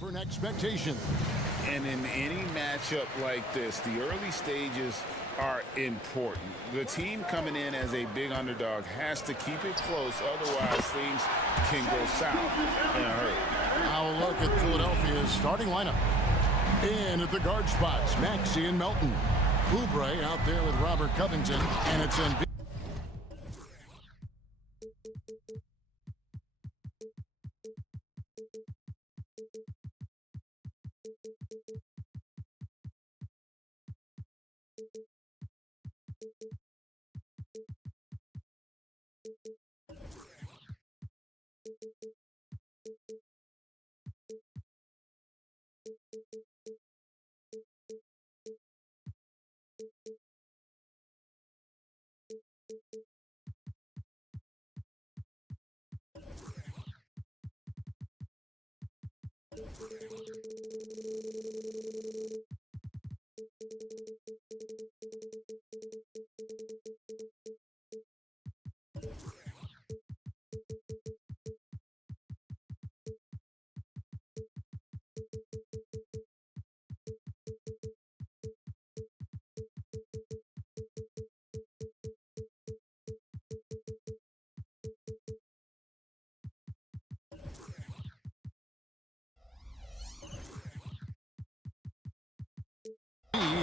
For an expectation. And in any matchup like this, the early stages are important. The team coming in as a big underdog has to keep it close, otherwise things can go south in a hurry. Now a look at Philadelphia's starting lineup. In at the guard spots, Maxey and Melton. Oubre out there with Robert Covington, and it's in.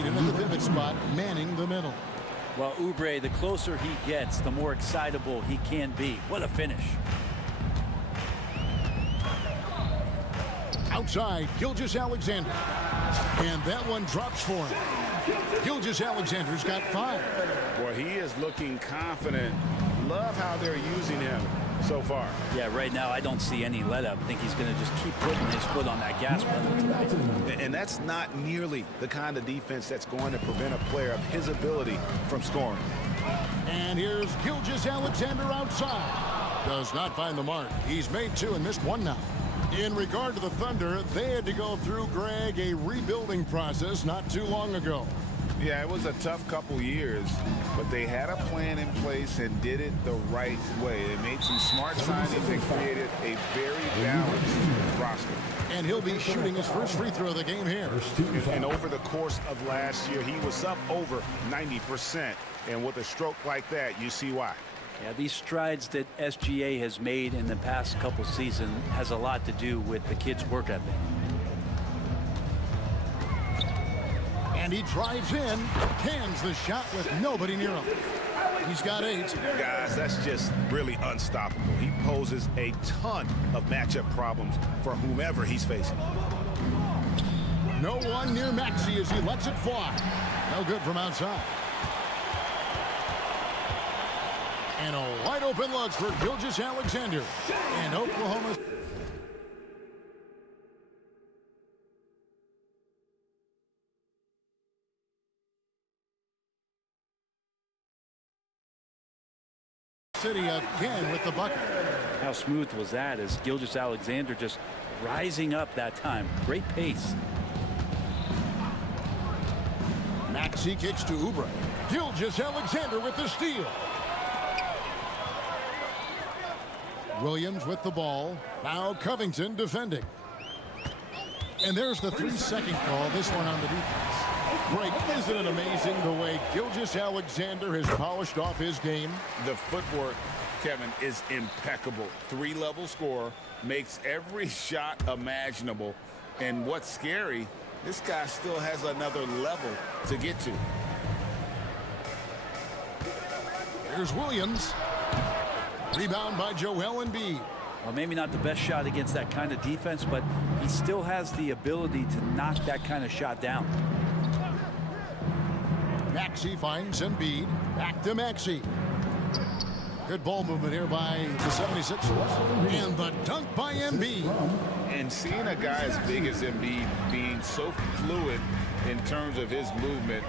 In the pivot spot, manning the middle. Well, Oubre, the closer he gets, the more excitable he can be. What a finish. Outside, Gilgeous-Alexander. And that one drops for him. Gilgeous-Alexander's got 5. Boy, he is looking confident. Love how they're using him so far. Yeah, right now I don't see any let up. I think he's going to just keep putting his foot on that gas pedal tonight. And that's not nearly the kind of defense that's going to prevent a player of his ability from scoring. And here's Gilgeous-Alexander outside. Does not find the mark. He's made 2 and missed 1 now. In regard to the Thunder, they had to go through, Greg, a rebuilding process not too long ago. Yeah, it was a tough couple years, but they had a plan in place and did it the right way. They made some smart signings and created a very balanced roster. And he'll be shooting his first free throw of the game here. And over the course of last year, he was up over 90%. And with a stroke like that, you see why. Yeah, these strides that SGA has made in the past couple seasons has a lot to do with the kid's work ethic. And he drives in, cans the shot with nobody near him. He's got 8. Guys, that's just really unstoppable. He poses a ton of matchup problems for whomever he's facing. No one near Maxey as he lets it fly. No good from outside. And a wide open look for Gilgeous-Alexander. And Oklahoma City again with the bucket. How smooth was that as Gilgeous-Alexander just rising up that time. Great pace. Maxey kicks to Oubre. Gilgeous-Alexander with the steal. Williams with the ball. Now Covington defending. And there's the 3-second call. This one on the defense. Greg, isn't it amazing the way Gilgeous-Alexander has polished off his game? The footwork, Kevin, is impeccable. 3-level scorer, makes every shot imaginable. And what's scary, this guy still has another level to get to. Here's Williams. Rebound by Joel Embiid. Well, maybe not the best shot against that kind of defense, but he still has the ability to knock that kind of shot down. Maxey finds Embiid. Back to Maxey. Good ball movement here by the 76ers. And the dunk by Embiid. And seeing a guy as big as Embiid being so fluid in terms of his movement,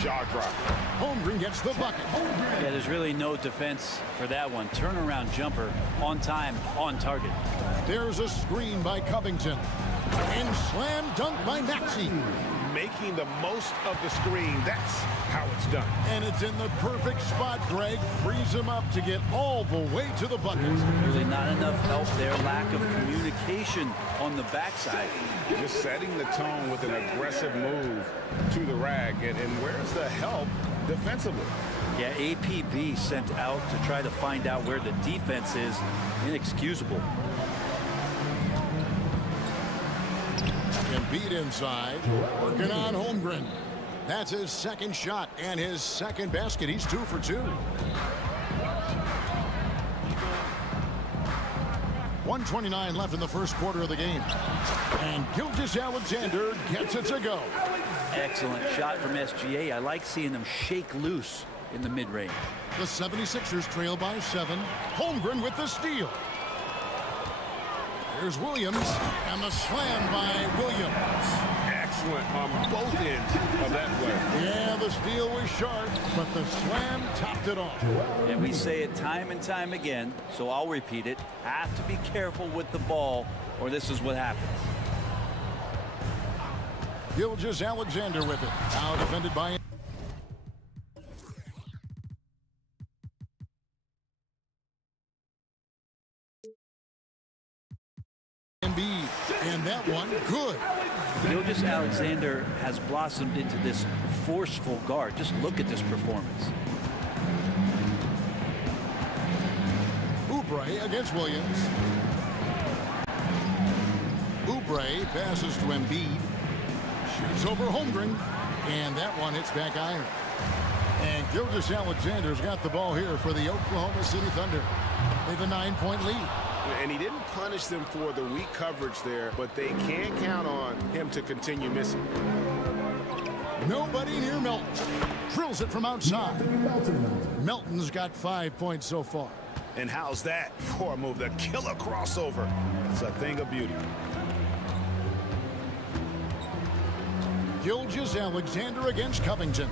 jaw drop. Holmgren gets the bucket. Yeah, there's really no defense for that one. Turnaround jumper, on time, on target. There's a screen by Covington. And slam dunk by Maxey. making the most of the screen. That's how it's done. And it's in the perfect spot, Greg. Frees him up to get all the way to the bucket. Really not enough help there. Lack of communication on the backside. Just setting the tone with an aggressive move to the rack. And where's the help defensively? Yeah, APB sent out to try to find out where the defense is. Inexcusable. Embiid inside, working on Holmgren. That's his second shot and his second basket. He's 2 for 2. 1:29 left in the first quarter of the game. And Gilgeous-Alexander gets it to go. Excellent shot from SGA. I like seeing them shake loose in the mid-range. The 76ers trail by 7. Holmgren with the steal. Here's Williams, and the slam by Williams. Excellent on both ends of that play. Yeah, the steal was sharp, but the slam topped it off. And we say it time and time again, so I'll repeat it. Have to be careful with the ball, or this is what happens. Gilgeous-Alexander with it. Now defended by Embiid, and that one good. Gilgeous-Alexander has blossomed into this forceful guard. Just look at this performance. Oubre against Williams. Oubre passes to Embiid. Shoots over Holmgren, and that one hits back iron. And Gilgeous-Alexander's got the ball here for the Oklahoma City Thunder. They have a 9-point lead. And he didn't punish them for the weak coverage there, but they can't count on him to continue missing. Nobody near Melton. Drills it from outside. Melton's got 5 points so far. And how's that for a move? The killer crossover. It's a thing of beauty. Gilgeous-Alexander against Covington.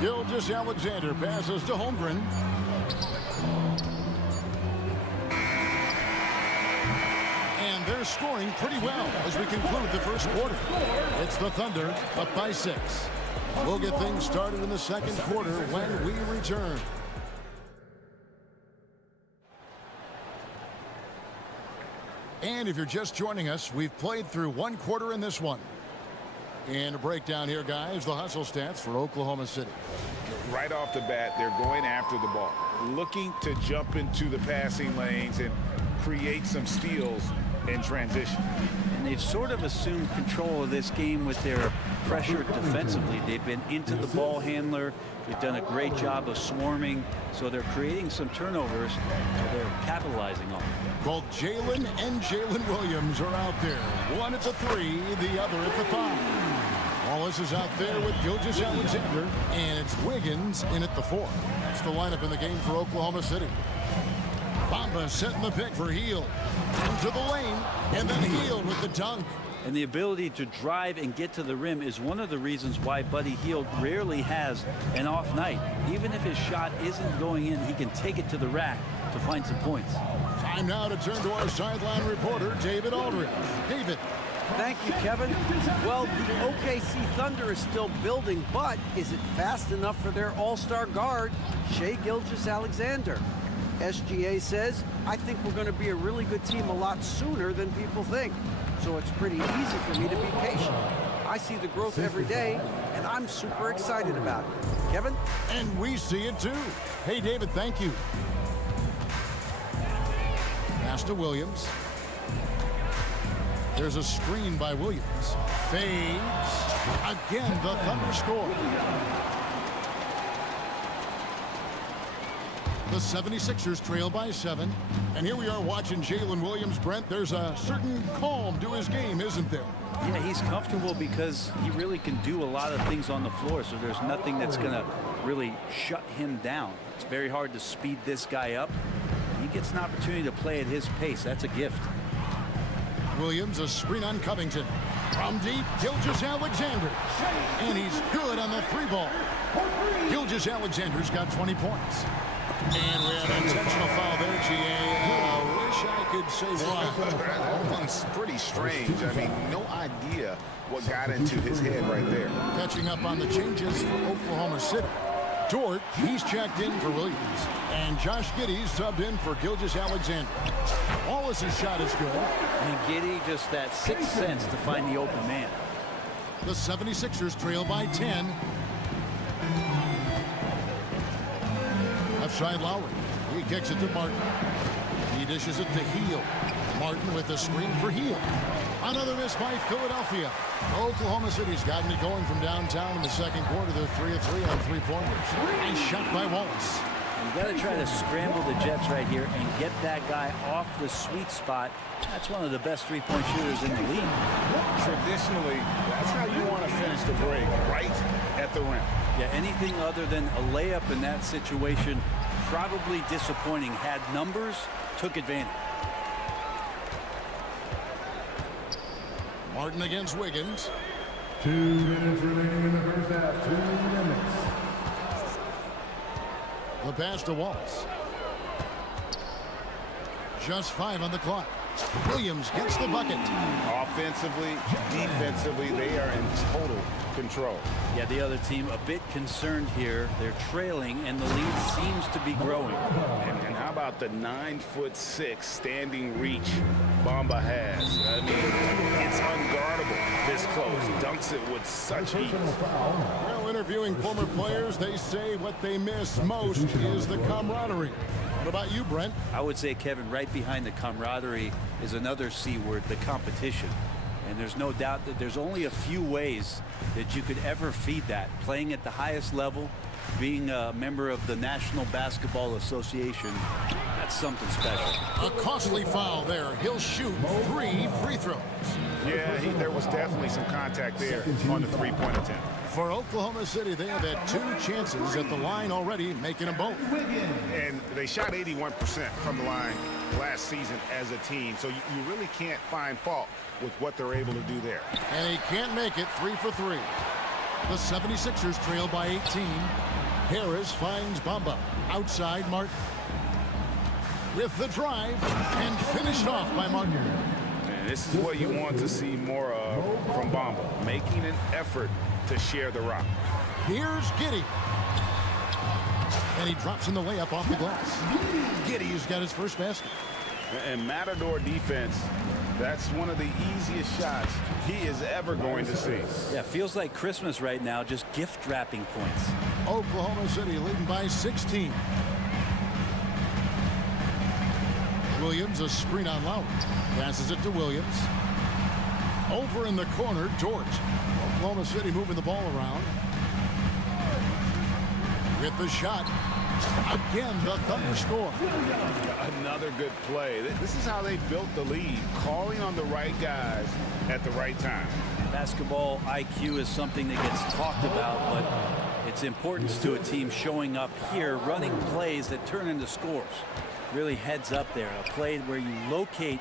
Gilgeous-Alexander passes to Holmgren. And they're scoring pretty well as we conclude the first quarter. It's the Thunder up by 6. We'll get things started in the second quarter when we return. And if you're just joining us, we've played through one quarter in this one. And a breakdown here, guys, the hustle stats for Oklahoma City. Right off the bat, they're going after the ball, looking to jump into the passing lanes and create some steals in transition. And they've sort of assumed control of this game with their pressure defensively. They've been into the ball handler. They've done a great job of swarming, so they're creating some turnovers they're capitalizing on. Well, Jalen and Jalen Williams are out there. One at the 3, the other at the 5. Wallace is out there with Gilgeous-Alexander, and it's Wiggins in at the 4. That's the lineup in the game for Oklahoma City. Bamba setting the pick for Hield. Into the lane, and then Hield with the dunk. And the ability to drive and get to the rim is one of the reasons why Buddy Hield rarely has an off night. Even if his shot isn't going in, he can take it to the rack to find some points. Time now to turn to our sideline reporter, David Aldridge. David. Thank you, Kevin. Well, the OKC Thunder is still building, but is it fast enough for their all-star guard, Shai Gilgeous-Alexander? SGA says, I think we're going to be a really good team a lot sooner than people think. So it's pretty easy for me to be patient. I see the growth every day, and I'm super excited about it. Kevin? And we see it too. Hey, David, thank you. Pass to Williams. There's a screen by Williams. Fades. Again, the Thunder score. The 76ers trail by 7. And here we are watching Jalen Williams, Brent. There's a certain calm to his game, isn't there? Yeah, he's comfortable because he really can do a lot of things on the floor, so there's nothing that's going to really shut him down. It's very hard to speed this guy up. He gets an opportunity to play at his pace. That's a gift. Williams, a screen on Covington. From deep, Gilgeous-Alexander. And he's good on the 3 ball. Gilgeous-Alexander's got 20 points. And we have an intentional foul there, GA. wish I could say why. That one's pretty strange. I mean, no idea what got into his head right there. Catching up on the changes for Oklahoma City. George, he's checked in for Williams. And Josh Giddey's subbed in for Gilgeous-Alexander. Wallace's shot is good. And Giddey just that sixth sense to find the open man. The 76ers trail by 10. Left side Lowry. He kicks it to Martin. He dishes it to Heel. Martin with the screen for Heel. Another miss by Philadelphia. Oklahoma City's gotten it going from downtown in the second quarter. They're 3 of 3 on three-pointers. And shot by Wallace. You got to try to scramble the Jets right here and get that guy off the sweet spot. That's one of the best three-point shooters in the league. Traditionally, that's how you want to finish the break, right at the rim. Yeah, anything other than a layup in that situation, probably disappointing. Had numbers, took advantage. Martin against Wiggins. 2 minutes remaining in the first half. 2 minutes. The pass to Wallace. Just 5 on the clock. Williams gets the bucket. Offensively, defensively, they are in total control. Yeah, the other team a bit concerned here. They're trailing, and the lead seems to be growing. And how about the 9'6" standing reach Bamba has? I mean, it's unguardable this close. Dunks it with such ease. Well, interviewing former players, they say what they miss most is the camaraderie. What about you, Brent? I would say, Kevin, right behind the camaraderie is another C word, the competition. And there's no doubt that there's only a few ways that you could ever feed that. Playing at the highest level, being a member of the National Basketball Association, that's something special. A costly foul there. He'll shoot 3 free throws. Yeah, there was definitely some contact there on the three-point attempt. For Oklahoma City, they have had 2 chances at the line already, making them both. And they shot 81% from the line last season as a team, so you really can't find fault with what they're able to do there. And he can't make it 3 for 3. The 76ers trail by 18. Harris finds Bamba. Outside Martin. With the drive and finished off by Martin. And this is what you want to see more of from Bamba, making an effort to share the rock. Here's Giddey. And he drops in the layup off the glass. Giddey's got his first basket. And Matador defense, that's one of the easiest shots he is ever going to see. Yeah, feels like Christmas right now, just gift wrapping points. Oklahoma City leading by 16. Williams, a screen on Lowry. Passes it to Williams. Over in the corner, George. Oklahoma City moving the ball around. With the shot. Again, the Thunder score. Another good play. This is how they built the lead, calling on the right guys at the right time. Basketball IQ is something that gets talked about, but its importance to a team showing up here, running plays that turn into scores. Really heads up there. A play where you locate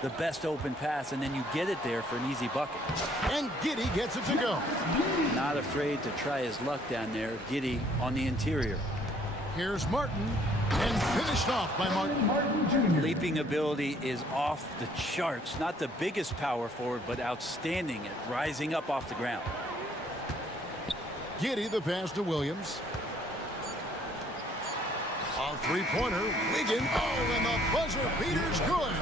the best open pass and then you get it there for an easy bucket. And Giddey gets it to go. Not afraid to try his luck down there. Giddey on the interior. Here's Martin, and finished off by Martin. Leaping ability is off the charts. Not the biggest power forward, but outstanding at rising up off the ground. Giddey, the pass to Williams. A three-pointer, Wiggins. Oh, and the buzzer beater's good.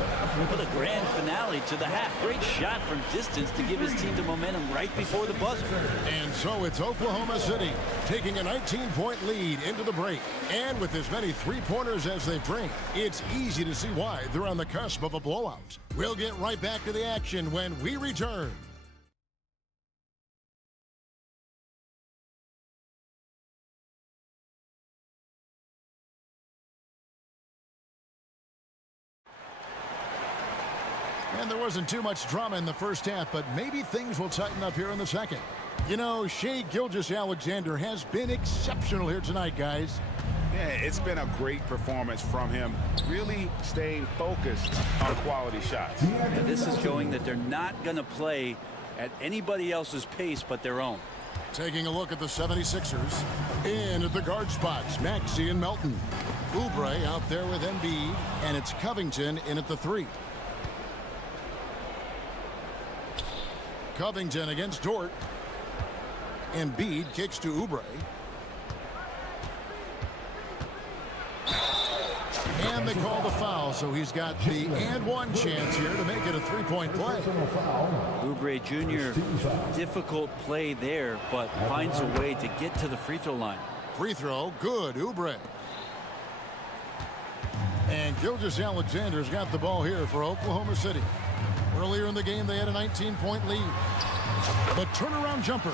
For the grand finale to the half. Great shot from distance to give his team the momentum right before the buzzer. And so it's Oklahoma City taking a 19-point lead into the break. And with as many three-pointers as they bring, it's easy to see why they're on the cusp of a blowout. We'll get right back to the action when we return. And there wasn't too much drama in the first half, but maybe things will tighten up here in the second. You know, Shai Gilgeous-Alexander has been exceptional here tonight, guys. Yeah, it's been a great performance from him, really staying focused on quality shots. And this is showing that they're not going to play at anybody else's pace but their own. Taking a look at the 76ers. In at the guard spots, Maxey and Melton. Oubre out there with Embiid, and it's Covington in at the 3. Covington against Dort. Embiid kicks to Oubre. And they call the foul, so he's got the and-one chance here to make it a three-point play. Oubre Jr., difficult play there, but finds a way to get to the free throw line. Free throw, good, Oubre. And Gilgeous-Alexander's got the ball here for Oklahoma City. Earlier in the game, they had a 19-point lead. The turnaround jumper.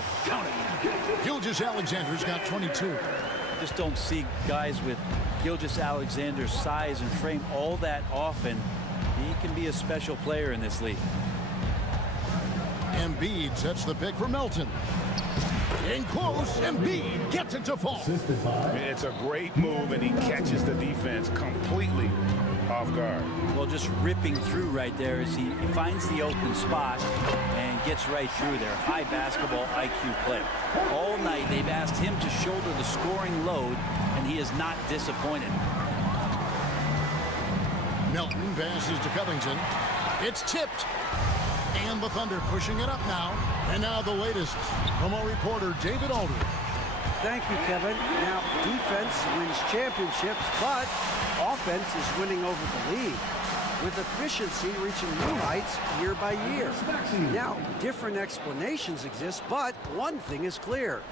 Gilgeous-Alexander's got 22. Just don't see guys with Gilgeous-Alexander's size and frame all that often. He can be a special player in this league. Embiid sets the pick for Melton. In close, Embiid gets it to fall. It's a great move, and he catches the defense completely off guard. Well, just ripping through right there as he finds the open spot and gets right through there. High basketball IQ play. All night they've asked him to shoulder the scoring load, and he is not disappointed. Melton passes to Covington. It's tipped. And the Thunder pushing it up now. And now the latest from our reporter, David Aldridge. Thank you, Kevin. Now, defense wins championships, but offense is winning over the league, with efficiency reaching new heights year by year. Now, different explanations exist, but one thing is clear.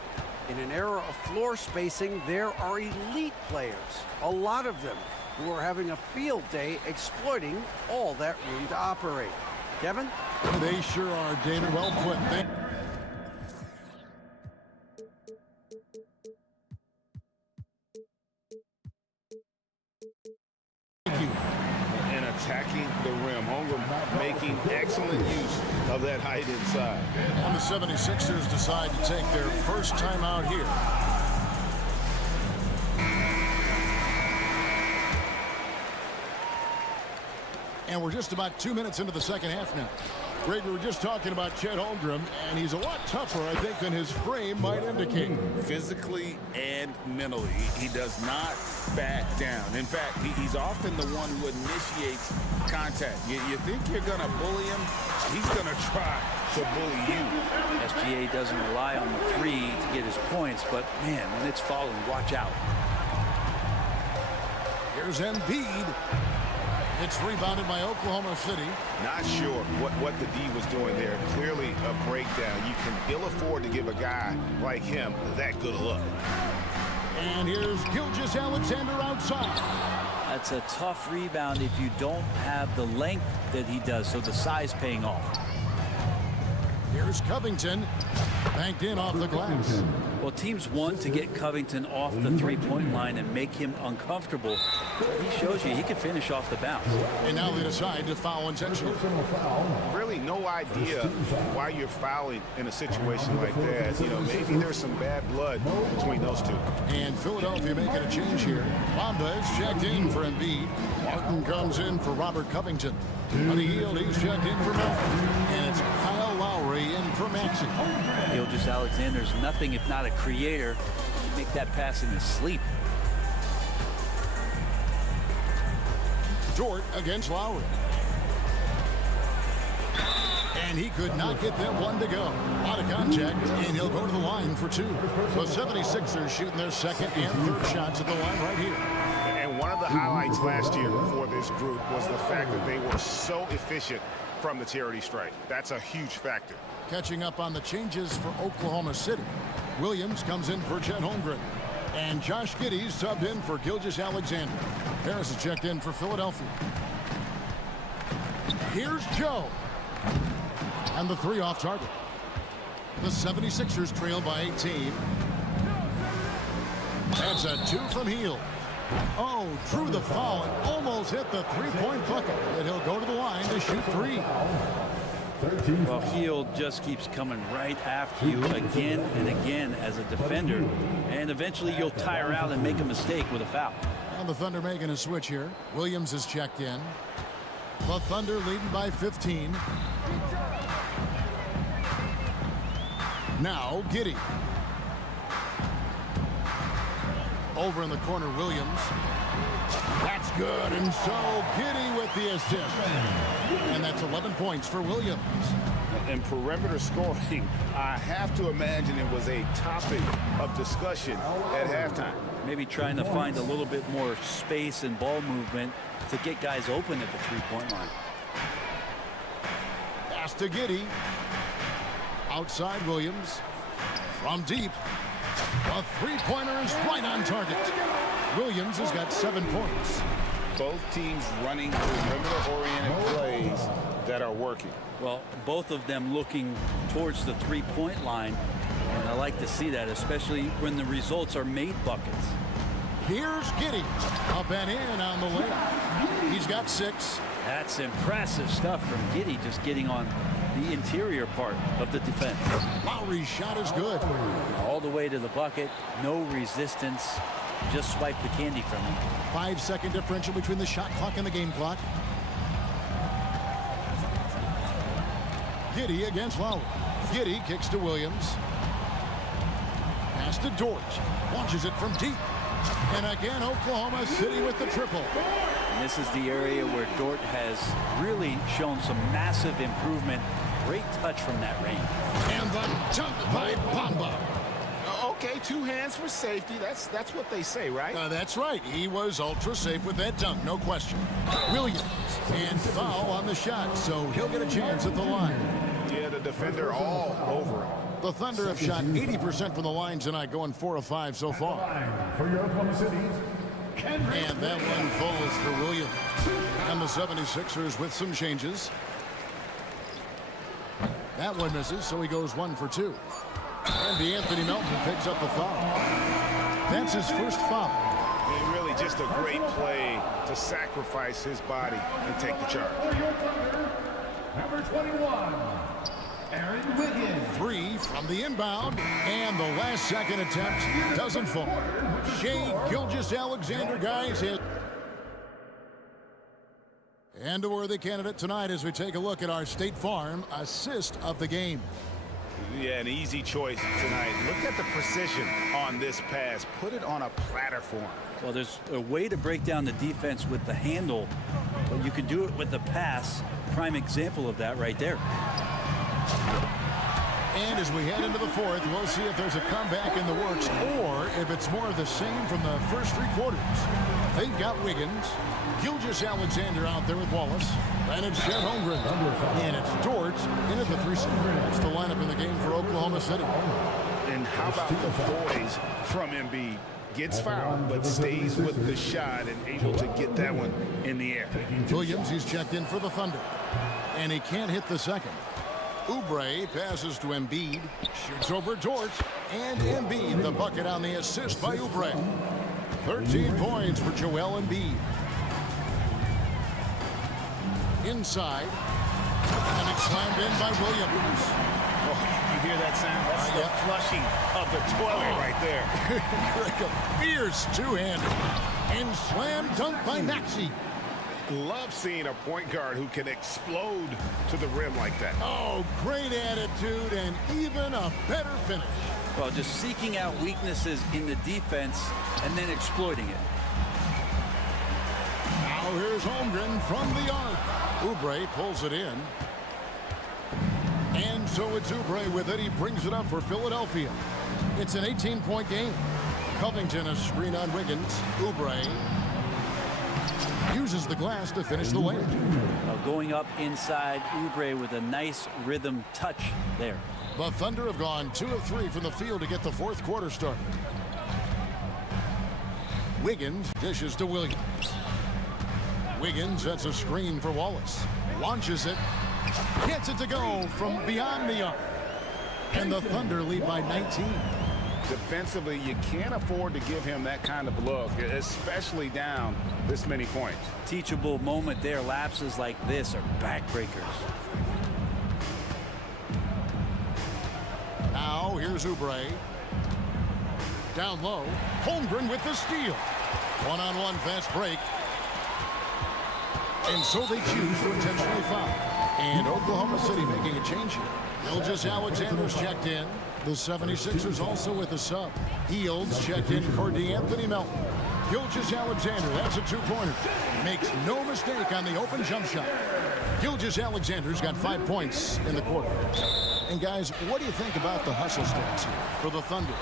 In an era of floor spacing, there are elite players, a lot of them, who are having a field day exploiting all that room to operate. Kevin? They sure are, David. Well put. Thank you. And attacking the rim. Holmgren making excellent use of that height inside. And the 76ers decide to take their first time out here. And we're just about 2 minutes into the second half now. Greg, we were just talking about Chet Holmgren, and he's a lot tougher, I think, than his frame might indicate. Physically and mentally, he does not back down. In fact, he's often the one who initiates contact. You think you're going to bully him, he's going to try to bully you. SGA doesn't rely on the three to get his points, but man, when it's falling, watch out. Here's Embiid. It's rebounded by Oklahoma City. Not sure what the D was doing there. Clearly a breakdown. You can ill afford to give a guy like him that good a look. And here's Gilgeous-Alexander outside. That's a tough rebound if you don't have the length that he does, so the size paying off. Here's Covington, banked in off the glass. Well, teams want to get Covington off the three-point line and make him uncomfortable. He shows you he can finish off the bounce. And now they decide to foul intentionally. Really no idea why you're fouling in a situation like that. You know, maybe there's some bad blood between those two. And Philadelphia making a change here. Bamba is checked in for Embiid. Martin comes in for Robert Covington. On the yield, he's checked in for Melton. And it's Kyle Lowry in for Maxey. Gilgeous-Alexander's nothing if not a creator. He make that pass in his sleep. Dort against Lowry. And he could not get that one to go. Out of contact, and he'll go to the line for two. The 76ers shooting their second and third shots at the line right here. And one of the highlights last year for this group was the fact that they were so efficient from the charity stripe. That's a huge factor. Catching up on the changes for Oklahoma City. Williams comes in for Chet Holmgren. And Josh Giddey's subbed in for Gilgeous-Alexander. Harris is checked in for Philadelphia. Here's Joe. And the three off target. The 76ers trail by 18. That's a two from Hield. Oh, drew the foul and almost hit the three-point bucket. And he'll go to the line to shoot three. Well, Hield just keeps coming right after you again and again as a defender. And eventually you'll tire out and make a mistake with a foul. And the Thunder making a switch here. Williams is checked in. The Thunder leading by 15. Now Giddey. Over in the corner, Williams. That's good, and so Giddy with the assist. And that's 11 points for Williams. And perimeter scoring, I have to imagine it was a topic of discussion at halftime. Maybe trying to find a little bit more space and ball movement to get guys open at the three-point line. Pass to Giddy. Outside Williams. From deep. The three-pointer is right on target. Williams has got 7 points. Both teams running perimeter-oriented plays that are working. Well, both of them looking towards the three-point line, and I like to see that, especially when the results are made buckets. Here's Giddy. Up and in on the layup. He's got 6. That's impressive stuff from Giddy, just getting on the interior part of the defense. Lowry's shot is good. All the way to the bucket, no resistance, just swipe the candy from him. 5-second differential between the shot clock and the game clock. Giddy against Lowry. Giddy kicks to Williams. Pass to Dort. Launches it from deep. And again, Oklahoma City with the triple. And this is the area where Dort has really shown some massive improvement. Great touch from that range. And the dunk by Bamba. Okay, 2 hands for safety. That's what they say, right? That's right. He was ultra safe with that dunk, no question. Williams, and foul on the shot, so he'll get a chance at the line. Yeah, the defender all over him. The Thunder have shot 80% from the line tonight, going 4 of 5 so far. For your Oklahoma City's, And that one falls for Williams. And the 76ers with some changes. That one misses, so he goes 1 for 2. And DeAnthony Melton picks up the foul. That's his first foul. And really just a great play to sacrifice his body and take the charge. number 21, Aaron Wiggins. 3 from the inbound, and the last second attempt doesn't fall. Shea Gilgeous-Alexander, guys, is and a worthy candidate tonight as we take a look at our State Farm assist of the game. Yeah, an easy choice tonight. Look at the precision on this pass. Put it on a platter for him. Well, there's a way to break down the defense with the handle, but you can do it with the pass. Prime example of that right there. And as we head into the fourth, we'll see if there's a comeback in the works or if it's more of the same from the first 3 quarters. They've got Wiggins, Gilgeous-Alexander out there with Wallace, and it's Chet Holmgren. And it's Dort in at the 3 seed. That's the lineup in the game for Oklahoma City. And how about the poise from Embiid? Gets fouled, but stays with the shot and able to get that one in the air. Williams, he's checked in for the Thunder. And he can't hit the second. Oubre passes to Embiid, shoots over Dort, and Embiid the bucket on the assist by Oubre. 13 points for Joel Embiid. Inside, and it's slammed in by Williams. Oh, you hear that sound? That's the flushing of the toilet right there. Like a fierce two-hander, and slam dunk by Maxey. Love seeing a point guard who can explode to the rim like that. Oh, great attitude and even a better finish. Well, just seeking out weaknesses in the defense and then exploiting it. Now here's Holmgren from the arc. Oubre pulls it in. And so it's Oubre with it. He brings it up for Philadelphia. It's an 18-point game. Covington a screen on Wiggins. Oubre uses the glass to finish the layup. Going up inside, Oubre with a nice rhythm touch there. The Thunder have gone 2 of 3 from the field to get the fourth quarter started. Wiggins dishes to Williams. Wiggins sets a screen for Wallace. Launches it. Gets it to go from beyond the arc. And the Thunder lead by 19. Defensively, you can't afford to give him that kind of look, especially down this many points. Teachable moment there. Lapses like this are backbreakers. Now here's Oubre. Down low. Holmgren with the steal. One-on-one fast break. And so they choose to intentionally foul. And Oklahoma City making a change here. Gilgeous Alexander's checked in. The 76ers also with a sub. Heald's checked in for DeAnthony Melton. Gilgeous Alexander, that's a two-pointer. Makes no mistake on the open jump shot. Gilgeous Alexander's got 5 points in the quarter. And guys, what do you think about the hustle stats here for the Thunder?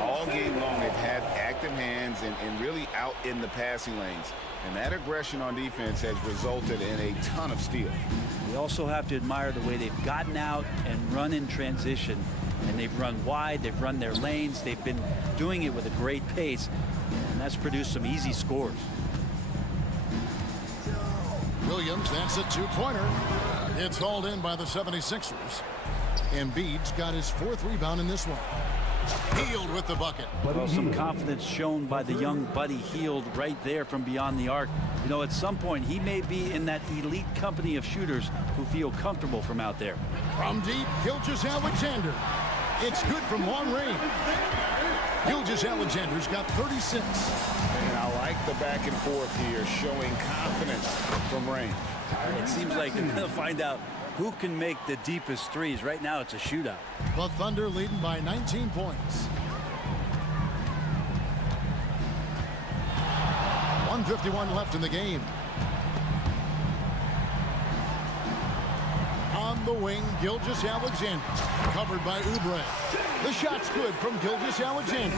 All game long, they've had active hands and really out in the passing lanes. And that aggression on defense has resulted in a ton of steals. We also have to admire the way they've gotten out and run in transition. And they've run wide, they've run their lanes, they've been doing it with a great pace. And that's produced some easy scores. Williams, that's a two-pointer. It's hauled in by the 76ers. Embiid's got his 4th rebound in this one. Hield with the bucket. Well, some confidence shown by the young Buddy Hield right there from beyond the arc. You know, at some point, he may be in that elite company of shooters who feel comfortable from out there. From deep, Gilgeous Alexander. It's good from long range. Gilgeous Alexander's got 36. And I like the back and forth here, showing confidence from range. It seems like they're going to find out who can make the deepest threes. Right now, it's a shootout. The Thunder leading by 19 points. 1:51 left in the game. On the wing, Gilgeous Alexander. Covered by Oubre. The shot's good from Gilgeous Alexander.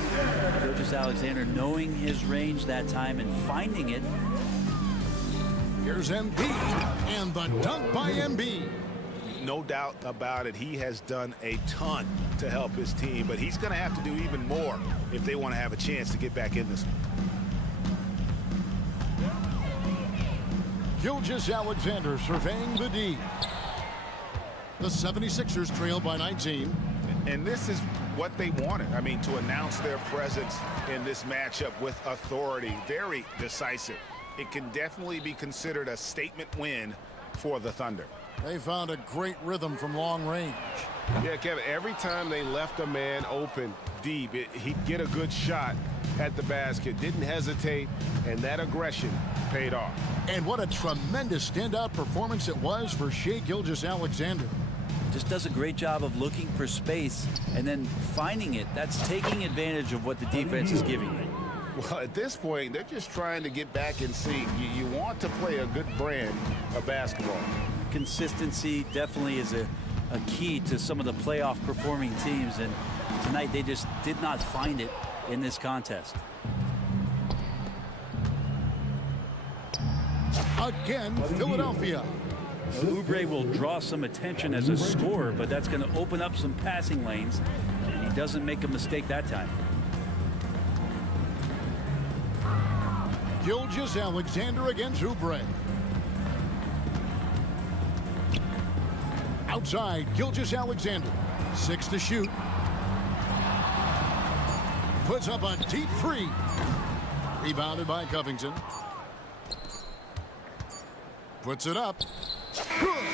Gilgeous Alexander knowing his range that time and finding it. Here's Embiid, and the dunk by Embiid. No doubt about it, he has done a ton to help his team, but he's going to have to do even more if they want to have a chance to get back in this one. Gilgeous Alexander surveying the D. The 76ers trail by 19. And this is what they wanted. I mean, to announce their presence in this matchup with authority, very decisive. It can definitely be considered a statement win for the Thunder. They found a great rhythm from long range. Yeah, Kevin, every time they left a man open deep, he'd get a good shot at the basket, didn't hesitate, and that aggression paid off. And what a tremendous standout performance it was for Shai Gilgeous-Alexander. Just does a great job of looking for space and then finding it. That's taking advantage of what the defense is giving you. Well, at this point, they're just trying to get back in sync. You want to play a good brand of basketball. Consistency definitely is a key to some of the playoff performing teams, and tonight they just did not find it in this contest. Again, Philadelphia. Oubre will draw some attention as a scorer, but that's going to open up some passing lanes, and he doesn't make a mistake that time. Gilgeous-Alexander against Oubre. Outside, Gilgeous-Alexander. 6 to shoot. Puts up a deep three. Rebounded by Covington. Puts it up. Good.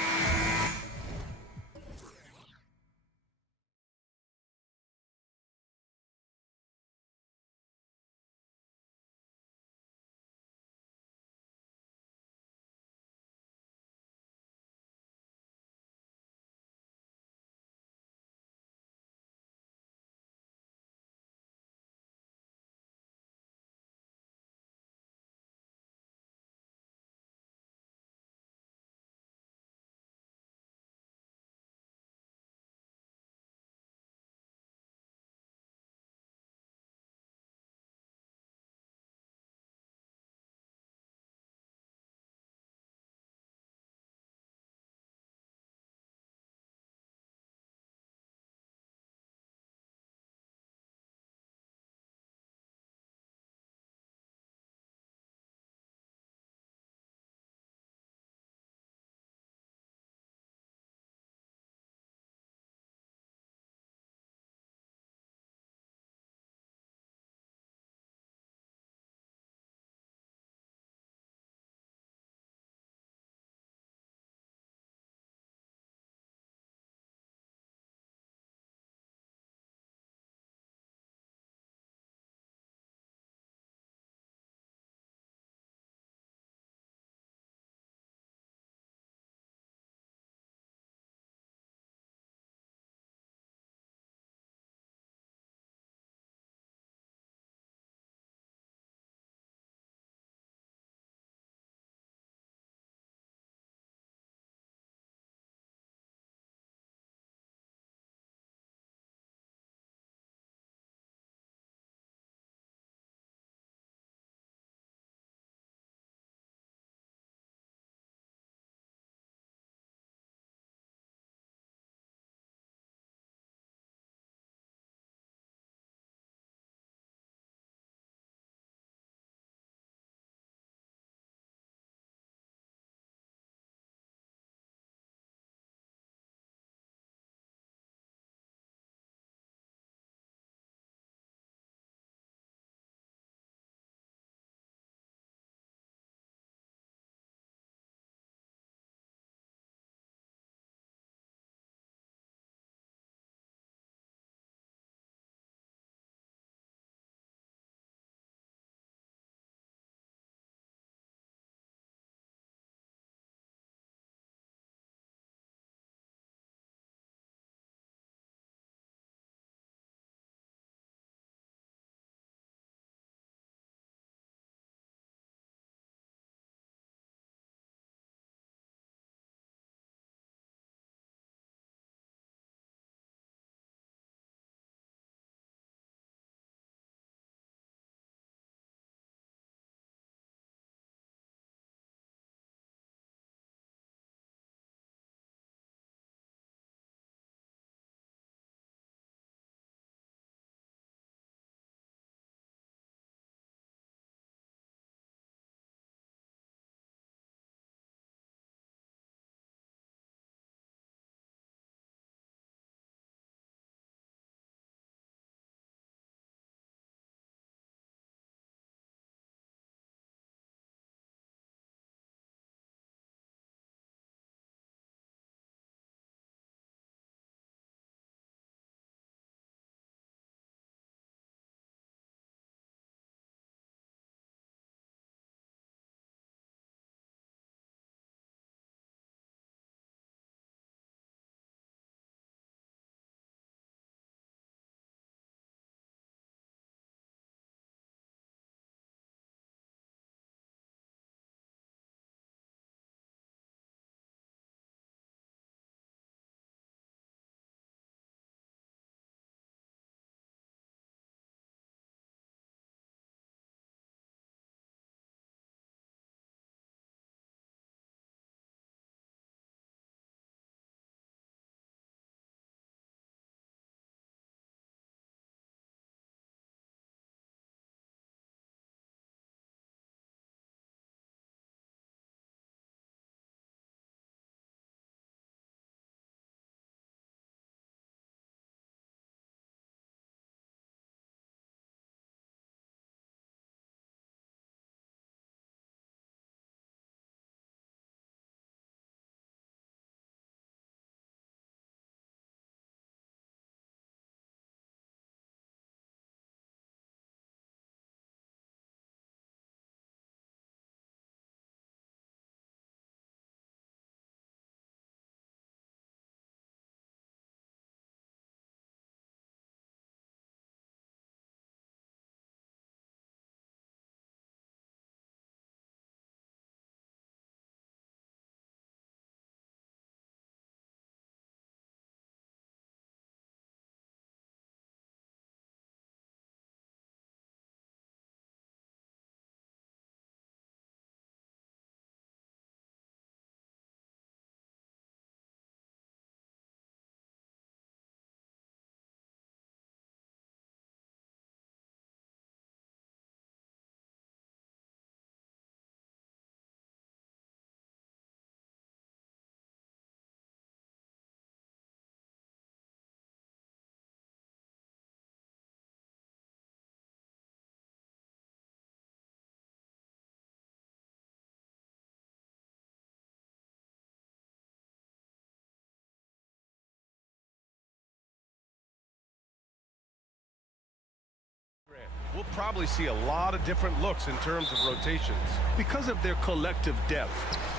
we'll probably see a lot of different looks in terms of rotations. Because of their collective depth,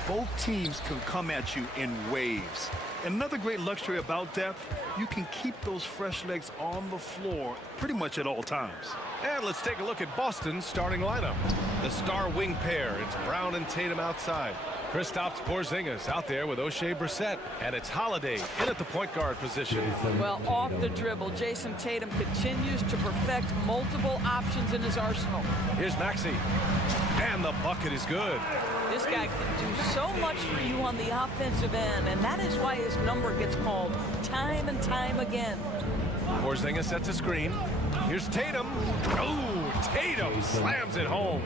both teams can come at you in waves. Another great luxury about depth, you can keep those fresh legs on the floor pretty much at all times. And let's take a look at Boston's starting lineup. The star wing pair, it's Brown and Tatum outside. Kristaps Porzingis out there with O'Shea Brissett. And it's Holiday in at the point guard position. Well, off the dribble, Jason Tatum continues to perfect multiple options in his arsenal. Here's Maxey. And the bucket is good. This guy can do so much for you on the offensive end, and that is why his number gets called time and time again. Porzingis sets a screen. Here's Tatum. Oh, Tatum slams it home.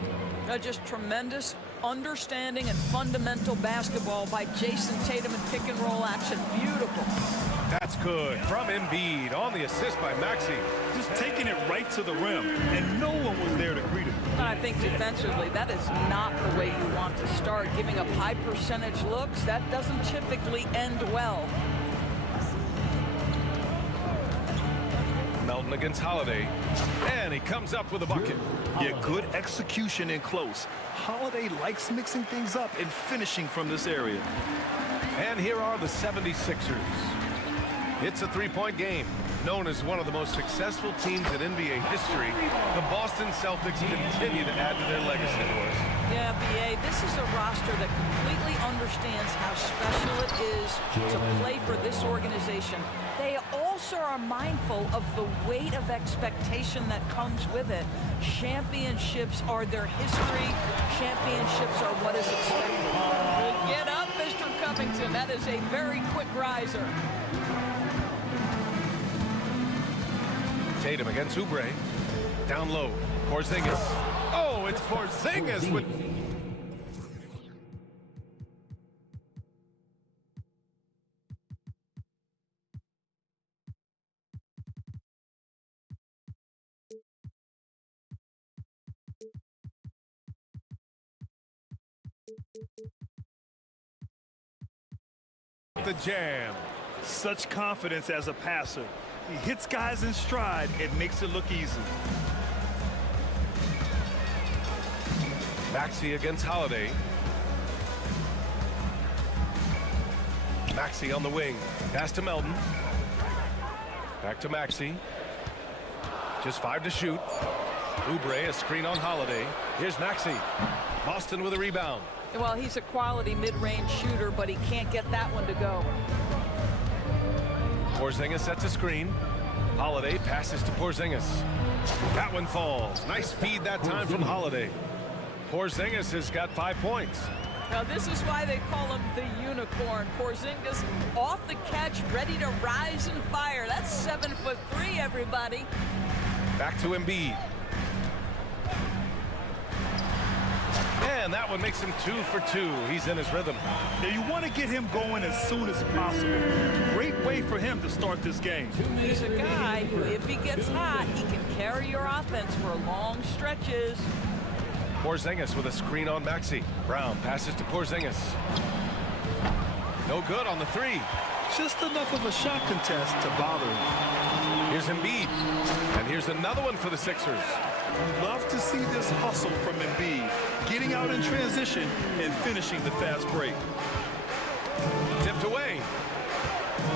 Just tremendous understanding and fundamental basketball by Jason Tatum in pick and roll action. Beautiful. That's good from Embiid on the assist by Maxey. Just taking it right to the rim, and no one was there to greet him. I think defensively, that is not the way you want to start. Giving up high percentage looks, that doesn't typically end well. Melton against Holiday, and he comes up with a bucket. Yeah, good execution in close. Holiday likes mixing things up and finishing from this area. And here are the 76ers. It's a three-point game. Known as one of the most successful teams in NBA history, the Boston Celtics continue to add to their legacy, boys. Yeah, B.A., this is a roster that completely understands how special it is to play for this organization. They also are mindful of the weight of expectation that comes with it. Championships are their history. Championships are what is expected. Well, get up, Mr. Covington. That is a very quick riser. Tatum against Oubre. Down low. Porzingis. Oh, it's Porzingis with... the jam. Such confidence as a passer. He hits guys in stride and makes it look easy. Maxey against Holiday. Maxey on the wing. Pass to Melton. Back to Maxey. Just 5 to shoot. Oubre, a screen on Holiday. Here's Maxey. Boston with a rebound. Well, he's a quality mid-range shooter, but he can't get that one to go. Porzingis sets a screen. Holiday passes to Porzingis. That one falls. Nice feed that time from Holiday. Porzingis has got 5 points. Now, this is why they call him the unicorn. Porzingis off the catch, ready to rise and fire. That's 7'3", everybody. Back to Embiid. And that one makes him 2 for 2. He's in his rhythm. Now you want to get him going as soon as possible. Great way for him to start this game. He's a guy who, if he gets hot, he can carry your offense for long stretches. Porzingis with a screen on Maxey. Brown passes to Porzingis. No good on the 3. Just enough of a shot contest to bother him. Here's Embiid. And here's another one for the Sixers. Love to see this hustle from Embiid, getting out in transition and finishing the fast break. Tipped away.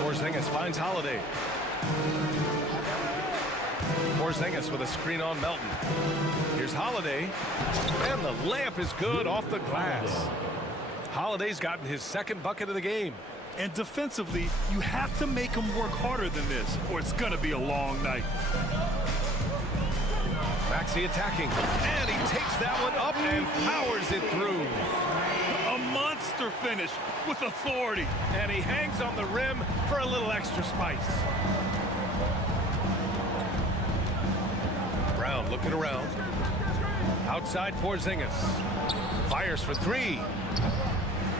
Porzingis finds Holiday. Porzingis with a screen on Melton. Here's Holiday. And the layup is good off the glass. Holiday's gotten his second bucket of the game. And defensively, you have to make him work harder than this, or it's going to be a long night. Maxey attacking, and he takes that one up and powers it through. A monster finish with authority. And he hangs on the rim for a little extra spice. Brown looking around. Outside Porzingis. Fires for 3.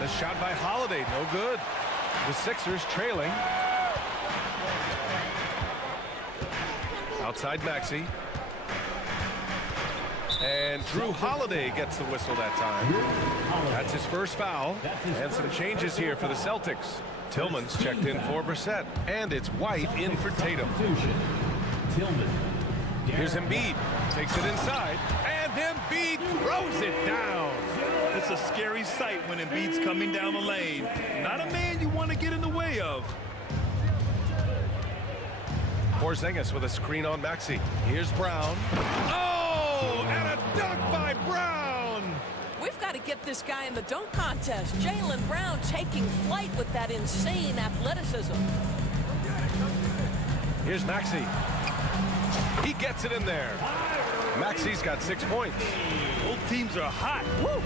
The shot by Holiday, no good. The Sixers trailing. Outside Maxey. And Drew Holiday gets the whistle that time. That's his first foul. And some changes here for the Celtics. Tillman's checked in for Brissett. And it's White in for Tatum. Tillman. Here's Embiid. Takes it inside. And Embiid throws it down. It's a scary sight when Embiid's coming down the lane. Not a man you want to get in the way of. Porzingis with a screen on Maxey. Here's Brown. Oh, and a dunk by Brown. We've got to get this guy in the dunk contest. Jaylen Brown taking flight with that insane athleticism. Here's Maxey. He gets it in there. Maxey's got 6 points. Both teams are hot. Woo!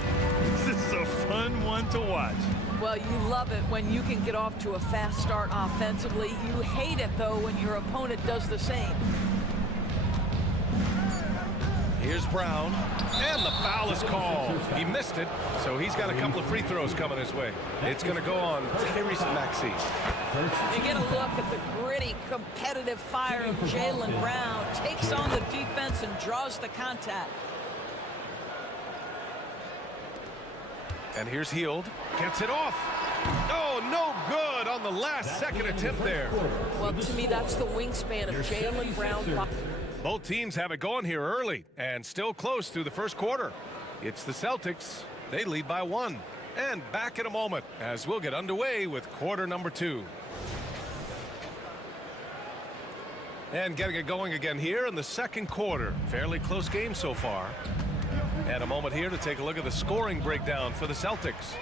This is a fun one to watch. Well, you love it when you can get off to a fast start offensively. You hate it, though, when your opponent does the same. Here's Brown, and the foul is called. He missed it, so he's got a couple of free throws coming his way. It's going to go on Tyrese Maxey. You get a look at the gritty, competitive fire of Jaylen Brown. Takes on the defense and draws the contact. And here's Hield. Gets it off. Oh, no good on the last second attempt there. Well, to me, that's the wingspan of Jaylen Brown. Both teams have it going here early and still close through the first quarter. It's the Celtics. They lead by 1. And back in a moment as we'll get underway with quarter number 2. And getting it going again here in the second quarter. Fairly close game so far. And a moment here to take a look at the scoring breakdown for the Celtics.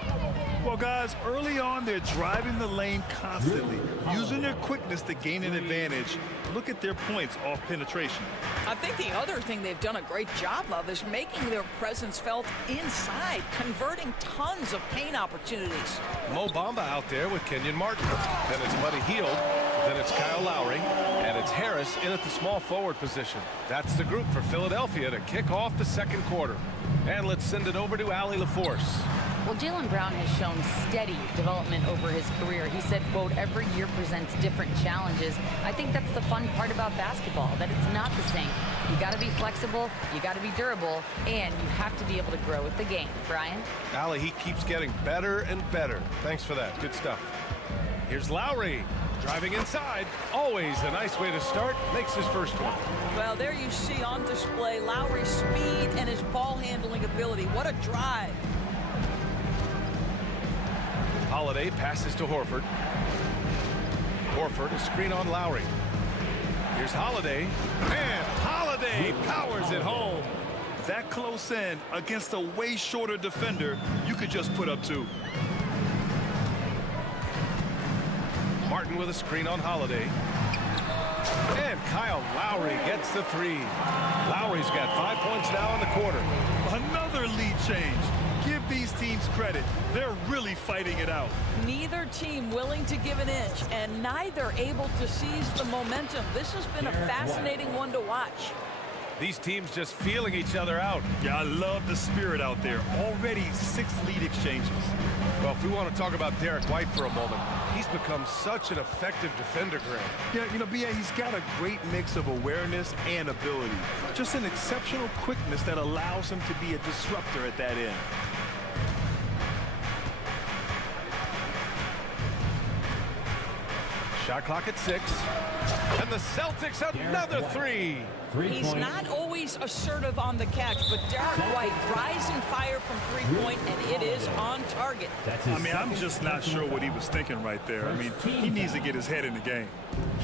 Well, guys, early on, they're driving the lane constantly, using their quickness to gain an advantage. Look at their points off penetration. I think the other thing they've done a great job of is making their presence felt inside, converting tons of paint opportunities. Mo Bamba out there with Kenyon Martin. Then it's Buddy Hield. Then it's Kyle Lowry. And it's Harris in at the small forward position. That's the group for Philadelphia to kick off the second quarter. And let's send it over to Allie LaForce. Well, Jaylen Brown has shown steady development over his career. He said, quote, every year presents different challenges. I think that's the fun part about basketball, that it's not the same. You got to be flexible, you got to be durable, and you have to be able to grow with the game. Brian? Allie, he keeps getting better and better. Thanks for that. Good stuff. Here's Lowry. Driving inside. Always a nice way to start. Makes his first one. Well, there you see on display Lowry's speed and his ball handling ability. What a drive. Holiday passes to Horford. Horford, a screen on Lowry. Here's Holiday. And Holiday powers it home. That close in against a way shorter defender, you could just put up 2. Martin with a screen on Holiday. And Kyle Lowry gets the 3. Lowry's got 5 points now in the quarter. Another lead change. Give these teams credit. They're really fighting it out. Neither team willing to give an inch, and neither able to seize the momentum. This has been a fascinating one to watch. These teams just feeling each other out. Yeah, I love the spirit out there. Already 6 lead exchanges. Well, if we want to talk about Derek White for a moment, he's become such an effective defender, Grant. Yeah, you know, B.A., he's got a great mix of awareness and ability. Just an exceptional quickness that allows him to be a disruptor at that end. Shot clock at 6. And the Celtics another 3. He's not always assertive on the catch, but Derek White rising fire from 3-point, and it is on target. I mean, I'm just not sure what he was thinking right there. I mean, he needs to get his head in the game.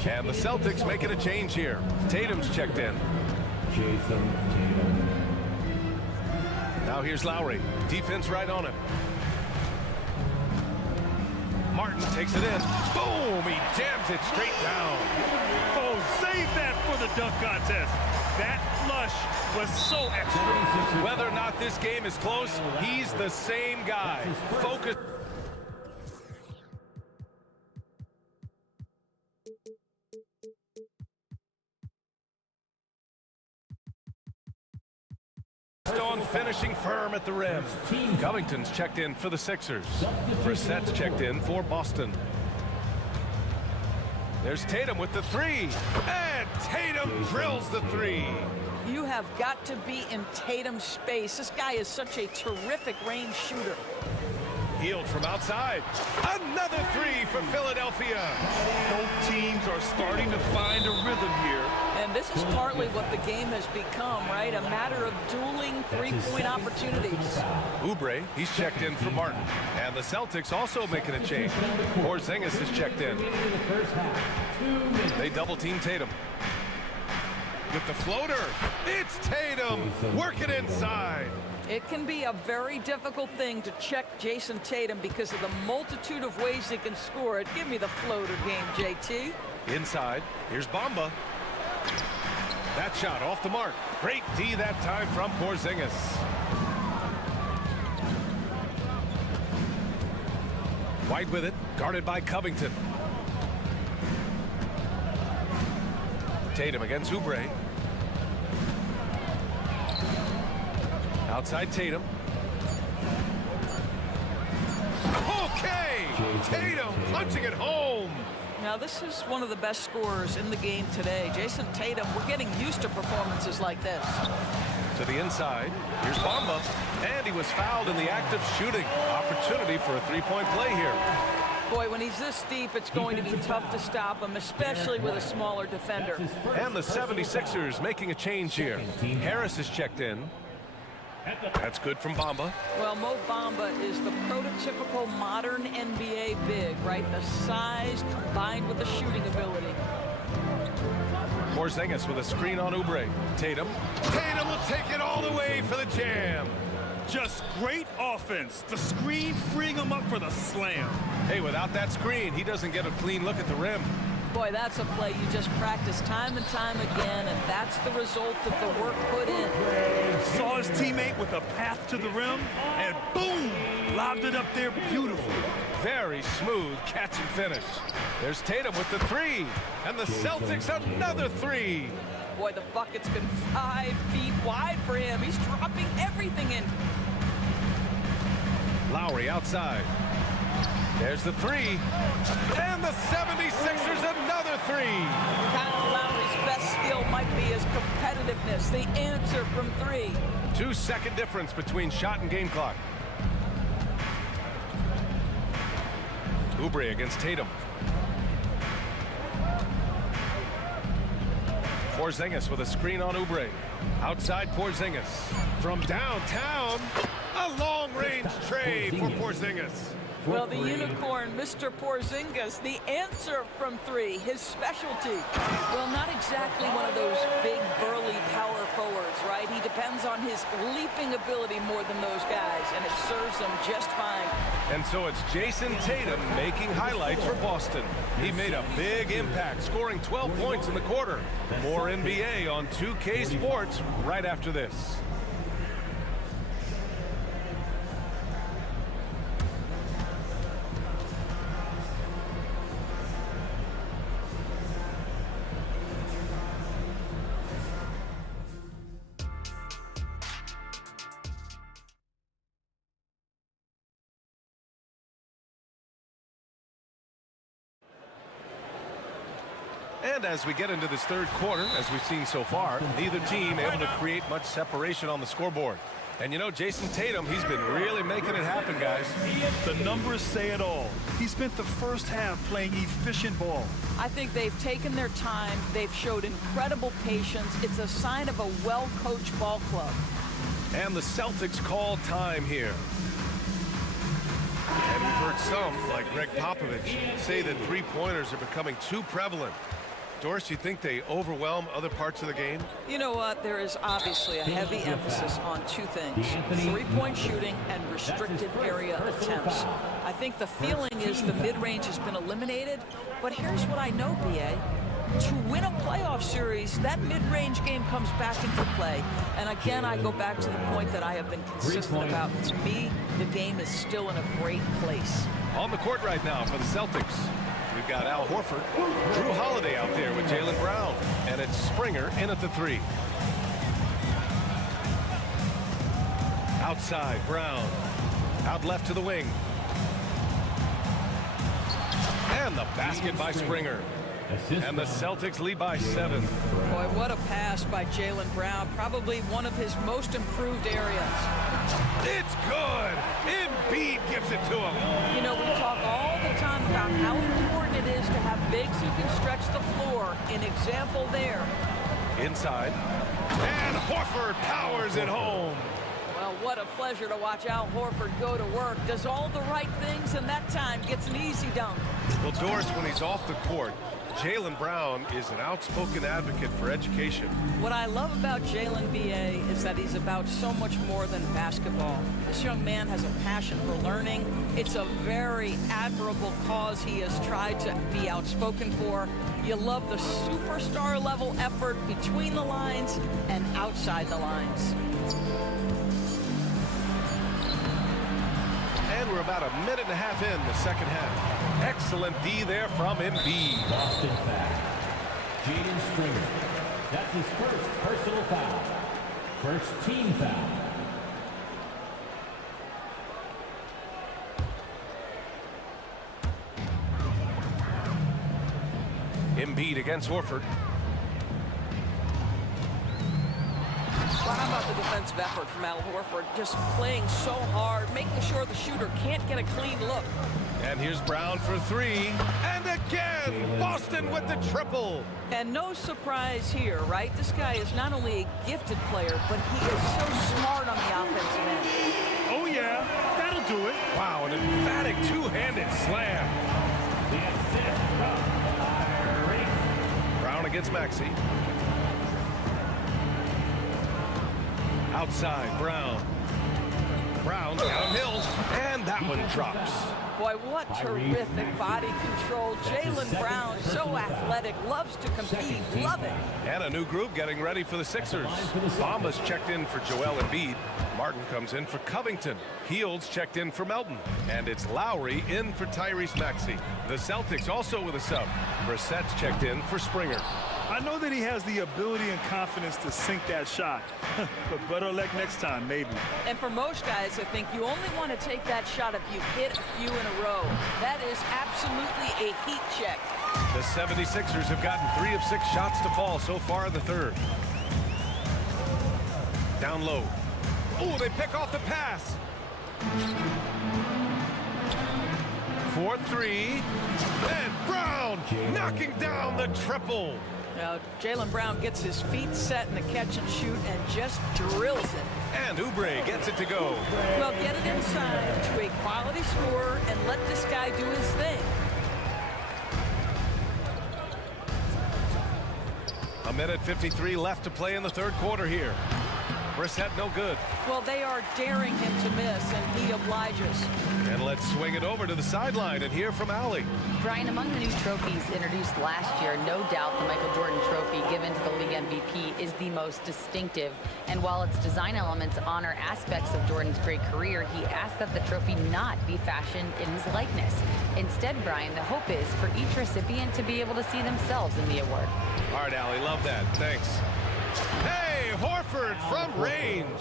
And the Celtics making a change here. Tatum's checked in. Now here's Lowry. Defense right on him. Martin takes it in. Boom! He jams it straight down. Oh, save that for the dunk contest. That flush was so extra. Whether or not this game is close, he's the same guy. Focus. On finishing firm at the rim. Covington's checked in for the Sixers. Brissett's checked in for Boston. There's Tatum with the 3. And Tatum drills the 3. You have got to be in Tatum's space. This guy is such a terrific range shooter. Hield from outside. Another 3 for Philadelphia. Both teams are starting to find a rhythm here. And this is partly what the game has become, right? A matter of dueling three-point opportunities. Oubre, he's checked in for Martin. And the Celtics also making a change. Porzingis is checked in. They double-team Tatum. With the floater, it's Tatum working inside. It can be a very difficult thing to check Jason Tatum because of the multitude of ways he can score it. Give me the floater game, JT. Inside, here's Bamba. That shot off the mark. Great D that time from Porzingis. White with it, guarded by Covington. Tatum against Oubre. Outside Tatum. Okay! Tatum punching it home. Now, this is one of the best scorers in the game today. Jason Tatum, we're getting used to performances like this. To the inside. Here's Bamba. And he was fouled in the act of shooting. Opportunity for a three-point play here. Boy, when he's this deep, it's going to be tough to stop him, especially with a smaller defender. And the 76ers making a change here. Harris is checked in. That's good from Bamba. Well, Mo Bamba is the prototypical modern NBA big, right? The size combined with the shooting ability. Porzingis with a screen on Oubre. Tatum. Tatum will take it all the way for the jam. Just great offense. The screen freeing him up for the slam. Hey, without that screen, he doesn't get a clean look at the rim. Boy, that's a play you just practice time and time again, and that's the result of the work put in. Saw his teammate with a path to the rim, and boom! Lobbed it up there beautifully. Very smooth catch and finish. There's Tatum with the three, and the Celtics another three. Boy, the bucket's been 5 feet wide for him. He's dropping everything in. Lowry outside. There's the three. And the 76ers another three. Kyle Lowry's best skill might be his competitiveness, the answer from three. 2-second difference between shot and game clock. Oubre against Tatum. Porzingis with a screen on Oubre. Outside Porzingis. From downtown, a long-range tray for Porzingis. Well, the unicorn, Mr. Porzingis, the answer from three, his specialty. Well, not exactly one of those big, burly power forwards, right? He depends on his leaping ability more than those guys, and it serves him just fine. And so it's Jason Tatum making highlights for Boston. He made a big impact, scoring 12 points in the quarter. More NBA on 2K Sports right after this. And as we get into this third quarter, as we've seen so far, neither team able to create much separation on the scoreboard. And you know, Jason Tatum, he's been really making it happen, guys. The numbers say it all. He spent the first half playing efficient ball. I think they've taken their time. They've showed incredible patience. It's a sign of a well-coached ball club. And the Celtics call time here. And we've heard some, like Greg Popovich, say that three-pointers are becoming too prevalent. Doris, you think they overwhelm other parts of the game? You know what? There is obviously a heavy emphasis on two things: three-point shooting and restricted area attempts. I think the feeling is the mid-range has been eliminated, but here's what I know, BA. To win a playoff series, that mid-range game comes back into play. And again, I go back to the point that I have been consistent about. To me, the game is still in a great place. On the court right now for the Celtics, we've got Al Horford, Drew Holiday out there with Jaylen Brown, and it's Springer in at the three. Outside, Brown. Out left to the wing. And the basket by Springer. And the Celtics lead by 7. Boy, what a pass by Jaylen Brown. Probably one of his most improved areas. It's good. Embiid gives it to him. You know, we talk all the time about how important it is to have bigs who can stretch the floor. An example there. Inside. And Horford powers it home. Well, what a pleasure to watch Al Horford go to work. Does all the right things, and that time gets an easy dunk. Well, Doris, when he's off the court, Jaylen Brown is an outspoken advocate for education. What I love about Jaylen B.A. is that he's about so much more than basketball. This young man has a passion for learning. It's a very admirable cause he has tried to be outspoken for. You love the superstar level effort between the lines and outside the lines. And we're about a minute and a half in the second half. Excellent D there from Embiid. Boston foul. Jaden Springer. That's his first personal foul. First team foul. Embiid against Horford. Well, how about the defensive effort from Al Horford? Just playing so hard, making sure the shooter can't get a clean look. And here's Brown for three. And again, Boston with the triple. And no surprise here, right? This guy is not only a gifted player, but he is so smart on the offensive end. Oh, yeah, that'll do it. Wow, an emphatic two-handed slam. The assist from Brown against Maxey. Outside, Brown. Brown downhill, and that one drops. Boy, what terrific body control. Jaylen Brown, so athletic, loves to compete, love it. And a new group getting ready for the Sixers. Bamba's checked in for Joel Embiid. Martin comes in for Covington. Heald's checked in for Melton. And it's Lowry in for Tyrese Maxey. The Celtics also with a sub. Brissett's checked in for Springer. I know that he has the ability and confidence to sink that shot, but better luck next time, maybe. And for most guys, I think you only want to take that shot if you hit a few in a row. That is absolutely a heat check. The 76ers have gotten 3 of 6 shots to fall so far in the third. Down low. Oh, they pick off the pass. 4-3. And Brown knocking down the triple. Now, Jaylen Brown gets his feet set in the catch and shoot and just drills it. And Oubre gets it to go. Well, get it inside to a quality scorer and let this guy do his thing. A minute 53 left to play in the third quarter here. Brissett no good. Well, they are daring him to miss, and he obliges. And let's swing it over to the sideline and hear from Allie. Brian, among the new trophies introduced last year, no doubt the Michael Jordan Trophy given to the league MVP is the most distinctive. And while its design elements honor aspects of Jordan's great career, he asked that the trophy not be fashioned in his likeness. Instead, Brian, the hope is for each recipient to be able to see themselves in the award. All right, Allie, love that. Thanks. Hey, Horford from range.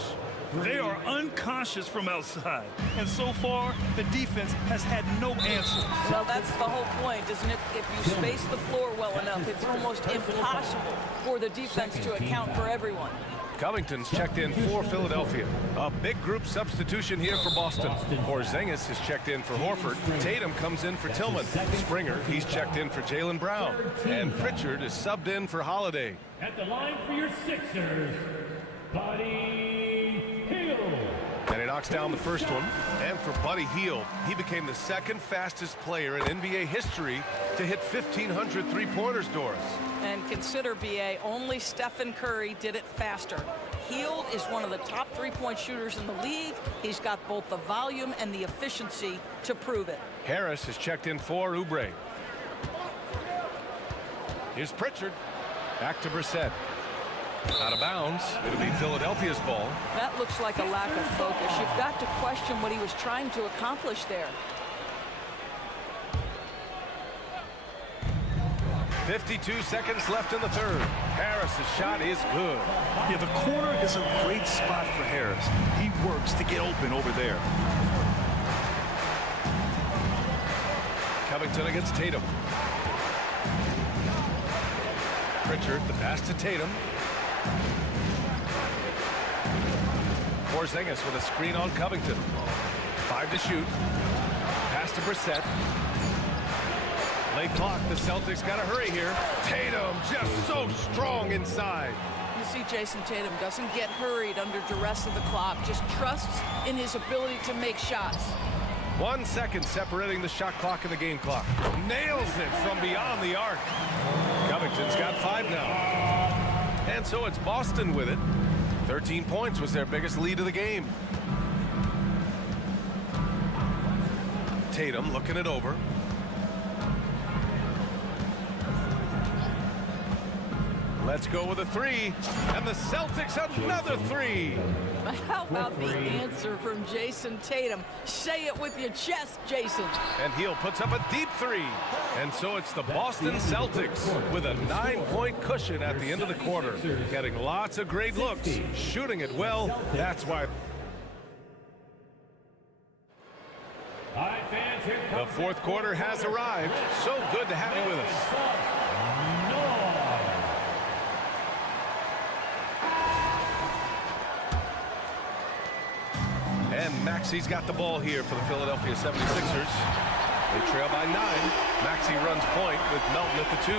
They are unconscious from outside, and so far, the defense has had no answer. Well, that's the whole point, isn't it? If you space the floor well enough, it's almost impossible for the defense to account for everyone. Covington's checked in for Philadelphia. A big group substitution here for Boston. Porzingis is checked in for Horford. Tatum comes in for Tillman. Springer, he's checked in for Jaylen Brown. And Pritchard is subbed in for Holiday. At the line for your Sixers, Buddy Hield. And he knocks down the first one. And for Buddy Hield, he became the second fastest player in NBA history to hit 1,500 three-pointers, Doris. And consider, BA, only Stephen Curry did it faster. Hield is one of the top three-point shooters in the league. He's got both the volume and the efficiency to prove it. Harris is checked in for Oubre. Here's Pritchard. Back to Brissett. Out of bounds. It'll be Philadelphia's ball. That looks like a lack of focus. You've got to question what he was trying to accomplish there. 52 seconds left in the third. Harris's shot is good. Yeah, the corner is a great spot for Harris. He works to get open over there. Covington against Tatum. Pritchard, the pass to Tatum. Porzingis with a screen on Covington. 5 to shoot. Pass to Brissett. Play clock. The Celtics got to hurry here. Tatum just so strong inside. You see Jason Tatum doesn't get hurried under duress of the clock, just trusts in his ability to make shots. 1 second separating the shot clock and the game clock. Nails it from beyond the arc. Covington's got 5 now. And so it's Boston with it. 13 points was their biggest lead of the game. Tatum looking it over. Let's go with a 3. And the Celtics another 3. How about the answer from Jason Tatum? Say it with your chest, Jason. And Heel puts up a deep 3. And so it's the Boston Celtics with a 9-point cushion at the end of the quarter. Getting lots of great looks, shooting it well. That's why. The fourth quarter has arrived. So good to have you with us. And Maxi's got the ball here for the Philadelphia 76ers. They trail by 9. Maxi runs point with Melton at the 2.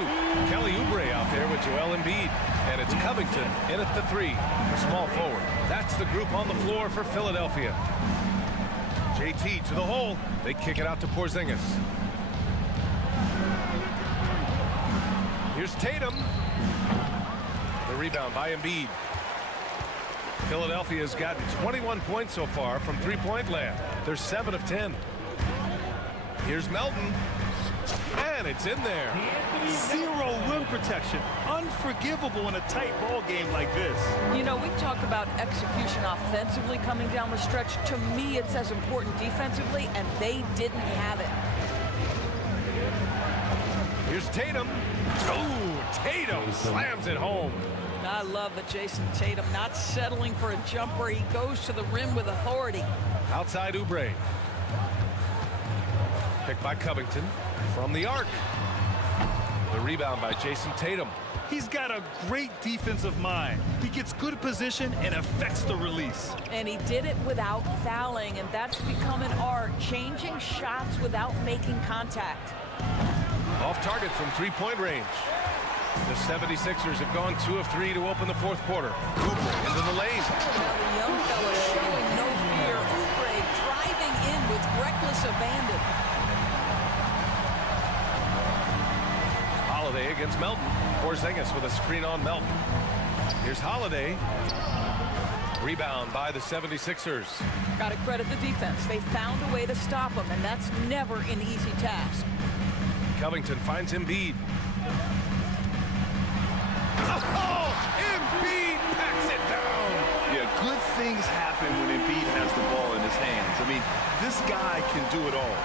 Kelly Oubre out there with Joel Embiid. And it's Covington in at the 3. The small forward. That's the group on the floor for Philadelphia. JT to the hole. They kick it out to Porzingis. Here's Tatum. The rebound by Embiid. Philadelphia's gotten 21 points so far from three-point land. They're 7 of 10. Here's Melton. And it's in there. Zero rim protection. Unforgivable in a tight ball game like this. You know, we talk about execution offensively coming down the stretch. To me, it's as important defensively, and they didn't have it. Here's Tatum. Oh, Tatum slams it home. I love that Jason Tatum not settling for a jumper. He goes to the rim with authority. Outside Oubre. Picked by Covington from the arc. The rebound by Jason Tatum. He's got a great defensive mind. He gets good position and affects the release. And he did it without fouling, and that's become an art, changing shots without making contact. Off target from three-point range. The 76ers have gone 2 of 3 to open the fourth quarter. Oubre into the lane. Now the young fella showing no fear. Oubre driving in with reckless abandon. Holiday against Melton. Porzingis with a screen on Melton. Here's Holiday. Rebound by the 76ers. Got to credit the defense. They found a way to stop him, and that's never an easy task. Covington finds Embiid. Oh, Embiid packs it down. Yeah, good things happen when Embiid has the ball in his hands. I mean, this guy can do it all.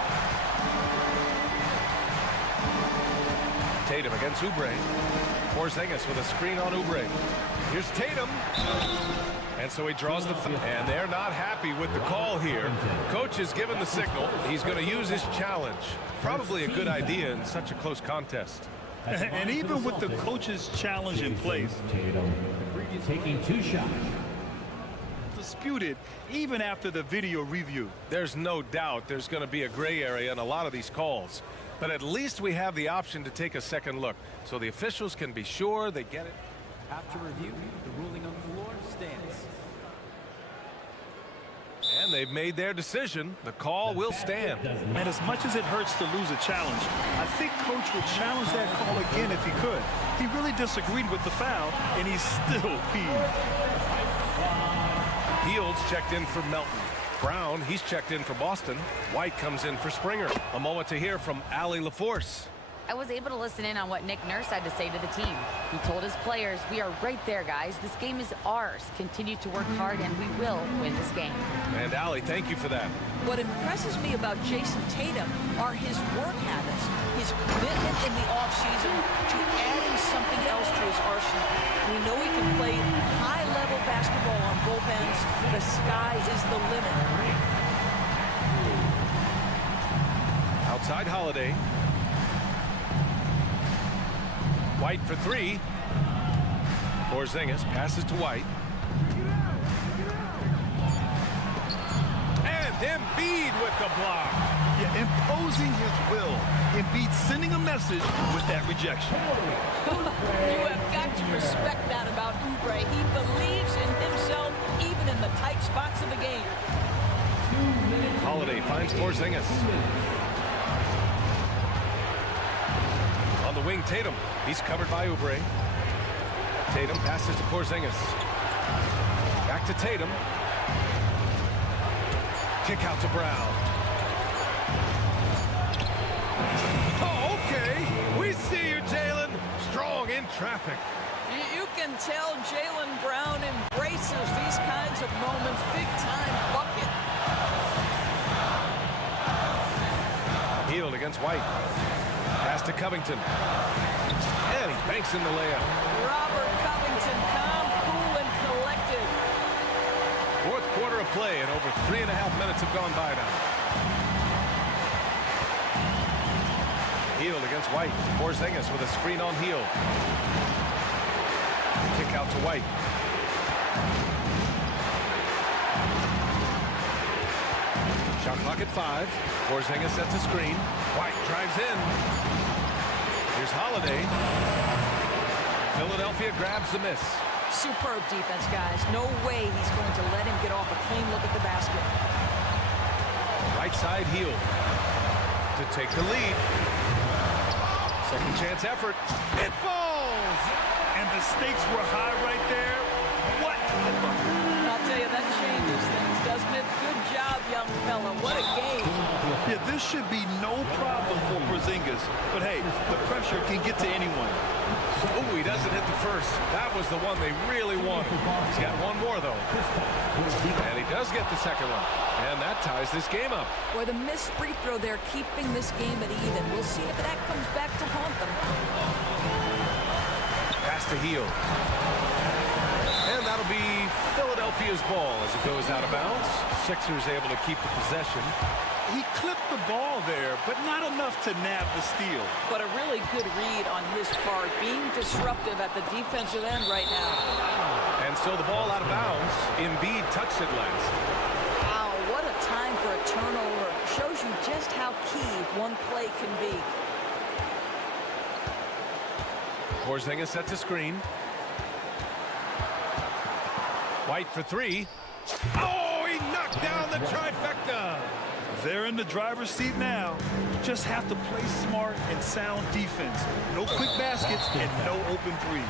Tatum against Oubre. Porzingis with a screen on Oubre. Here's Tatum. And so he draws the and they're not happy with the call here. Coach has given the signal. He's going to use his challenge. Probably a good idea in such a close contest. And even with the coach's challenge in place, taking 2 shots. Disputed even after the video review. There's no doubt there's going to be a gray area in a lot of these calls. But at least we have the option to take a second look so the officials can be sure they get it. After review, the ruling on the floor stands. And they've made their decision. The call will stand. And as much as it hurts to lose a challenge, I think Coach would challenge that call again if he could. He really disagreed with the foul, and he's still peeved. Fields checked in for Melton. Brown, he's checked in for Boston. White comes in for Springer. A moment to hear from Allie LaForce. I was able to listen in on what Nick Nurse had to say to the team. He told his players, we are right there, guys. This game is ours. Continue to work hard, and we will win this game. And Allie, thank you for that. What impresses me about Jason Tatum are his work habits, his commitment in the offseason to adding something else to his arsenal. We know he can play high-level basketball on both ends. The sky is the limit. Outside Holiday. White for 3. Porzingis passes to White. And And Embiid with the block. Yeah, imposing his will. Embiid sending a message with that rejection. You have got to respect that about Oubre. He believes in himself even in the tight spots of the game. Holiday finds Porzingis. On the wing, Tatum. He's covered by Oubre. Tatum passes to Porzingis. Back to Tatum. Kick out to Brown. Oh, okay. We see you, Jalen. Strong in traffic. You can tell Jalen Brown embraces these kinds of moments. Big-time bucket. Healed against White. Pass to Covington. And he banks in the layup. Robert Covington, calm, cool, and collected. Fourth quarter of play, and over 3.5 minutes have gone by now. Healed against White. Porzingis with a screen on Heal. Kick out to White. Shot clock at 5. Porzingis sets a screen. White drives in. Here's Holiday. Philadelphia grabs the miss. Superb defense, guys. No way he's going to let him get off a clean look at the basket. Right side Heal to take the lead. Second chance effort. It falls! And the stakes were high right there. What a bucket. I'll tell you, that changes things, doesn't it? Good job, young fella. What a game. Yeah, this should be no problem for Porzingis. But hey, the pressure can get to anyone. Oh, he doesn't hit the first. That was the one they really wanted. He's got one more, though. And he does get the second one. And that ties this game up. Boy, the missed free throw there keeping this game at even. We'll see if that comes back to haunt them. Pass to Heal. And that'll be Philadelphia's ball as it goes out of bounds. Sixers able to keep the possession. He clipped the ball there, but not enough to nab the steal. But a really good read on his part, being disruptive at the defensive end right now. And so the ball out of bounds. Embiid touched it last. Wow, what a time for a turnover. Shows you just how key one play can be. Porzingis sets a screen. White for 3. Oh, he knocked down the trifecta. They're in the driver's seat now. Just have to play smart and sound defense. No quick baskets and no open threes.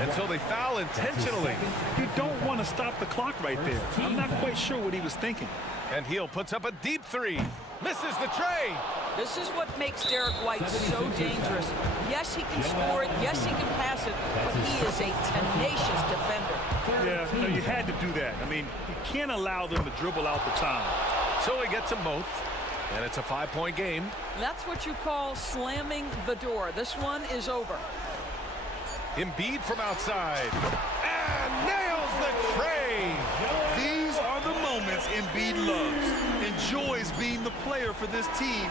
And so they foul intentionally. You don't want to stop the clock right there. I'm not quite sure what he was thinking. And Heal puts up a deep 3. Misses the tray. This is what makes Derek White so dangerous. Yes, he can score it. Yes, he can pass it. But he is a tenacious defender. Yeah, no, you had to do that. I mean, you can't allow them to dribble out the time. So he gets them both. And it's a 5-point game. That's what you call slamming the door. This one is over. Embiid from outside. And nails the tray. These are the moments Embiid loves. Enjoys being the player for this team.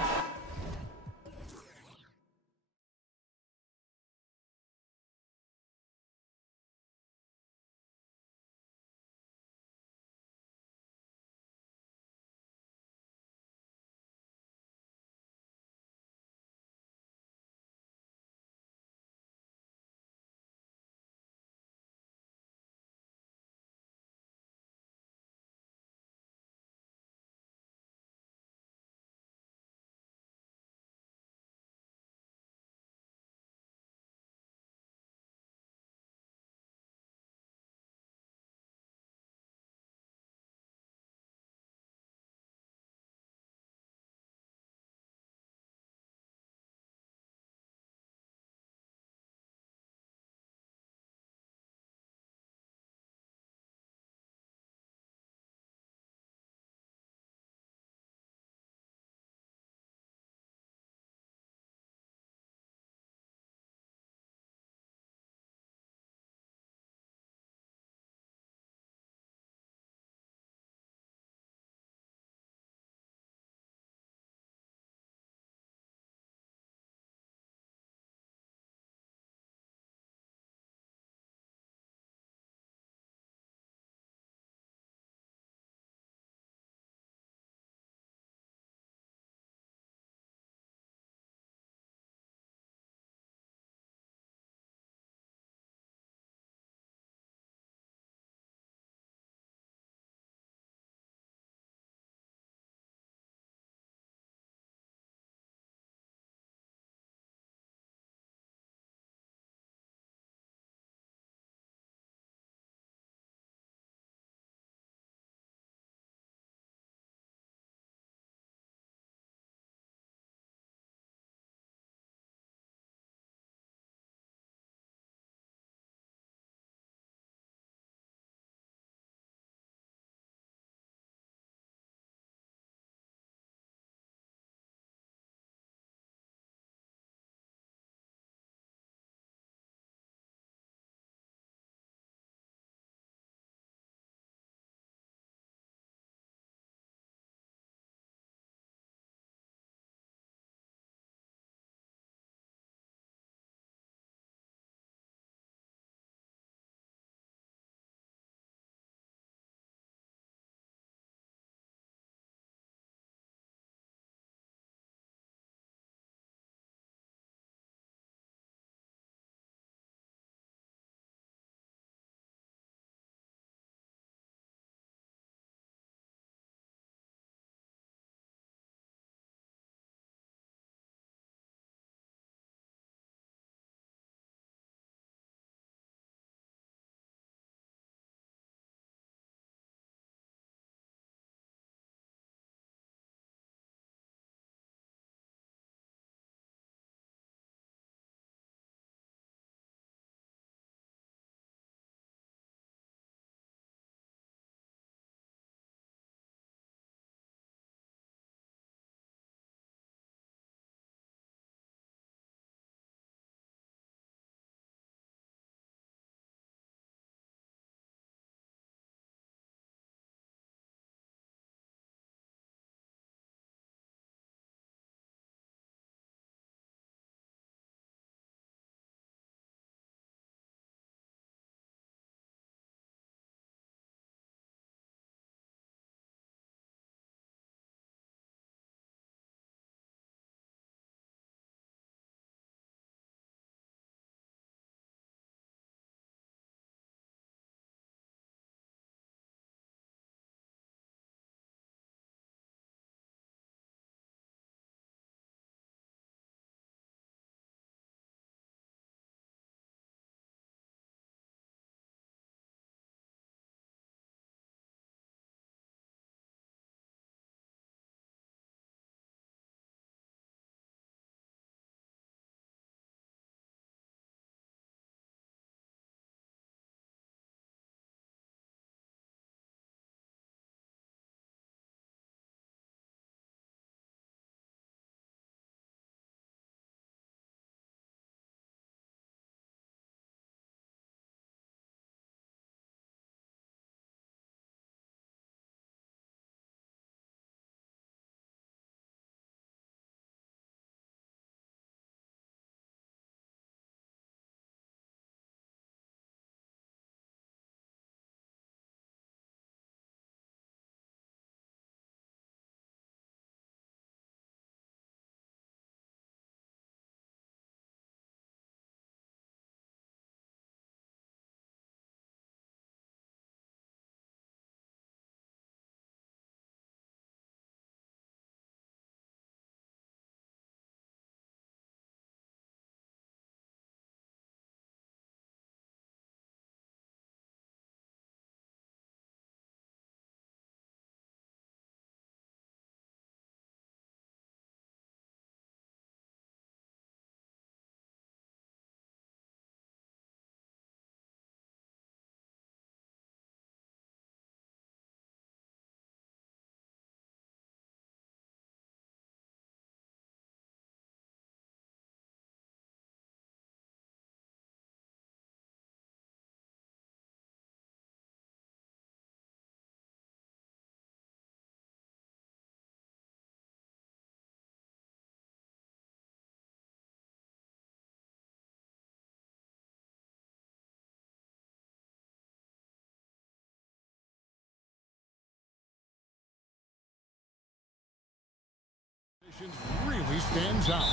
really stands out.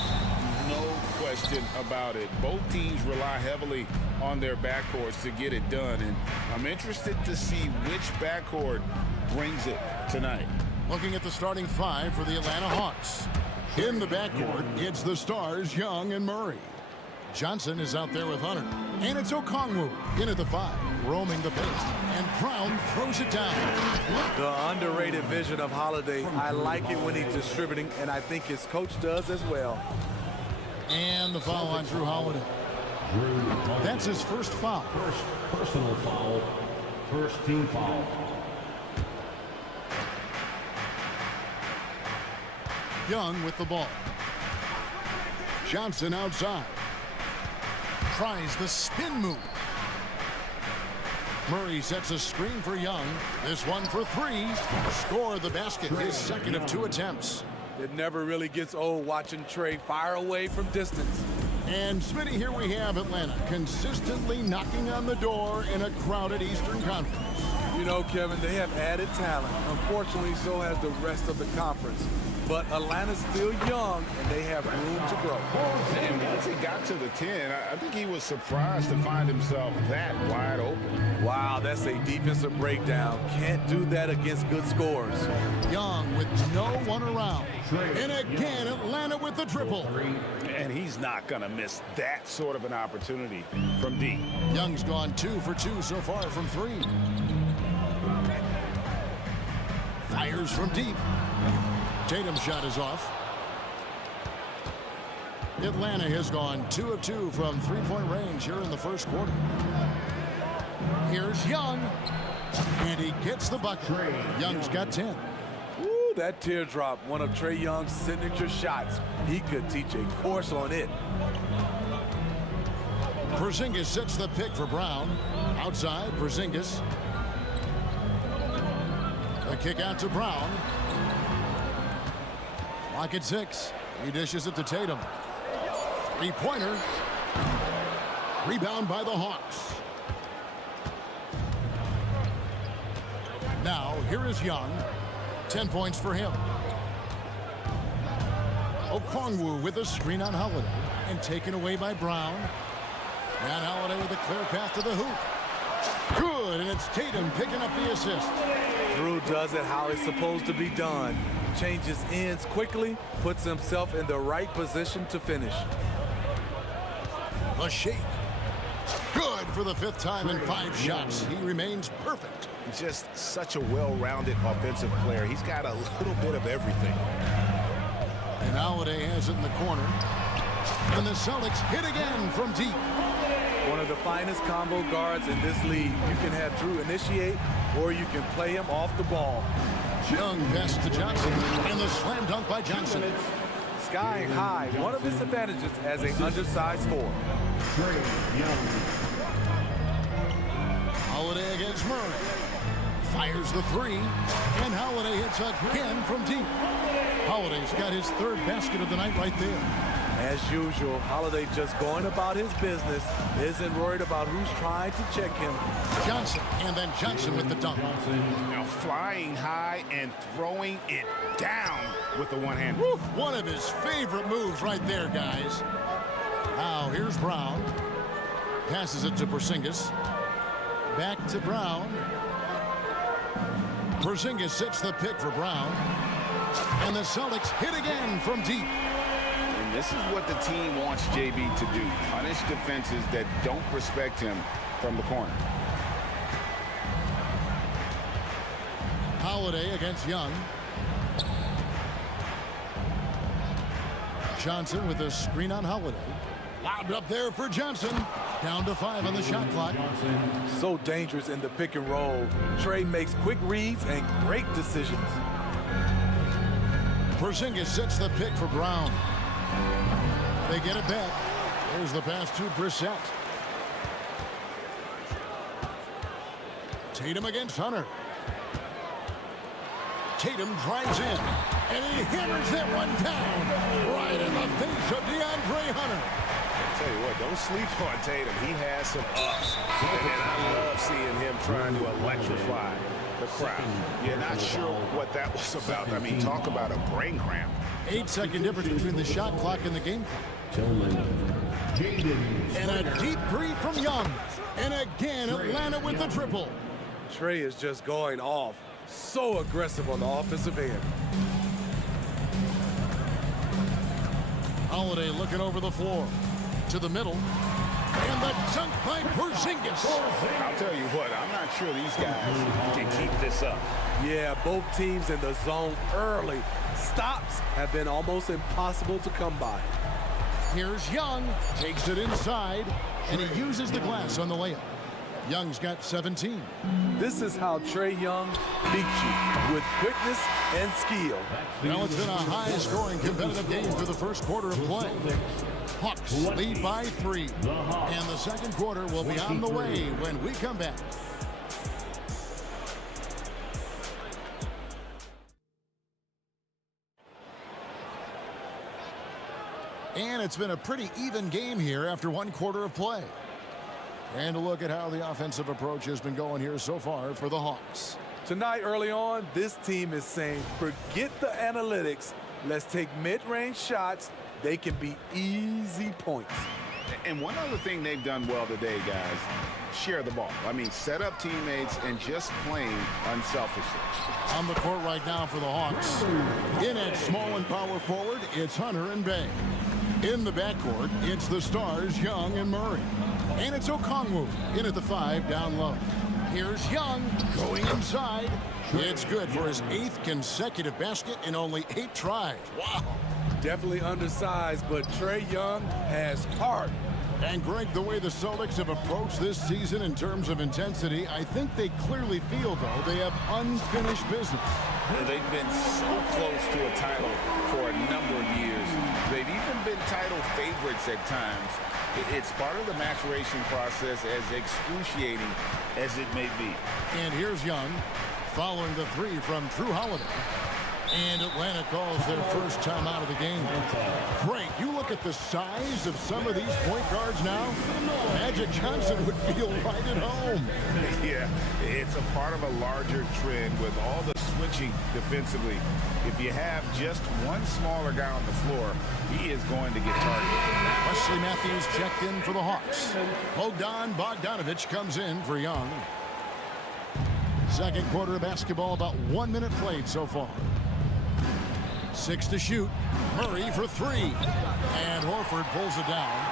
No question about it. Both teams rely heavily on their backcourts to get it done, and I'm interested to see which backcourt brings it tonight. Looking at the starting five for the Atlanta Hawks. In the backcourt, it's the stars Young and Murray. Johnson is out there with Hunter. And it's Okongwu in at the five, roaming the pace. And Brown throws it down. The underrated vision of Holiday. I like it when he's distributing, and I think his coach does as well. And the foul on Drew Holiday. That's his first foul. First personal foul. First team foul. Young with the ball. Johnson outside. Tries the spin move. Murray sets a screen for Young. This one for three. Score the basket. His second of 2 attempts. It never really gets old watching Trey fire away from distance. And Smitty, here we have Atlanta consistently knocking on the door in a crowded Eastern Conference. You know, Kevin, they have added talent. Unfortunately, so has the rest of the conference. But Atlanta's still young, and they have room to grow. And once he got to the 10, I think he was surprised to find himself that wide open. Wow, that's a defensive breakdown. Can't do that against good scores. Young with no one around. And again, Atlanta with the triple. And he's not going to miss that sort of an opportunity from deep. Young's gone 2 for 2 so far from 3. Fires from deep. Tatum's shot is off. Atlanta has gone 2 of 2 from three-point range here in the first quarter. Here's Young. And he gets the bucket. Young's got 10. Ooh, that teardrop, one of Trae Young's signature shots. He could teach a course on it. Porzingis sets the pick for Brown. Outside, Porzingis. A kick out to Brown. Clock at 6. He dishes it to Tatum. Three-pointer. Rebound by the Hawks. Now, here is Young. 10 points for him. Okongwu with a screen on Holiday. And taken away by Brown. And Holiday with a clear path to the hoop. Good, and it's Tatum picking up the assist. Drew does it how it's supposed to be done. Changes ends quickly, puts himself in the right position to finish. A shake. Good for the 5th time in 5 shots. He remains perfect. Just such a well-rounded offensive player. He's got a little bit of everything. And Holiday has it in the corner. And the Celtics hit again from deep. One of the finest combo guards in this league. You can have Drew initiate, or you can play him off the ball. Young pass to Johnson, and the slam dunk by Johnson. Sky high, one of his advantages as an undersized 4. Holiday against Murray. Fires the 3, and Holiday hits again from deep. Holiday's got his 3rd basket of the night right there. As usual, Holiday just going about his business, isn't worried about who's trying to check him. Johnson, and then Johnson with the dunk. Now flying high and throwing it down with the one hand. Woo, one of his favorite moves right there, guys. Now, here's Brown. Passes it to Porzingis. Back to Brown. Porzingis sets the pick for Brown. And the Celtics hit again from deep. And this is what the team wants JB to do. Punish defenses that don't respect him from the corner. Holiday against Young. Johnson with a screen on Holiday. Lobbed up there for Johnson. Down to 5 on the shot clock. So dangerous in the pick and roll. Trey makes quick reads and great decisions. Porzingis sets the pick for Brown. They get it back. There's the pass to Brissett. Tatum against Hunter. Tatum drives in, and he hammers that one down right in the face of DeAndre Hunter. I'll tell you what, don't sleep on Tatum. He has some ups, and I love seeing him trying to electrify the crowd. You're not sure what that was about. I mean, talk about a brain cramp. 8-second difference between the shot clock and the game clock. And a deep three from Young. And again, Atlanta with the triple. Trey is just going off. So aggressive on the offensive end. Holiday looking over the floor. To the middle. And the dunk by Porzingis. I'll tell you what, I'm not sure these guys can keep this up. Yeah, both teams in the zone early. Stops have been almost impossible to come by. Here's Young. Takes it inside. And he uses the glass on the layup. Young's got 17. This is how Trey Young beats you, with quickness and skill. Well, it's been a high-scoring competitive game for the first quarter of play. Hawks lead by 3. And the second quarter will be on the way when we come back. And it's been a pretty even game here after one quarter of play. And a look at how the offensive approach has been going here so far for the Hawks. Tonight, early on, this team is saying, forget the analytics. Let's take mid-range shots. They can be easy points. And one other thing they've done well today, guys, share the ball. I mean, set up teammates and just playing unselfishly. On the court right now for the Hawks. In at small and power forward, it's Hunter and Bay. In the backcourt, it's the stars, Young and Murray. And it's Okongwu in at the 5 down low. Here's Young going inside. It's good for his 8th consecutive basket in only 8 tries. Wow. Definitely undersized, but Trey Young has heart. And Greg, the way the Celtics have approached this season in terms of intensity, I think they clearly feel, though, they have unfinished business. They've been so close to a title for a number of years. They've even been title favorites at times. It's part of the maturation process, as excruciating as it may be. And here's Young following the 3 from Drew Holiday. And Atlanta calls their first time out of the game. Great. You look at the size of some of these point guards now. Magic Johnson would feel right at home. Yeah, it's a part of a larger trend with all the switching defensively. If you have just one smaller guy on the floor, he is going to get targeted. Wesley Matthews checked in for the Hawks. Bogdanovich comes in for Young. Second quarter of basketball, about 1 minute played so far. 6 to shoot. Murray for 3. And Horford pulls it down.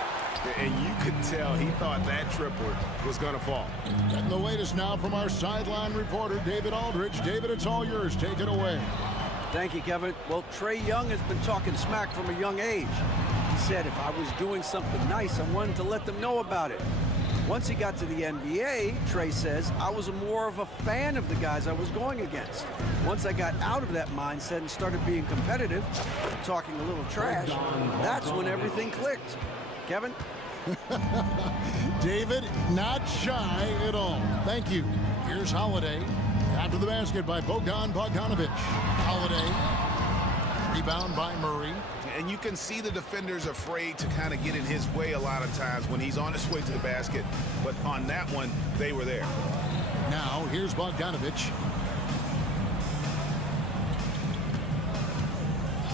And you could tell he thought that triple was going to fall. Getting the latest now from our sideline reporter, David Aldridge. David, it's all yours. Take it away. Thank you, Kevin. Well, Trey Young has been talking smack from a young age. He said if I was doing something nice, I wanted to let them know about it. Once he got to the NBA, Trey says, I was more of a fan of the guys I was going against. Once I got out of that mindset and started being competitive, talking a little trash, that's when everything clicked. Kevin? David, not shy at all. Thank you. Here's Holiday. After the basket by Bogdanovich. Holiday. Rebound by Murray. And you can see the defenders afraid to kind of get in his way a lot of times when he's on his way to the basket. But on that one, they were there. Now, here's Bogdanovich.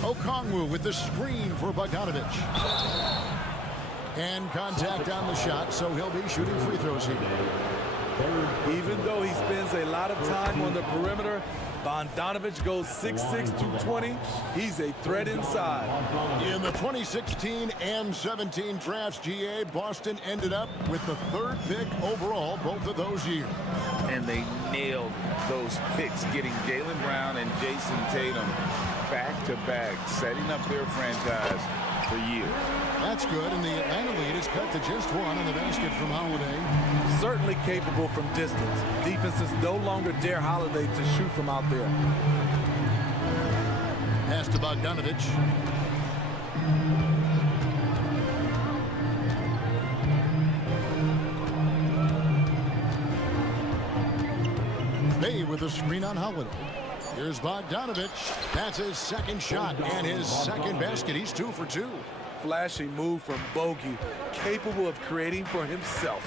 Okongwu with the screen for Bogdanovich. And contact on the shot, so he'll be shooting free throws here. Even though he spends a lot of time on the perimeter, Bogdanovich goes 6'6", 220. He's a threat inside. In the 2016 and 17 drafts, GA, Boston ended up with the 3rd pick overall both of those years. And they nailed those picks, getting Jaylen Brown and Jason Tatum back-to-back, setting up their franchise for years. That's good, and the Atlanta lead is cut to just 1 on the basket from Holiday. Certainly capable from distance. Defenses no longer dare Holiday to shoot from out there. Pass to Bogdanovich. Bay with a screen on Holiday. Here's Bogdanovich. That's his second shot and his second basket. He's 2 for 2. Flashy move from Bogey, capable of creating for himself.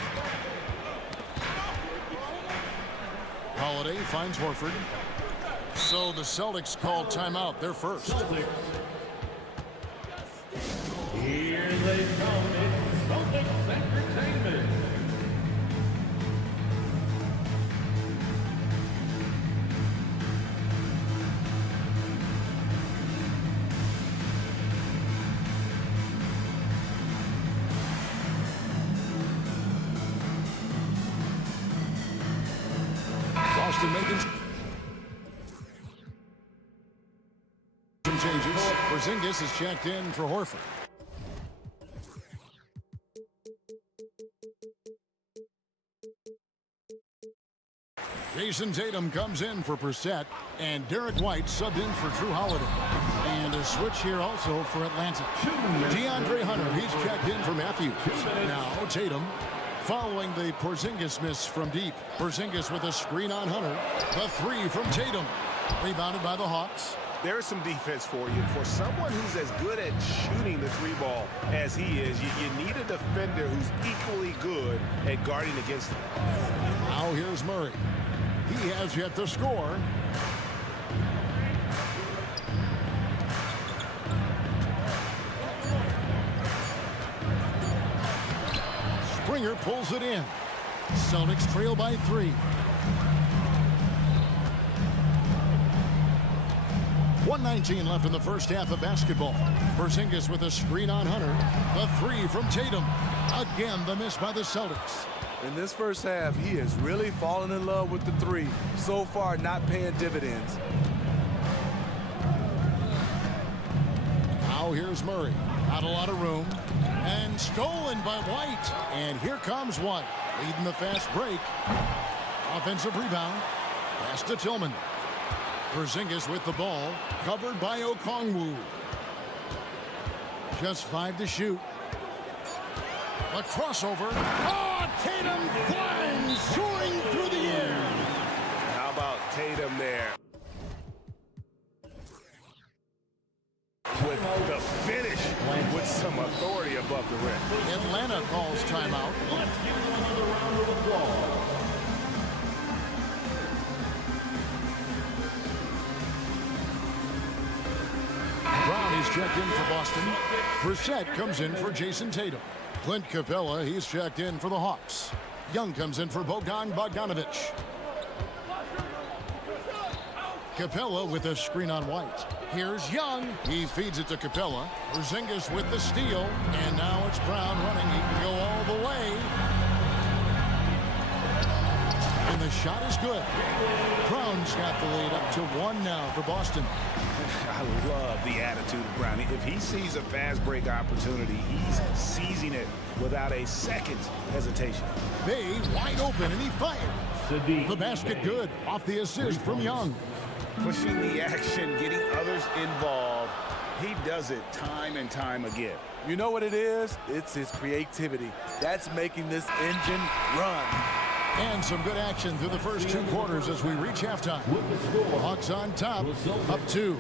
Holiday finds Horford. So the Celtics call timeout, their first. Boston making some changes. Porzingis is checked in for Horford. Jason Tatum comes in for Brissett, and Derek White subbed in for Drew Holiday. And a switch here also for Atlanta. DeAndre Hunter, he's checked in for Matthews. Now Tatum, following the Porzingis miss from deep. Porzingis with a screen on Hunter. The three from Tatum. Rebounded by the Hawks. There's some defense for you. For someone who's as good at shooting the three ball as he is, you need a defender who's equally good at guarding against him. Now here's Murray. He has yet to score. Springer pulls it in. Celtics trail by 3. 1:19 left in the first half of basketball. Porzingis with a screen on Hunter. The three from Tatum. Again, the miss by the Celtics. In this first half, he has really fallen in love with the three. So far, not paying dividends. Now here's Murray. Not a lot of room. And stolen by White. And here comes White, leading the fast break. Offensive rebound. Pass to Tillman. Porzingis with the ball. Covered by Okongwu. Just 5 to shoot. A crossover. Oh, Tatum flying, soaring through the air. How about Tatum there? With the finish with some authority above the rim. Atlanta calls timeout. Let's give them another round of applause. Brown is checked in for Boston. Brissett comes in for Jason Tatum. Clint Capella, he's checked in for the Hawks. Young comes in for Bogdan Bogdanovic. Capella with a screen on White. Here's Young. He feeds it to Capella. Porzingis with the steal. And now it's Brown running. He can go all the way. And the shot is good. Brown's got the lead up to 1 now for Boston. I love the attitude of Brown. If he sees a fast break opportunity, he's seizing it without a second's hesitation. Bay wide open, and he fired. The basket good off the assist from Young. Pushing the action, getting others involved. He does it time and time again. You know what it is? It's his creativity. That's making this engine run. And some good action through the first 2 quarters as we reach halftime. Hawks on top, up 2.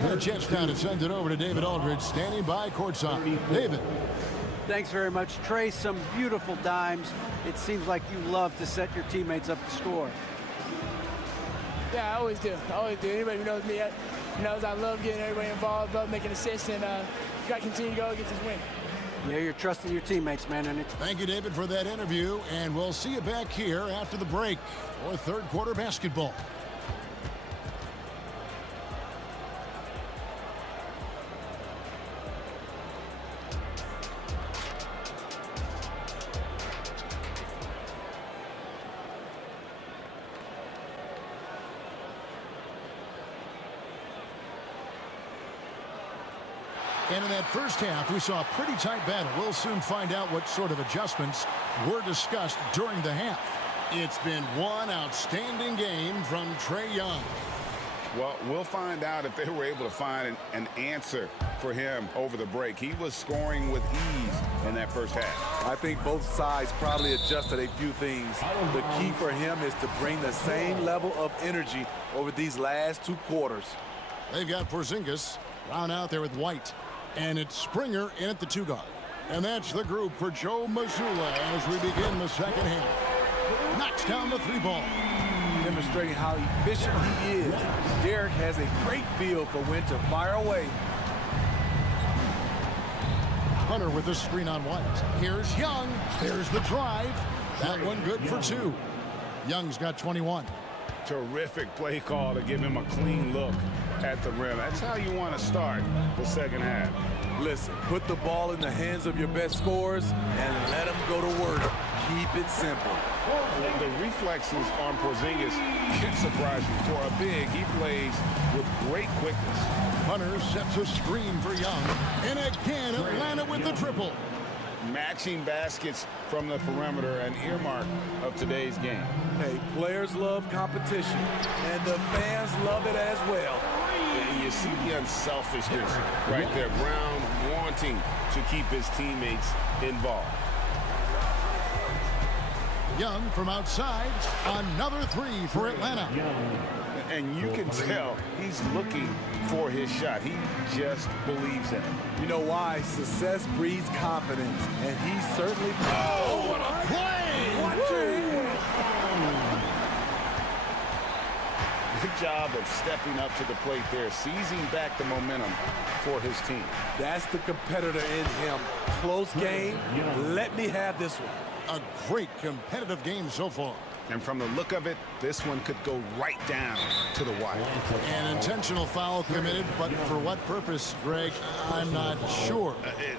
The Jets now to send it over to David Aldridge, standing by courtside. David. Thanks very much, Trey. Some beautiful dimes. It seems like you love to set your teammates up to score. Yeah, I always do. I always do. Anybody who knows me knows I love getting everybody involved, love making assists, and you got to continue to go get this win. Yeah, you're trusting your teammates, man. And Thank you, David, for that interview. And we'll see you back here after the break for third quarter basketball. And in that first half, we saw a pretty tight battle. We'll soon find out what sort of adjustments were discussed during the half. It's been one outstanding game from Trae Young. Well, we'll find out if they were able to find an answer for him over the break. He was scoring with ease in that first half. I think both sides probably adjusted a few things. The key for him is to bring the same level of energy over these last 2 quarters. They've got Porzingis round out there with White. And it's Springer in at the 2 guard. And that's the group for Joe Mazzulla as we begin the second half. Knocks down the 3 ball. Demonstrating how efficient he is. Derek has a great feel for when to fire away. Hunter with the screen on White. Here's Young. There's the drive. That one good for 2. Young's got 21. Terrific play call to give him a clean look at the rim. That's how you want to start the second half. Listen, put the ball in the hands of your best scorers and let them go to work. Keep it simple. The reflexes on Porzingis can surprise you. For a big, he plays with great quickness. Hunter sets a screen for Young. And again, Atlanta with the triple. Matching baskets from the perimeter, an earmark of today's game. Hey, players love competition, and the fans love it as well. And you see the unselfishness right there. Brown wanting to keep his teammates involved. Young from outside, another three for Atlanta. And you can tell he's looking for his shot. He just believes in it. You know why? Success breeds confidence, and he certainly... Oh, what a play! Watch it! Good job of stepping up to the plate there, seizing back the momentum for his team. That's the competitor in him. Close game. Let me have this one. A great competitive game so far. And from the look of it, this one could go right down to the wire. An intentional foul committed, but for what purpose, Greg? I'm not sure.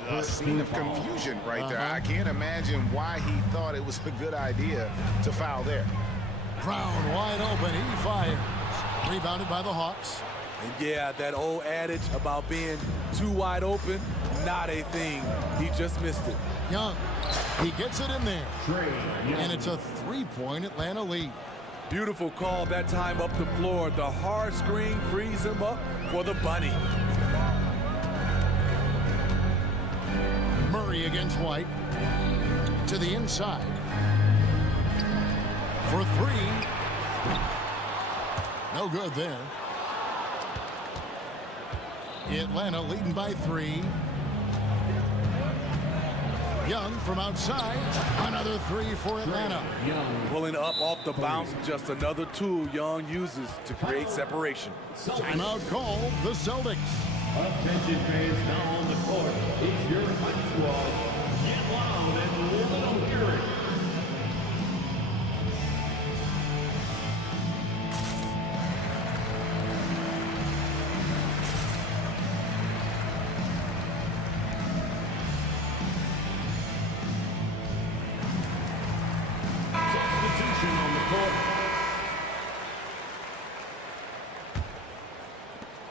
A scene of confusion right there. I can't imagine why he thought it was a good idea to foul there. Brown wide open, he fires. Rebounded by the Hawks. And yeah, that old adage about being too wide open, not a thing. He just missed it. Young, he gets it in there. And it's a three-point Atlanta lead. Beautiful call that time up the floor. The hard screen frees him up for the bunny. Murray against White. To the inside. For three. No good there. Atlanta leading by three. Young from outside. Another three for Atlanta. Pulling up off the bounce, just another tool Young uses to create separation. Timeout called the Celtics. Attention fans now on the court. It's your fight squad. Get loud and live in fury.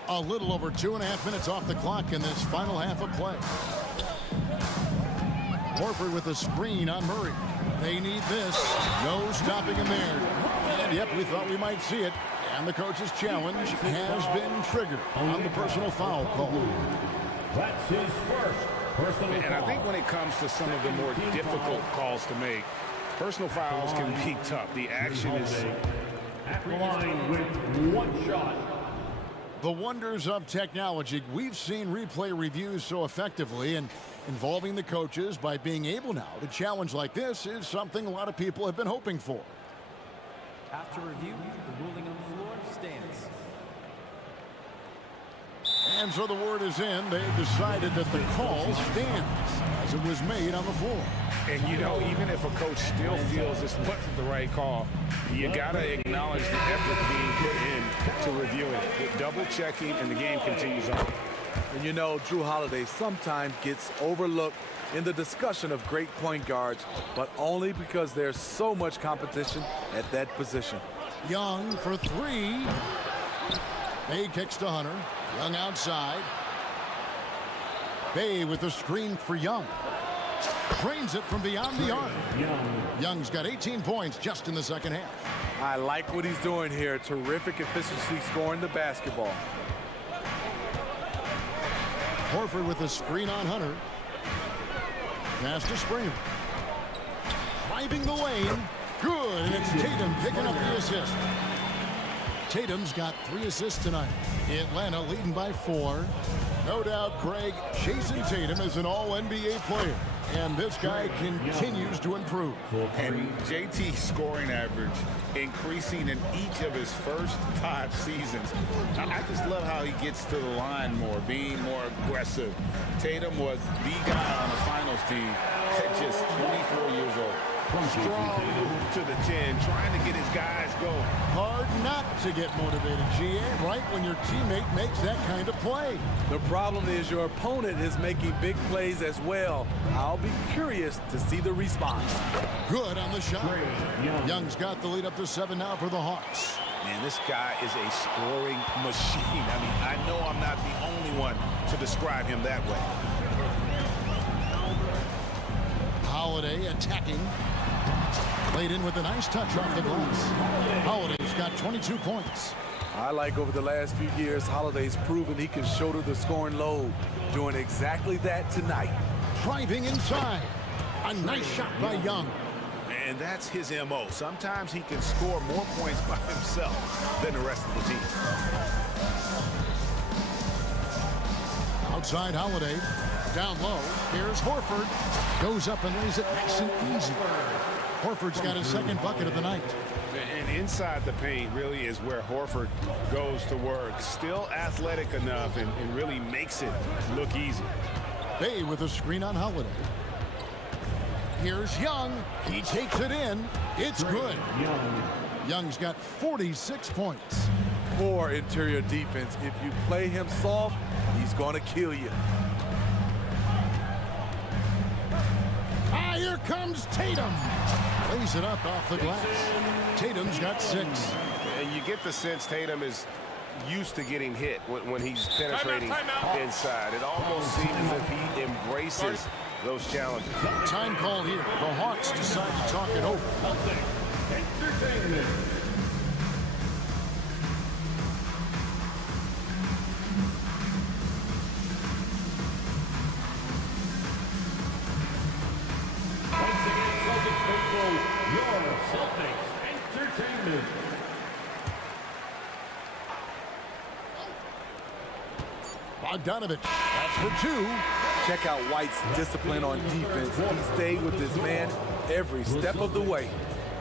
A little over 2.5 minutes off the clock in this final half of play. Horford with a screen on Murray. They need this. No stopping him there. And yep, we thought we might see it. And the coach's challenge has been triggered on the personal foul call. That's his first personal foul. And I think when it comes to some of the more difficult calls to make, personal fouls can be tough. The action is... At the line with one shot. The wonders of technology. We've seen replay reviews so effectively, and involving the coaches by being able now to challenge like this is something a lot of people have been hoping for. After review, the ruling on the floor stands. And so the word is in. They've decided that the call stands as it was made on the floor. And, you know, even if a coach still feels this wasn't the right call, you got to acknowledge the effort being put in to review it. The double checking, and the game continues on. And you know, Drew Holiday sometimes gets overlooked in the discussion of great point guards, but only because there's so much competition at that position. Young for three. Bay kicks to Hunter. Young outside. Bay with the screen for Young. Drains it from beyond the arc. Young's got 18 points just in the second half. I like what he's doing here. Terrific efficiency scoring the basketball. Horford with the screen on Hunter. Pass to Springer. Driving the lane. Good, and it's Tatum picking up the assist. Tatum's got 3 assists tonight. Atlanta leading by 4. No doubt, Greg, Jason Tatum is an all-NBA player. And this guy continues to improve. And JT's scoring average increasing in each of his first 5 seasons. I just love how he gets to the line more, being more aggressive. Tatum was the guy on the finals team at just 24 years old. Strong to the 10, trying to get his guys going. Hard not to get motivated, GA, right when your teammate makes that kind of play? The problem is your opponent is making big plays as well. I'll be curious to see the response. Good on the shot. Young's got the lead up to 7 now for the Hawks. Man, this guy is a scoring machine. I mean, I know I'm not the only one to describe him that way. Holiday attacking. Played in with a nice touch off the glass. Holiday's got 22 points. I like over the last few years, Holiday's proven he can shoulder the scoring load. Doing exactly that tonight. Driving inside. A nice shot by Young. And that's his MO. Sometimes he can score more points by himself than the rest of the team. Outside Holiday. Down low. Here's Horford. Goes up and lays it nice and easy. Horford's got his second bucket of the night. And inside the paint really is where Horford goes to work. Still athletic enough and really makes it look easy. Bay with a screen on Holiday. Here's Young. He takes it in. It's good. Young's got 46 points. Poor interior defense. If you play him soft, he's going to kill you. Ah, here comes Tatum. Lays it up off the glass. Tatum's got 6. And you get the sense Tatum is used to getting hit when he's penetrating inside. It almost seems as if he embraces those challenges. Time call here. The Hawks decide to talk it over. Entertainment. Once again, Celtics faithful, your Celtics Entertainment. Bogdanovich, that's for 2. Check out White's discipline on defense. He stayed with his man every step of the way.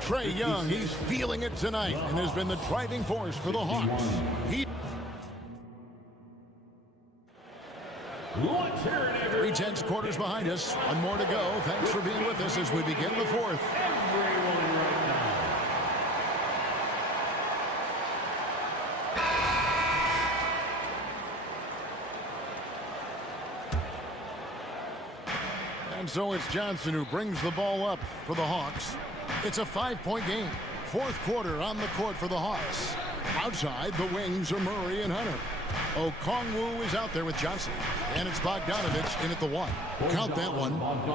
Trae Young, he's feeling it tonight and has been the driving force for the Hawks. Three tenths quarters behind us. One more to go. Thanks for being with us as we begin the 4th. And so it's Johnson who brings the ball up for the Hawks. It's a 5-point game. 4th quarter on the court for the Hawks. Outside, the wings are Murray and Hunter. Okongwu is out there with Johnson. And it's Bogdanovich in at the 1. Count that one.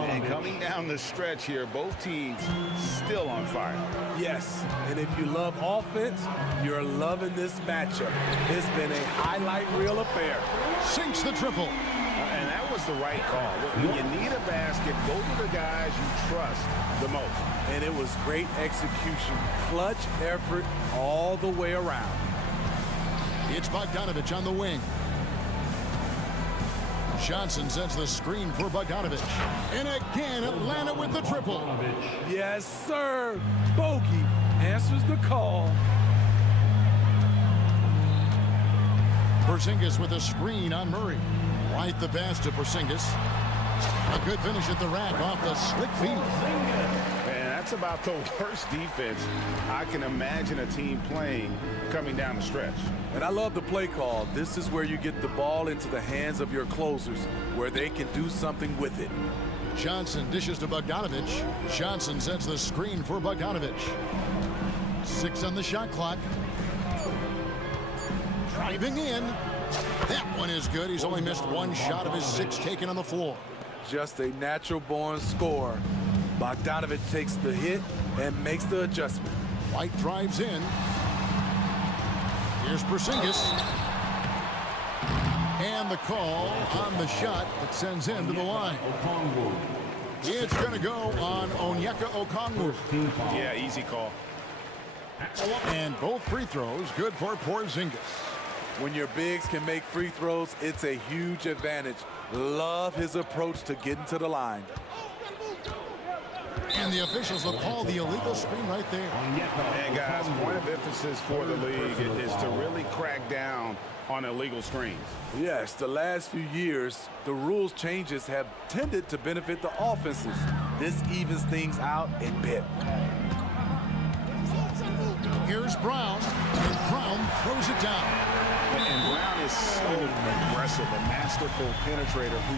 And coming down the stretch here, both teams still on fire. Yes, and if you love offense, you're loving this matchup. It's been a highlight reel affair. Sinks the triple. And that was the right call. When you need a basket, go to the guys you trust the most. And it was great execution. Clutch effort all the way around. It's Bogdanovich on the wing. Johnson sends the screen for Bogdanovich. And again, Atlanta with the triple. Yes, sir. Bogey answers the call. Porzingis with a screen on Murray. Right the pass to Porzingis. A good finish at the rack off the slick feed. And that's about the worst defense I can imagine a team playing coming down the stretch. And I love the play call. This is where you get the ball into the hands of your closers, where they can do something with it. Johnson dishes to Bogdanovich. Johnson sets the screen for Bogdanovich. 6 on the shot clock. Driving in. That one is good. He's only missed 1 shot of his 6 taken on the floor. Just a natural-born scorer. Bogdanovich takes the hit and makes the adjustment. White drives in. Here's Porzingis. And the call on the shot that sends him to the line. It's going to go on Onyeka Okongwu. Yeah, easy call. And both free throws good for Porzingis. When your bigs can make free throws, it's a huge advantage. Love his approach to getting to the line. And the officials will call the illegal screen right there. And guys, point of emphasis for the league is to really crack down on illegal screens. Yes, the last few years, the rules changes have tended to benefit the offenses. This evens things out a bit. Here's Brown. throws it down. And Brown is so aggressive, a masterful penetrator who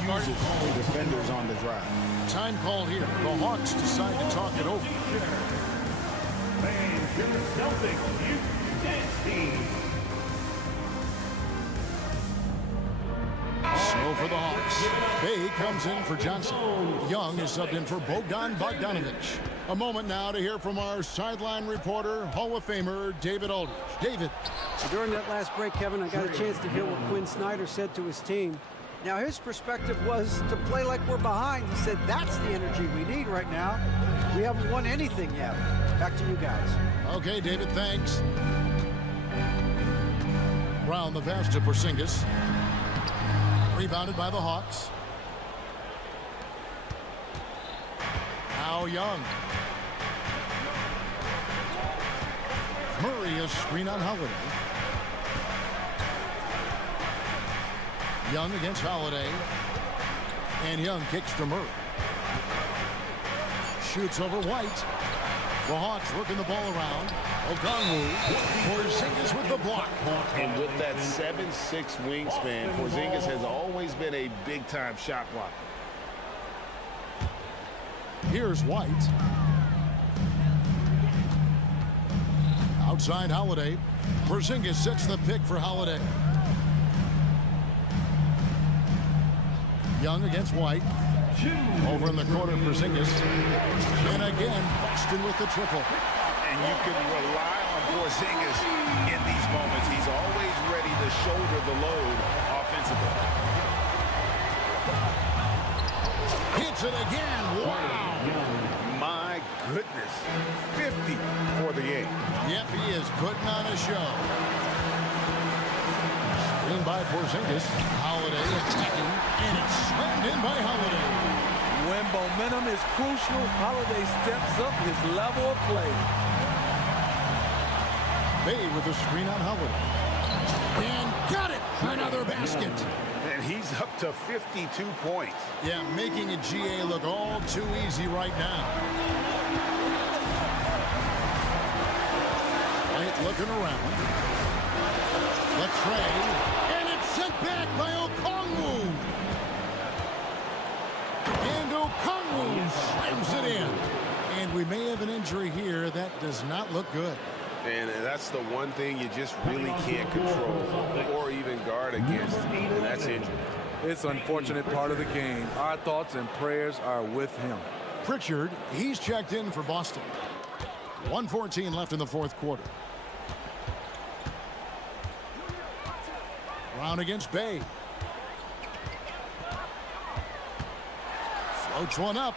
abuses the defenders on the drive. Time called here. The Hawks decide to talk it over. And your Celtics, you dance team. So for the Hawks, Bay comes in for Johnson. Young is subbed in for Bogdanovich. A moment now to hear from our sideline reporter, Hall of Famer David Aldridge. David. During that last break, Kevin, I got a chance to hear what Quinn Snyder said to his team. Now, his perspective was to play like we're behind. He said that's the energy we need right now. We haven't won anything yet. Back to you guys. Okay, David, thanks. Brown the pass to Porzingis. Rebounded by the Hawks. Now Young. Murray a screen on Holiday. Young against Holiday. And Young kicks to Murray. Shoots over White. The Hawks working the ball around. Okongwu. Porzingis with the block. And with that 7'6" wingspan, Porzingis has always been a big-time shot blocker. Here's White. Outside Holiday. Porzingis sets the pick for Holiday. Young against White. Over in the corner, Porzingis. And again, Boston with the triple. And you can rely on Porzingis in these moments. He's always ready to shoulder the load offensively. Hits it again. Wow. My goodness. 50 for the game. Yep, he is putting on a show. Screen by Porzingis. Holiday attacking. And it's slammed in by Holiday. When momentum is crucial, Holiday steps up his level of play. Bay with a screen on Holiday. And got it! Another basket. And he's up to 52 points. Yeah, making a GA look all too easy right now. White looking around. The tray. And it's sent back by Okongwu. And Okongwu slams it in. And we may have an injury here. That does not look good. And that's the one thing you just really can't control or even guard against, and that's injury. It's an unfortunate part of the game. Our thoughts and prayers are with him. Pritchard, he's checked in for Boston. 1:14 left in the fourth quarter. Brown against Bay. Floats one up.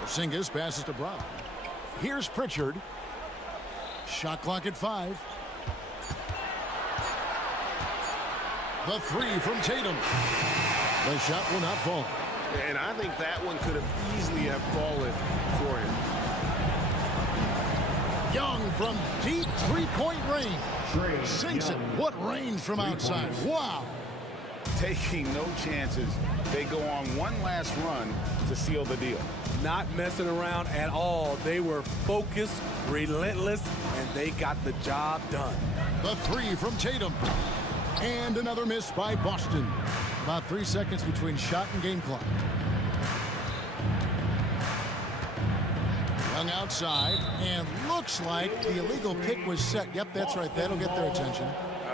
Porzingis passes to Brown. Here's Pritchard. Shot clock at 5. The three from Tatum. The shot will not fall. And I think that one could have easily have fallen for him. Young from deep three-point range. Sinks it. What range from outside. Wow. Taking no chances. They go on one last run to seal the deal. Not messing around at all. They were focused, relentless, and they got the job done. The three from Tatum. And another miss by Boston. About 3 seconds between shot and game clock. Young outside, and looks like the illegal pick was set. Yep, that's right. That'll get their attention.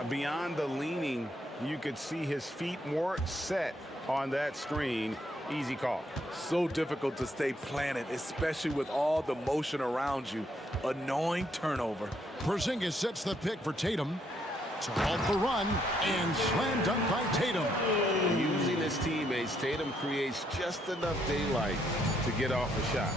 Beyond the leaning, you could see his feet weren't set on that screen. Easy call. So difficult to stay planted, especially with all the motion around you. Annoying turnover. Porzingis sets the pick for Tatum. To halt the run, and slam dunk by Tatum. Using his teammates, Tatum creates just enough daylight to get off a shot.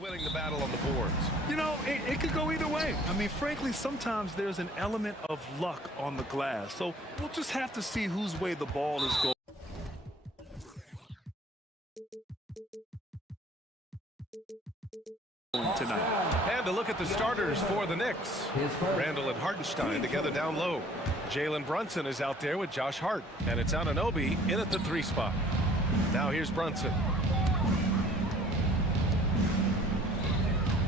winning the battle on the boards? You know, it could go either way. I mean, frankly, sometimes there's an element of luck on the glass. So we'll just have to see whose way the ball is going tonight. And to look at the starters for the Knicks. Randall and Hartenstein together down low. Jalen Brunson is out there with Josh Hart. And it's Anunoby in at the 3 spot. Now here's Brunson.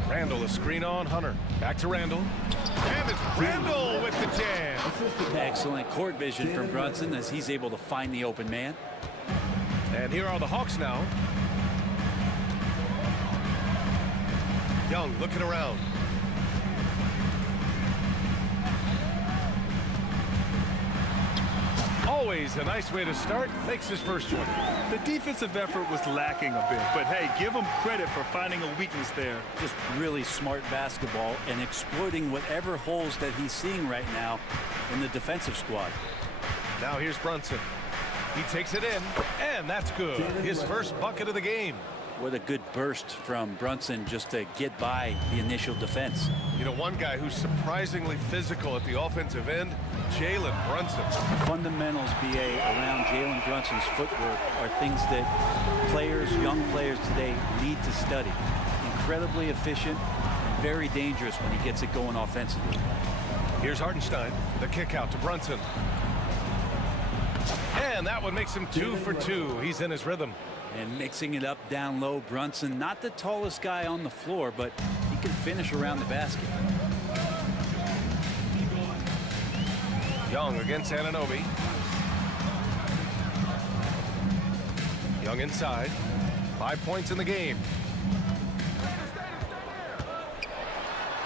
Randall, a screen on Hunter. Back to Randall. And it's Randall with the jam. Excellent court vision from Brunson as he's able to find the open man. And here are the Hawks now. Young looking around. Always a nice way to start. Makes his first one. The defensive effort was lacking a bit, but hey, give him credit for finding a weakness there. Just really smart basketball and exploiting whatever holes that he's seeing right now in the defensive squad. Now here's Brunson. He takes it in, and that's good. His first bucket of the game. What a good burst from Brunson just to get by the initial defense. You know, one guy who's surprisingly physical at the offensive end, Jalen Brunson. The fundamentals, BA, around Jalen Brunson's footwork are things that players, young players today need to study. Incredibly efficient and very dangerous when he gets it going offensively. Here's Hartenstein, the kick out to Brunson. And that one makes him 2 for 2. He's in his rhythm. And mixing it up down low, Brunson, not the tallest guy on the floor, but he can finish around the basket. Young against Anunoby. Young inside. 5 points in the game.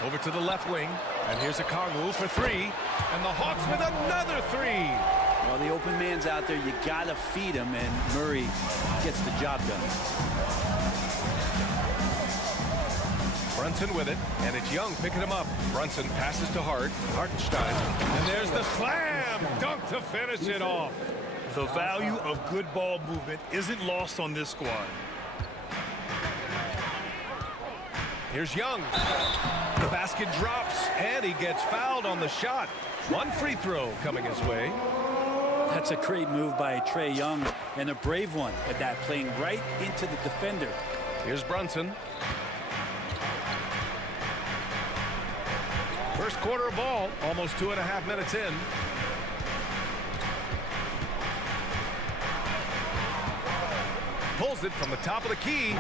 Over to the left wing. And here's a Kongwu for 3. And the Hawks with another 3. Well, the open man's out there. You got to feed him, and Murray gets the job done. Brunson with it, and it's Young picking him up. Brunson passes to Hart. Hartenstein. And there's the slam dunk to finish it off. The value of good ball movement isn't lost on this squad. Here's Young. The basket drops, and he gets fouled on the shot. 1 free throw coming his way. That's a great move by Trae Young, and a brave one at that, playing right into the defender. Here's Brunson. First quarter of ball, almost 2.5 minutes in. Pulls it from the top of the key.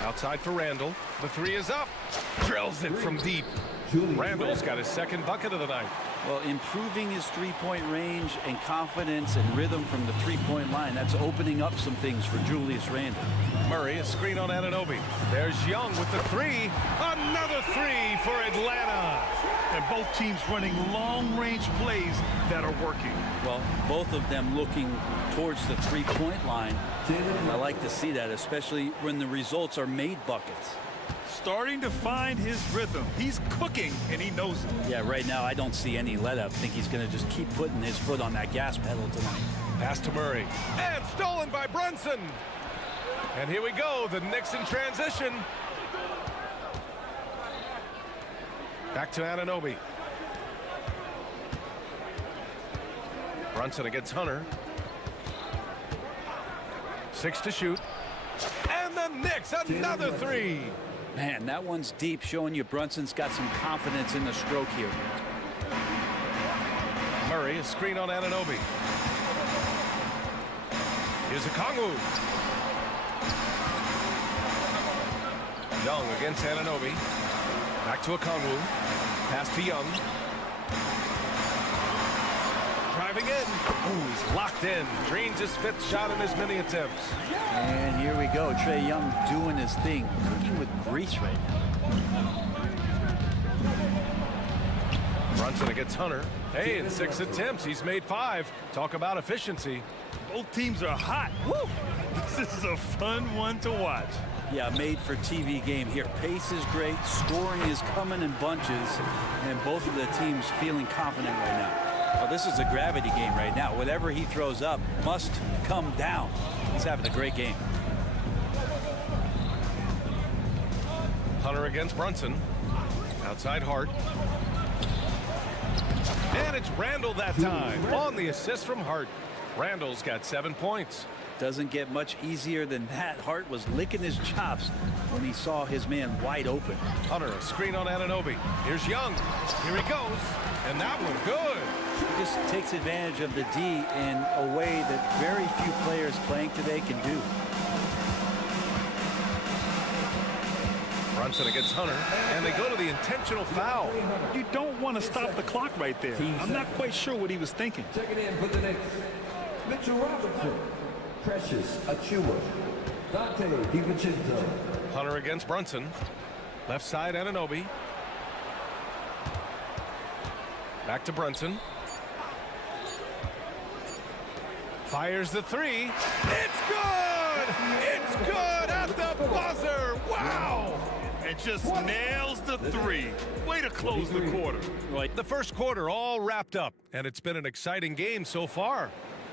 Outside for Randall. The 3 is up. Drills it from deep. Randall's got his second bucket of the night. Well, improving his three-point range and confidence and rhythm from the three-point line, that's opening up some things for Julius Randle. Murray, a screen on Anunoby. There's Young with the 3. Another 3 for Atlanta. And both teams running long-range plays that are working. Well, both of them looking towards the three-point line. And I like to see that, especially when the results are made buckets. Starting to find his rhythm. He's cooking, and he knows it. Yeah, right now I don't see any let up. I think he's going to just keep putting his foot on that gas pedal tonight. Pass to Murray. And stolen by Brunson. And here we go, the Knicks in transition. Back to Anunoby. Brunson against Hunter. 6 to shoot. And the Knicks, another 3. Man, that one's deep, showing you Brunson's got some confidence in the stroke here. Murray, a screen on Anunoby. Here's a Kongwu. Young against Anunoby. Back to a Kongwu. Pass to Young. Driving in. Ooh, he's locked in. Drains his 5th shot in as many attempts. And here we go. Trae Young doing his thing. Cooking with grease right now. Brunson against Hunter. Hey, in 6 attempts, he's made 5. Talk about efficiency. Both teams are hot. Woo! This is a fun one to watch. Yeah, made for TV game here. Pace is great. Scoring is coming in bunches. And both of the teams feeling confident right now. Well, this is a gravity game right now. Whatever he throws up must come down. He's having a great game. Hunter against Brunson. Outside Hart. And it's Randall that time on the assist from Hart. Randall's got 7 points. Doesn't get much easier than that. Hart was licking his chops when he saw his man wide open. Hunter, a screen on Anunoby. Here's Young. Here he goes. And that one good. He just takes advantage of the D in a way that very few players playing today can do. Brunson against Hunter, and they go to the intentional foul. You don't want to stop the clock right there. I'm not quite sure what he was thinking. Checking in for the Knicks, Mitchell Robinson, Precious Achua, Dante DiVincenzo. Hunter against Brunson. Left side, Anunoby. Back to Brunson. Fires the three. It's good! It's good at the buzzer! Wow! And just nails the three. Way to close the quarter. Right. The first quarter all wrapped up, and it's been an exciting game so far.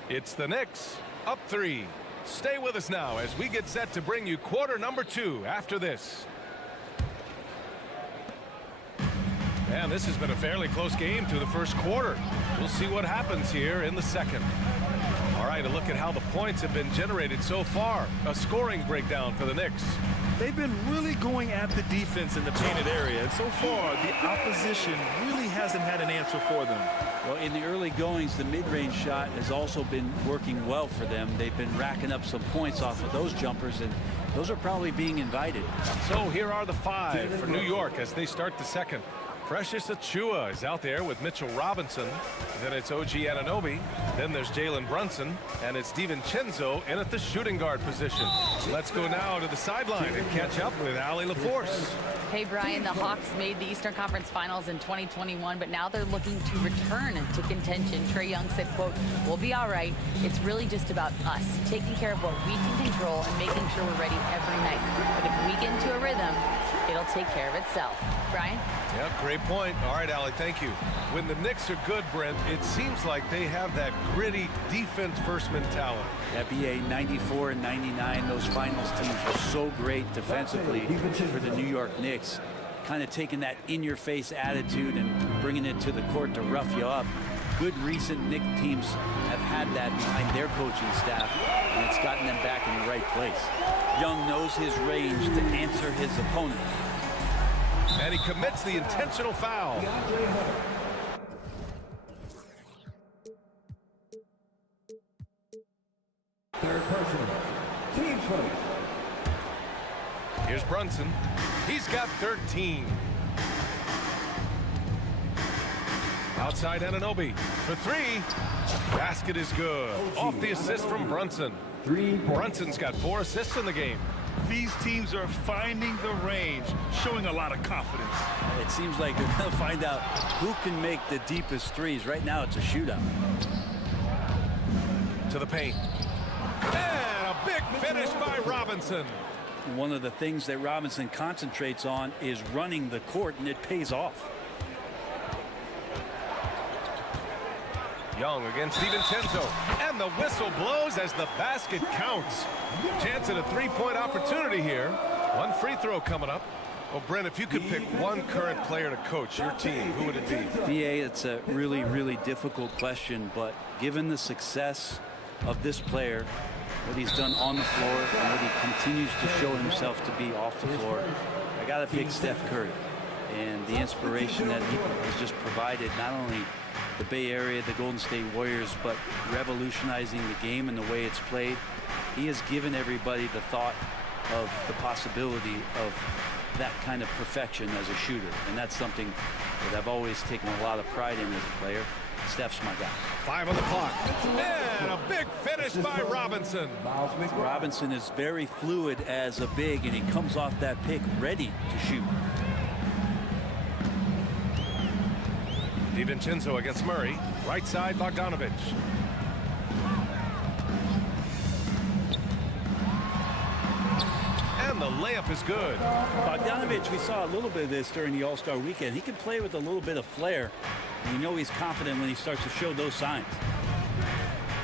It's the Knicks up 3. Stay with us now as we get set to bring you quarter number 2 after this. And this has been a fairly close game through the first quarter. We'll see what happens here in the second. All right, a look at how the points have been generated so far. A scoring breakdown for the Knicks. They've been really going at the defense in the painted area, and so far the opposition really hasn't had an answer for them. Well, in the early goings, the mid-range shot has also been working well for them. They've been racking up some points off of those jumpers, and those are probably being invited. So here are the 5 for New York as they start the second. Precious Achua is out there with Mitchell Robinson. Then it's OG Anunoby. Then there's Jalen Brunson. And it's DiVincenzo in at the shooting guard position. Let's go now to the sideline and catch up with Allie LaForce. Hey, Brian, the Hawks made the Eastern Conference Finals in 2021, but now they're looking to return to contention. Trae Young said, quote, "We'll be all right. It's really just about us, taking care of what we can control and making sure we're ready every night. But if we get into a rhythm, it'll take care of itself." Brian? Yeah, great point. All right, Allie, thank you. When the Knicks are good, Brent, it seems like they have that gritty defense-first mentality. NBA 94 and 99, those finals teams were so great defensively for the New York Knicks. Kind of taking that in-your-face attitude and bringing it to the court to rough you up. Good recent Knicks teams have had that behind their coaching staff, and it's gotten them back in the right place. Young knows his range to answer his opponent. And he commits the intentional foul. Third personal, team first. Here's Brunson. He's got 13. Outside Anunoby for 3. Basket is good. Off the assist from Brunson. Brunson's got 4 assists in the game. These teams are finding the range, showing a lot of confidence. It seems like they're going to find out who can make the deepest threes. Right now, it's a shootout. To the paint. And a big finish by Robinson. One of the things that Robinson concentrates on is running the court, and it pays off. Young against DiVincenzo, and the whistle blows as the basket counts. Chance at a 3-point opportunity here. 1 free throw coming up. Well, Brent, if you could pick one current player to coach your team, who would it be? BA, it's a really, really difficult question, but given the success of this player, what he's done on the floor, and what he continues to show himself to be off the floor, I got to pick Steph Curry. And the inspiration that he has just provided, not only the Bay Area, the Golden State Warriors, but revolutionizing the game and the way it's played. He has given everybody the thought of the possibility of that kind of perfection as a shooter. And that's something that I've always taken a lot of pride in as a player. Steph's my guy. 5 on the clock. And a big finish by Robinson. Robinson is very fluid as a big, and he comes off that pick ready to shoot. DiVincenzo against Murray. Right side, Bogdanovich. And the layup is good. Bogdanovich, we saw a little bit of this during the All-Star weekend. He can play with a little bit of flair. And you know he's confident when he starts to show those signs.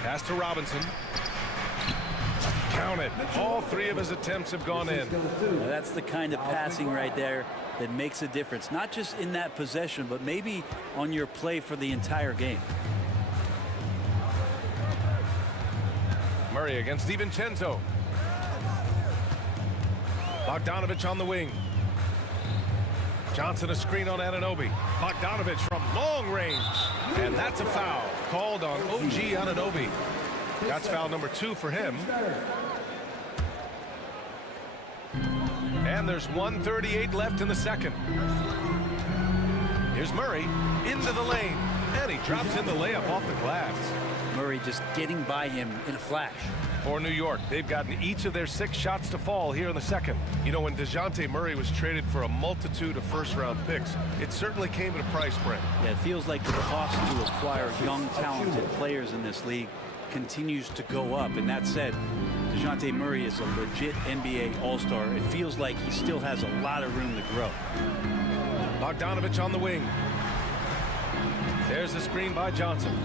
Pass to Robinson. Count on it. All three of his attempts have gone in. Well, that's the kind of passing right there that makes a difference, not just in that possession, but maybe on your play for the entire game. Murray against DiVincenzo. Bogdanovich on the wing. Johnson a screen on Anunoby. Bogdanovich from long range. And that's a foul called on OG Anunoby. That's foul number 2 for him. And there's 1:38 left in the second. Here's Murray into the lane. And he drops in the layup off the glass. Murray just getting by him in a flash. For New York, they've gotten each of their 6 shots to fall here in the second. You know, when DeJounte Murray was traded for a multitude of first-round picks, it certainly came at a price, Brent. Yeah, it feels like the cost to acquire young, talented players in this league continues to go up. And that said, DeJounte Murray is a legit NBA All-Star. It feels like he still has a lot of room to grow. Bogdanovich on the wing. There's the screen by Johnson.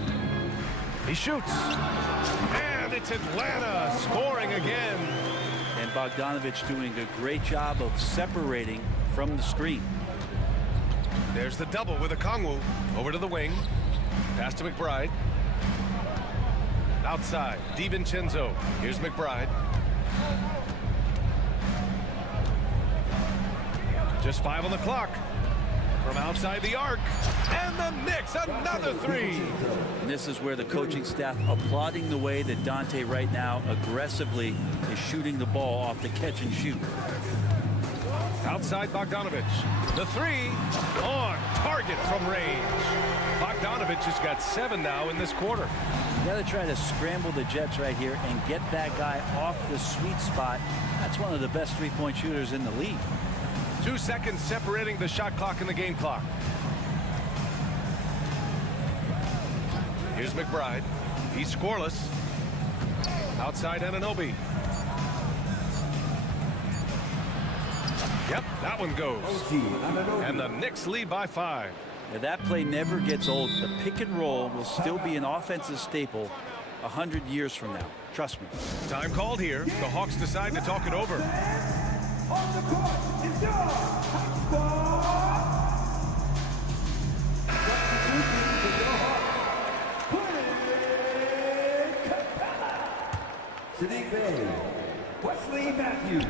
He shoots. And it's Atlanta scoring again. And Bogdanovich doing a great job of separating from the screen. There's the double with Okongwu. Over to the wing. Pass to McBride. Outside, DiVincenzo. Here's McBride. Just 5 on the clock. From outside the arc. And the Knicks, another 3. And this is where the coaching staff applauding the way that Dante right now aggressively is shooting the ball off the catch and shoot. Outside Bogdanovich. The 3 on target from range. Bogdanovich has got 7 now in this quarter. You got to try to scramble the Jets right here and get that guy off the sweet spot. That's one of the best three-point shooters in the league. 2 seconds separating the shot clock and the game clock. Here's McBride. He's scoreless. Outside Anunoby. Yep, that one goes. And the Knicks lead by 5. Now that play never gets old. The pick and roll will still be an offensive staple 100 years from now. Trust me. Time called here. The Hawks decide to talk it over. On the court is your Hawks Sadiq Bey, Wesley Matthews.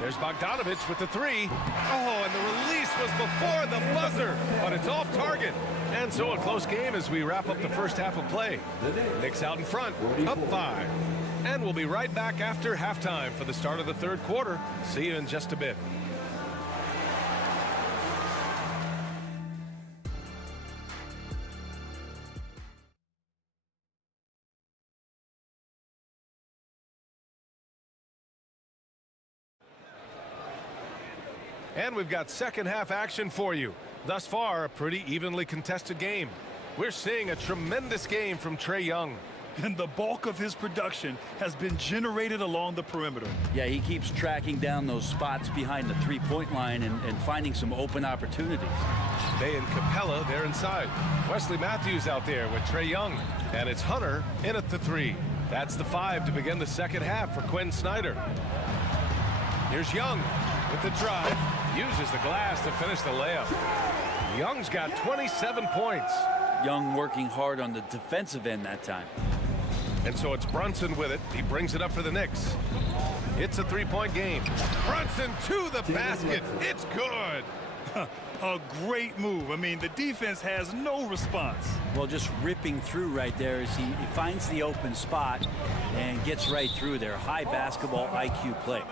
There's Bogdanovich with the 3. Oh, and the release was before the buzzer, but it's off target. And so a close game as we wrap up the first half of play. Knicks out in front, up 5. And we'll be right back after halftime for the start of the third quarter. See you in just a bit. And we've got second half action for you. Thus far, a pretty evenly contested game. We're seeing a tremendous game from Trae Young. And the bulk of his production has been generated along the perimeter. Yeah, he keeps tracking down those spots behind the three-point line and finding some open opportunities. They and Capella, they're inside. Wesley Matthews out there with Trae Young. And it's Hunter in at the 3. That's the 5 to begin the second half for Quinn Snyder. Here's Young with the drive. Uses the glass to finish the layup. Young's got 27 points. Young working hard on the defensive end that time. And so it's Brunson with it. He brings it up for the Knicks. It's a three-point game. Brunson to the basket. It's good. A great move. I mean, the defense has no response. Well, just ripping through right there as he finds the open spot and gets right through there. High basketball IQ play.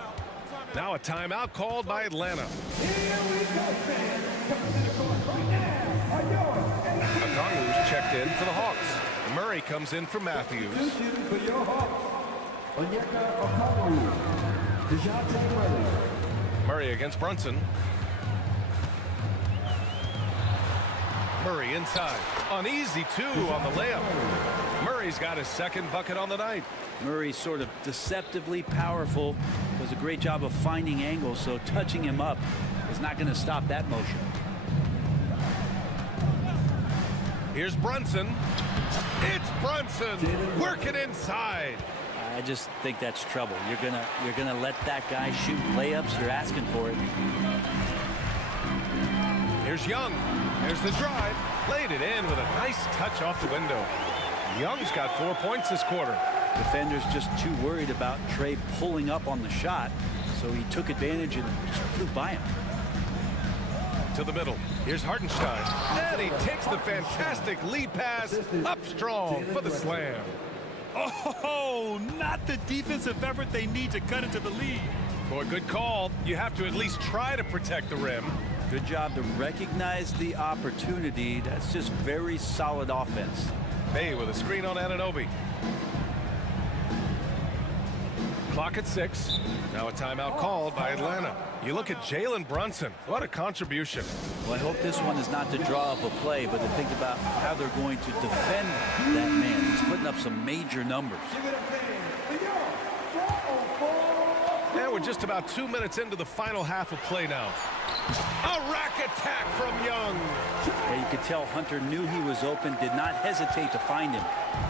Now a timeout called by Atlanta. Okongwu's checked in for the Hawks. Murray comes in for Matthews. Murray against Brunson. Murray inside. An easy 2 on the layup. Murray's got his second bucket on the night. Murray's sort of deceptively powerful. Does a great job of finding angles, so touching him up is not going to stop that motion. Here's Brunson. It's Brunson working inside. I just think that's trouble. You're gonna let that guy shoot layups. You're asking for it. Here's Young. There's the drive. Laid it in with a nice touch off the window. Young's got 4 points this quarter. Defender's just too worried about Trey pulling up on the shot, so he took advantage and just flew by him. To the middle. Here's Hartenstein. And he takes the fantastic lead pass up strong for the slam. Oh, not the defensive effort they need to cut into the lead. Boy, good call. You have to at least try to protect the rim. Good job to recognize the opportunity. That's just very solid offense. Bay with a screen on Anunoby. Clock at 6. Now a timeout called by Atlanta. You look at Jalen Brunson. What a contribution. Well, I hope this one is not to draw up a play, but to think about how they're going to defend that man. He's putting up some major numbers. And we're just about 2 minutes into the final half of play now. A rack attack from Young. Yeah, you could tell Hunter knew he was open, did not hesitate to find him.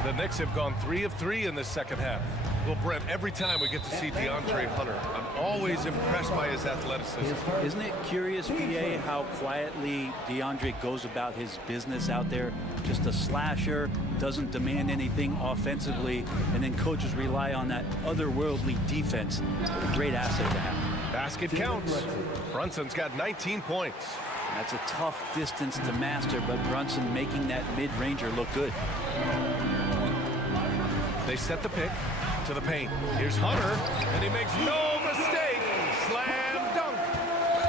The Knicks have gone 3 of 3 in this second half. Well, Brent, every time we get to see DeAndre Hunter, I'm always impressed by his athleticism. Isn't it curious, PA, how quietly DeAndre goes about his business out there? Just a slasher, doesn't demand anything offensively, and then coaches rely on that otherworldly defense. A great asset to have. Basket counts. Brunson's got 19 points. That's a tough distance to master, but Brunson making that mid-ranger look good. They set the pick to the paint. Here's Hunter, and he makes no mistake. Slam dunk.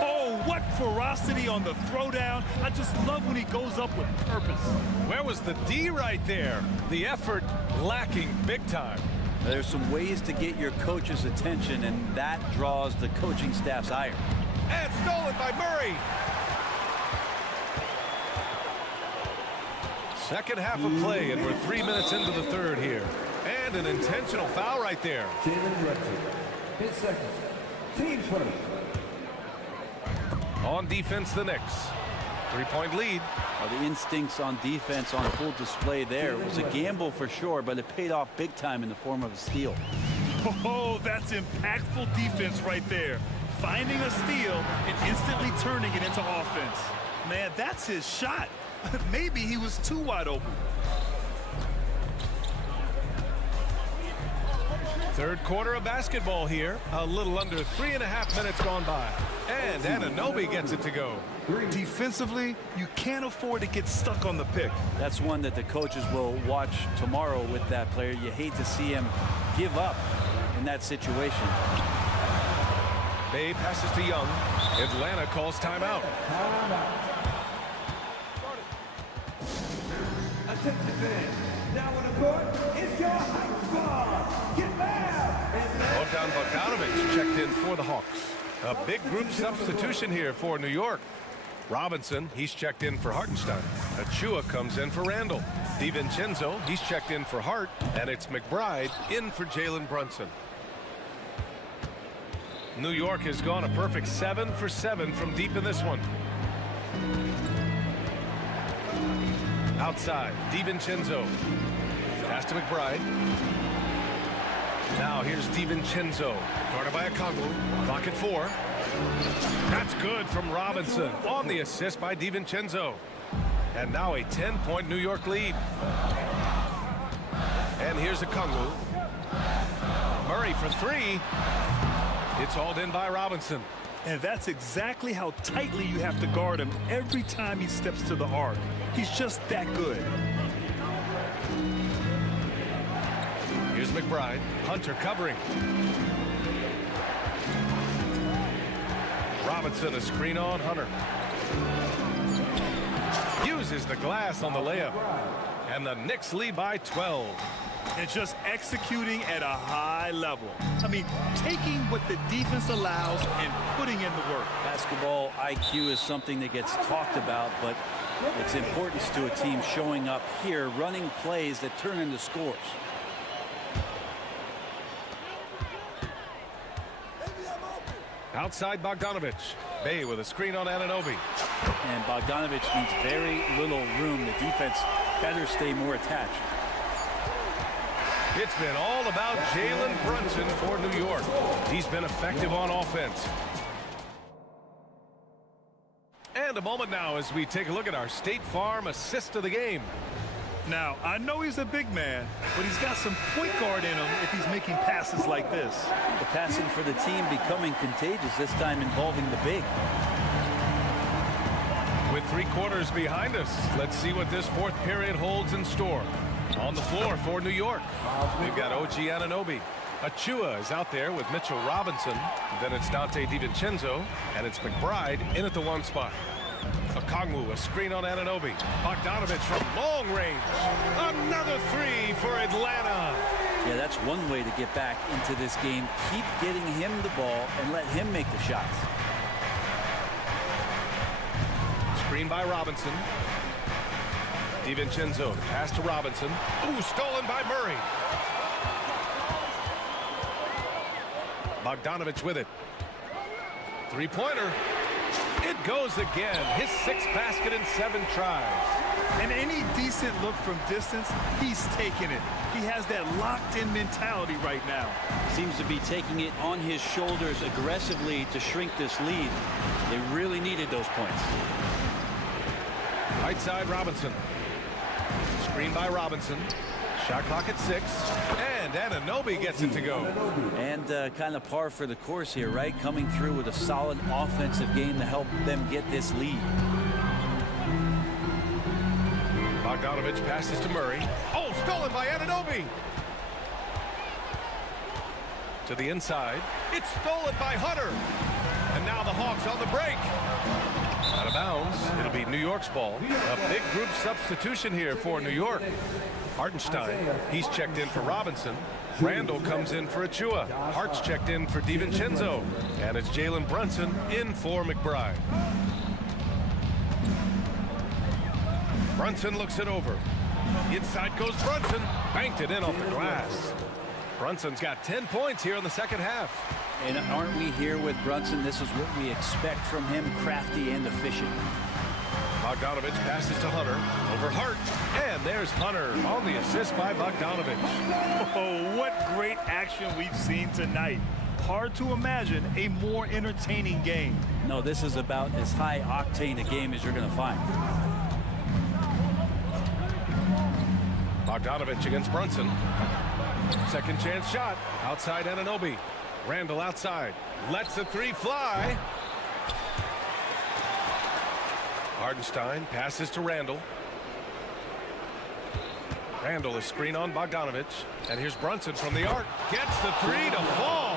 Oh, what ferocity on the throwdown. I just love when he goes up with purpose. Where was the D right there? The effort lacking big time. There's some ways to get your coach's attention, and that draws the coaching staff's ire. And stolen by Murray. Second half of play, and we're 3 minutes into the third here. And an intentional foul right there. Jalen Brunson. 10 seconds. Teams first. On defense, the Knicks. 3-point lead. Well, the instincts on defense on full display there. It was a gamble for sure, but it paid off big time in the form of a steal. Oh, that's impactful defense right there. Finding a steal and instantly turning it into offense. Man, that's his shot. Maybe he was too wide open. Third quarter of basketball here. A little under 3.5 minutes gone by. And Anunoby gets it to go. Defensively, you can't afford to get stuck on the pick. That's one that the coaches will watch tomorrow with that player. You hate to see him give up in that situation. Bay passes to Young. Atlanta calls timeout. Attention fans. Now on the court, it's your hype squad. Get loud. Bogdan Bogdanovic checked in for the Hawks. A big group substitution here for New York. Robinson, he's checked in for Hartenstein. Achua comes in for Randall. DiVincenzo, he's checked in for Hart. And it's McBride in for Jalen Brunson. New York has gone a perfect 7 for 7 from deep in this one. Outside, DiVincenzo. Pass to McBride. Now here's DiVincenzo. Guarded by Okongwu. Clock at 4. That's good from Robinson. On the assist by DiVincenzo. And now a 10-point New York lead. And here's Okongwu. Murray for 3. It's hauled in by Robinson. And that's exactly how tightly you have to guard him every time he steps to the arc. He's just that good. Here's McBride. Hunter covering. Robinson a screen on Hunter. Uses the glass on the layup. And the Knicks lead by 12. And just executing at a high level. I mean, taking what the defense allows and putting in the work. Basketball IQ is something that gets talked about, but its importance to a team showing up here, running plays that turn into scores. Outside Bogdanovic. Bay with a screen on Anunoby. And Bogdanovic needs very little room. The defense better stay more attached. It's been all about Jalen Brunson for New York. He's been effective on offense. And a moment now as we take a look at our State Farm assist of the game. Now, I know he's a big man, but he's got some point guard in him if he's making passes like this. The passing for the team becoming contagious, this time involving the big. With 3 quarters behind us, let's see what this fourth period holds in store. On the floor for New York, we've got OG Anunoby. Achua is out there with Mitchell Robinson. Then it's Dante DiVincenzo, and it's McBride in at the 1 spot. Okongwu, a screen on Anunoby. Bogdanovich from long range. Another 3 for Atlanta. Yeah, that's one way to get back into this game. Keep getting him the ball and let him make the shots. Screen by Robinson. DiVincenzo, pass to Robinson. Ooh, stolen by Murray. Bogdanovich with it. 3-pointer. It goes again. His 6th basket in 7 tries. And any decent look from distance, he's taking it. He has that locked-in mentality right now. Seems to be taking it on his shoulders aggressively to shrink this lead. They really needed those points. Right side, Robinson. Screen by Robinson. Shot clock at 6. And Anunoby gets it to go. And kind of par for the course here, right? Coming through with a solid offensive game to help them get this lead. Bogdanovich passes to Murray. Oh, stolen by Anunoby. To the inside. It's stolen by Hunter. And now the Hawks on the break. Out of bounds. It'll be New York's ball. A big group substitution here for New York. Hartenstein, he's checked in for Robinson. Randall comes in for Achua. Hart's checked in for DiVincenzo. And it's Jalen Brunson in for McBride. Brunson looks it over. Inside goes Brunson. Banked it in off the glass. Brunson's got 10 points here in the second half. And aren't we here with Brunson? This is what we expect from him, crafty and efficient. Bogdanovich passes to Hunter, over Hart, and there's Hunter on the assist by Bogdanovich. Oh, what great action we've seen tonight. Hard to imagine a more entertaining game. No, this is about as high octane a game as you're going to find. Bogdanovich against Brunson. Second chance shot, outside Anunoby. Randall outside, lets the 3 fly. Hartenstein passes to Randall. Randall is screen on Bogdanovich. And here's Brunson from the arc. Gets the 3 to fall.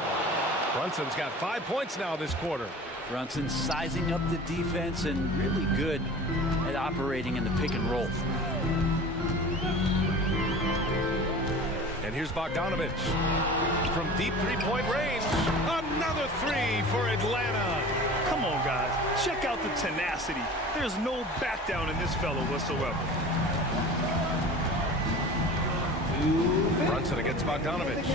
Brunson's got 5 points now this quarter. Brunson sizing up the defense and really good at operating in the pick and roll. And here's Bogdanovich. From deep 3-point range. Another 3 for Atlanta. Come on, guys. Check out the tenacity. There's no back down in this fellow whatsoever. Brunson against Bogdanovich.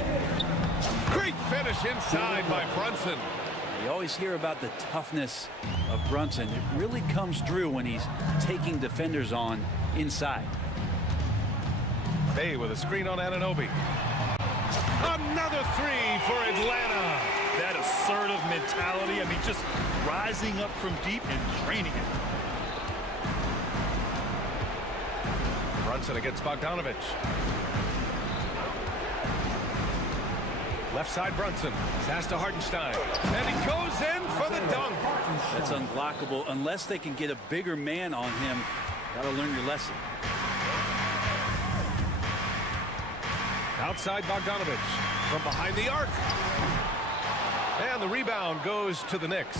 Great finish inside by Brunson. You always hear about the toughness of Brunson. It really comes through when he's taking defenders on inside. Bay with a screen on Anunoby. Another 3 for Atlanta. That assertive mentality, I mean, just rising up from deep and draining it. Brunson against Bogdanovich. Left side Brunson. Pass to Hartenstein. And he goes in for the dunk. That's unblockable unless they can get a bigger man on him. Gotta learn your lesson. Outside Bogdanovich from behind the arc. And the rebound goes to the Knicks.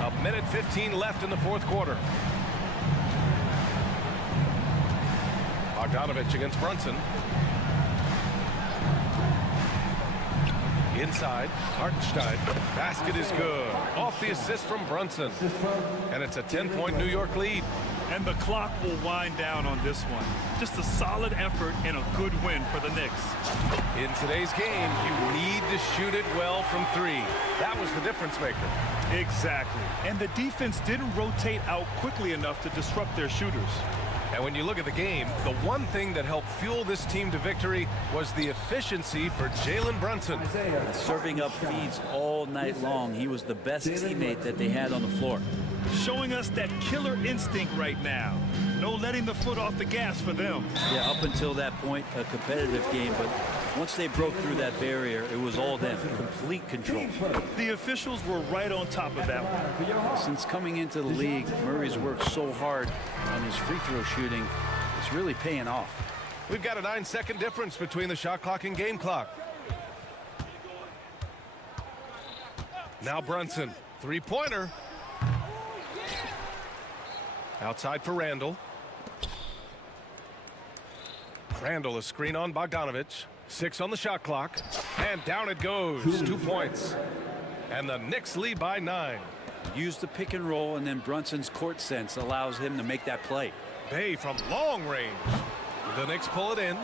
A minute 15 left in the fourth quarter. Bogdanovich against Brunson. Inside, Hartenstein. Basket is good. Off the assist from Brunson. And it's a 10-point New York lead. And the clock will wind down on this one. Just a solid effort and a good win for the Knicks. In today's game, you need to shoot it well from 3. That was the difference maker. Exactly. And the defense didn't rotate out quickly enough to disrupt their shooters. And when you look at the game, the one thing that helped fuel this team to victory was the efficiency for Jalen Brunson. Serving up feeds all night long. He was the best teammate that they had on the floor. Showing us that killer instinct right now. No letting the foot off the gas for them. Yeah, up until that point, a competitive game, but once they broke through that barrier, it was all them, complete control. The officials were right on top of that one. Since coming into the league, Murray's worked so hard on his free throw shooting. It's really paying off. We've got a 9-second difference between the shot clock and game clock. Now Brunson, three-pointer. Outside for Randall. Randall, a screen on Bogdanovich. 6 on the shot clock. And down it goes. 2 points. And the Knicks lead by 9. Use the pick and roll, and then Brunson's court sense allows him to make that play. Bay from long range. The Knicks pull it in.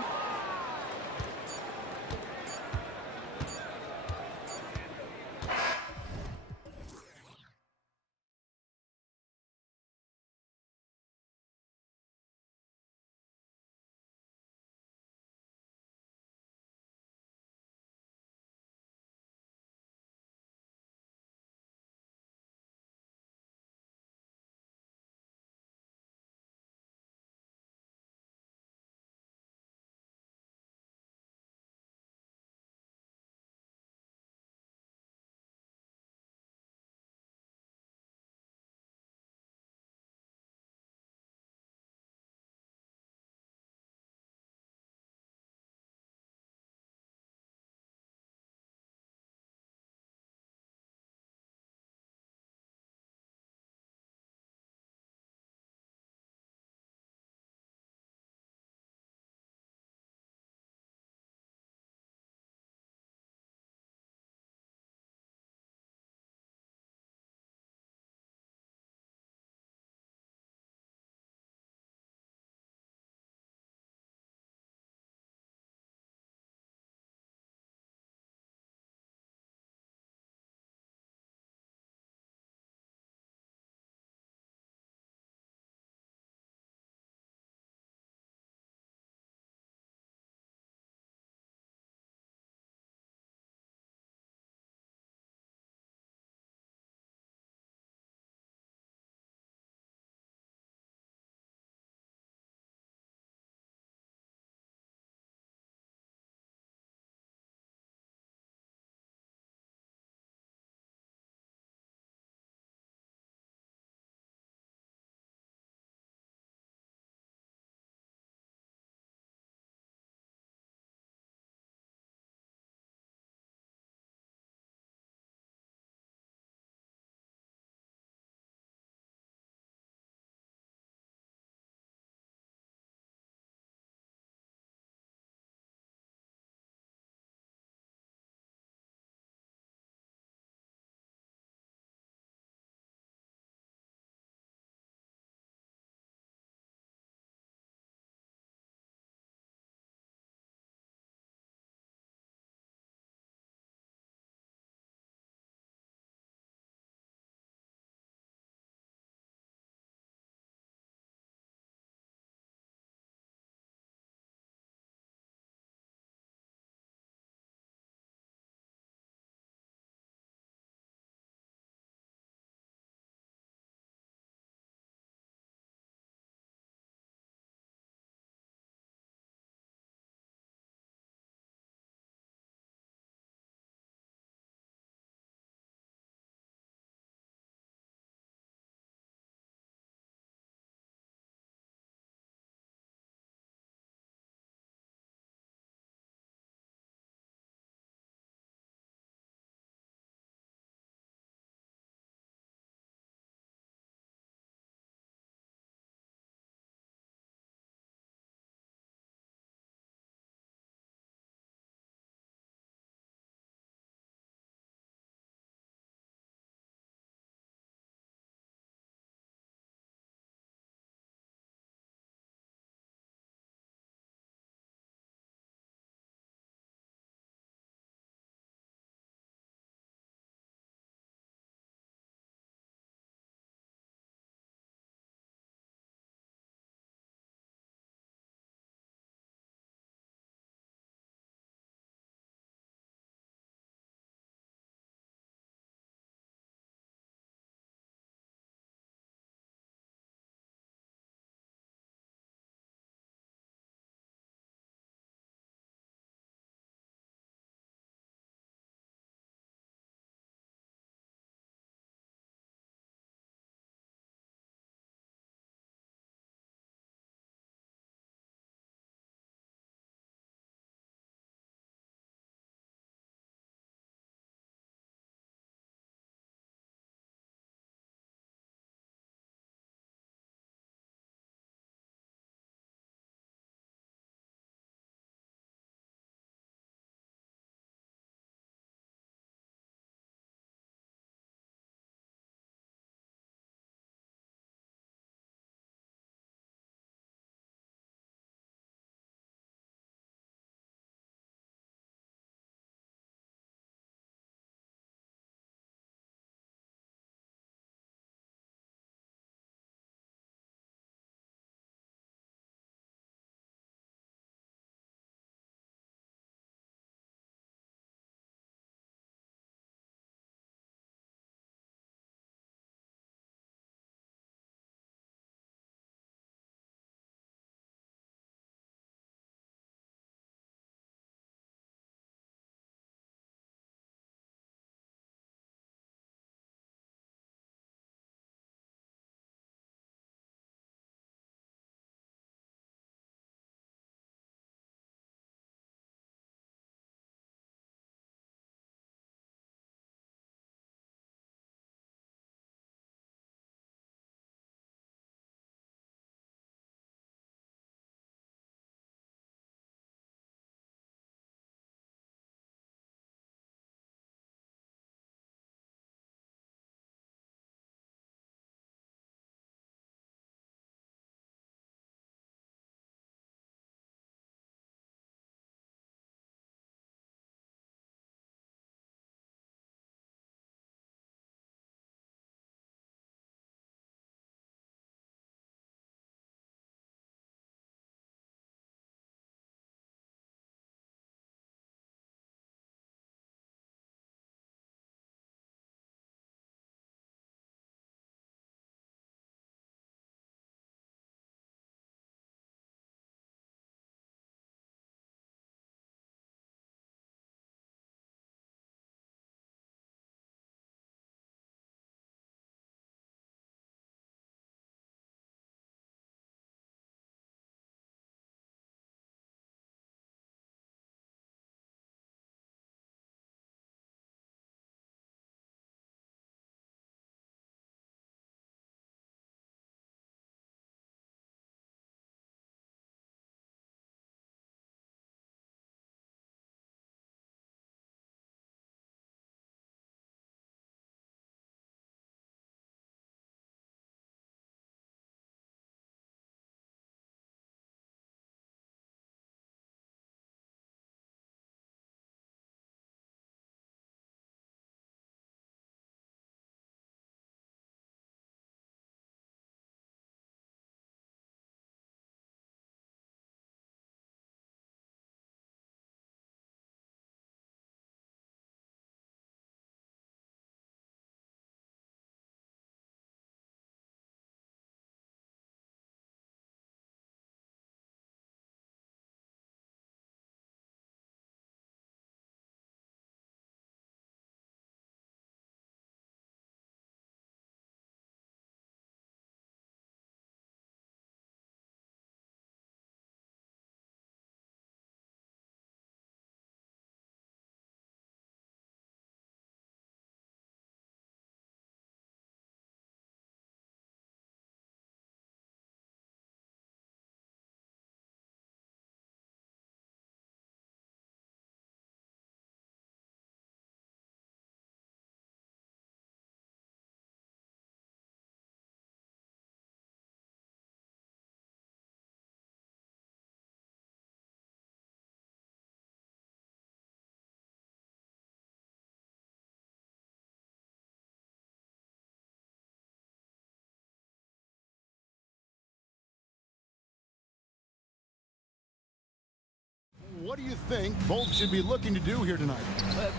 what do you think both should be looking to do here tonight?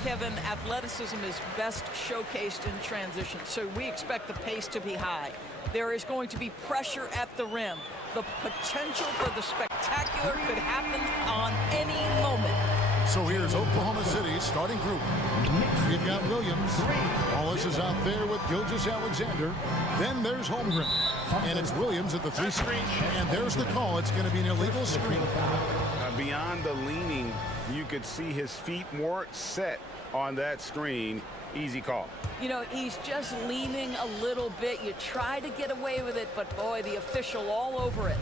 Kevin, athleticism is best showcased in transition, so we expect the pace to be high. There is going to be pressure at the rim. The potential for the spectacular could happen on any moment. So here's Oklahoma City's starting group. We've got Williams. Wallace is out there with Gilgeous-Alexander. Then there's Holmgren. And it's Williams at the 3 spot. And there's the call. It's going to be an illegal screen. Beyond the leaning, you could see his feet weren't set on that screen. Easy call. You know, he's just leaning a little bit. You try to get away with it, but boy, the official all over it.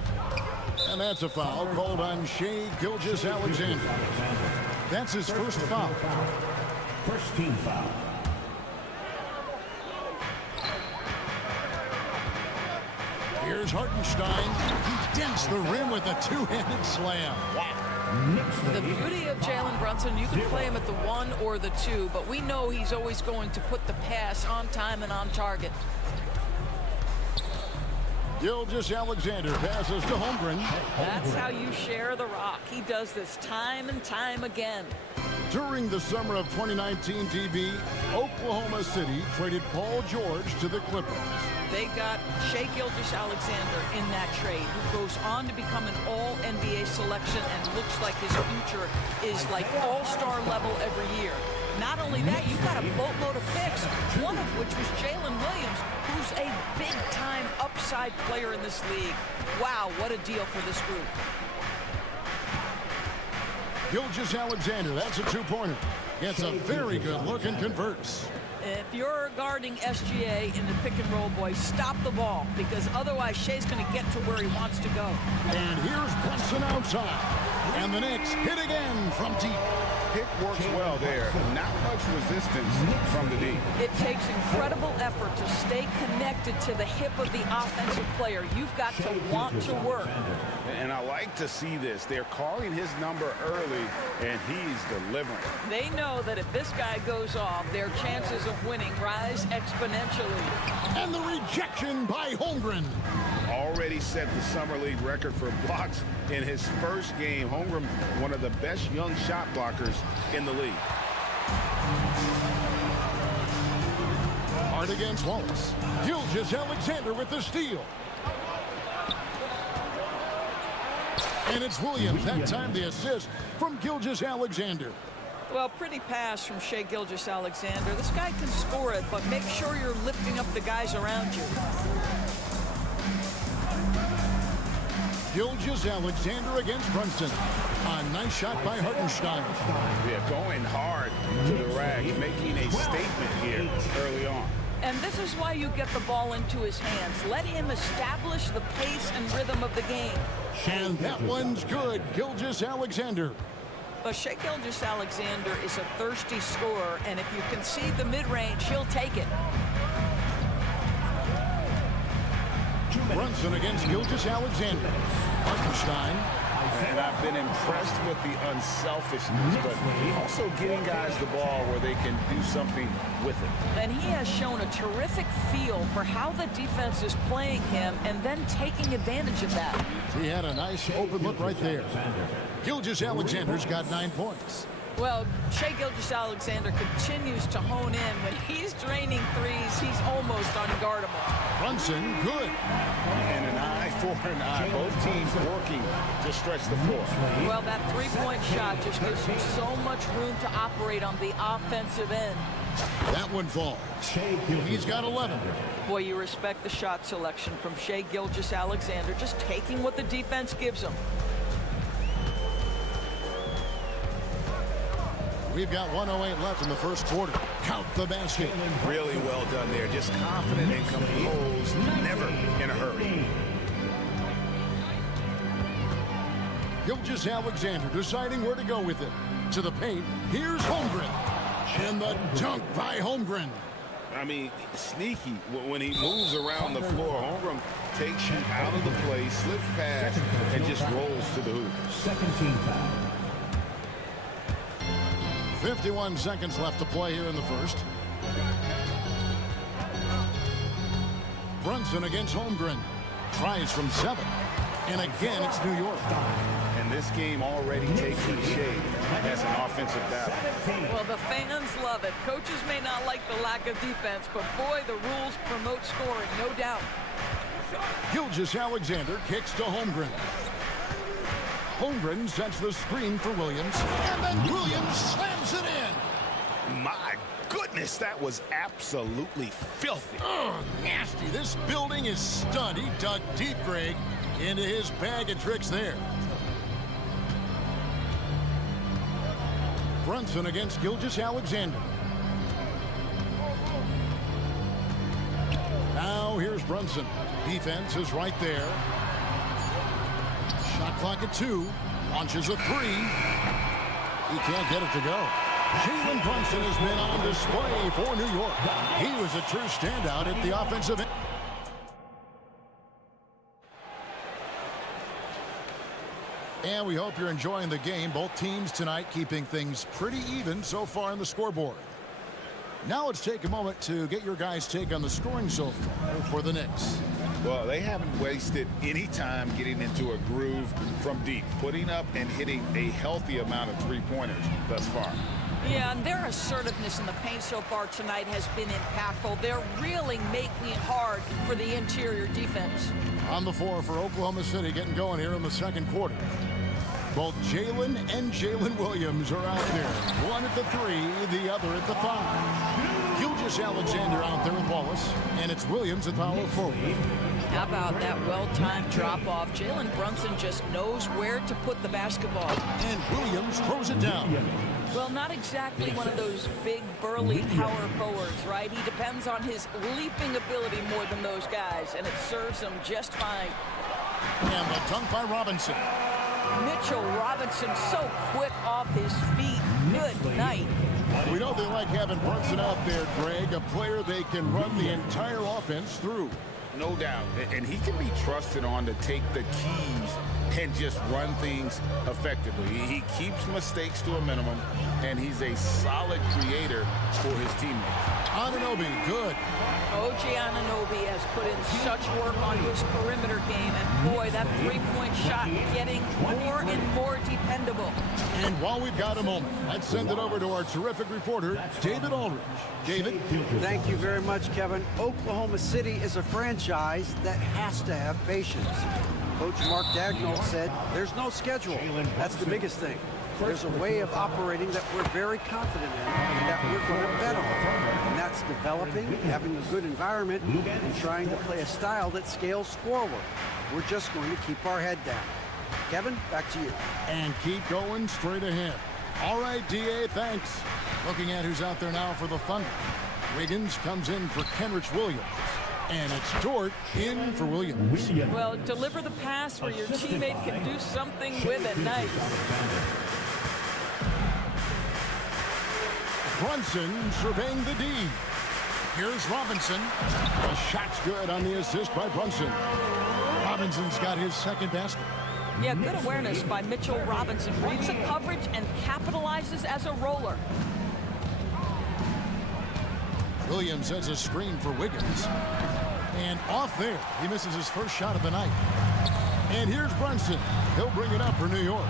And that's a foul called on Shai Gilgeous-Alexander. That's his first foul. First team foul. Here's Hartenstein. He dents the rim with a two-handed slam. Wow. The beauty of Jalen Brunson, you can play him at the 1 or the 2, but we know he's always going to put the pass on time and on target. Gilgeous-Alexander passes to Holmgren. That's how you share the rock. He does this time and time again. During the summer of 2019, DB, Oklahoma City traded Paul George to the Clippers. They got Shai Gilgeous-Alexander in that trade, who goes on to become an all-NBA selection and looks like his future is like all-star level every year. Not only that, you've got a boatload of picks, one of which was Jalen Williams, who's a big-time upside player in this league. Wow, what a deal for this group. Gilgeous-Alexander, that's a two-pointer. Gets a very good look and converts. If you're guarding SGA in the pick-and-roll, boys, stop the ball, because otherwise Shai's going to get to where he wants to go. And here's Brunson outside. And the Knicks hit again from deep. Pick works well there. Not much resistance from the deep. It takes incredible effort to stay connected to the hip of the offensive player. You've got to want to work. And I like to see this. They're calling his number early, and he's delivering. They know that if this guy goes off, their chances of winning rise exponentially. And the rejection by Holmgren. Already set the Summer League record for blocks in his first game. Holmgren, one of the best young shot blockers in the league. Hard against Wallace. Gilgeous-Alexander with the steal. And it's Williams, that time the assist from Gilgeous-Alexander. Well, pretty pass from Shai Gilgeous-Alexander. This guy can score it, but make sure you're lifting up the guys around you. Gilgeous-Alexander against Brunson. A nice shot by Hartenstein. Yeah, going hard to the rack, making a statement here early on. And this is why you get the ball into his hands. Let him establish the pace and rhythm of the game. And that one's good. Gilgeous-Alexander. But Shai Gilgeous-Alexander is a thirsty scorer, and if you concede the mid-range, he'll take it. Brunson against Gilgeous-Alexander. Hartenstein. And I've been impressed with the unselfishness, but also getting guys the ball where they can do something with it. And he has shown a terrific feel for how the defense is playing him and then taking advantage of that. He had a nice open look right there. Gilgeous-Alexander's got 9 points. Well, Shai Gilgeous-Alexander continues to hone in. When he's draining threes, he's almost unguardable. Brunson, good. And an eye for an eye. Both teams working to stretch the floor. Well, that three-point shot just gives you so much room to operate on the offensive end. That one falls. He's got 11. Boy, you respect the shot selection from Shai Gilgeous-Alexander, just taking what the defense gives him. We've got 1:08 left in the first quarter. Count the basket. Really well done there. Just confident and composed, never in a hurry. Gilgeous-Alexander deciding where to go with it. To the paint. Here's Holmgren. And the dunk by Holmgren. I mean, sneaky when he moves around the floor. Holmgren takes you out of the play, slips past, and just rolls to the hoop. Second team foul. 51 seconds left to play here in the first. Brunson against Holmgren. Tries from 7. And again, it's New York. And and this game already taking shape as an offensive battle. Well, the fans love it. Coaches may not like the lack of defense, but boy, the rules promote scoring, no doubt. Gilgeous-Alexander kicks to Holmgren. Holmgren sets the screen for Williams, and then Williams slams it in. My goodness, that was absolutely filthy. Oh, nasty. This building is stunned. He dug deep, Greg, into his bag of tricks there. Brunson against Gilgeous-Alexander. Now here's Brunson. Defense is right there. Shot clock at 2. Launches a 3. He can't get it to go. Jalen Brunson has been on display for New York. He was a true standout at the offensive end. And we hope you're enjoying the game. Both teams tonight keeping things pretty even so far on the scoreboard. Now let's take a moment to get your guys' take on the scoring so far for the Knicks. Well, they haven't wasted any time getting into a groove from deep, putting up and hitting a healthy amount of three-pointers thus far. Yeah, and their assertiveness in the paint so far tonight has been impactful. They're really making it hard for the interior defense. On the floor for Oklahoma City, getting going here in the second quarter. Both Jalen and Jalen Williams are out there. One at the 3, the other at the 5. Gilgeous-Alexander out there with Wallace, and it's Williams at power forward. How about that well-timed drop-off? Jalen Brunson just knows where to put the basketball. And Williams throws it down. Well, not exactly one of those big, burly power forwards, right? He depends on his leaping ability more than those guys, and it serves him just fine. And the dunk by Robinson. Mitchell Robinson so quick off his feet. Good night. We know they like having Brunson out there, Greg, a player they can run the entire offense through. No doubt. And he can be trusted on to take the keys and just run things effectively. He keeps mistakes to a minimum, and he's a solid creator for his teammates. Anunoby, good. OG Anunoby has put in such work on his perimeter game, and boy, that three-point shot getting more and more dependable. And while we've got a moment, let's send it over to our terrific reporter, David Aldridge. David? Thank you very much, Kevin. Oklahoma City is a franchise that has to have patience. Coach Mark Dagnall said there's no schedule. That's the biggest thing. There's a way of operating that we're very confident in, that we're going to bet on. And that's developing, having a good environment, and trying to play a style that scales forward. We're just going to keep our head down. Kevin, back to you. And keep going straight ahead. All right, D.A., thanks. Looking at who's out there now for the Thunder. Wiggins comes in for Kenrich Williams. And it's Dort in for Williams. Well, deliver the pass where your teammate can do something with it. Nice. Brunson surveying the D. Here's Robinson. The shot's good on the assist by Brunson. Robinson's got his second basket. Yeah, good awareness by Mitchell Robinson. Reads the coverage and capitalizes as a roller. Williams has a screen for Wiggins. And off there, he misses his first shot of the night. And here's Brunson. He'll bring it up for New York.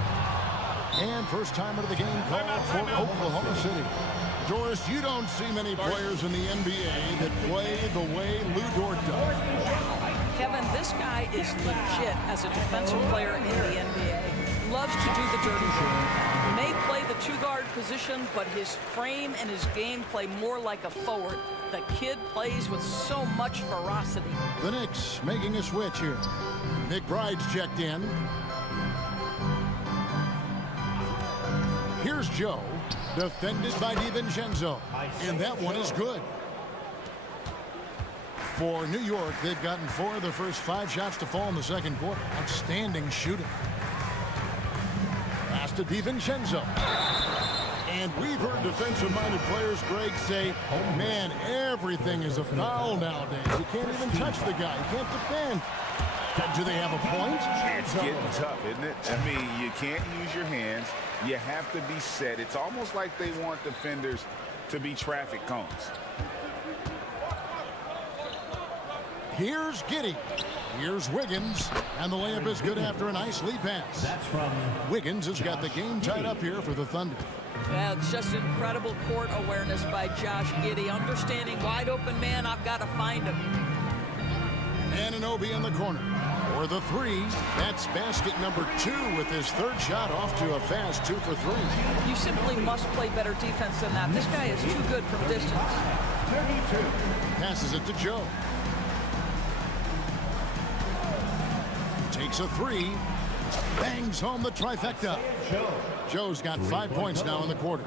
And first time of the game called for Oklahoma City. Doris, you don't see many players in the NBA that play the way Lou Dort does. Kevin, this guy is legit as a defensive player in the NBA. Loves to do the dirty work. May play the two-guard position, but his frame and his game play more like a forward. The kid plays with so much ferocity. The Knicks making a switch here. McBride's checked in. Here's Joe, defended by DiVincenzo, and that one is good. For New York, they've gotten 4 of their first 5 shots to fall in the second quarter. Outstanding shooting. Pass to DiVincenzo. And we've heard defensive-minded players, Greg, say, oh, man, everything is a foul nowadays. You can't even touch the guy. You can't defend. Do they have a point? It's getting tough, isn't it? I mean, you can't use your hands. You have to be set. It's almost like they want defenders to be traffic cones. Here's Giddey. Here's Wiggins, and the layup is good after a nice lead pass. That's from Wiggins has got the game tied up here for the Thunder. Yeah, it's just incredible court awareness by Josh Giddey. Understanding wide open man, I've got to find him. Anunoby in the corner. For the three, that's basket number 2 with his third shot off to a fast 2 for 3. You simply must play better defense than that. This guy is too good from distance. Passes it to Joe. Takes a 3. Bangs home the trifecta. Joe's got 5 points now in the quarter.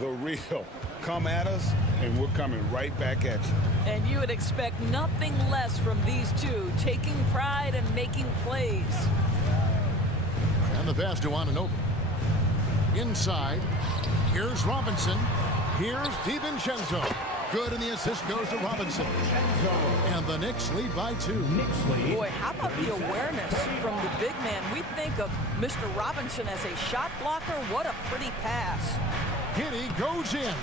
The real. Come at us, and we're coming right back at you. And you would expect nothing less from these two, taking pride and making plays. And the pass to Anunoby. Inside. Here's Robinson. Here's DiVincenzo. Good, and the assist goes to Robinson. And the Knicks lead by 2. Boy, how about the awareness from the big man? We think of Mr. Robinson as a shot blocker. What a pretty pass. Giddey goes in.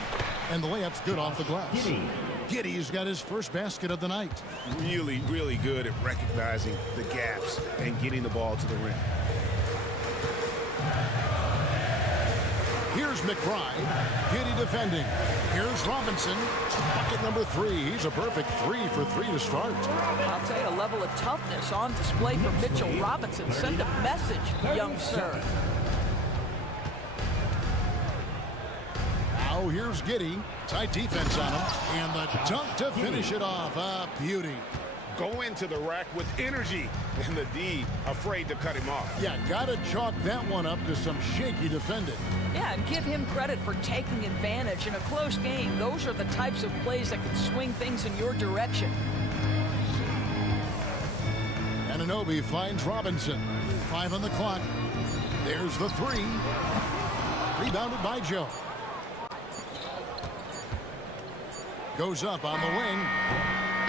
And the layup's good off the glass. Giddey's got his first basket of the night. Really, really good at recognizing the gaps and getting the ball to the rim. Here's McBride. Giddey defending. Here's Robinson. Bucket number 3. He's a perfect 3 for 3 to start. I'll tell you, a level of toughness on display for Mitchell Robinson. Send a message, young sir. Now here's Giddey. Tight defense on him. And the dunk to finish it off. A beauty. Go into the rack with energy. And the D afraid to cut him off. Yeah, gotta chalk that one up to some shaky defending. Yeah, and give him credit for taking advantage in a close game. Those are the types of plays that can swing things in your direction. Anunoby finds Robinson. 5 on the clock. There's the 3. Rebounded by Joe. Goes up on the wing.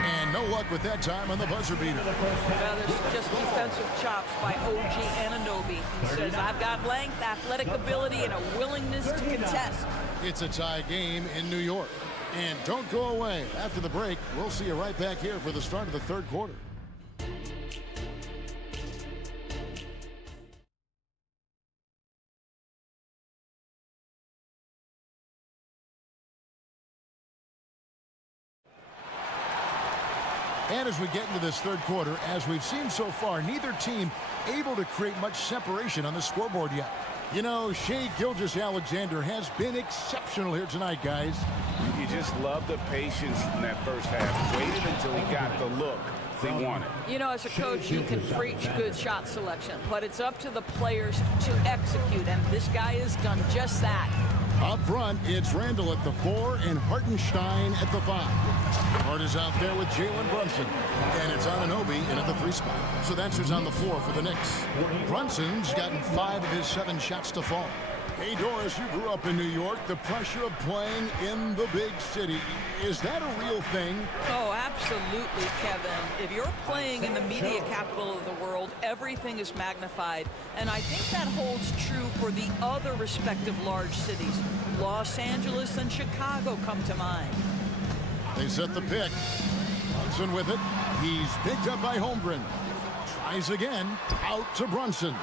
And no luck with that time on the buzzer beater. Well, there's just defensive chops by OG Anunoby. He says, I've got length, athletic ability, and a willingness to contest. It's a tie game in New York. And don't go away. After the break, we'll see you right back here for the start of the third quarter. And as we get into this third quarter, as we've seen so far, neither team able to create much separation on the scoreboard yet. You know, Shai Gilgeous-Alexander has been exceptional here tonight, guys. You just love the patience in that first half. Waited until he got the look they wanted. You know, as a coach, you can preach good shot selection, but it's up to the players to execute, and this guy has done just that. Up front, it's Randall at the 4 and Hartenstein at the 5. Hart is out there with Jalen Brunson. And it's Anunoby in at the 3 spot. So that's who's on the floor for the Knicks. Brunson's gotten 5 of his 7 shots to fall. Hey, Doris, you grew up in New York. The pressure of playing in the big city, is that a real thing? Oh, absolutely, Kevin. If you're playing in the media capital of the world, everything is magnified. And I think that holds true for the other respective large cities. Los Angeles and Chicago come to mind. They set the pick. Brunson with it. He's picked up by Holmgren. Tries again. Out to Brunson.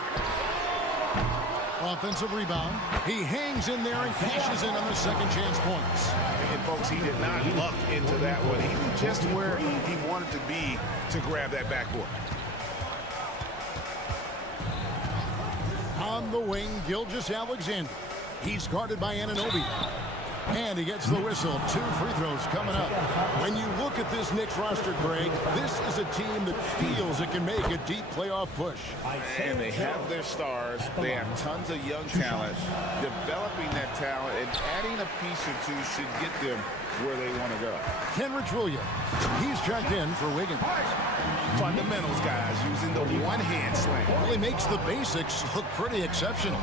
Offensive rebound. He hangs in there and cashes in on the second chance points. And folks, he did not luck into that one. He knew just where he wanted to be to grab that backboard. On the wing, Gilgeous-Alexander. He's guarded by Anunoby. And he gets the whistle. 2 free throws coming up. When you look at this Knicks roster, Greg, this is a team that feels it can make a deep playoff push. And they have their stars. They have tons of young talent. Developing that talent and adding a piece or two should get them where they want to go. Kenrich Williams. He's checked in for Wiggins. Fundamentals, guys, using the one-hand slam. Really makes the basics look pretty exceptional.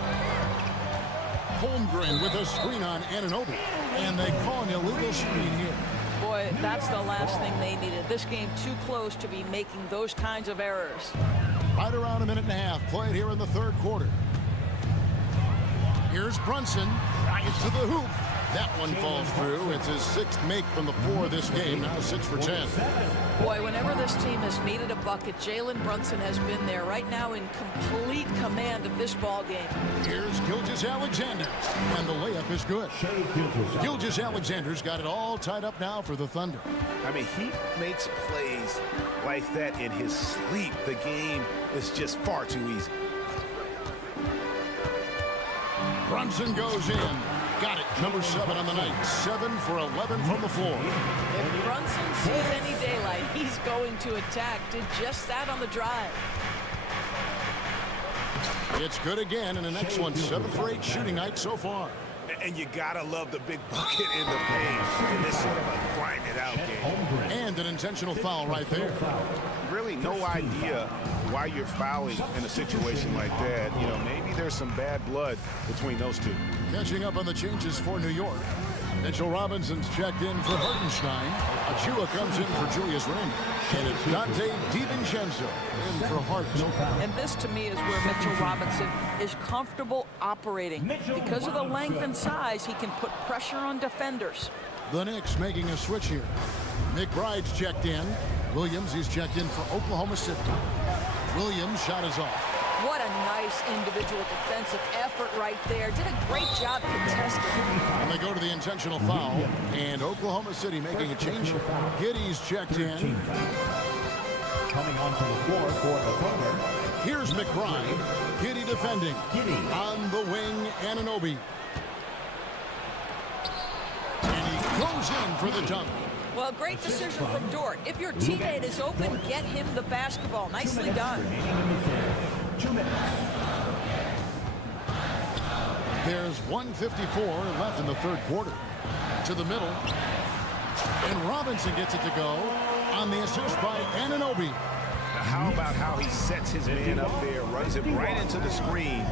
Holmgren with a screen on Anunoby. And they call an illegal screen here. Boy, that's the last thing they needed. This game too close to be making those kinds of errors. Right around a minute and a half played here in the third quarter. Here's Brunson. Right to the hoop. That one falls through. It's his 6th make from the floor this game. Now 6 for 10. Boy, whenever this team has needed a bucket, Jalen Brunson has been there, right now in complete command of this ball game. Here's Gilgeous-Alexander, and the layup is good. Gilgeous-Alexander's got it all tied up now for the Thunder. I mean, he makes plays like that in his sleep. The game is just far too easy. Brunson goes in. Got it. Number 7 on the night. 7 for 11 from the floor. If Brunson sees any daylight, he's going to attack. Did just that on the drive. It's good again in the next one. 7 for 8 shooting night so far. And you gotta love the big bucket in the paint in this sort of a grind it out game. And an intentional foul right there. Really no idea why you're fouling in a situation like that. You know, maybe there's some bad blood between those two. Catching up on the changes for New York. Mitchell Robinson's checked in for Hartenstein. Achua comes in for Julius Randle. And it's Dante DiVincenzo in for Hart. And this, to me, is where Mitchell Robinson is comfortable operating. Because of the length and size, he can put pressure on defenders. The Knicks making a switch here. McBride's checked in. Williams, he's checked in for Oklahoma City. Williams' shot is off. What a nice individual defensive effort right there. Did a great job contesting. And they go to the intentional foul. And Oklahoma City making a change. Giddey's checked in. Coming onto the floor for the Thunder. Here's McBride. Giddey defending. On the wing, Anunoby. And he goes in for the dunk. Well, great decision from Dort. If your teammate is open, get him the basketball. Nicely done. There's 1:54 left in the third quarter. To the middle. And Robinson gets it to go on the assist by Anunoby. Now, how about how he sets his man up there, runs it right into the screen,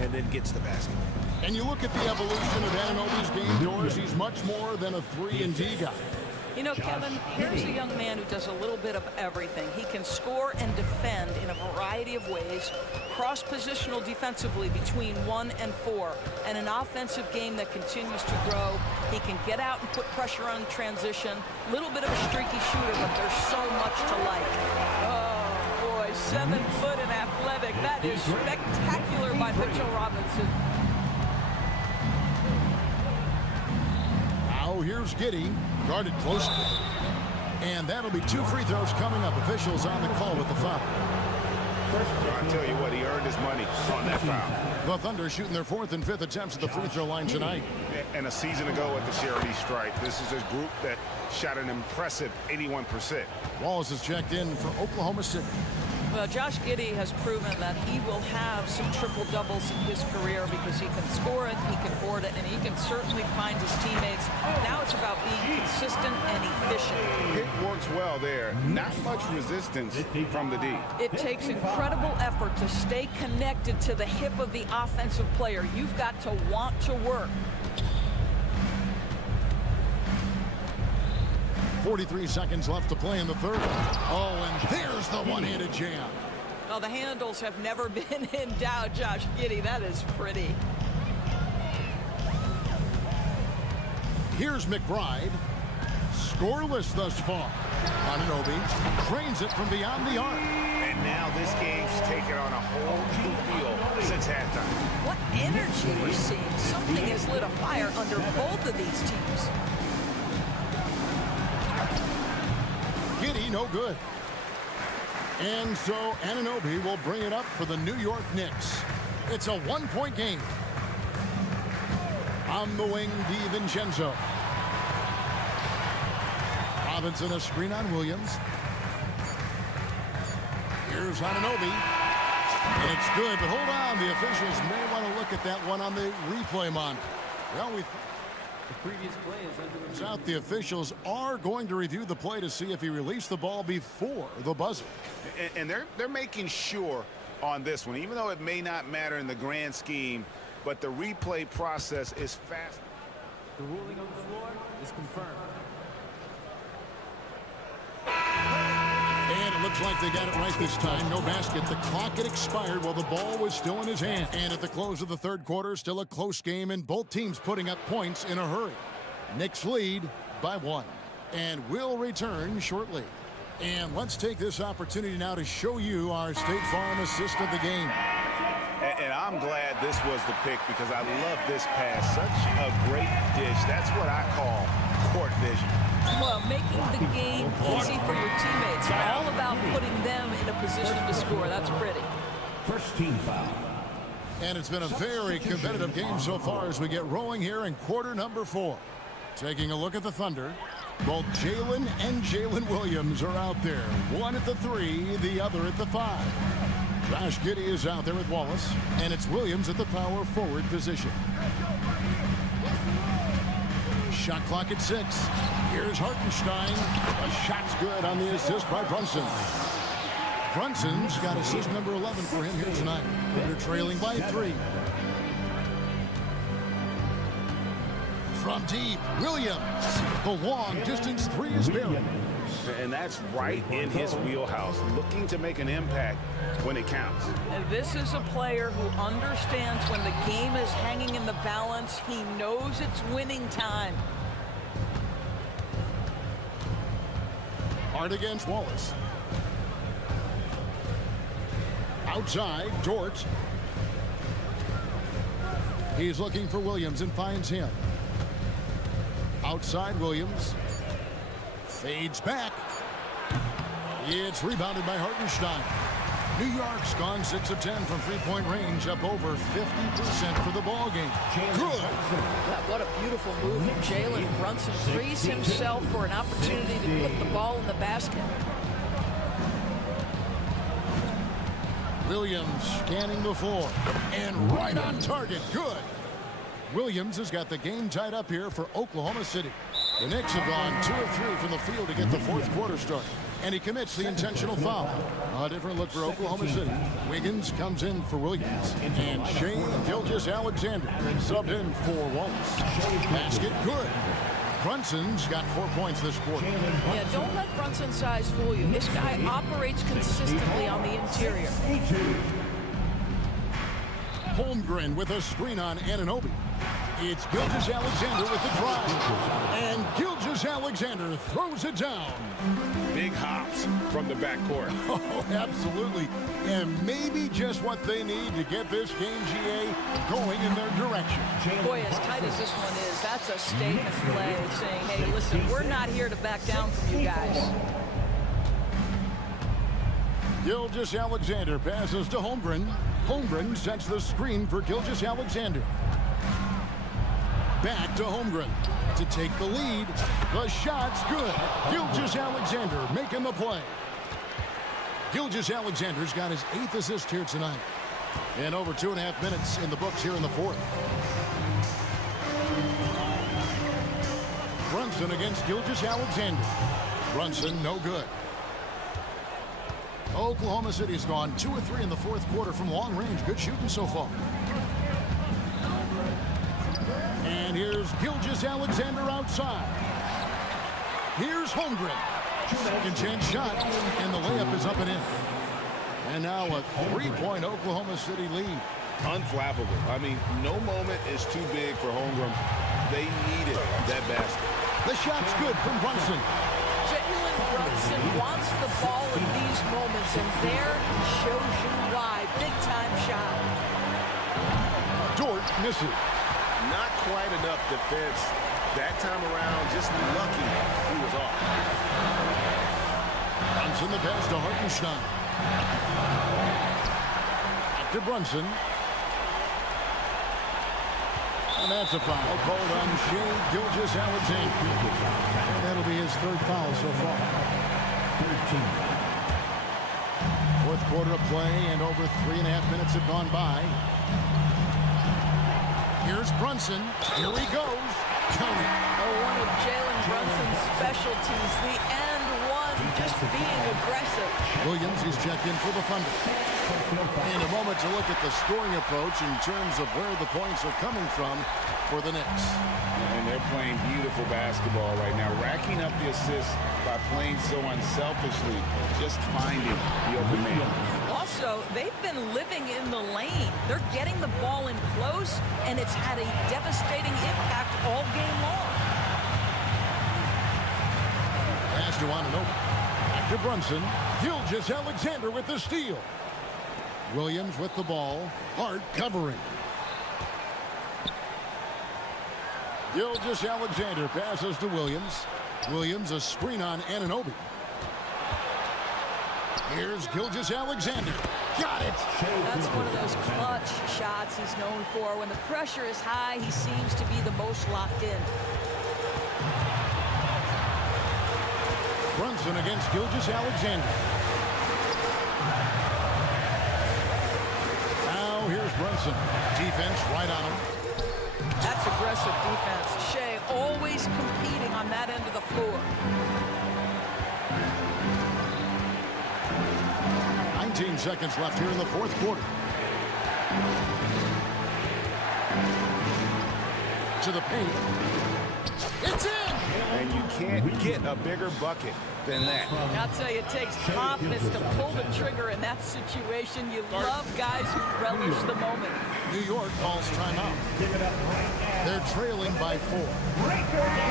and then gets the basket. And you look at the evolution of Anunoby's game, Doris, he's much more than a 3-and-D guy. You know, Kevin, here's a young man who does a little bit of everything. He can score and defend in a variety of ways, cross-positional defensively between 1 and 4, and an offensive game that continues to grow. He can get out and put pressure on transition. Little bit of a streaky shooter, but there's so much to like. Oh, boy, 7 foot and athletic. That is spectacular by Mitchell Robinson. Now here's Giddey, guarded closely. And that'll be 2 free throws coming up. Officials on the call with the foul. I'll tell you what, he earned his money on that foul. The Thunder shooting their 4th and 5th attempts at the free throw line tonight. And a season ago at the charity stripe, this is a group that shot an impressive 81%. Wallace is checked in for Oklahoma City. Well, Josh Giddey has proven that he will have some triple-doubles in his career because he can score it, he can board it, and he can certainly find his teammates. Now it's about being consistent and efficient. It works well there. Not much resistance from the D. It takes incredible effort to stay connected to the hip of the offensive player. You've got to want to work. 43 seconds left to play in the third. Oh, and there's the one-handed jam. Well, the handles have never been in doubt, Josh Giddey. That is pretty. Here's McBride. Scoreless thus far. Anunoby trains it from beyond the arc. And now this game's taken on a whole new feel since halftime. What energy we're seeing. Something has lit a fire under both of these teams. Giddey, no good. And so Anunoby will bring it up for the New York Knicks. It's a 1-point game. On the wing, DiVincenzo. Robinson a screen on Williams. Here's Anunoby. And it's good, but hold on. The officials may want to look at that one on the replay monitor. Well, the previous play is under the out. The officials are going to review the play to see if he released the ball before the buzzer. And they're making sure on this one, even though it may not matter in the grand scheme, but the replay process is fast. The ruling on the floor is confirmed. And it looks like they got it right this time. No basket. The clock had expired while the ball was still in his hand. And at the close of the third quarter, still a close game, and both teams putting up points in a hurry. Knicks lead by 1. And we'll return shortly. And let's take this opportunity now to show you our State Farm assist of the game. And I'm glad this was the pick because I love this pass. Such a great dish. That's what I call court vision. Well, making the game easy for your teammates. All about putting them in a position to score. That's pretty. First team foul. And it's been a very competitive game so far as we get rolling here in quarter number 4. Taking a look at the Thunder. Both Jalen and Jalen Williams are out there. One at the 3, the other at the 5. Josh Giddey is out there with Wallace, and it's Williams at the power forward position. Shot clock at 6. Here's Hartenstein. A shot's good on the assist by Brunson. Brunson's got assist number 11 for him here tonight. They're trailing by 3. From deep, Williams. The long distance 3 is buried. And that's right in his wheelhouse, looking to make an impact when it counts. And this is a player who understands when the game is hanging in the balance. He knows it's winning time. Hard against Wallace. Outside, Dort. He's looking for Williams and finds him. Outside Williams. Fades back. It's rebounded by Hartenstein. New York's gone 6 of 10 from three-point range, up over 50% for the ball game. Good. Yeah, what a beautiful move from Jalen. Brunson frees himself for an opportunity to put the ball in the basket. Williams scanning the floor. And right on target. Good. Williams has got the game tied up here for Oklahoma City. The Knicks have gone 2 of 3 from the field to get the fourth quarter started. And he commits the intentional foul. A different look for Oklahoma City. Wiggins comes in for Williams. And Shea Gilgeous-Alexander subbed in for Wallace. Basket good. Brunson's got 4 points this quarter. Yeah, don't let Brunson's size fool you. This guy operates consistently on the interior. Holmgren with a screen on Anunoby. It's Gilgeous-Alexander with the drive. And Gilgeous-Alexander throws it down. Big hops from the backcourt. Oh, absolutely. And maybe just what they need to get this game, GA, going in their direction. Boy, as tight as this one is, that's a statement play saying, hey, listen, we're not here to back down from you guys. Gilgeous-Alexander passes to Holmgren. Holmgren sets the screen for Gilgeous-Alexander. Back to Holmgren to take the lead. The shot's good. Gilgeous-Alexander making the play. Gilgeous-Alexander's got his 8th assist here tonight. And over 2.5 minutes in the books here in the fourth. Brunson against Gilgeous-Alexander. Brunson, no good. Oklahoma City's gone 2 of 3 in the fourth quarter from long range. Good shooting so far. And here's Gilgeous-Alexander outside. Here's Holmgren. Second chance shot, and the layup is up and in. And now a 3-point Oklahoma City lead. Unflappable. I mean, no moment is too big for Holmgren. They needed that basket. The shot's good from Brunson. Jalen Brunson wants the ball in these moments, and there he shows you why. Big-time shot. Dort misses. Not quite enough defense that time around. Just lucky he was off. Brunson the pass to Hartenstein. Back to Brunson. And that's a foul called on Shea Gilgeous-Alexander. And that'll be his 3rd foul so far. 4th quarter of play, and over 3.5 minutes have gone by. Here's Brunson. Here he goes. Count it. Oh, one of Jalen Brunson's specialties, the and one just being aggressive. Williams is checked in for the Thunder. In a moment to look at the scoring approach in terms of where the points are coming from for the Knicks. And they're playing beautiful basketball right now, racking up the assists by playing so unselfishly, just finding the open man. Also, they've been living in the lane. They're getting the ball in close, and it's had a devastating impact all game long. Pass to Ananobi. Back to Brunson. Gilgeous-Alexander with the steal. Williams with the ball. Hart covering. Gilgeous-Alexander passes to Williams. Williams a screen on Ananobi. Here's Gilgeous-Alexander. Got it. That's one of those clutch shots he's known for. When the pressure is high, he seems to be the most locked in. Brunson against Gilgeous-Alexander. Now here's Brunson. Defense right on him. That's aggressive defense. Shea always competing on that end of the floor. 19 seconds left here in the fourth quarter. To the paint. It's in! And you can't get a bigger bucket than that. I'll tell you, it takes confidence to pull the trigger in that situation. You love guys who relish the moment. New York calls timeout. They're trailing by 4.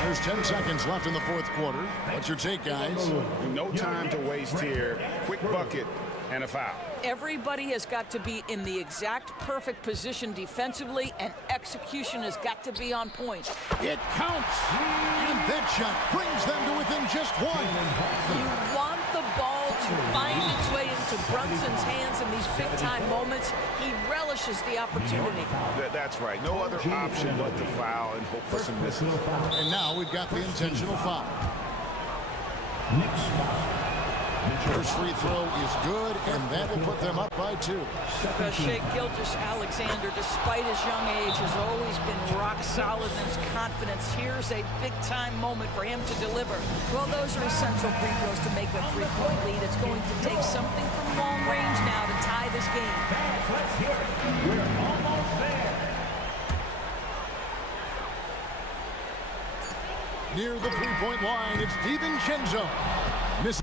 There's 10 seconds left in the fourth quarter. What's your take, guys? No time to waste here. Quick bucket and a foul. Everybody has got to be in the exact perfect position defensively, and execution has got to be on point. It counts! And that shot brings them to within just 1. You want the ball to find its way into Brunson's hands in these big-time moments. He relishes the opportunity. That's right. No other option but to foul and hope for some misses. And now we've got the intentional foul. First free throw is good, and that will put them up by 2. Shea Gilgeous-Alexander, despite his young age, has always been rock solid in his confidence. Here's a big-time moment for him to deliver. Well, those are essential free throws to make a three-point lead. It's going to take something from long range now to tie this game. Let's hear it. We're almost there. Near the three-point line, it's DiVincenzo. Miss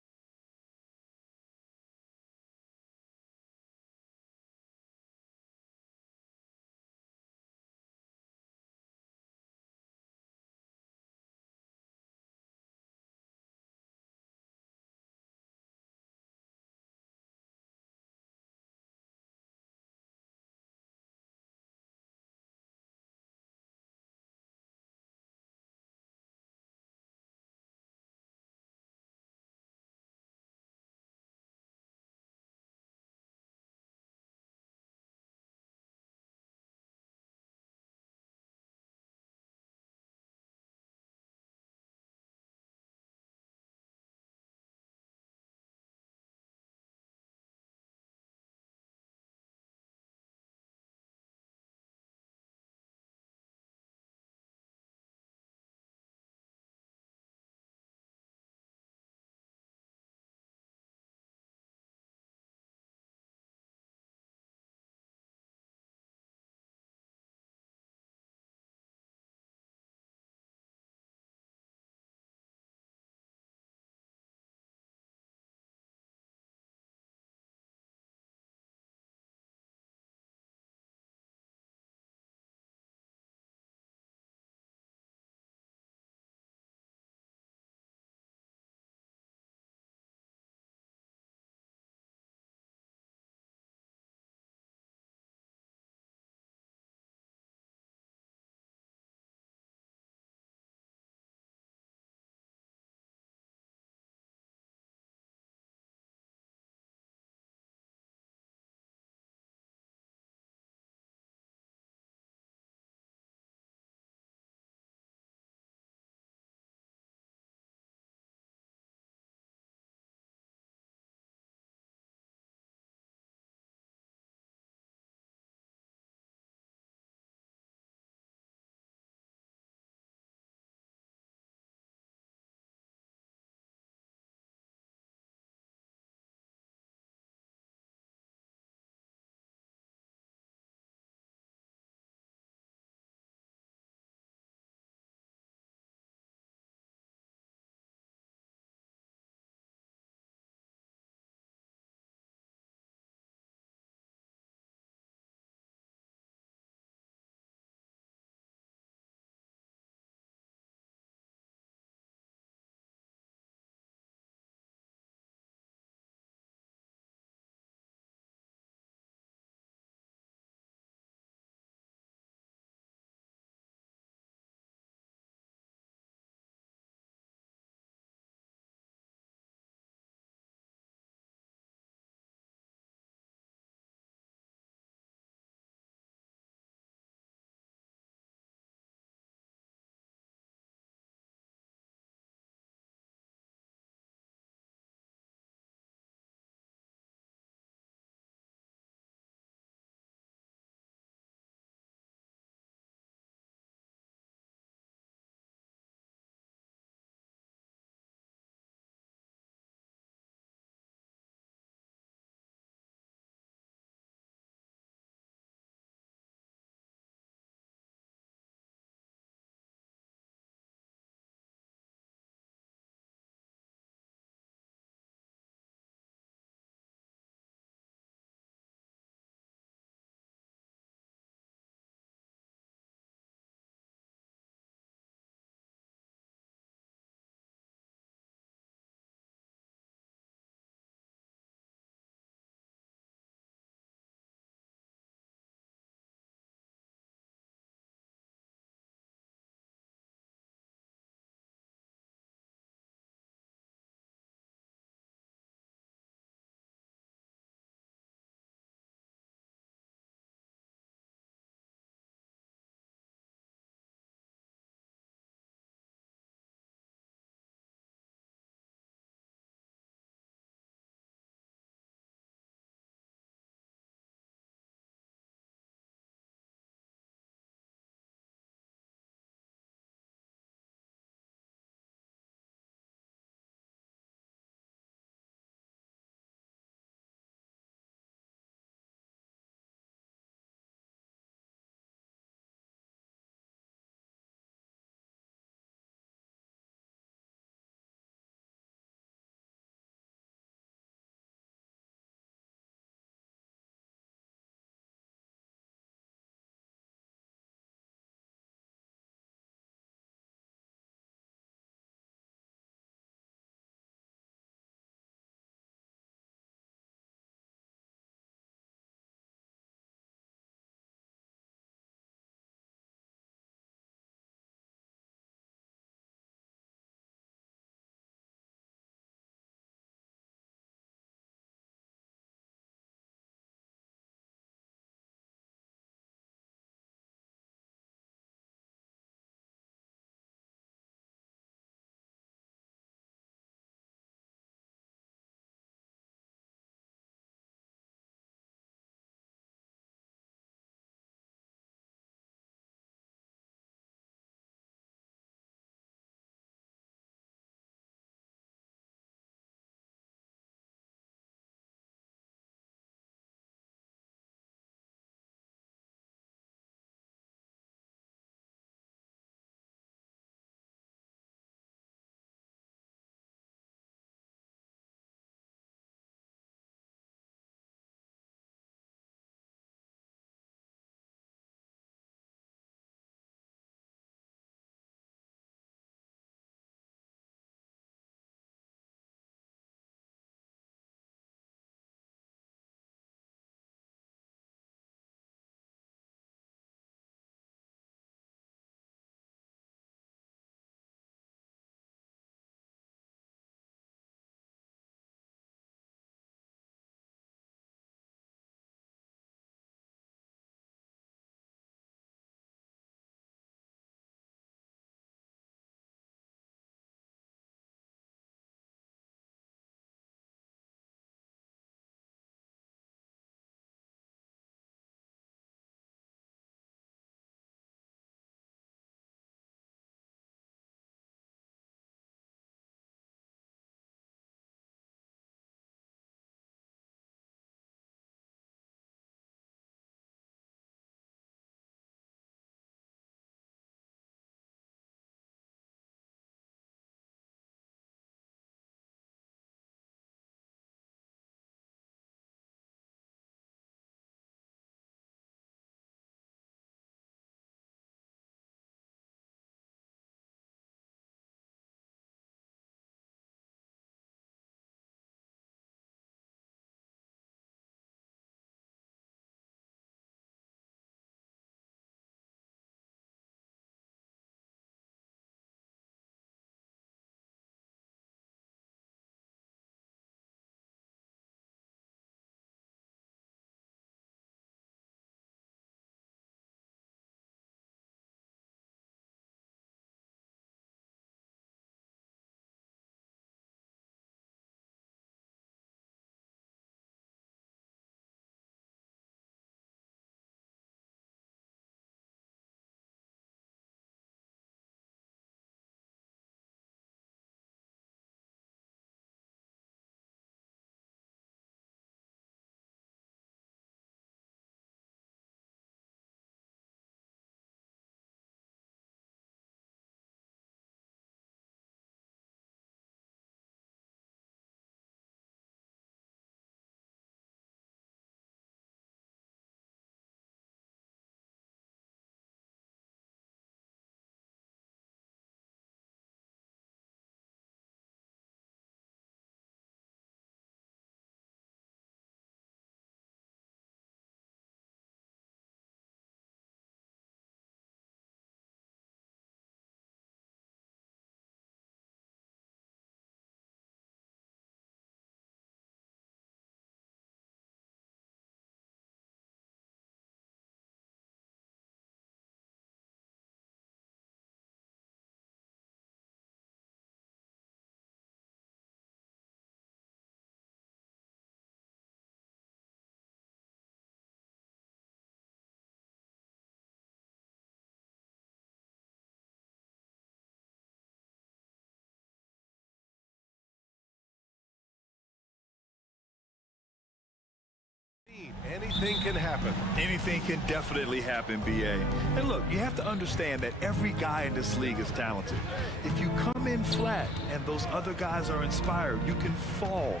Anything can happen. Anything can definitely happen, BA. And look, you have to understand that every guy in this league is talented. If you come in flat and those other guys are inspired, you can fall.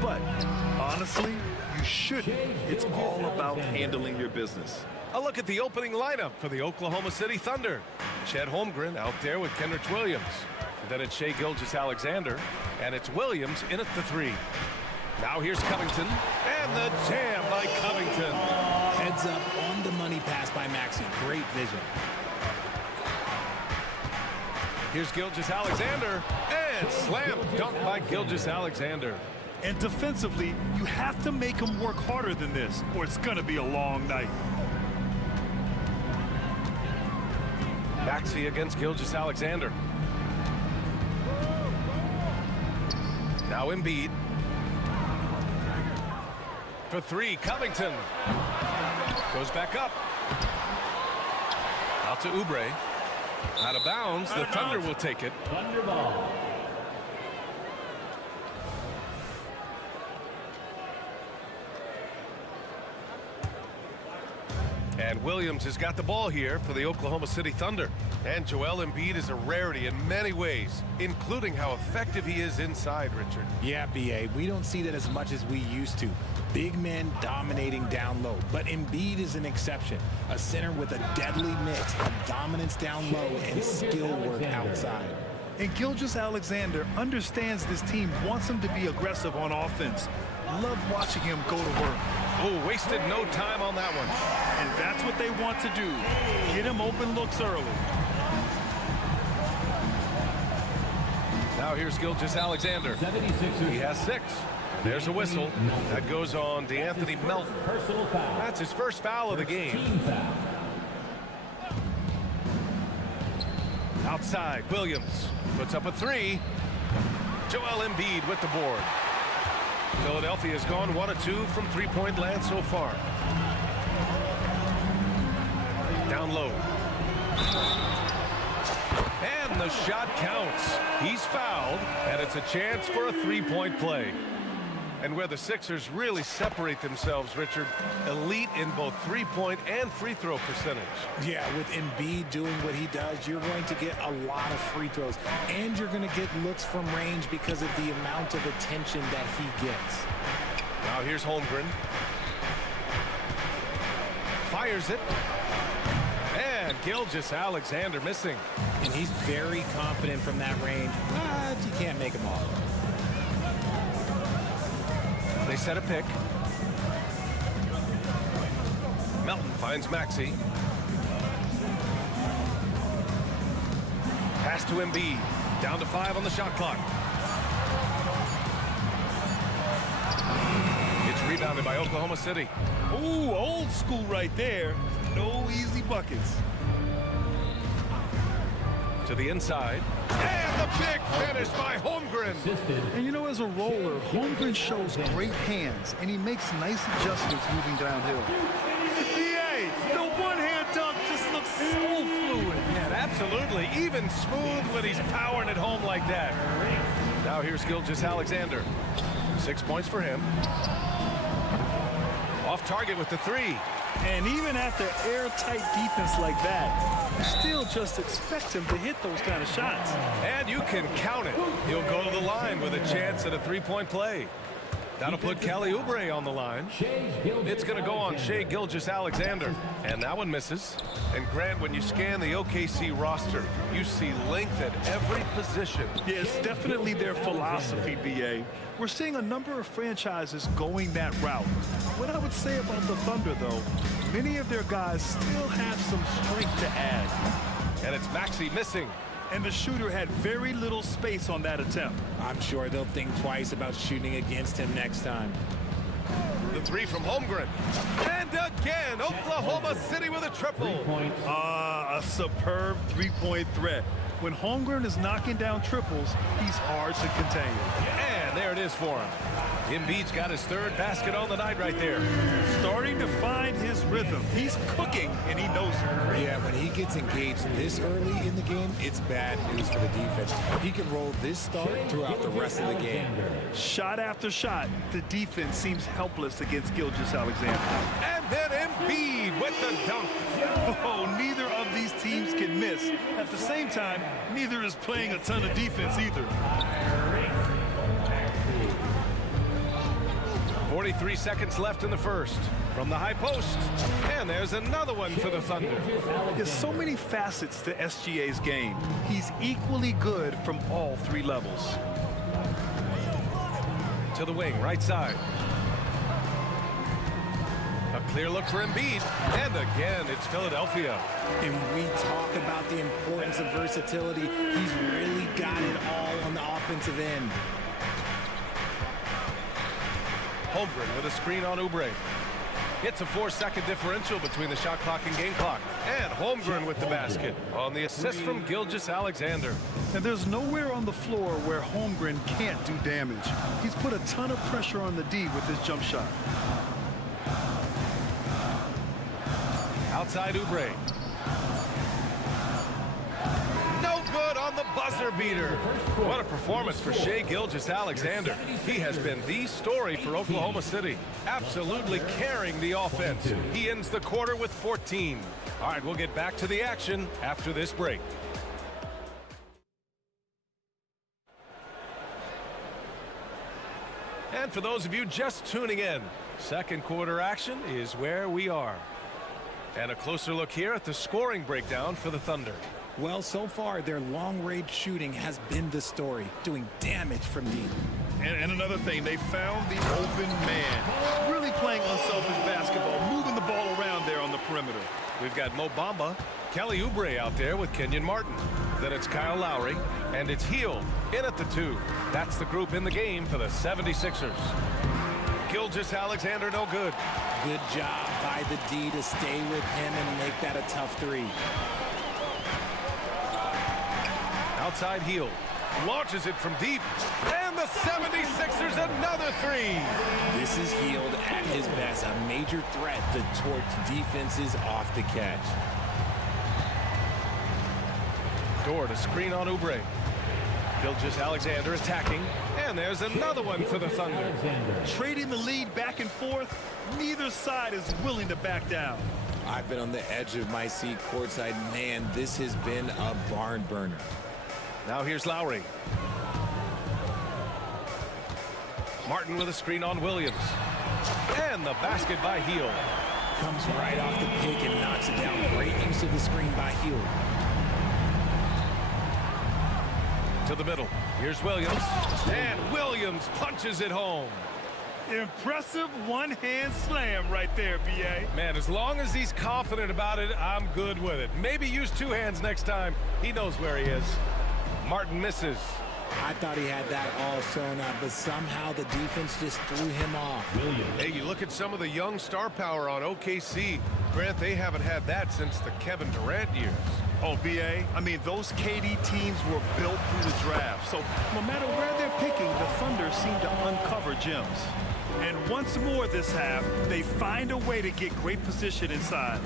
But honestly, you shouldn't. It's all about handling your business. A look at the opening lineup for the Oklahoma City Thunder. Chet Holmgren out there with Kenrich Williams. Then it's Shai Gilgeous-Alexander, and it's Williams in at the 3. Now here's Covington, and the jam by Covington. Heads up on the money pass by Maxey. Great vision. Here's Gilgeous-Alexander, and slam dunk by Gilgeous-Alexander. And defensively, you have to make them work harder than this, or it's going to be a long night. Maxey against Gilgeous-Alexander. Now Embiid. For 3, Covington. Goes back up. Out to Oubre. Out of bounds. The Thunder will take it. Thunder ball. And Williams has got the ball here for the Oklahoma City Thunder. And Joel Embiid is a rarity in many ways, including how effective he is inside, Richard. Yeah, BA, we don't see that as much as we used to. Big men dominating down low, but Embiid is an exception. A center with a deadly mix of dominance down low and skill work outside. And Gilgeous-Alexander understands this team wants him to be aggressive on offense. Love watching him go to work. Oh, wasted no time on that one. And that's what they want to do. Get him open looks early. Now here's Gilgeous-Alexander. 76ers. He has 6. And there's a whistle. That goes on DeAnthony Melton. Personal foul. That's his first foul of the game. Team foul. Outside, Williams puts up a 3. Joel Embiid with the board. Philadelphia has gone 1 of 2 from three-point land so far. Down low. And the shot counts. He's fouled, and it's a chance for a three-point play. And where the Sixers really separate themselves, Richard, elite in both three-point and free-throw percentage. Yeah, with Embiid doing what he does, you're going to get a lot of free throws. And you're going to get looks from range because of the amount of attention that he gets. Now here's Holmgren. Fires it. And Gilgeous-Alexander missing. And he's very confident from that range, but you can't make him all. They set a pick. Melton finds Maxey. Pass to Embiid. Down to 5 on the shot clock. It's rebounded by Oklahoma City. Ooh, old school right there. No easy buckets. To the inside. And the big finish by Holmgren. And you know, as a roller, Holmgren shows great hands, and he makes nice adjustments moving downhill. Yeah, the one-hand dunk just looks so fluid. Yeah, absolutely. Even smooth when he's powering it home like that. Now here's Gilgeous-Alexander. 6 points for him. Off target with the 3. And even after airtight defense like that, you still just expect him to hit those kind of shots. And you can count it. He'll go to the line with a chance at a three-point play. That'll put Kelly Oubre on the line. It's going to go on Shai Gilgeous-Alexander. And that one misses. And Grant, when you scan the OKC roster, you see length at every position. Yeah, it's definitely their philosophy, BA. We're seeing a number of franchises going that route. What I would say about the Thunder, though, many of their guys still have some strength to add. And it's Maxey missing. And the shooter had very little space on that attempt. I'm sure they'll think twice about shooting against him next time. The 3 from Holmgren. And again, Oklahoma City with a triple. A superb three-point threat. When Holmgren is knocking down triples, he's hard to contain. And there it is for him. Embiid's got his third basket on the night right there. Starting to find his rhythm. He's cooking, and he knows it. Yeah, when he gets engaged this early in the game, it's bad news for the defense. He can roll this start throughout the rest of the game. Shot after shot, the defense seems helpless against Gilgeous-Alexander. And then Embiid with the dunk. Oh, neither of these teams can miss. At the same time, neither is playing a ton of defense either. 43 seconds left in the first. From the high post. And there's another one for the Thunder. There's so many facets to SGA's game. He's equally good from all three levels. To the wing, right side. A clear look for Embiid. And again, it's Philadelphia. And we talk about the importance of versatility. He's really got it all on the offensive end. Holmgren with a screen on Oubre. It's a 4-second differential between the shot clock and game clock. And Holmgren with the basket on the assist from Gilgeous-Alexander. And there's nowhere on the floor where Holmgren can't do damage. He's put a ton of pressure on the D with his jump shot. Outside Oubre. No good on the buzzer beater. What a performance for Shai Gilgeous-Alexander. He has been the story for Oklahoma City. Absolutely carrying the offense. He ends the quarter with 14. All right, we'll get back to the action after this break. And for those of you just tuning in, second quarter action is where we are. And a closer look here at the scoring breakdown for the Thunder. Well, so far, their long-range shooting has been the story, doing damage from deep. And another thing, they found the open man. Really playing unselfish basketball, moving the ball around there on the perimeter. We've got Mo Bamba, Kelly Oubre out there with Kenyon Martin. Then it's Kyle Lowry, and it's Hield in at the 2. That's the group in the game for the 76ers. Gilgeous-Alexander no good. Good job by the D to stay with him and make that a tough 3. Outside Hield. Launches it from deep. And the 76ers another 3. This is Hield at his best. A major threat to torch defenses off the catch. Dort to screen on Oubre. Gilgeous-Alexander attacking. And there's another one for the Thunder. Trading the lead back and forth. Neither side is willing to back down. I've been on the edge of my seat courtside. Man, this has been a barn burner. Now here's Lowry. Martin with a screen on Williams. And the basket by Hield. Comes right off the pick and knocks it down. Great use of the screen by Hield. To the middle. Here's Williams. And Williams punches it home. Impressive one-hand slam right there, B.A. Man, as long as he's confident about it, I'm good with it. Maybe use 2 hands next time. He knows where he is. Martin misses. I thought he had that all sewn up, but somehow the defense just threw him off. Hey, you look at some of the young star power on OKC. Grant, they haven't had that since the Kevin Durant years. Oh, B.A., I mean, those KD teams were built through the draft. So no matter where they're picking, the Thunder seem to uncover gems. And once more this half, they find a way to get great position inside.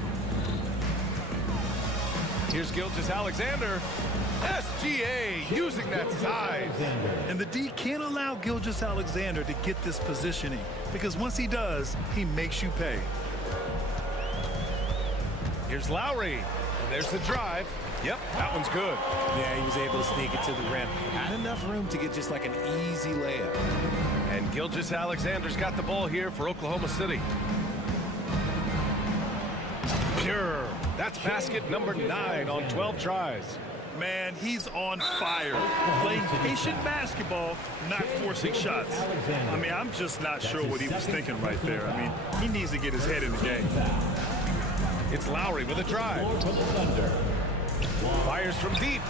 Here's Gilgeous-Alexander. SGA using that size. And the D can't allow Gilgeous-Alexander to get this positioning, because once he does, he makes you pay. Here's Lowry. And there's the drive. Yep, that one's good. Yeah, he was able to sneak it to the rim. Not enough room to get just like an easy layup. And Gilgeous-Alexander's got the ball here for Oklahoma City. Pure. That's basket number 9 on 12 tries. Man, he's on fire. Playing patient basketball, not forcing shots. I mean, I'm just not sure what he was thinking right there. I mean, he needs to get his head in the game. It's Lowry with a drive. Fires from deep.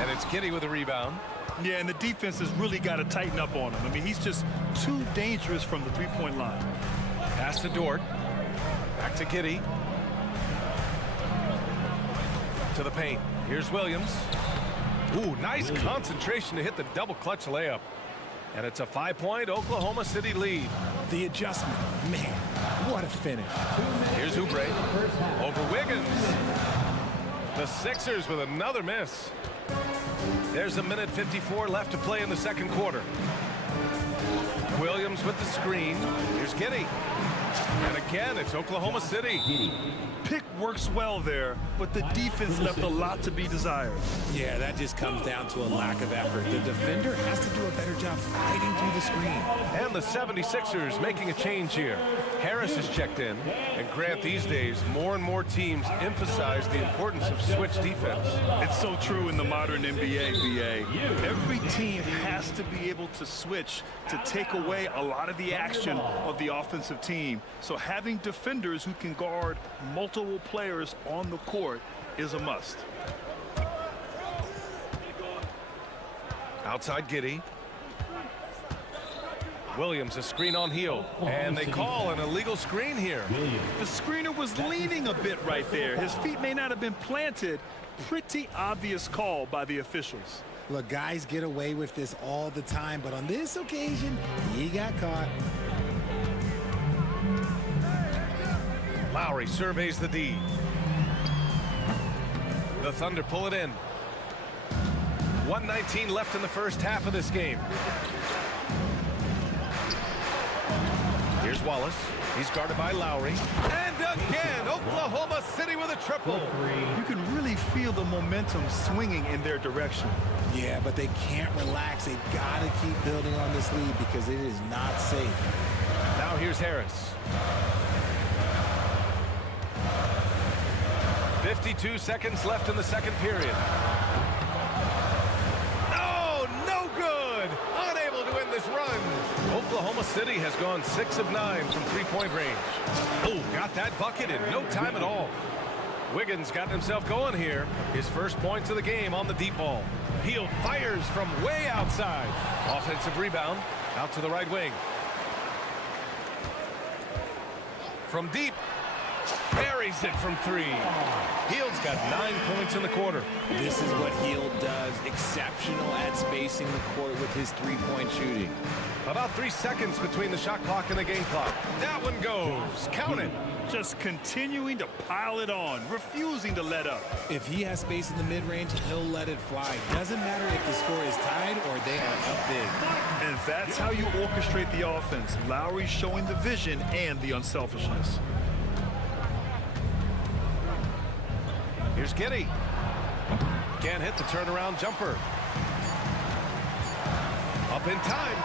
And it's Giddey with a rebound. Yeah, and the defense has really got to tighten up on him. I mean, he's just too dangerous from the three-point line. Pass to Dort. Back to Giddey. To the paint. Here's Williams. Ooh, nice concentration to hit the double clutch layup. And it's a 5-point Oklahoma City lead. The adjustment, man, what a finish. Here's Oubre over Wiggins. The Sixers with another miss. There's a minute 54 left to play in the second quarter. Williams with the screen. Here's Giddey. And again, it's Oklahoma City. Pick works well there, but the defense left a lot to be desired. Yeah, that just comes down to a lack of effort. The defender has to do a better job fighting through the screen. And the 76ers making a change here. Harris is checked in. And Grant, these days, more and more teams emphasize the importance of switch defense. It's so true in the modern NBA, BA. Every team has to be able to switch to take away a lot of the action of the offensive team. So having defenders who can guard multiple players on the court is a must. Outside Giddey. Williams, a screen on heel. And they call an illegal screen here. The screener was leaning a bit right there. His feet may not have been planted. Pretty obvious call by the officials. Look, guys get away with this all the time, but on this occasion, he got caught. Lowry surveys the D. The Thunder pull it in. 1:19 left in the first half of this game. Here's Wallace. He's guarded by Lowry. And again, Oklahoma City with a triple. You can really feel the momentum swinging in their direction. Yeah, but they can't relax. They've got to keep building on this lead because it is not safe. Now here's Harris. 52 seconds left in the second period. Oh, no good! Unable to win this run. Oklahoma City has gone 6 of 9 from three-point range. Oh, got that bucket in no time at all. Wiggins got himself going here. His first points of the game on the deep ball. Hield fires from way outside. Offensive rebound out to the right wing. From deep. Buries it from 3. Hield's got 9 points in the quarter. This is what Hield does. Exceptional at spacing the court with his three-point shooting. About 3 seconds between the shot clock and the game clock. That one goes. Count it. Just continuing to pile it on, refusing to let up. If he has space in the mid-range, he'll let it fly. Doesn't matter if the score is tied or they are up big. And that's how you orchestrate the offense. Lowry showing the vision and the unselfishness. Here's Giddey. Can't hit the turnaround jumper. Up in time.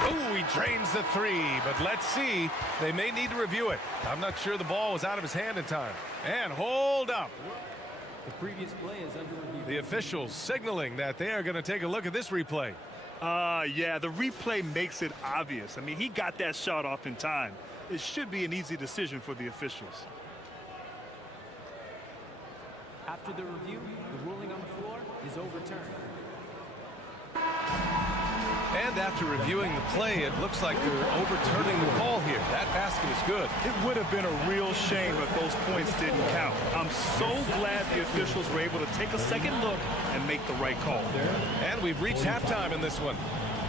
Oh, he drains the 3, but let's see. They may need to review it. I'm not sure the ball was out of his hand in time. And hold up. The previous play is under review. The officials signaling that they are going to take a look at this replay. Yeah, the replay makes it obvious. I mean, he got that shot off in time. It should be an easy decision for the officials. After the review, the ruling on the floor is overturned. And after reviewing the play, it looks like they're overturning the call here. That basket is good. It would have been a real shame if those points didn't count. I'm so glad the officials were able to take a second look and make the right call. And we've reached halftime in this one.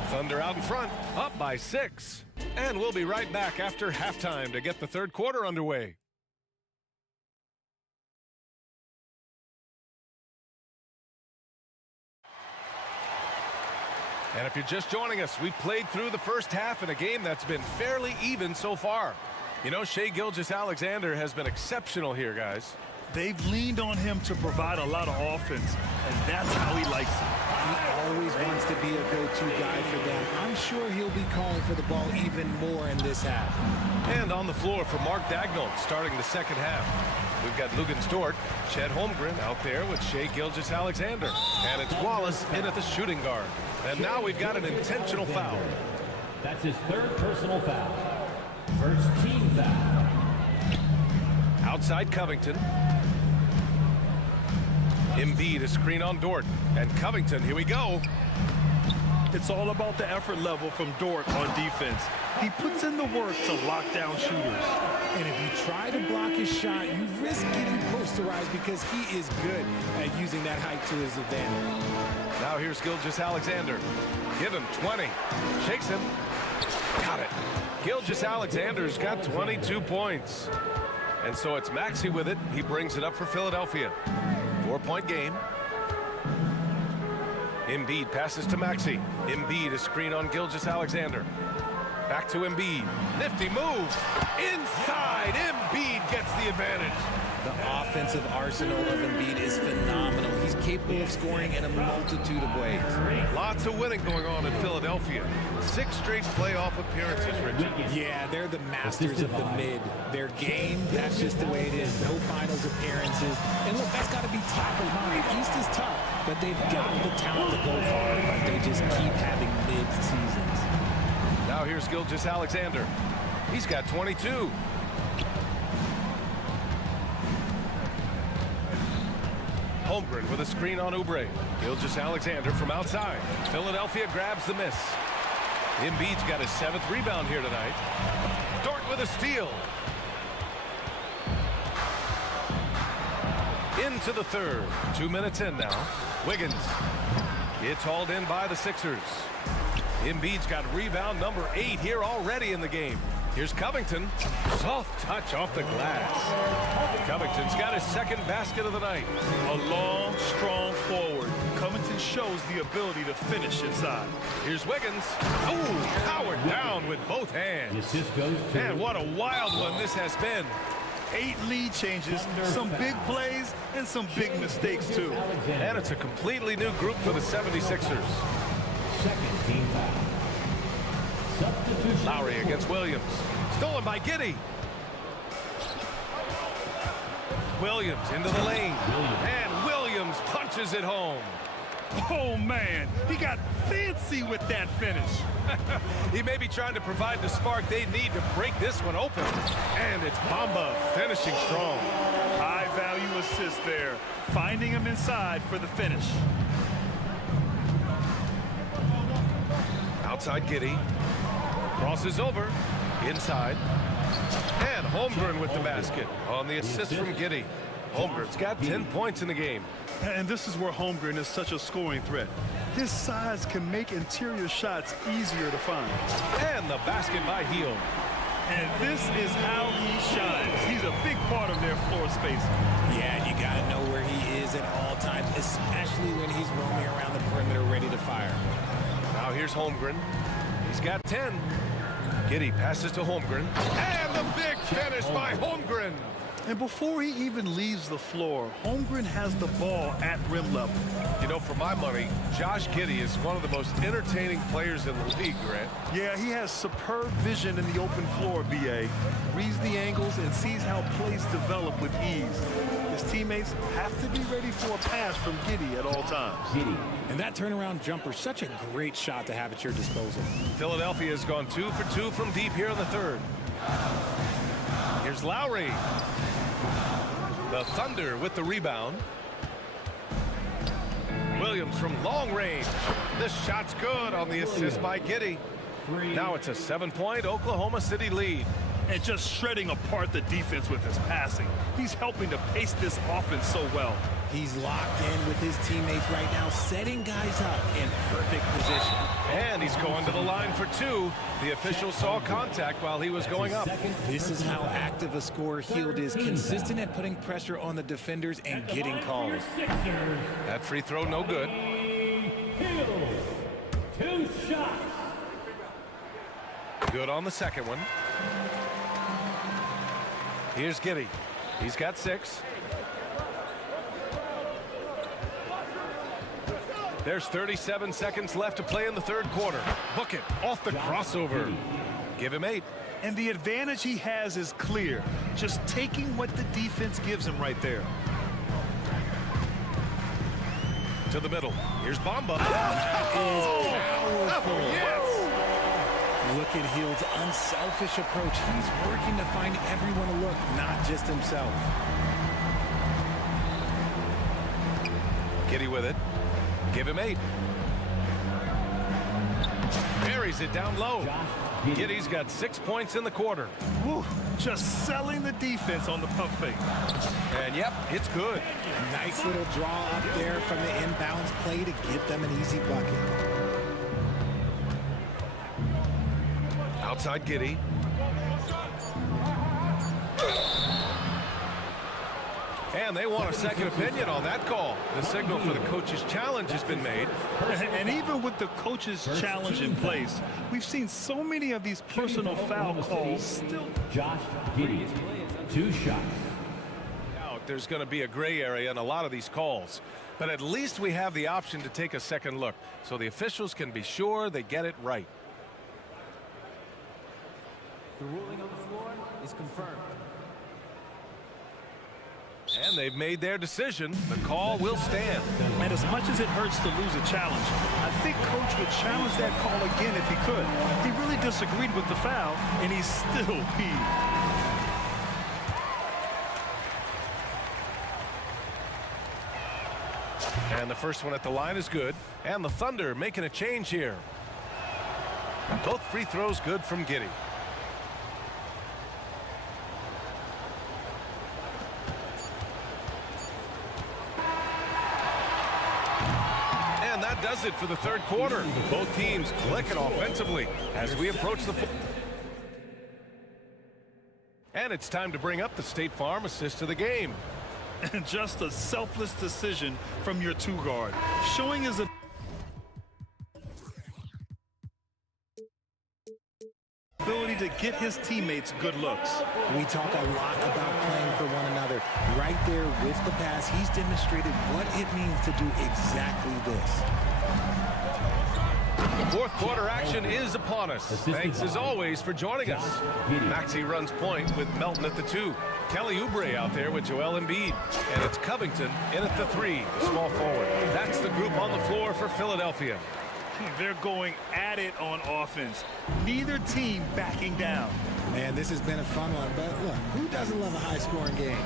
Thunder out in front, up by 6. And we'll be right back after halftime to get the third quarter underway. And if you're just joining us, we played through the first half in a game that's been fairly even so far. You know, Shai Gilgeous-Alexander has been exceptional here, guys. They've leaned on him to provide a lot of offense, and that's how he likes it. He always wants to be a go-to guy for them. I'm sure he'll be calling for the ball even more in this half. And on the floor for Mark Daigneault starting the second half. We've got Luguentz Dort, Chet Holmgren out there with Shai Gilgeous-Alexander. And it's Wallace in at the shooting guard. And now we've got an intentional foul. That's his third personal foul. First team foul. Outside Covington. Embiid, a screen on Dort. And Covington, here we go. It's all about the effort level from Dort on defense. He puts in the work to lock down shooters. And if you try to block his shot, you risk getting close continues to rise because he is good at using that height to his advantage. Now here's Gilgeous-Alexander. Give him 20. Shakes him. Got it. Gilgeous-Alexander's got 22 points. And so it's Maxey with it. He brings it up for Philadelphia. 4-point game. Embiid passes to Maxey. Embiid, a screen on Gilgeous-Alexander. Back to Embiid. Nifty move. Inside. Embiid gets the advantage. The offensive arsenal of Embiid is phenomenal. He's capable of scoring in a multitude of ways. Lots of winning going on in Philadelphia. 6 straight playoff appearances, Richard. Yeah, they're the masters of the mid. Their game, that's just the way it is. No finals appearances. And look, that's got to be top of mind. East is tough, but they've got the talent to go far, but they just keep having mid-seasons. Now here's Gilgeous-Alexander. He's got 22. Holmgren with a screen on Oubre. Gilgeous-Alexander from outside. Philadelphia grabs the miss. Embiid's got his 7th rebound here tonight. Dort with a steal. Into the third. 2 minutes in now. Wiggins. It's hauled in by the Sixers. Embiid's got rebound number 8 here already in the game. Here's Covington. Soft touch off the glass. Covington's got his 2nd basket of the night. A long, strong forward. Covington shows the ability to finish inside. Here's Wiggins. Oh, powered down with both hands. Man, what a wild one this has been. 8 lead changes, some big plays, and some big mistakes, too. And it's a completely new group for the 76ers. Second team foul. Substitution. Lowry against Williams. Stolen by Giddey. Williams into the lane. And Williams punches it home. Oh, man, he got fancy with that finish. He may be trying to provide the spark they need to break this one open. And it's Bamba finishing strong. High-value assist there, finding him inside for the finish. Outside Giddey. Crosses over. Inside. And Holmgren with the basket on the assist from Giddey. Holmgren's got 10 points in the game. And this is where Holmgren is such a scoring threat. His size can make interior shots easier to find. And the basket by Heel. And this is how he shines. He's a big part of their floor space. Yeah, and you got to know where he is at all times, especially when he's roaming around the perimeter ready to fire. Now here's Holmgren. He's got 10. Giddey passes to Holmgren. And the big finish by Holmgren. And before he even leaves the floor, Holmgren has the ball at rim level. You know, for my money, Josh Giddey is one of the most entertaining players in the league, Grant. Yeah, he has superb vision in the open floor, B.A. Reads the angles and sees how plays develop with ease. His teammates have to be ready for a pass from Giddey at all times. And that turnaround jumper, such a great shot to have at your disposal. Philadelphia has gone 2 for 2 from deep here in the third. Here's Lowry. The Thunder with the rebound. Williams from long range. This shot's good on the assist by Giddey. Now it's a 7-point Oklahoma City lead. And just shredding apart the defense with his passing. He's helping to pace this offense so well. He's locked in with his teammates right now, setting guys up in perfect position. And he's going to the line for 2. The official saw contact while he was going up. This is how active a scorer Hield is, consistent at putting pressure on the defenders and getting calls. That free throw no good. 2 shots. Good on the second one. Here's Giddey. He's got 6. There's 37 seconds left to play in the third quarter. Book it off the crossover. Give him 8. And the advantage he has is clear. Just taking what the defense gives him right there. To the middle. Here's Bamba. That is powerful. Yes. Look at Hield's unselfish approach. He's working to find everyone to look, not just himself. Giddey with it. Give him 8. Buries it down low. Giddey's got 6 points in the quarter. Woo, just selling the defense on the pump fake. And yep, it's good. Nice little draw up there from the inbounds play to give them an easy bucket. Outside Giddey. And they want a second opinion on that call. The signal for the coach's challenge has been made. And even with the coach's challenge in place, we've seen so many of these personal foul calls still. Josh Giddey, 2 shots. Now, there's going to be a gray area in a lot of these calls. But at least we have the option to take a second look, so the officials can be sure they get it right. The ruling on the floor is confirmed. And they've made their decision. The call will stand. And as much as it hurts to lose a challenge, I think Coach would challenge that call again if he could. He really disagreed with the foul, and he's still peeved. And the first one at the line is good. And the Thunder making a change here. Both free throws good from Giddey. And that does it for the third quarter. Both teams clicking offensively as we approach the and it's time to bring up the State Farm assist of the game. And just a selfless decision from your 2 guard, showing his ability to get his teammates good looks. We talk a lot about playing for one another. Right there with the pass, he's demonstrated what it means to do exactly this. Fourth quarter action is upon us. Thanks as always for joining us. Maxey runs point with Melton at the 2. Kelly Oubre out there with Joel Embiid. And it's Covington in at the 3, the small forward. That's the group on the floor for Philadelphia. They're going at it on offense. Neither team backing down. Man, this has been a fun one, but look, who doesn't love a high-scoring game?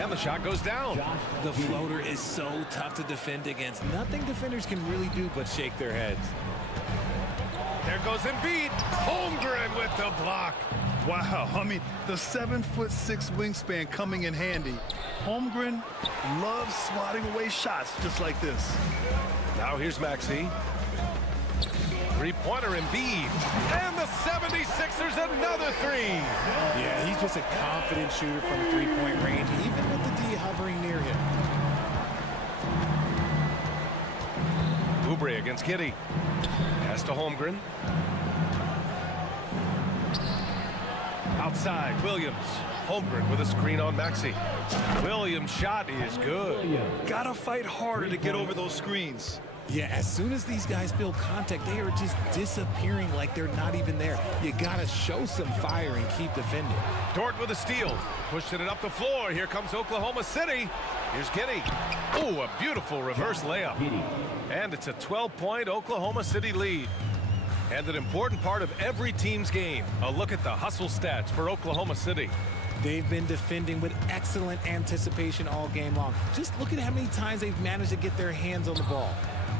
And the shot goes down. The floater is so tough to defend against. Nothing defenders can really do but shake their heads. There goes Embiid. Holmgren with the block. Wow, I mean, the 7'6" wingspan coming in handy. Holmgren loves swatting away shots just like this. Now here's Maxey. Three-pointer Embiid. And the 76ers another 3. Yeah, he's just a confident shooter from three-point range, even with the D hovering near him. Oubre against Giddey. Pass to Holmgren. Outside, Williams. Holmgren with a screen on Maxey. Williams' shot is good. Gotta fight harder to get over those screens. Yeah, as soon as these guys feel contact, they are just disappearing like they're not even there. You gotta show some fire and keep defending. Dort with a steal. Pushing it up the floor. Here comes Oklahoma City. Here's Giddey. Oh, a beautiful reverse layup. And it's a 12-point Oklahoma City lead. And an important part of every team's game. A look at the hustle stats for Oklahoma City. They've been defending with excellent anticipation all game long. Just look at how many times they've managed to get their hands on the ball.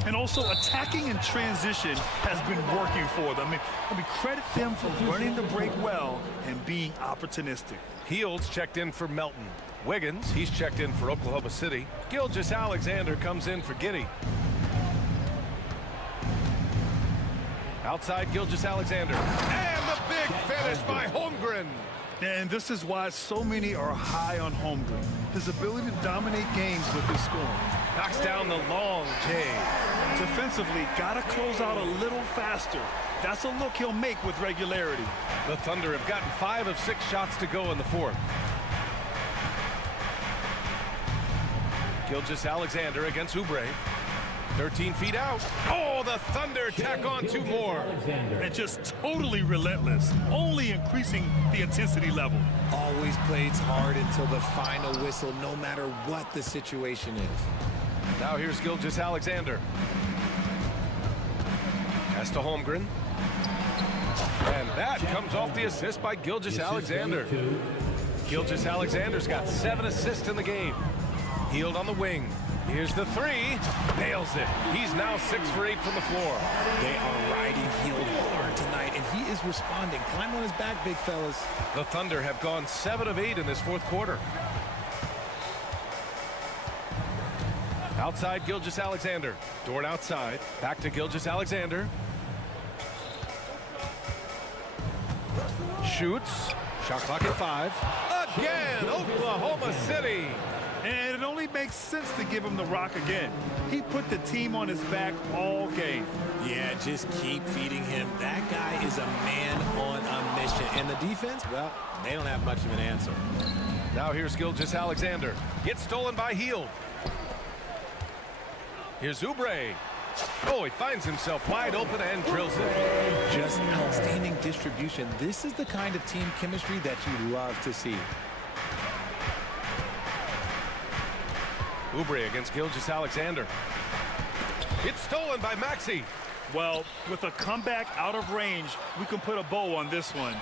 And also attacking in transition has been working for them. I mean, credit them for learning to break well and being opportunistic. Heald's checked in for Melton. Wiggins, he's checked in for Oklahoma City. Gilgeous-Alexander comes in for Giddey. Outside Gilgeous-Alexander. And the big finish by Holmgren. And this is why so many are high on Holmgren. His ability to dominate games with his scoring. Knocks down the long J. Defensively, gotta close out a little faster. That's a look he'll make with regularity. The Thunder have gotten 5 of 6 shots to go in the fourth. Gilgeous-Alexander against Oubre. 13 feet out. Oh, the Thunder tack on 2 more. And just totally relentless, only increasing the intensity level. Always plays hard until the final whistle, no matter what the situation is. Now here's Gilgeous-Alexander. Pass to Holmgren. And that comes off the assist by Gilgeous-Alexander. Gilgeous-Alexander's got 7 assists in the game. Hield on the wing. Here's the 3. Nails it. He's now 6 for 8 from the floor. They are riding Hield hard tonight, and he is responding. Climb on his back, big fellas. The Thunder have gone 7 of 8 in this fourth quarter. Outside Gilgeous-Alexander. Dort outside. Back to Gilgeous-Alexander. Shoots. Shot clock at 5. Again, Oklahoma City. And it only makes sense to give him the rock again. He put the team on his back all game. Yeah, just keep feeding him. That guy is a man on a mission. And the defense, well, they don't have much of an answer. Now here's Gilgeous-Alexander. Gets stolen by Heel. Here's Oubre. Oh, he finds himself wide open and drills it. Just outstanding distribution. This is the kind of team chemistry that you love to see. Oubre against Gilgeous-Alexander. It's stolen by Maxey. Well, with a comeback out of range, we can put a bow on this one.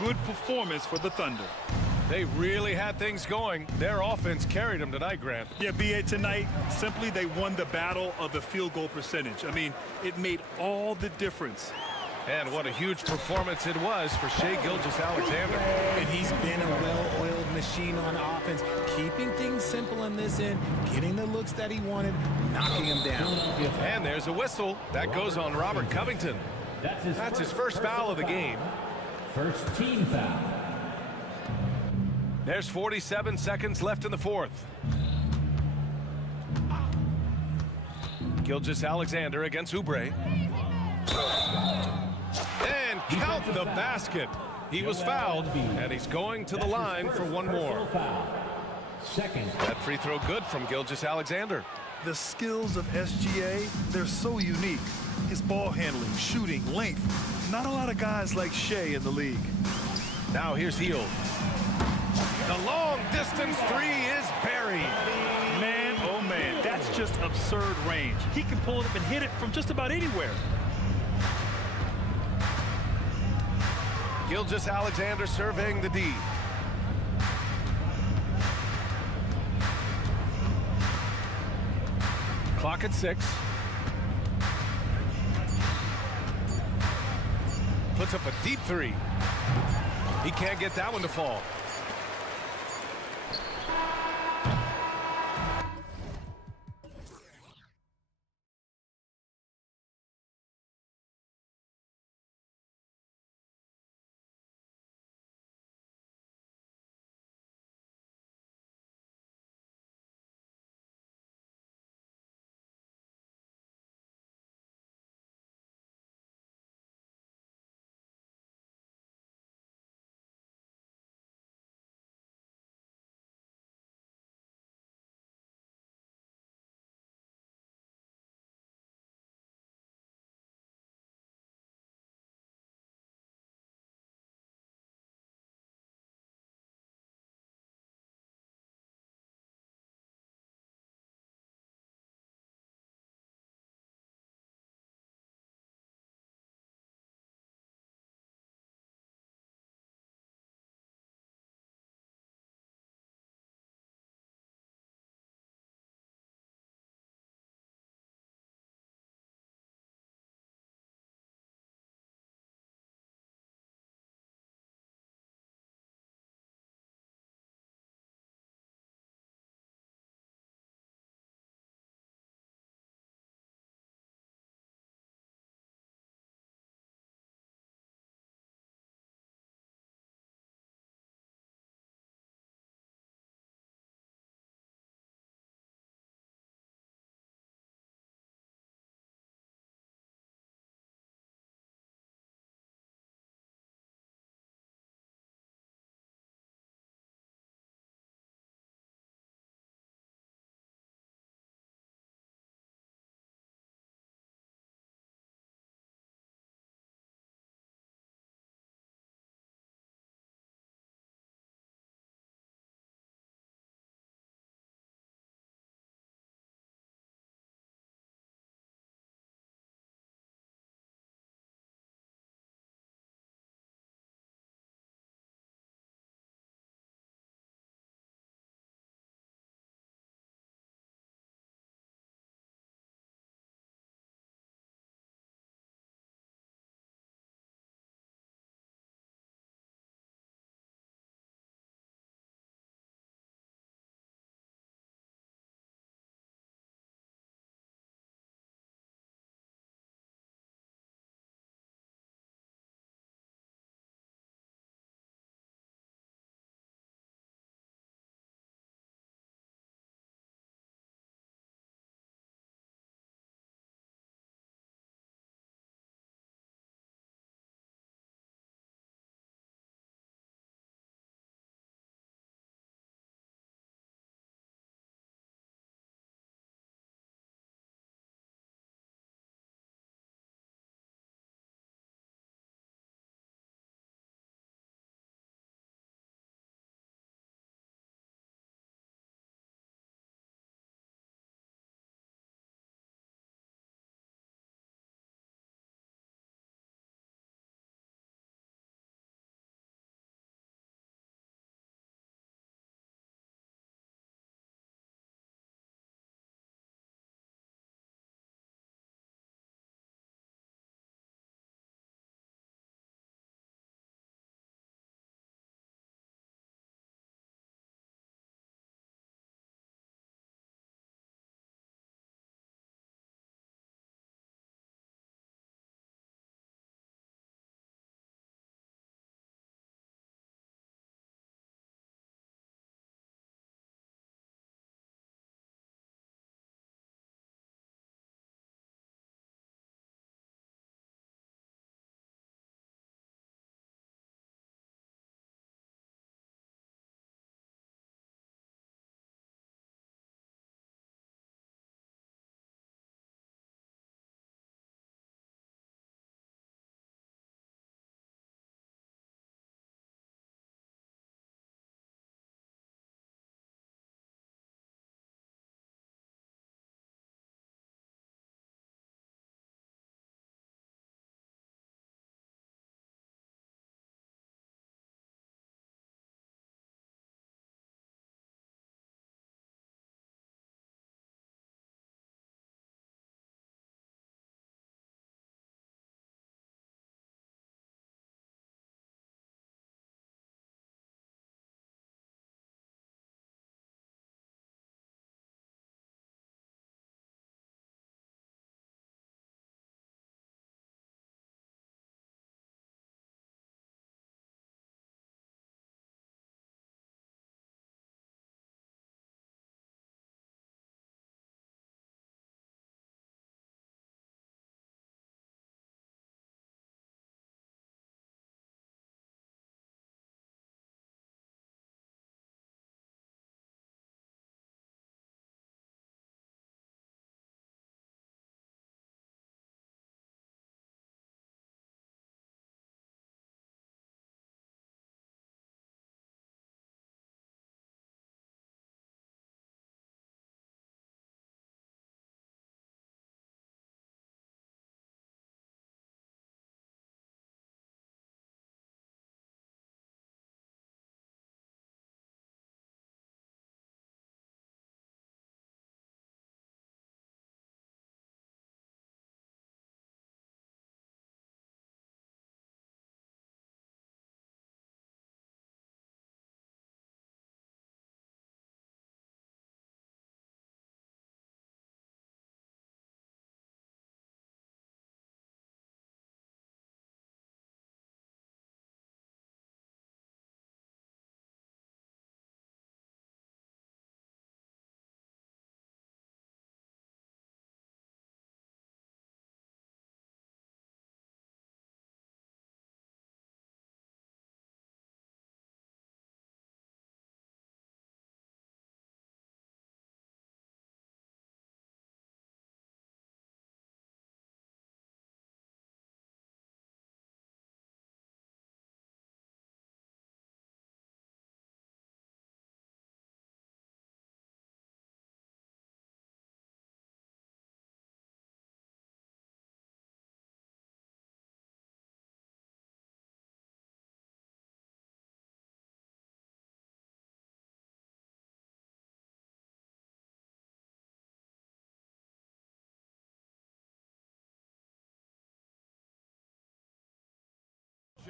Good performance for the Thunder. They really had things going. Their offense carried them tonight, Grant. Yeah, BA, tonight, simply they won the battle of the field goal percentage. I mean, it made all the difference. And what a huge performance it was for Shai Gilgeous-Alexander. And he's been a well-oiled machine on offense, keeping things simple in this end, getting the looks that he wanted, knocking him down. And there's a whistle. That goes on Robert Covington. That's his first foul of the game. First team foul. There's 47 seconds left in the fourth. Gilgeous-Alexander against Oubre. And count the basket. He was fouled, and he's going to the line for one more. Second. That free throw good from Gilgeous-Alexander. The skills of SGA, they're so unique. His ball handling, shooting, length. Not a lot of guys like Shai in the league. Now here's Heel. The long distance three is buried. Man, oh man, that's just absurd range. He can pull it up and hit it from just about anywhere. Gilgeous-Alexander surveying the D. Clock at 6. Puts up a deep three. He can't get that one to fall.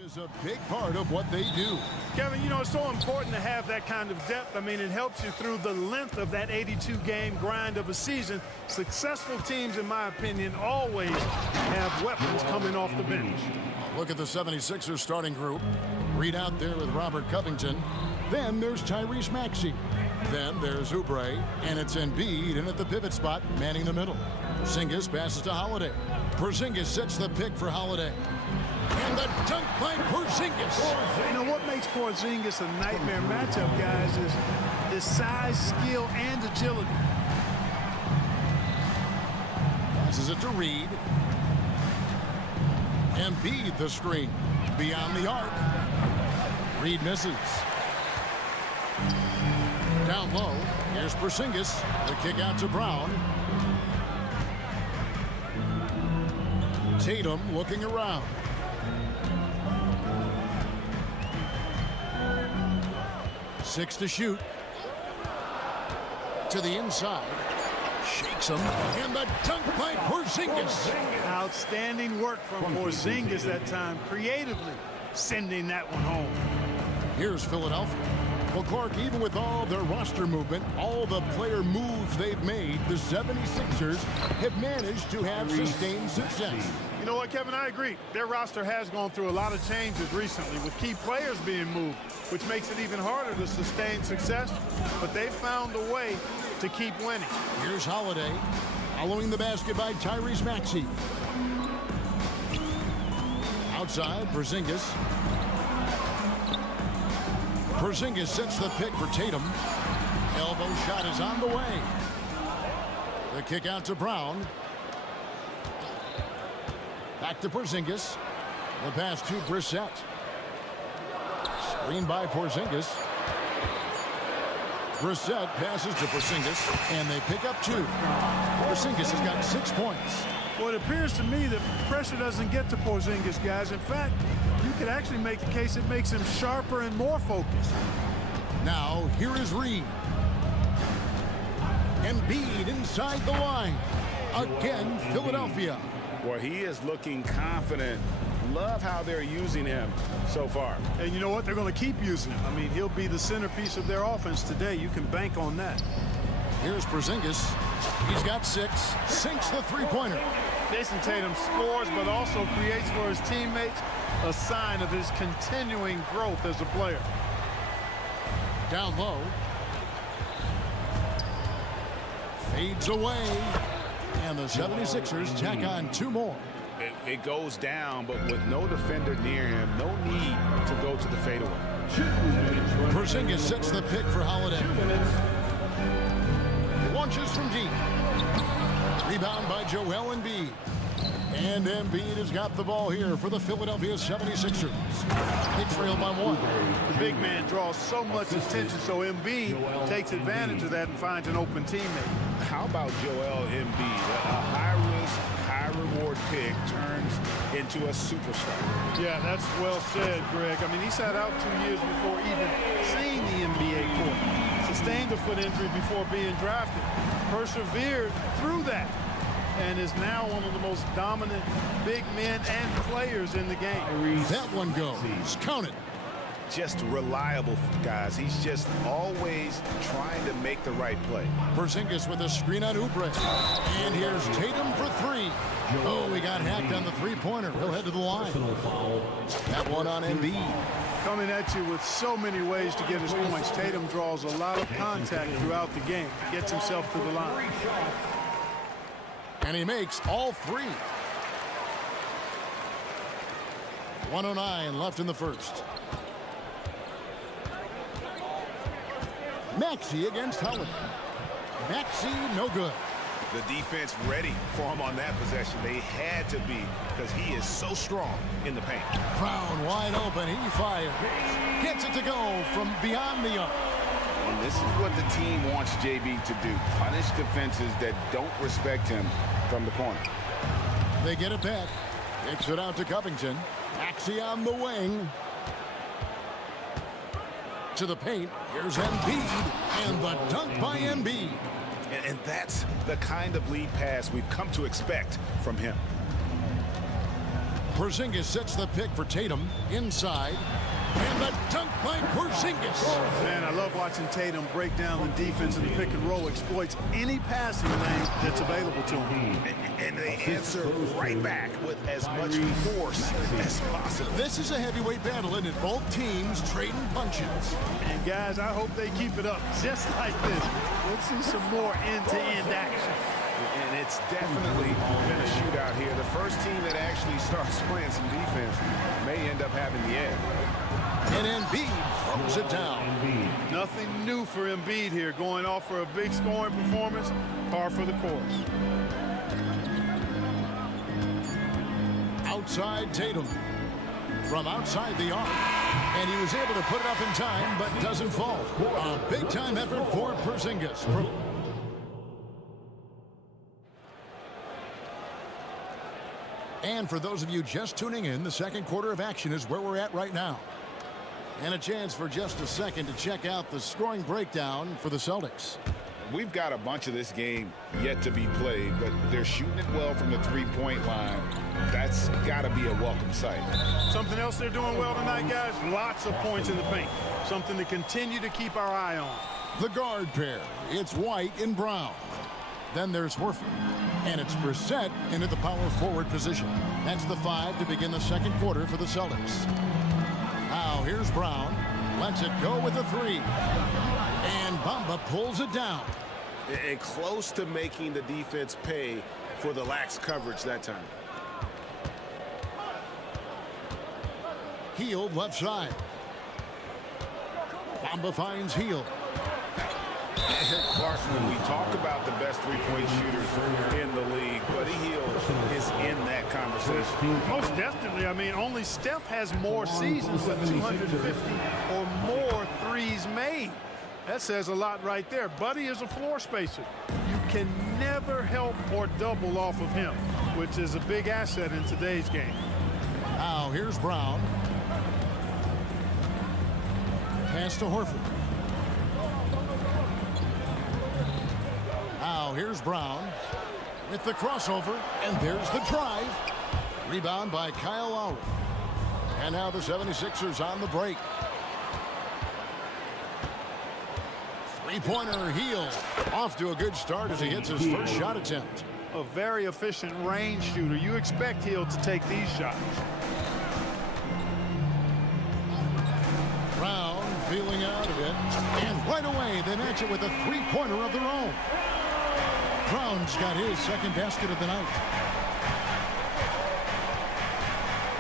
is a big part of what they do. Kevin, you know, it's so important to have that kind of depth. I mean, it helps you through the length of that 82-game grind of a season. Successful teams, in my opinion, always have weapons coming off the bench. Look at the 76ers starting group. Reed out there with Robert Covington. Then there's Tyrese Maxey. Then there's Oubre, and it's Embiid in at the pivot spot, manning the middle. Porzingis passes to Holiday. Porzingis sets the pick for Holiday. And the dunk by Porzingis. You know what makes Porzingis a nightmare matchup, guys, is his size, skill, and agility. Passes it to Reed. Embiid the screen. Beyond the arc. Reed misses. Down low, here's Porzingis. The kick out to Brown. Tatum looking around. Six to shoot. To the inside. Shakes him. And the dunk by Porzingis. Outstanding work from Porzingis that time, creatively sending that one home. Here's Philadelphia. Well, Clark, even with all their roster movement, all the player moves they've made, the 76ers have managed to have sustained success. You know what, Kevin, I agree. Their roster has gone through a lot of changes recently with key players being moved, which makes it even harder to sustain success, but they've found a way to keep winning. Here's Holiday, following the basket by Tyrese Maxey. Outside, Porzingis. Porzingis sets the pick for Tatum. Elbow shot is on the way. The kick out to Brown. Back to Porzingis. The pass to Brissett. Screen by Porzingis. Brissett passes to Porzingis, and they pick up two. Porzingis has got 6 points. Well, it appears to me that pressure doesn't get to Porzingis, guys. In fact, you could actually make the case it makes him sharper and more focused. Now, here is Reed. Embiid inside the line. Again, Philadelphia. Well, he is looking confident. Love how they're using him so far. And you know what? They're going to keep using him. I mean, he'll be the centerpiece of their offense today. You can bank on that. Here's Porzingis. He's got 6. Sinks the three-pointer. Jason Tatum scores, but also creates for his teammates, a sign of his continuing growth as a player. Down low. Fades away. And the 76ers tack on 2 more. It goes down, but with no defender near him, no need to go to the fadeaway. Porzingis sets the pick for Holiday. Launches from deep. Rebound by Joel Embiid. And Embiid has got the ball here for the Philadelphia 76ers. They trail by 1. The big man draws so much attention, so Embiid takes advantage of that and finds an open teammate. How about Joel Embiid? A high-risk, high-reward pick turns into a superstar. Yeah, that's well said, Greg. I mean, he sat out 2 years before even seeing the NBA court. Sustained a foot injury before being drafted. Persevered through that. And is now one of the most dominant big men and players in the game. That one goes. Count it. Just reliable, guys. He's just always trying to make the right play. Porzingis with a screen on Oubre. And here's Tatum for 3. Oh, he got hacked on the three-pointer. He'll head to the line. That one on Embiid. Coming at you with so many ways to get his points. Tatum draws a lot of contact throughout the game. Gets himself to the line. And he makes all 3. 1:09 left in the first. Maxey against Holiday. Maxey, no good. The defense ready for him on that possession. They had to be, because he is so strong in the paint. Brown wide open. He fires. Gets it to go from beyond the arc. And this is what the team wants JB to do. Punish defenses that don't respect him from the corner. They get it back. Kicks it out to Covington. Maxey on the wing. To the paint. Here's Embiid. And the dunk by Embiid. And that's the kind of lead pass we've come to expect from him. Porzingis sets the pick for Tatum inside. And the dunk by Porzingis. Man, I love watching Tatum break down the defense in the pick and roll, exploits any passing lane that's available to him. And they answer right back with as much force as possible. This is a heavyweight battle, and both teams trading punches. And guys, I hope they keep it up just like this. Let's see some more end-to-end action. And it's definitely been a shootout here. The first team that actually starts playing some defense may end up having the edge. And Embiid throws it down. Nothing new for Embiid here, going off for a big scoring performance, par for the course. Outside Tatum. From outside the arc. And he was able to put it up in time, but doesn't fall. A big-time effort for Porzingis. And for those of you just tuning in, the second quarter of action is where we're at right now. And a chance for just a second to check out the scoring breakdown for the Celtics. We've got a bunch of this game yet to be played, but they're shooting it well from the three-point line. That's got to be a welcome sight. Something else they're doing well tonight, guys, lots of points in the paint. Something to continue to keep our eye on. The guard pair, it's White and Brown. Then there's Horford. And it's Brissett into the power forward position. That's the 5 to begin the second quarter for the Celtics. Now here's Brown. Lets it go with a 3. And Bamba pulls it down. And close to making the defense pay for the lax coverage that time. Hield left side. Bamba finds Hield. Clark, when we talk about the best three-point shooters in the league, Buddy Hield is in that conversation. Most definitely. I mean, only Steph has more seasons with 250 or more threes made. That says a lot right there. Buddy is a floor spacer. You can never help or double off of him, which is a big asset in today's game. Now here's Brown. Pass to Horford. Now here's Brown with the crossover, and there's the drive. Rebound by Kyle Lowry. And now the 76ers on the break. Three-pointer Hield. Off to a good start as he hits his first shot attempt. A very efficient range shooter. You expect Hield to take these shots. Brown feeling out of it. And right away they match it with a three-pointer of their own. Brown's got his second basket of the night.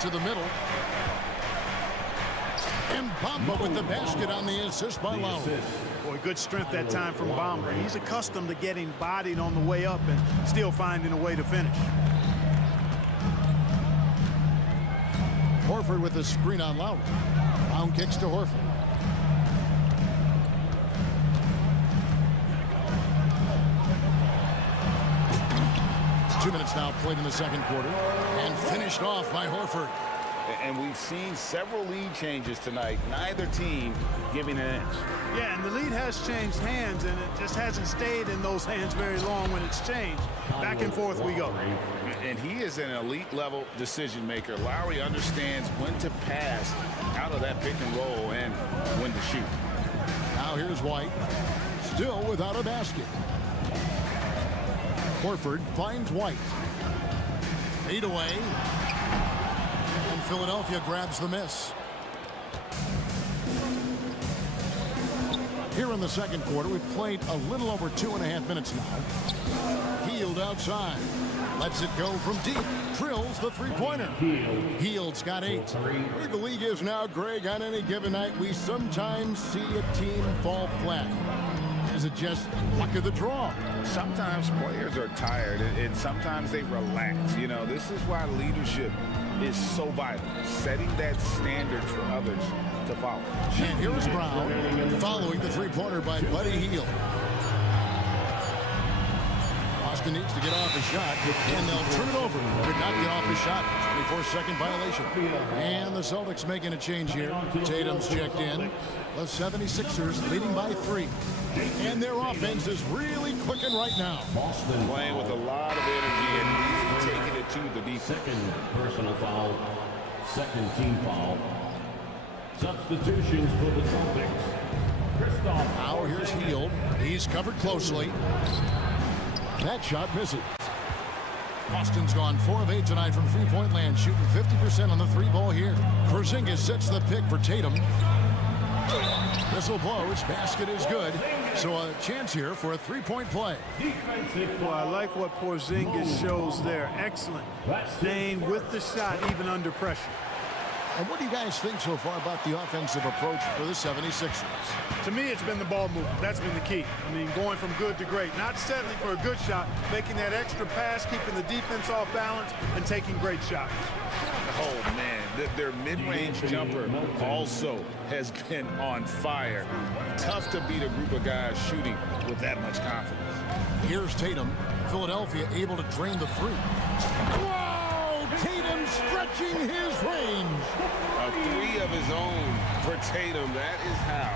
To the middle. And Bamba with the basket on the assist by Lowry. Boy, good strength that time from Bamba. He's accustomed to getting bodied on the way up and still finding a way to finish. Horford with the screen on Lowry. Brown kicks to Horford. Two minutes now played in the second quarter and finished off by Horford. And we've seen several lead changes tonight. Neither team giving an inch. Yeah, and the lead has changed hands, and it just hasn't stayed in those hands very long when it's changed. Back and forth we go. And he is an elite-level decision maker. Lowry understands when to pass out of that pick and roll and when to shoot. Now here's White, still without a basket. Horford finds White. Fade away. And Philadelphia grabs the miss. Here in the second quarter, we've played a little over 2.5 minutes now. Hield outside. Lets it go from deep. Drills the three-pointer. Hield's got 8. Where the league is now, Greg, on any given night, we sometimes see a team fall flat. Is it just luck of the draw? Sometimes players are tired, and sometimes they relax. You know, this is why leadership is so vital. Setting that standard for others to follow. And here's Brown following the three-pointer by Buddy Hield. Boston needs to get off his shot, and they'll turn it over. Could not get off his shot. 24-second violation. And the Celtics making a change here. Tatum's checked in. The 76ers leading by 3. And their offense is really clicking right now. Playing with a lot of energy, and taking it to the defense. Second personal foul. Second team foul. Substitutions for the Celtics. Now here's Hield. He's covered closely. That shot misses. Boston's gone 4 of 8 tonight from three-point land, shooting 50% on the three-ball here. Porzingis sets the pick for Tatum. Whistle blows, basket is good. So a chance here for a three-point play. Well, I like what Porzingis shows there. Excellent. Staying with the shot even under pressure. And what do you guys think so far about the offensive approach for the 76ers? To me, it's been the ball movement. That's been the key. I mean, going from good to great. Not settling for a good shot, making that extra pass, keeping the defense off balance, and taking great shots. Oh, man, their mid-range jumper also has been on fire. Tough to beat a group of guys shooting with that much confidence. Here's Tatum. Philadelphia able to drain the three. Whoa! Tatum stretching his range. A three of his own for Tatum. That is how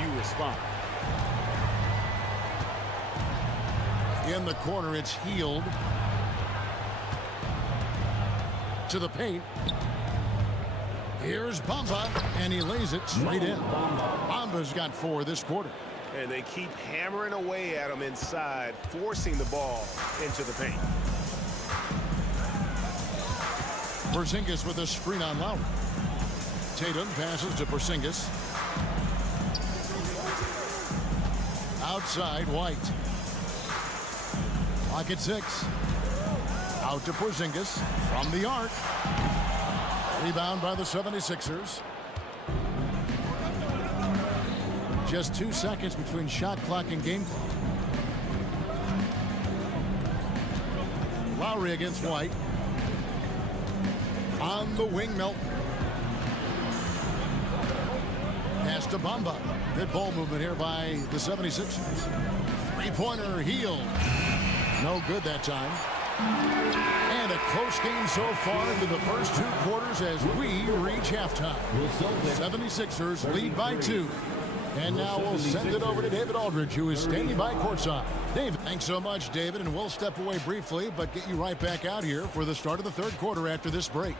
you respond. In the corner, it's Hield. To the paint. Here's Bamba, and he lays it straight in. Bamba's got 4 this quarter. And they keep hammering away at him inside, forcing the ball into the paint. Porzingis with a screen on Lowry. Tatum passes to Porzingis. Outside, White. Clock at 6. Out to Porzingis from the arc. Rebound by the 76ers. Just 2 seconds between shot clock and game clock. Lowry against White. On the wing, Melton. Pass to Bamba. Good ball movement here by the 76ers. Three-pointer, Hield. No good that time. And a close game so far into the first 2 quarters as we reach halftime. 76ers lead by 2. And now we'll send it over to David Aldridge, who is standing by courtside. David, thanks so much, David, and we'll step away briefly, but get you right back out here for the start of the 3rd quarter after this break.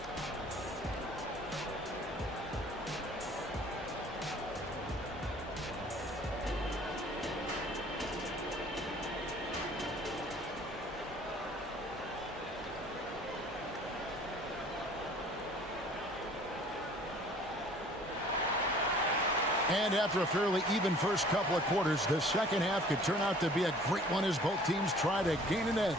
And after a fairly even first couple of quarters, the second half could turn out to be a great one as both teams try to gain an edge.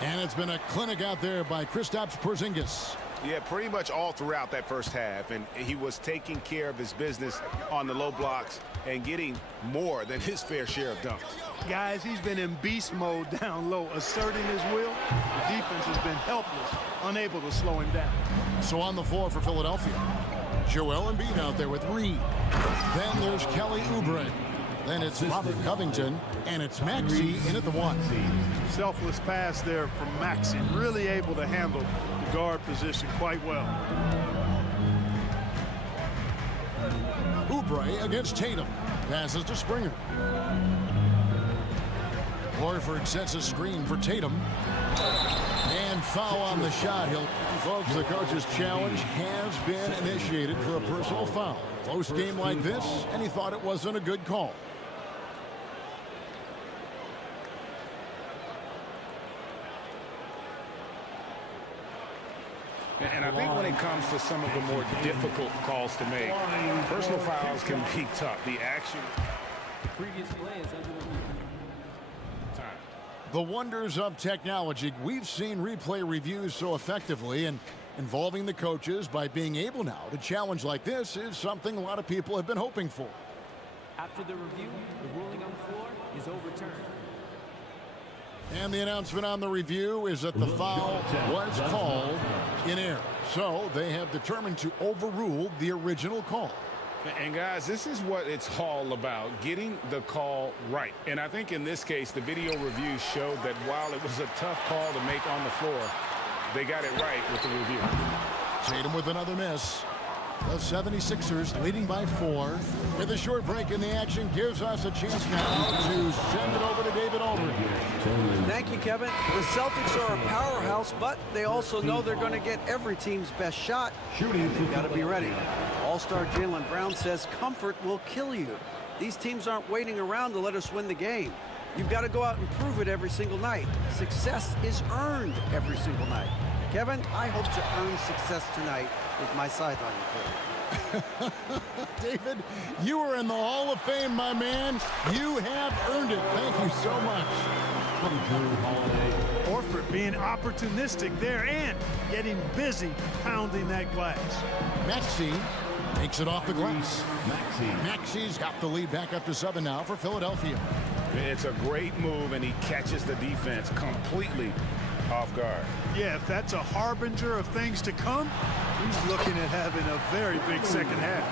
And it's been a clinic out there by Kristaps Porzingis. Yeah, pretty much all throughout that first half, and he was taking care of his business on the low blocks and getting more than his fair share of dunks. Guys, he's been in beast mode down low, asserting his will. The defense has been helpless, unable to slow him down. So on the floor for Philadelphia, Joel Embiid out there with Reed. Then there's Kelly Oubre. Then it's Robert Covington, and it's Maxey in at the 1. Selfless pass there from Maxey, really able to handle the guard position quite well. Oubre against Tatum. Passes to Springer. Horford sets a screen for Tatum. And foul on the shot. Folks, the coach's challenge has been initiated for a personal foul. Close game like this, and he thought it wasn't a good call. And I think when it comes to some of the more difficult calls to make, personal fouls can be tough. The action. Previous play is under review. The wonders of technology. We've seen replay reviews so effectively, and involving the coaches by being able now to challenge like this is something a lot of people have been hoping for. After the review, the ruling on the floor is overturned. And the announcement on the review is that the foul was called in error. So they have determined to overrule the original call. And guys, this is what it's all about, getting the call right. And I think in this case, the video review showed that while it was a tough call to make on the floor, they got it right with the review. Tatum with another miss. The 76ers leading by 4. With a short break in the action gives us a chance now to send it over to David Aldridge. Thank you, Kevin. The Celtics are a powerhouse, but they also know they're going to get every team's best shot, and they've got to be ready. All-star Jaylen Brown says comfort will kill you. These teams aren't waiting around to let us win the game. You've got to go out and prove it every single night. Success is earned every single night. Kevin, I hope to earn success tonight with my sideline report. David, you are in the Hall of Fame, my man. You have earned it. Thank you so much. Horford being opportunistic there and getting busy pounding that glass. Maxey takes it off the glass. Maxey's got the lead back up to 7 now for Philadelphia. It's a great move, and he catches the defense completely off guard. Yeah, if that's a harbinger of things to come, he's looking at having a very big second half.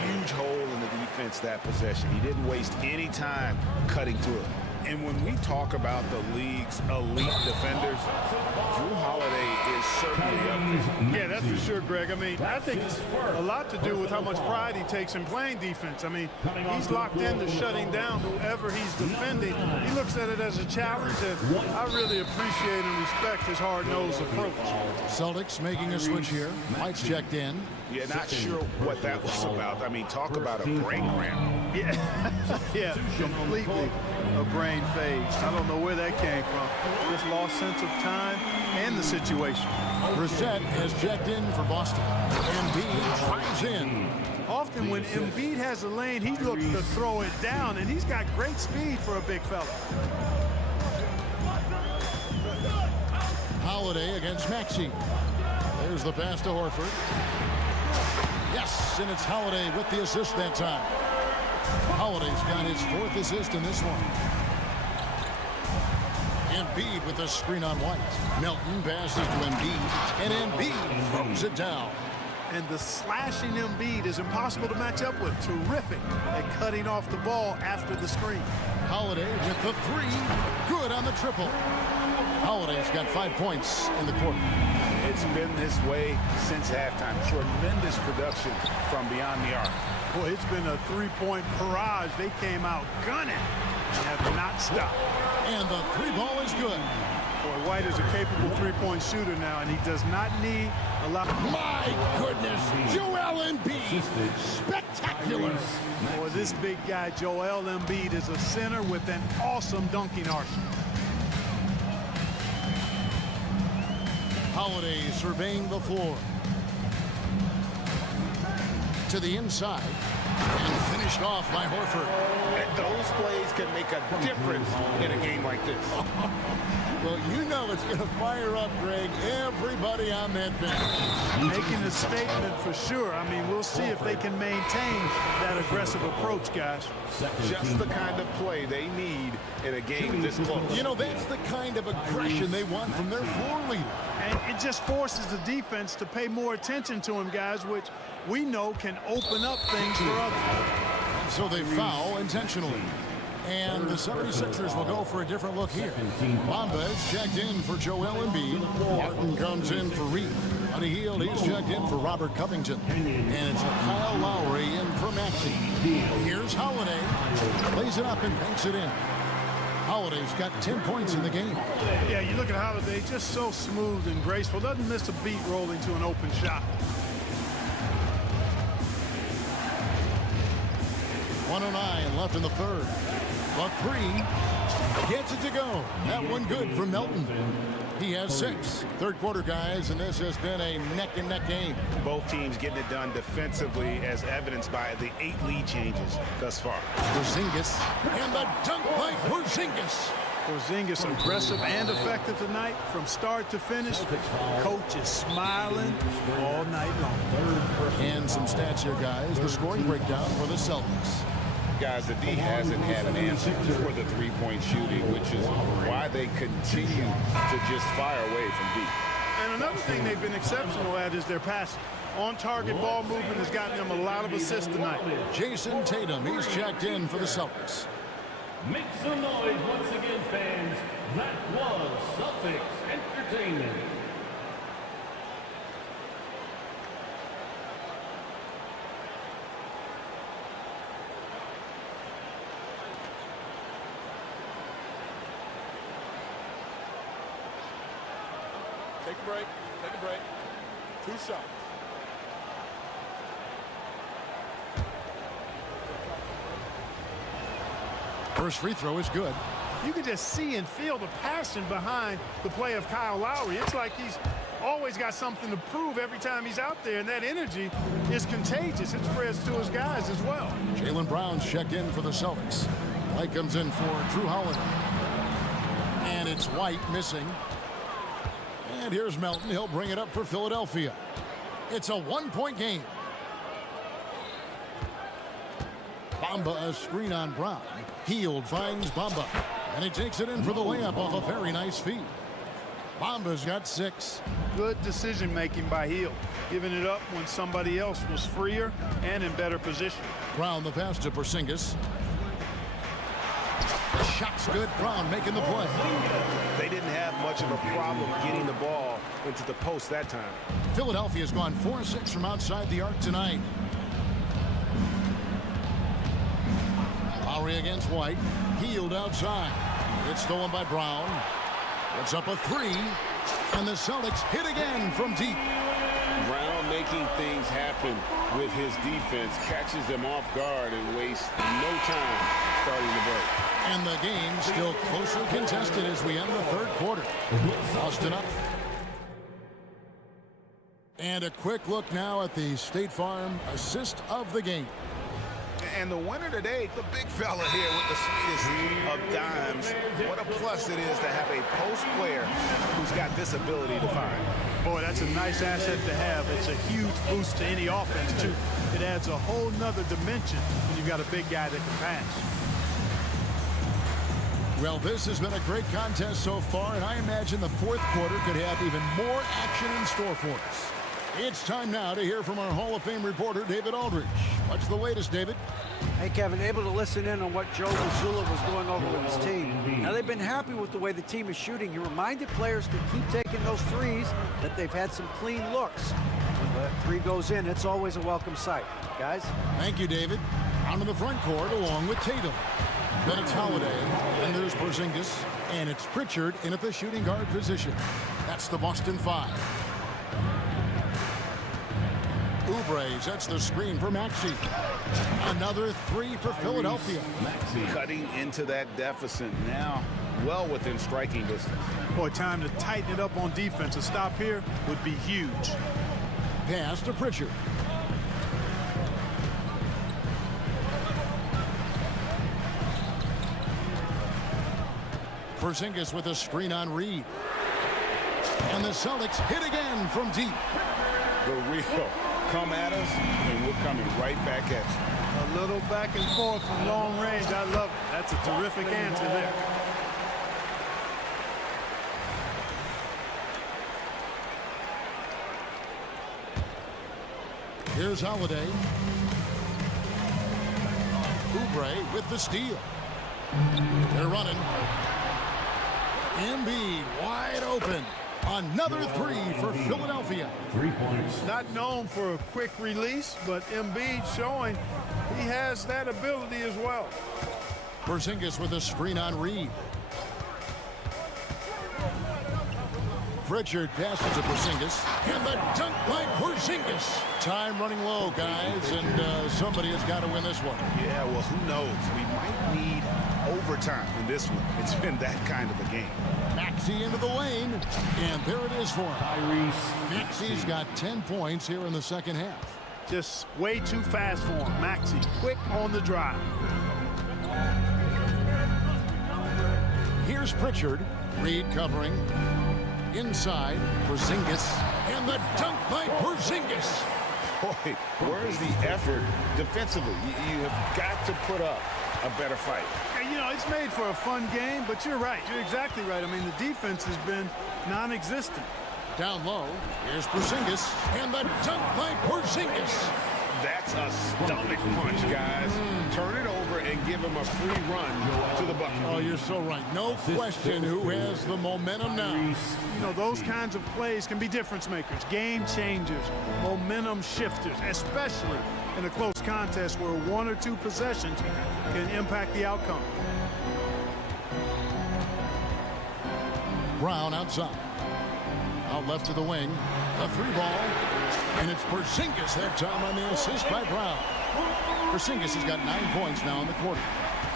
Huge hole in the defense that possession. He didn't waste any time cutting through it. And when we talk about the league's elite defenders, Drew Holiday is certainly up there. Yeah, that's for sure, Greg. I mean, I think it's a lot to do with how much pride he takes in playing defense. I mean, he's locked into shutting down whoever he's defending. He looks at it as a challenge, and I really appreciate and respect his hard-nosed approach. Celtics making a switch here. White's checked in. Yeah, not sure what that was about. I mean, talk about a brain cramp. Yeah, yeah, completely a brain phase. I don't know where that came from. Just lost sense of time and the situation. Brissett has checked in for Boston. Embiid tries in. Often when Embiid has a lane, he looks to throw it down, and he's got great speed for a big fella. Holiday against Maxey. There's the pass to Horford. Yes, and it's Holiday with the assist that time. Holiday's got his 4th assist in this one. Embiid with a screen on White. Melton passes to Embiid, and Embiid throws it down. And the slashing Embiid is impossible to match up with. Terrific at cutting off the ball after the screen. Holiday with the 3. Good on the triple. Holiday's got 5 points in the quarter. It's been this way since halftime. Tremendous production from beyond the arc. Boy, it's been a 3-point barrage. They came out gunning and have not stopped. And the 3 ball is good. Boy, White is a capable 3-point shooter now, and he does not need a lot. My goodness, Joel Embiid, spectacular. Boy, this big guy, Joel Embiid, is a center with an awesome dunking arsenal. Holiday surveying the floor. To the inside. And finished off by Horford. And those plays can make a difference in a game like this. Well, you know it's going to fire up, Greg, everybody on that bench. Making a statement for sure. I mean, we'll see if they can maintain that aggressive approach, guys. Just the kind of play they need in a game this close. You know, that's the kind of aggression they want from their floor leader. And it just forces the defense to pay more attention to him, guys, which we know can open up things for others. So they foul intentionally. And the 76ers will go for a different look here. Mamba is checked in for Joel Embiid. Martin comes in for Reed. On the heel, he's checked in for Robert Covington. And it's Kyle Lowry in for Maxey. Here's Holiday. Plays it up and banks it in. Holiday's got 10 points in the game. Yeah, you look at Holiday, just so smooth and graceful. Doesn't miss a beat rolling to an open shot. 1:09 left in the third. The 3 gets it to go. That one good from Melton. He has 6. Third quarter, guys, and this has been a neck-and-neck game. Both teams getting it done defensively, as evidenced by the 8 lead changes thus far. Porzingis and the dunk by Porzingis. Porzingis aggressive and effective tonight from start to finish. Coach is smiling all night long. And some stats here, guys. The scoring breakdown for the Celtics. Guys, the D hasn't had an answer for the 3-point shooting, which is why they continue to just fire away from deep. And another thing they've been exceptional at is their passing. On-target ball movement has gotten them a lot of assists tonight. Jason Tatum, he's checked in for the Celtics. Make some noise once again, fans. That was Celtics Entertainment. Take a break. Take a break. 2 shots. First free throw is good. You can just see and feel the passion behind the play of Kyle Lowry. It's like he's always got something to prove every time he's out there, and that energy is contagious. It spreads to his guys as well. Jaylen Brown's checked in for the Celtics. White comes in for Drew Holiday. And it's White missing. And here's Melton. He'll bring it up for Philadelphia. It's a 1-point game. Bamba, a screen on Brown. Hield finds Bamba. And he takes it in for the layup off a very nice feed. Bamba's got 6. Good decision-making by Hield, giving it up when somebody else was freer and in better position. Brown the pass to Porzingis. The shot's good. Brown making the play. They didn't have much of a problem getting the ball into the post that time. Philadelphia's gone 4-6 from outside the arc tonight. Lowry against White. Hield outside. It's stolen by Brown. It's up a 3. And the Celtics hit again from deep. Brown making things happen with his defense, catches them off guard and wastes no time starting the break. And the game still closely contested as we end the third quarter. Boston up. And a quick look now at the State Farm assist of the game. And the winner today, the big fella here with the sweetest of dimes. What a plus it is to have a post player who's got this ability to find. Boy, that's a nice asset to have. It's a huge boost to any offense, too. It adds a whole nother dimension when you've got a big guy that can pass. Well, this has been a great contest so far, and I imagine the fourth quarter could have even more action in store for us. It's time now to hear from our Hall of Fame reporter, David Aldridge. What's the latest, David? Hey, Kevin, able to listen in on what Joe Mazzulla was going over with his team. Now, they've been happy with the way the team is shooting. He reminded players to keep taking those threes, that they've had some clean looks. When that 3 goes in, it's always a welcome sight. Guys? Thank you, David. On to the front court along with Tatum. Then it's Holiday, and there's Porzingis, and it's Pritchard in at the shooting guard position. That's the Boston 5. Oubre sets the screen for Maxey. Another 3 for Philadelphia. Cutting into that deficit now, well within striking distance. Boy, time to tighten it up on defense. A stop here would be huge. Pass to Pritchard. Porzingis with a screen on Reed. And the Celtics hit again from deep. The real come at us, and we're coming right back at you. A little back and forth from long range. I love it. That's a terrific answer there. Here's Holiday. Oubre with the steal. They're running. Embiid wide open. Another 3 for Philadelphia. 3 points. Not known for a quick release, but Embiid showing he has that ability as well. Porzingis with a screen on Reed. Pritchard passes to Porzingis. And the dunk by Porzingis. Time running low, guys, and somebody has got to win this one. Yeah, well, who knows? We might need overtime in this one. It's been that kind of a game. Maxey into the lane, and there it is for him. Maxey's got 10 points here in the second half. Just way too fast for him. Maxey, quick on the drive. Here's Pritchard. Reed covering. Inside, Porzingis. And the dunk by Porzingis. Boy, where's the effort defensively? You have got to put up a better fight. You know, it's made for a fun game, but you're right. You're exactly right. I mean, the defense has been non-existent. Down low, here's Porzingis, and the dunk by Porzingis. That's a stomach punch, guys. Turn it over and give him a free run to the bucket. Oh, you're so right. No question who has the momentum now. You know, those kinds of plays can be difference makers, game changers, momentum shifters, especially in a close contest where 1 or 2 possessions can impact the outcome. Brown outside. Out left to the wing. A three ball. And it's Porzingis that time on the assist by Brown. Porzingis has got 9 points now in the quarter.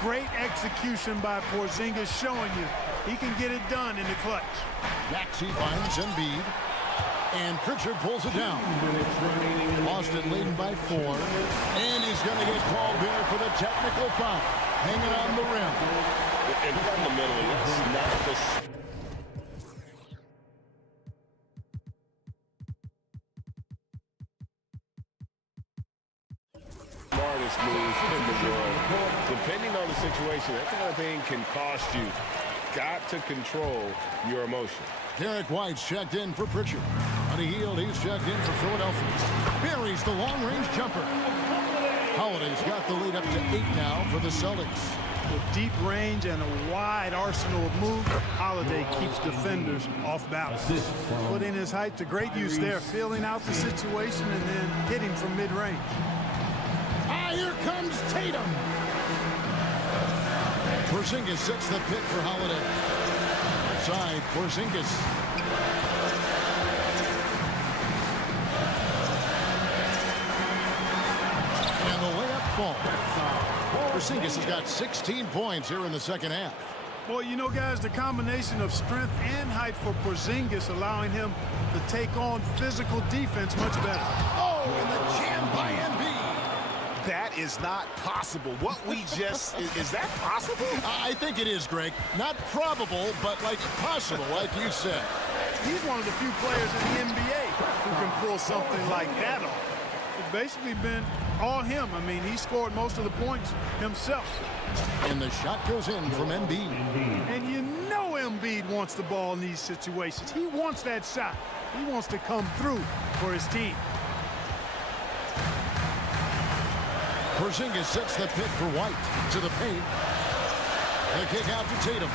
Great execution by Porzingis, showing you he can get it done in the clutch. Maxey finds Embiid. And Pritchard pulls it down. Boston leading by 4. And he's going to get called there for the technical foul. Hanging on the rim. And fundamentally, that's not the... smartest move in the world. Depending on the situation, that kind of thing can cost you. Got to control your emotion. Derek White's checked in for Pritchard. On the heel, he's checked in for Philadelphia. Buries the long-range jumper. Holiday's got the lead up to 8 now for the Celtics. With deep range and a wide arsenal of moves, Holiday keeps defenders off balance. Putting his height to great use there, feeling out the situation and then hitting from mid-range. Ah, here comes Tatum. Porzingis sets the pick for Holiday. Outside, Porzingis. And the layup falls. Porzingis has got 16 points here in the second half. Well, you know, guys, the combination of strength and height for Porzingis allowing him to take on physical defense much better. Oh, and the jam by Embiid. That is not possible. What we just... is that possible? I think it is, Greg. Not probable, but like possible, like you said. He's one of the few players in the NBA who can pull something like that off. It's basically been all him. I mean, he scored most of the points himself. And the shot goes in from Embiid. And you know Embiid wants the ball in these situations. He wants that shot. He wants to come through for his team. Porzingis sets the pick for White to the paint. The kick out to Tatum.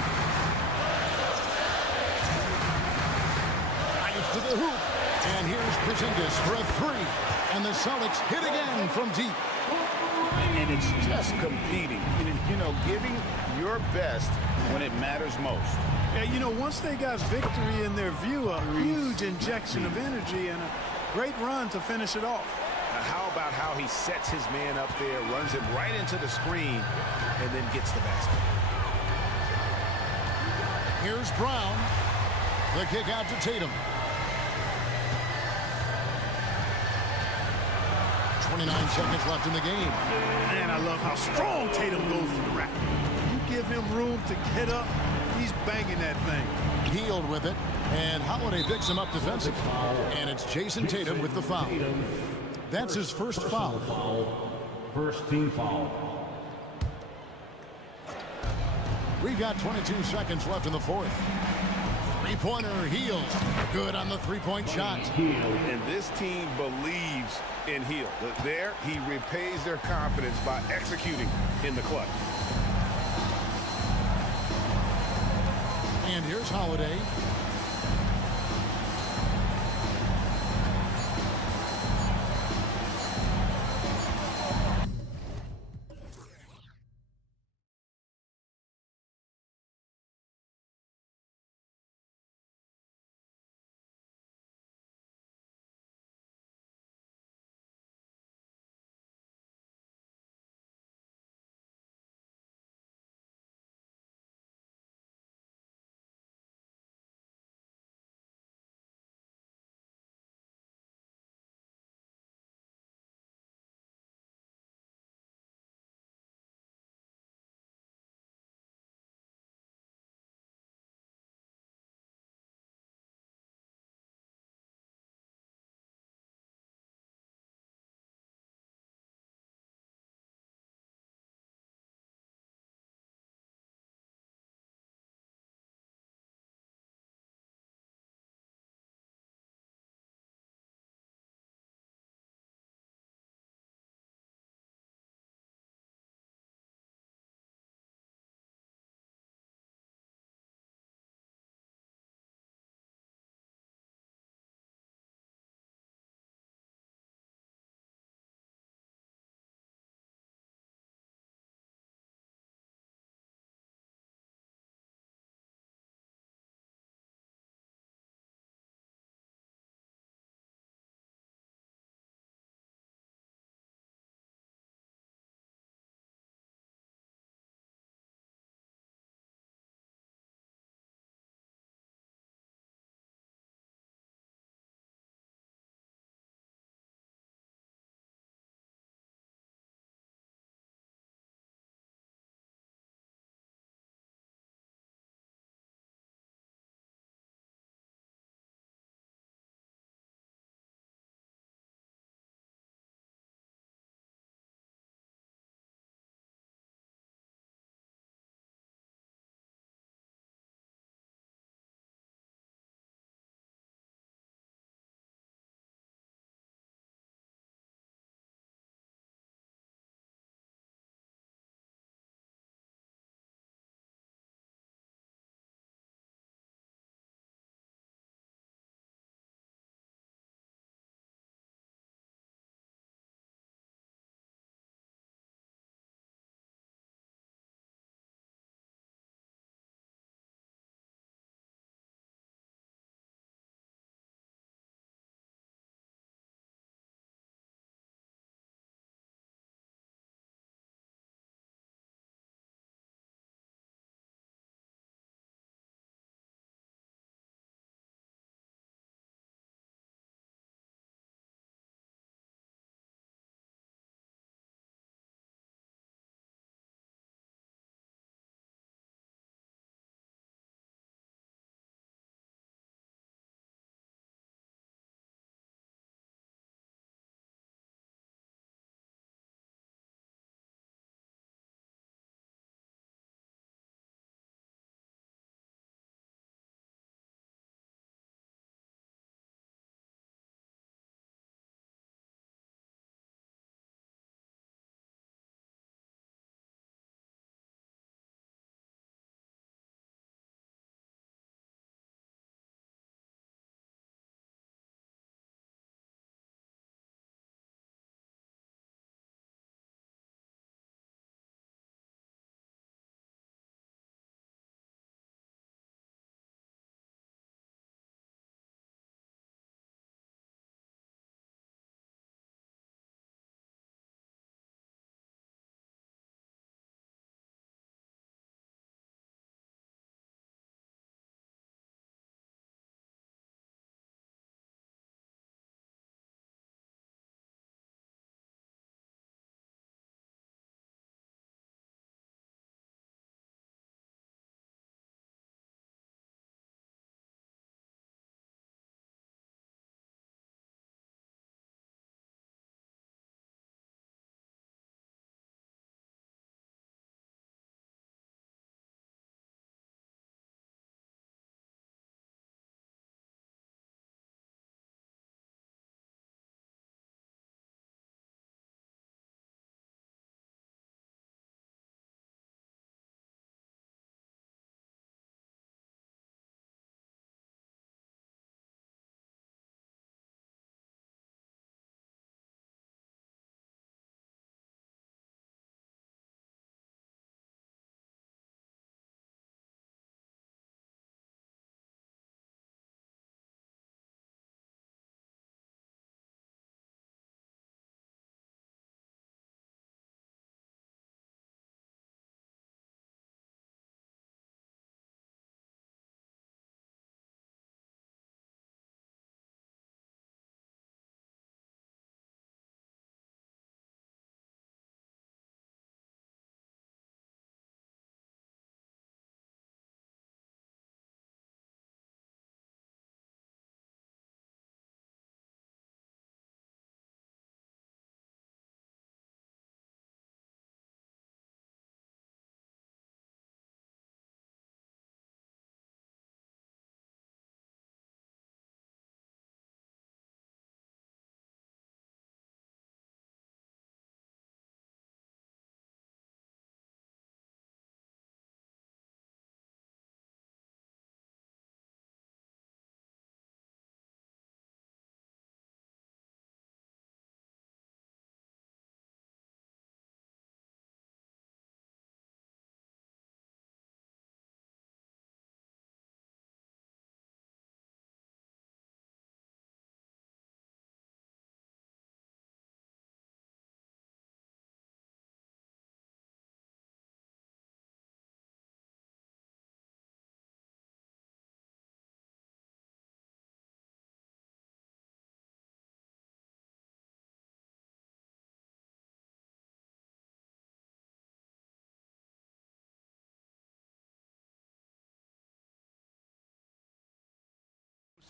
Drives to the hoop. And here's Porzingis for a three. And the Celtics hit again from deep. And it's just competing. You know, giving your best when it matters most. Yeah, you know, once they got victory in their view, a huge injection of energy and a great run to finish it off. How about how he sets his man up there, runs him right into the screen, and then gets the basket. Here's Brown. The kick out to Tatum. 29 seconds left in the game. Man, I love how strong Tatum goes to the rack. You give him room to get up, he's banging that thing. Healed with it, and Holiday picks him up defensively. And it's Jason Tatum with the foul. That's his first foul. First team foul. We've got 22 seconds left in the fourth. Three-pointer Healed. Good on the three-point shot. And this team believes in Healed. There, he repays their confidence by executing in the clutch. And here's Holiday.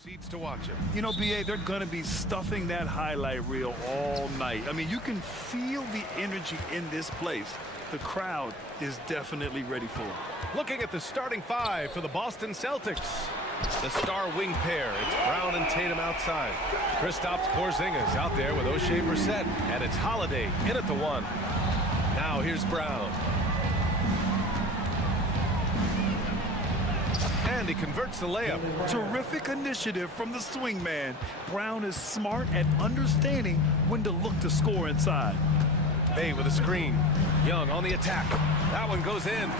seats to watch it. You know, BA, they're going to be stuffing that highlight reel all night. I mean, you can feel the energy in this place. The crowd is definitely ready for it. Looking at the starting five for the Boston Celtics. The star wing pair, it's Brown and Tatum outside. Kristaps Porzingis out there with O'Shea Brissett, and it's Holiday in at the one. Now here's Brown. And he converts the layup. Terrific initiative from the swingman. Brown is smart at understanding when to look to score inside. Bay with a screen. Young on the attack. That one goes in.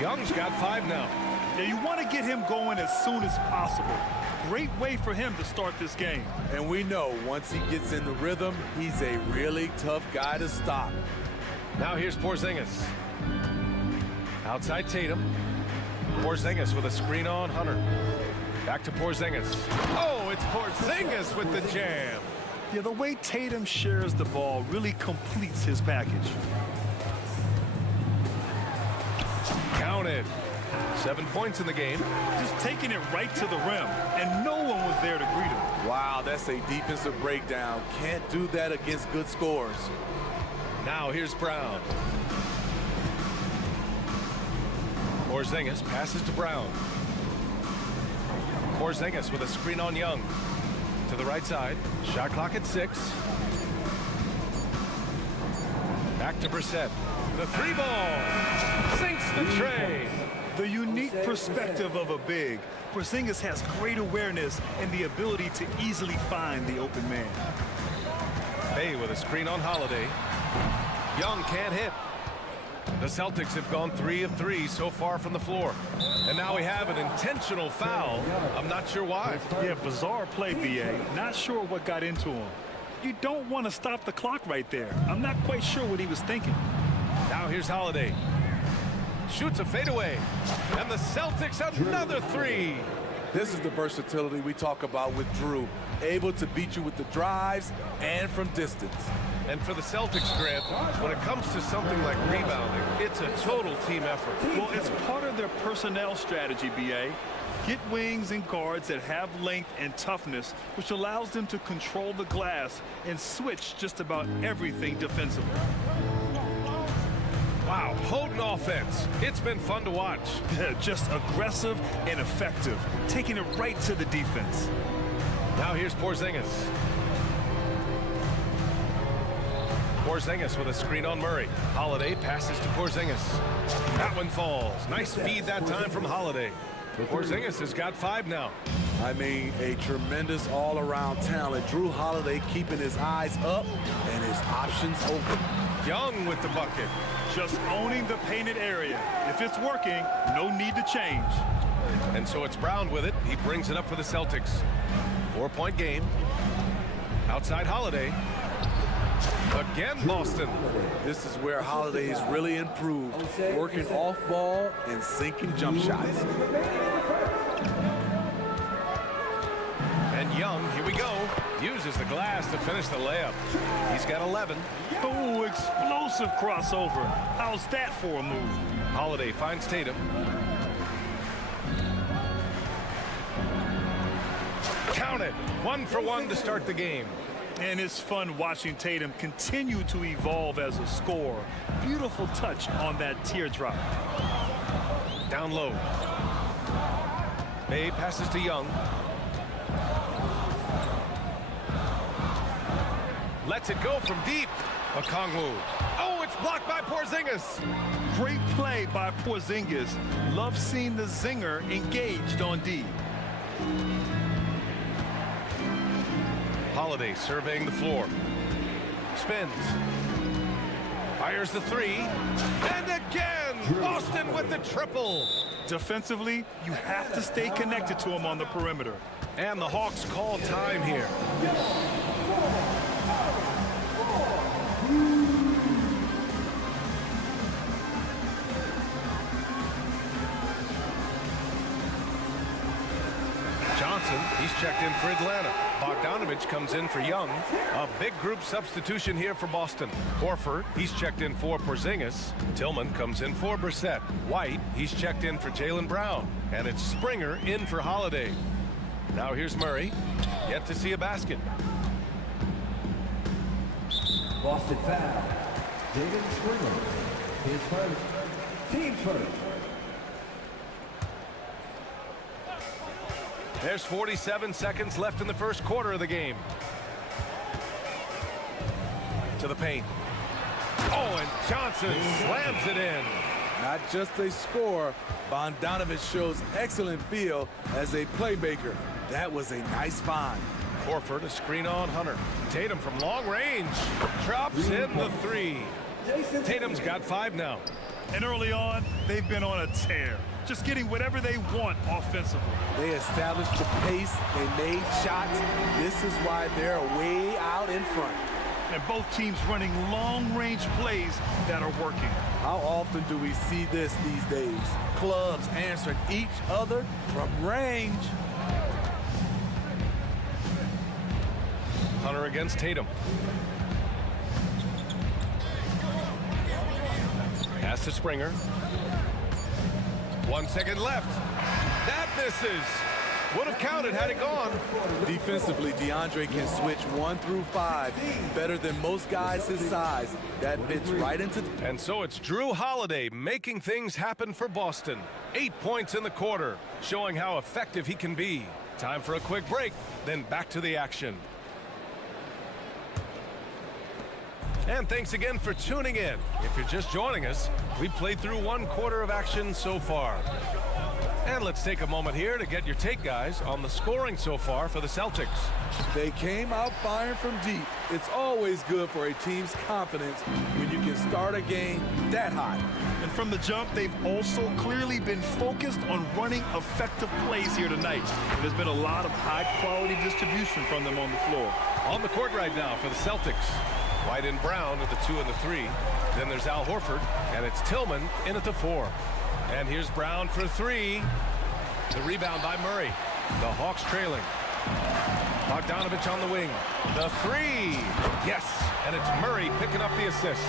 Young's got 5 now. Now you want to get him going as soon as possible. Great way for him to start this game. And we know once he gets in the rhythm, he's a really tough guy to stop. Now here's Porzingis. Outside Tatum. Porzingis with a screen on Hunter. Back to Porzingis. Oh, it's Porzingis with the jam. Yeah, the way Tatum shares the ball really completes his package. Counted. 7 points in the game. Just taking it right to the rim, and no one was there to greet him. Wow, that's a defensive breakdown. Can't do that against good scores. Now here's Brown. Porzingis passes to Brown. Porzingis with a screen on Young. To the right side. Shot clock at 6. Back to Brissett. The 3 ball. Sinks the tray. The unique perspective of a big. Porzingis has great awareness and the ability to easily find the open man. Bay with a screen on Holiday. Young can't hit. The Celtics have gone 3 of 3 so far from the floor. And now we have an intentional foul. I'm not sure why. Yeah, bizarre play, BA. Not sure what got into him. You don't want to stop the clock right there. I'm not quite sure what he was thinking. Now here's Holiday. Shoots a fadeaway. And the Celtics another 3. This is the versatility we talk about with Drew. Able to beat you with the drives and from distance. And for the Celtics, Grant, when it comes to something like rebounding, it's a total team effort. Well, it's part of their personnel strategy, BA. Get wings and guards that have length and toughness, which allows them to control the glass and switch just about everything defensively. Wow, potent offense. It's been fun to watch. Just aggressive and effective, taking it right to the defense. Now here's Porzingis. Porzingis with a screen on Murray. Holiday passes to Porzingis. That one falls. Nice feed that time from Holiday. Porzingis has got 5 now. I mean, a tremendous all-around talent. Drew Holiday keeping his eyes up and his options open. Young with the bucket. Just owning the painted area. If it's working, no need to change. And so it's Brown with it. He brings it up for the Celtics. 4-point game. Outside Holiday. Again, Boston. This is where Holiday has really improved, working off ball and sinking jump shots. And Young, here we go, uses the glass to finish the layup. He's got 11. Oh, explosive crossover. How's that for a move? Holiday finds Tatum. Count it. 1 for 1 to start the game. And it's fun watching Tatum continue to evolve as a scorer. Beautiful touch on that teardrop. Down low. Bay passes to Young. Lets it go from deep. Okongwu. Oh, it's blocked by Porzingis. Great play by Porzingis. Love seeing the zinger engaged on D. Holiday surveying the floor. Spins. Fires the 3. And again, Boston with the triple. Defensively, you have to stay connected to him on the perimeter. And the Hawks call time here. Johnson, he's checked in for Atlanta. Bogdanovich comes in for Young. A big group substitution here for Boston. Horford, he's checked in for Porzingis. Tillman comes in for Brissett. White, he's checked in for Jaylen Brown. And it's Springer in for Holiday. Now here's Murray. Yet to see a basket. Boston foul. David Springer. His first. Team's first. There's 47 seconds left in the first quarter of the game. To the paint. Oh, and Johnson slams it in. Not just a scorer, Bogdanovich shows excellent feel as a playmaker. That was a nice find. Horford a screen on Hunter. Tatum from long range drops in the three. Tatum's got 5 now. And early on, they've been on a tear, just getting whatever they want offensively. They established the pace, they made shots. This is why they're way out in front. And both teams running long-range plays that are working. How often do we see this these days? Clubs answering each other from range. Hunter against Tatum. Pass to Springer. 1 second left. That misses. Would have counted had it gone. Defensively, DeAndre can switch 1 through 5 better than most guys his size. That fits right into And so it's Drew Holiday making things happen for Boston. 8 points in the quarter, showing how effective he can be. Time for a quick break, then back to the action. And thanks again for tuning in. If you're just joining us, we've played through 1 quarter of action so far. And let's take a moment here to get your take, guys, on the scoring so far for the Celtics. They came out firing from deep. It's always good for a team's confidence when you can start a game that high. And from the jump, they've also clearly been focused on running effective plays here tonight. There's been a lot of high-quality distribution from them on the floor. On the court right now for the Celtics. White and Brown at the 2 and the 3. Then there's Al Horford, and it's Tillman in at the 4. And here's Brown for 3. The rebound by Murray. The Hawks trailing. Bogdanovich on the wing. The 3. Yes, and it's Murray picking up the assist.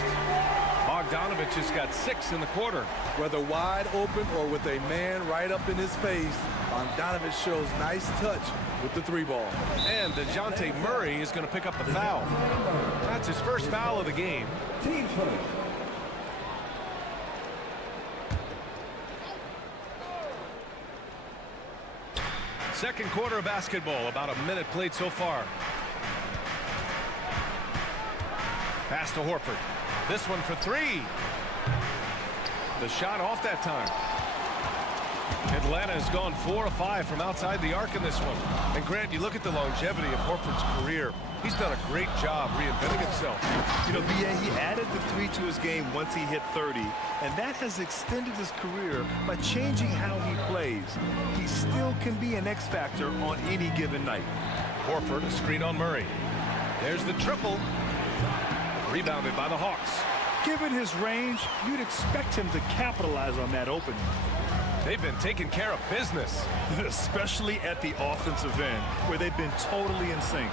Bogdanovich has got 6 in the quarter. Whether wide open or with a man right up in his face, Bogdanovich shows nice touch with the 3 ball. And DeJounte Murray is going to pick up the foul. That's his first foul of the game. Team's first. Second quarter of basketball, about a minute played so far. Pass to Horford. This one for 3. The shot off that time. Atlanta has gone 4 of 5 from outside the arc in this one. And Grant, you look at the longevity of Horford's career. He's done a great job reinventing himself. You know, B.A., he added the 3 to his game once he hit 30, and that has extended his career by changing how he plays. He still can be an X factor on any given night. Horford, a screen on Murray. There's the triple. Rebounded by the Hawks. Given his range, you'd expect him to capitalize on that opening. They've been taking care of business. Especially at the offensive end, where they've been totally in sync.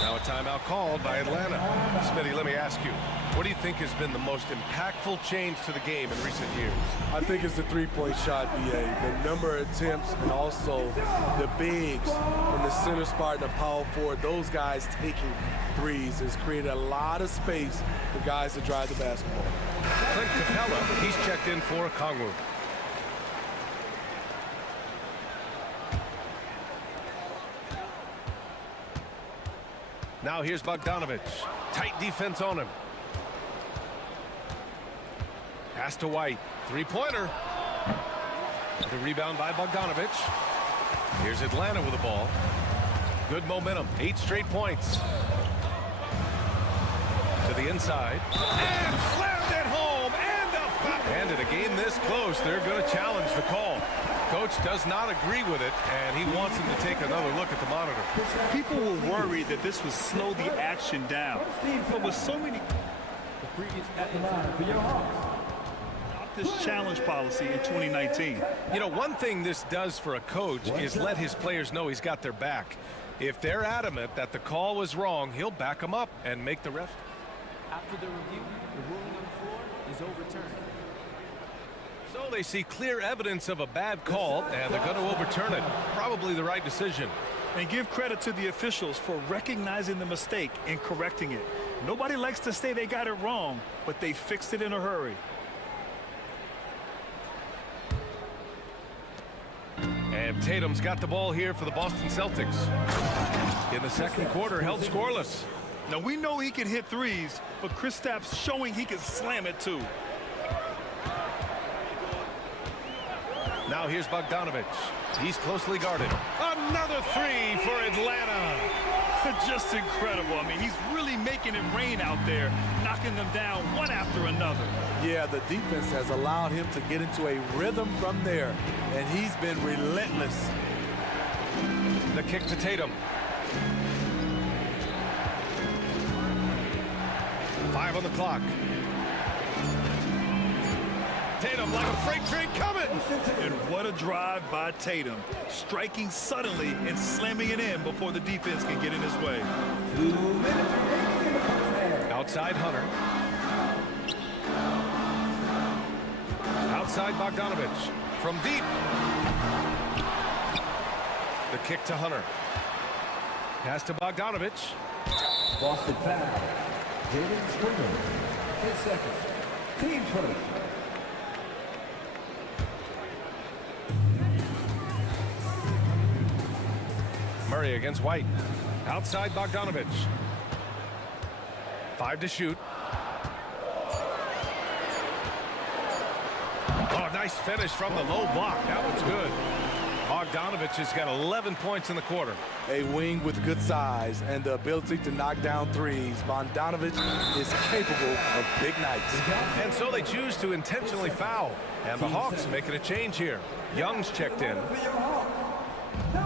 Now a timeout called by Atlanta. Smitty, let me ask you, what do you think has been the most impactful change to the game in recent years? I think it's the 3-point shot, B.A. The number of attempts and also the bigs from the center spot and the power forward. Those guys taking threes has created a lot of space for guys to drive the basketball. Clint Capella, he's checked in for Kongwu. Now here's Bogdanovich. Tight defense on him. Pass to White. 3-pointer. The rebound by Bogdanovich. Here's Atlanta with the ball. Good momentum. 8 straight points. To the inside. And slammed it home. And in a game this close, they're going to challenge the call. Coach does not agree with it, and he wants him to take another look at the monitor. People were worried that this would slow the action down. But with so many... The previous at the line for your Hawks. This challenge policy in 2019. You know, one thing this does for a coach is let his players know he's got their back. If they're adamant that the call was wrong, he'll back them up and make the ref. After the review, the ruling on the floor is overturned. So they see clear evidence of a bad call, and they're going to overturn it. Probably the right decision. And give credit to the officials for recognizing the mistake and correcting it. Nobody likes to say they got it wrong, but they fixed it in a hurry. And Tatum's got the ball here for the Boston Celtics. In the second quarter, held scoreless. Now, we know he can hit threes, but Kristaps showing he can slam it too. Now here's Bogdanovic. He's closely guarded. Another three for Atlanta. Just incredible. I mean, he's really making it rain out there, knocking them down one after another. Yeah, the defense has allowed him to get into a rhythm from there, and he's been relentless. The kick to Tatum. 5 on the clock. Tatum like a freight train coming. And what a drive by Tatum. Striking suddenly and slamming it in before the defense can get in his way. Outside Hunter. Outside Bogdanovic. From deep. The kick to Hunter. Pass to Bogdanovic. Boston foul. Jalen Springer. 10 seconds. Team first. Murray against White. Outside Bogdanovic. 5 to shoot. Oh, nice finish from the low block. That one's good. Bogdanovic has got 11 points in the quarter. A wing with good size and the ability to knock down threes. Bogdanovic is capable of big nights. And so they choose to intentionally foul. And the Hawks making a change here. Young's checked in.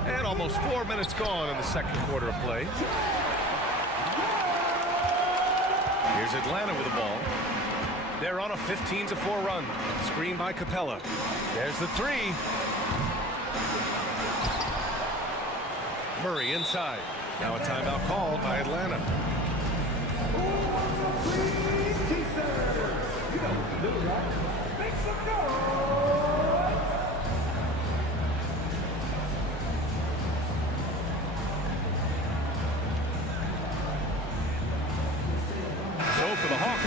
And almost 4 minutes gone in the second quarter of play. Here's Atlanta with the ball. They're on a 15-4 run. Screen by Capella. There's the three. Murray inside. Now a timeout called by Atlanta. Make some noise. So for the Hawks,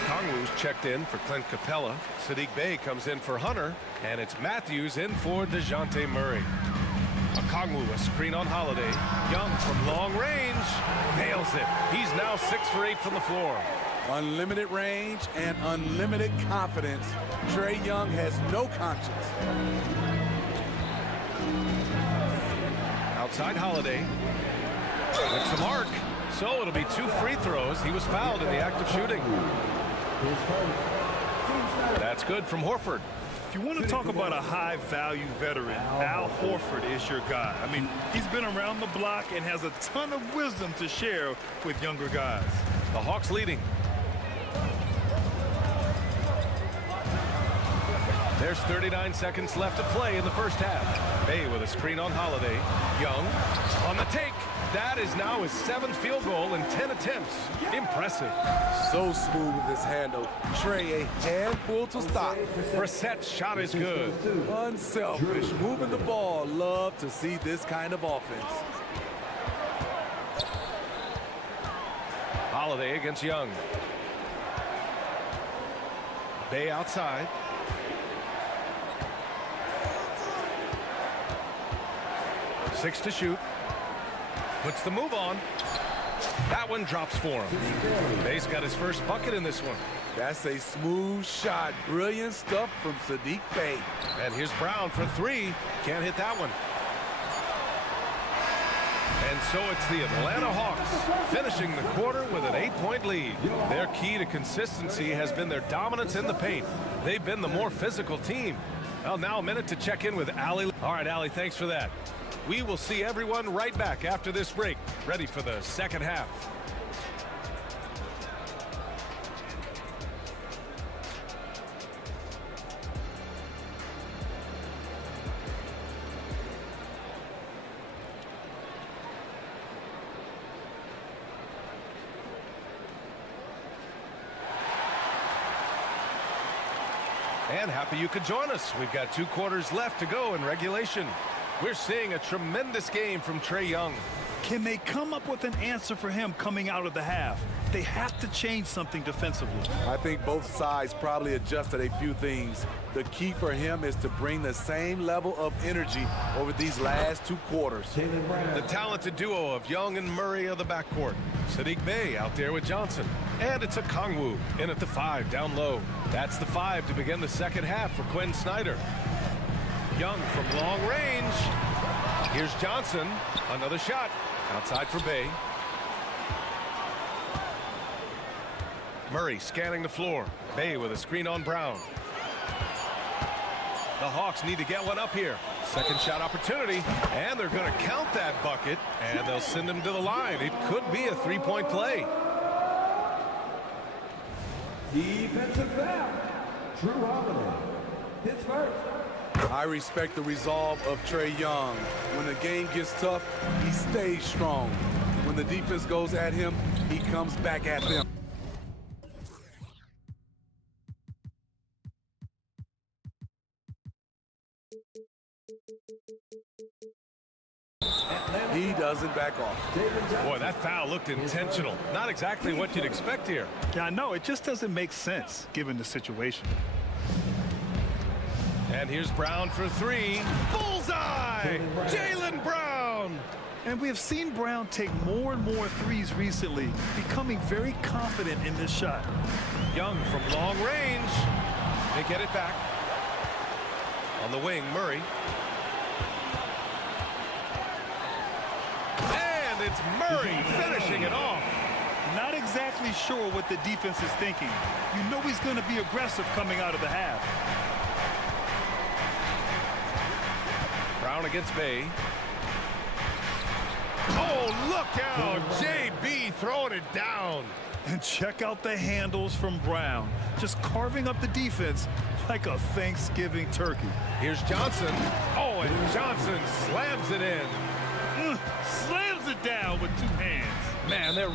Okongwu's checked in for Clint Capella. Sadiq Bey comes in for Hunter. And it's Matthews in for DeJounte Murray. Okongwu, a screen on Holiday. Young from long range. Nails it. He's now 6 for 8 from the floor. Unlimited range and unlimited confidence. Trae Young has no conscience. Outside Holiday. With some arc. So it'll be 2 free throws. He was fouled in the act of shooting. That's good from Horford. If you want to talk about a high-value veteran, Al Horford is your guy. I mean, he's been around the block and has a ton of wisdom to share with younger guys. The Hawks leading. There's 39 seconds left to play in the first half. Bay with a screen on Holiday. Young on the take. That is now his 7th field goal in 10 attempts. Impressive. So smooth with his handle. Trae a handful to stop. Brissett's shot is good. Unselfish, moving the ball. Love to see this kind of offense. Holiday against Young. Bay outside. Six to shoot. Puts the move on. That one drops for him. Bay's got his first bucket in this one. That's a smooth shot. Brilliant stuff from Sadiq Bey. And here's Brown for 3. Can't hit that one. And so it's the Atlanta Hawks finishing the quarter with an 8-point lead. Their key to consistency has been their dominance in the paint. They've been the more physical team. Well, now a minute to check in with Allie. All right, Allie, thanks for that. We will see everyone right back after this break, ready for the second half. And happy you could join us. We've got 2 quarters left to go in regulation. We're seeing a tremendous game from Trae Young. Can they come up with an answer for him coming out of the half? They have to change something defensively. I think both sides probably adjusted a few things. The key for him is to bring the same level of energy over these last 2 quarters. The talented duo of Young and Murray of the backcourt. Sadiq Bey out there with Johnson. And it's a Kongwu in at the 5 down low. That's the 5 to begin the second half for Quinn Snyder. Young from long range. Here's Johnson. Another shot. Outside for Bey. Murray scanning the floor. Bey with a screen on Brown. The Hawks need to get one up here. Second shot opportunity. And they're going to count that bucket. And they'll send him to the line. It could be a 3-point play. Defensive foul. Drew Holiday. His first. I respect the resolve of Trae Young. When the game gets tough, he stays strong. When the defense goes at him, he comes back at them. He doesn't back off. Boy, that foul looked intentional. Not exactly what you'd expect here. Yeah, I know. It just doesn't make sense given the situation. And here's Brown for 3. Bullseye! Jaylen Brown! And we have seen Brown take more and more threes recently, becoming very confident in this shot. Young from long range. They get it back. On the wing, Murray. And it's Murray finishing it off. Not exactly sure what the defense is thinking. You know he's going to be aggressive coming out of the half. Brown against Bey. Oh, look out! JB throwing it down. And check out the handles from Brown. Just carving up the defense like a Thanksgiving turkey. Here's Johnson. Oh, and Johnson slams it in. Slams it down with 2 hands. Man, they're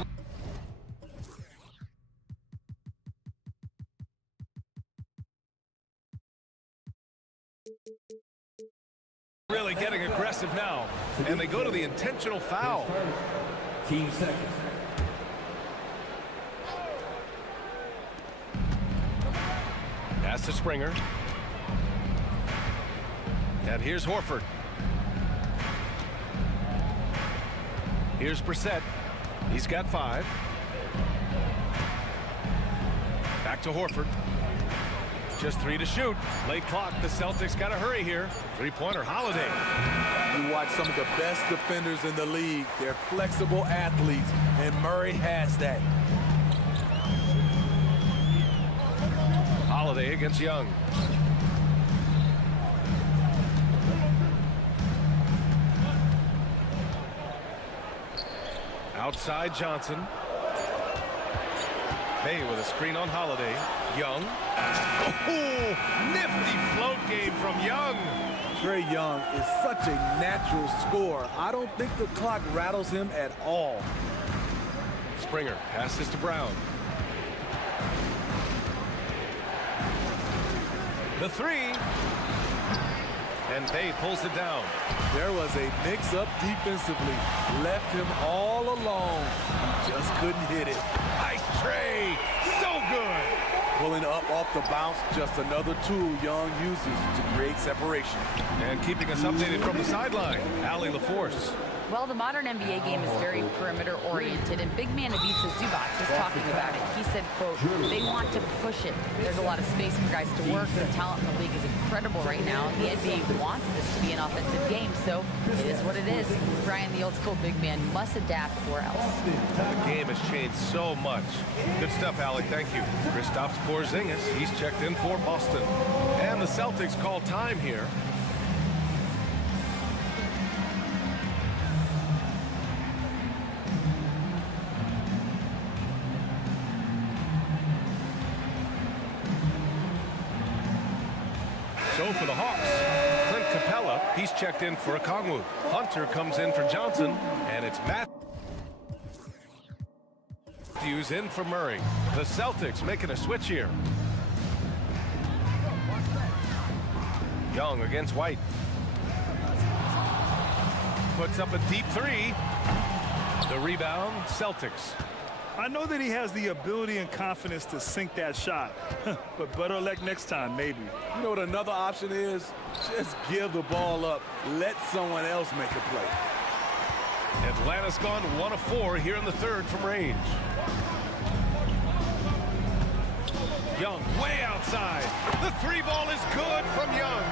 really getting aggressive now. And they go to the intentional foul. Team seconds. Pass to Springer. And here's Horford. Here's Brissett. He's got 5. Back to Horford. Just 3 to shoot. Late clock. The Celtics got to hurry here. 3-pointer Holiday. You watch some of the best defenders in the league. They're flexible athletes, and Murray has that. Holiday against Young. Outside Johnson. Bey with a screen on Holiday. Young. Oh, nifty float game from Young. Trae Young is such a natural scorer. I don't think the clock rattles him at all. Springer passes to Brown. The 3. And Bey pulls it down. There was a mix-up defensively. Left him all alone. He just couldn't hit it. Nice Trae. So good. Pulling up off the bounce, just another tool Young uses to create separation. And keeping us updated from the sideline, Allie LaForce. Well, the modern NBA game is very perimeter-oriented, and big man Ivica Zubac was talking about it. He said, quote, they want to push it. There's a lot of space for guys to work. The talent in the league is incredible right now. The NBA wants this to be an offensive game, so it is what it is. Brian, the old-school big man, must adapt or else. The game has changed so much. Good stuff, Allie. Thank you. Kristaps Porzingis, he's checked in for Boston. And the Celtics call time here. So for the Hawks, Clint Capella, he's checked in for Okongwu. Hunter comes in for Johnson, and it's Matthews in for Murray. The Celtics making a switch here. Young against White. Puts up a deep three. The rebound, Celtics. I know that he has the ability and confidence to sink that shot, but better luck next time, maybe. You know what another option is? Just give the ball up. Let someone else make a play. Atlanta's gone 1 of 4 here in the third from range. Young way outside. The three ball is good from Young.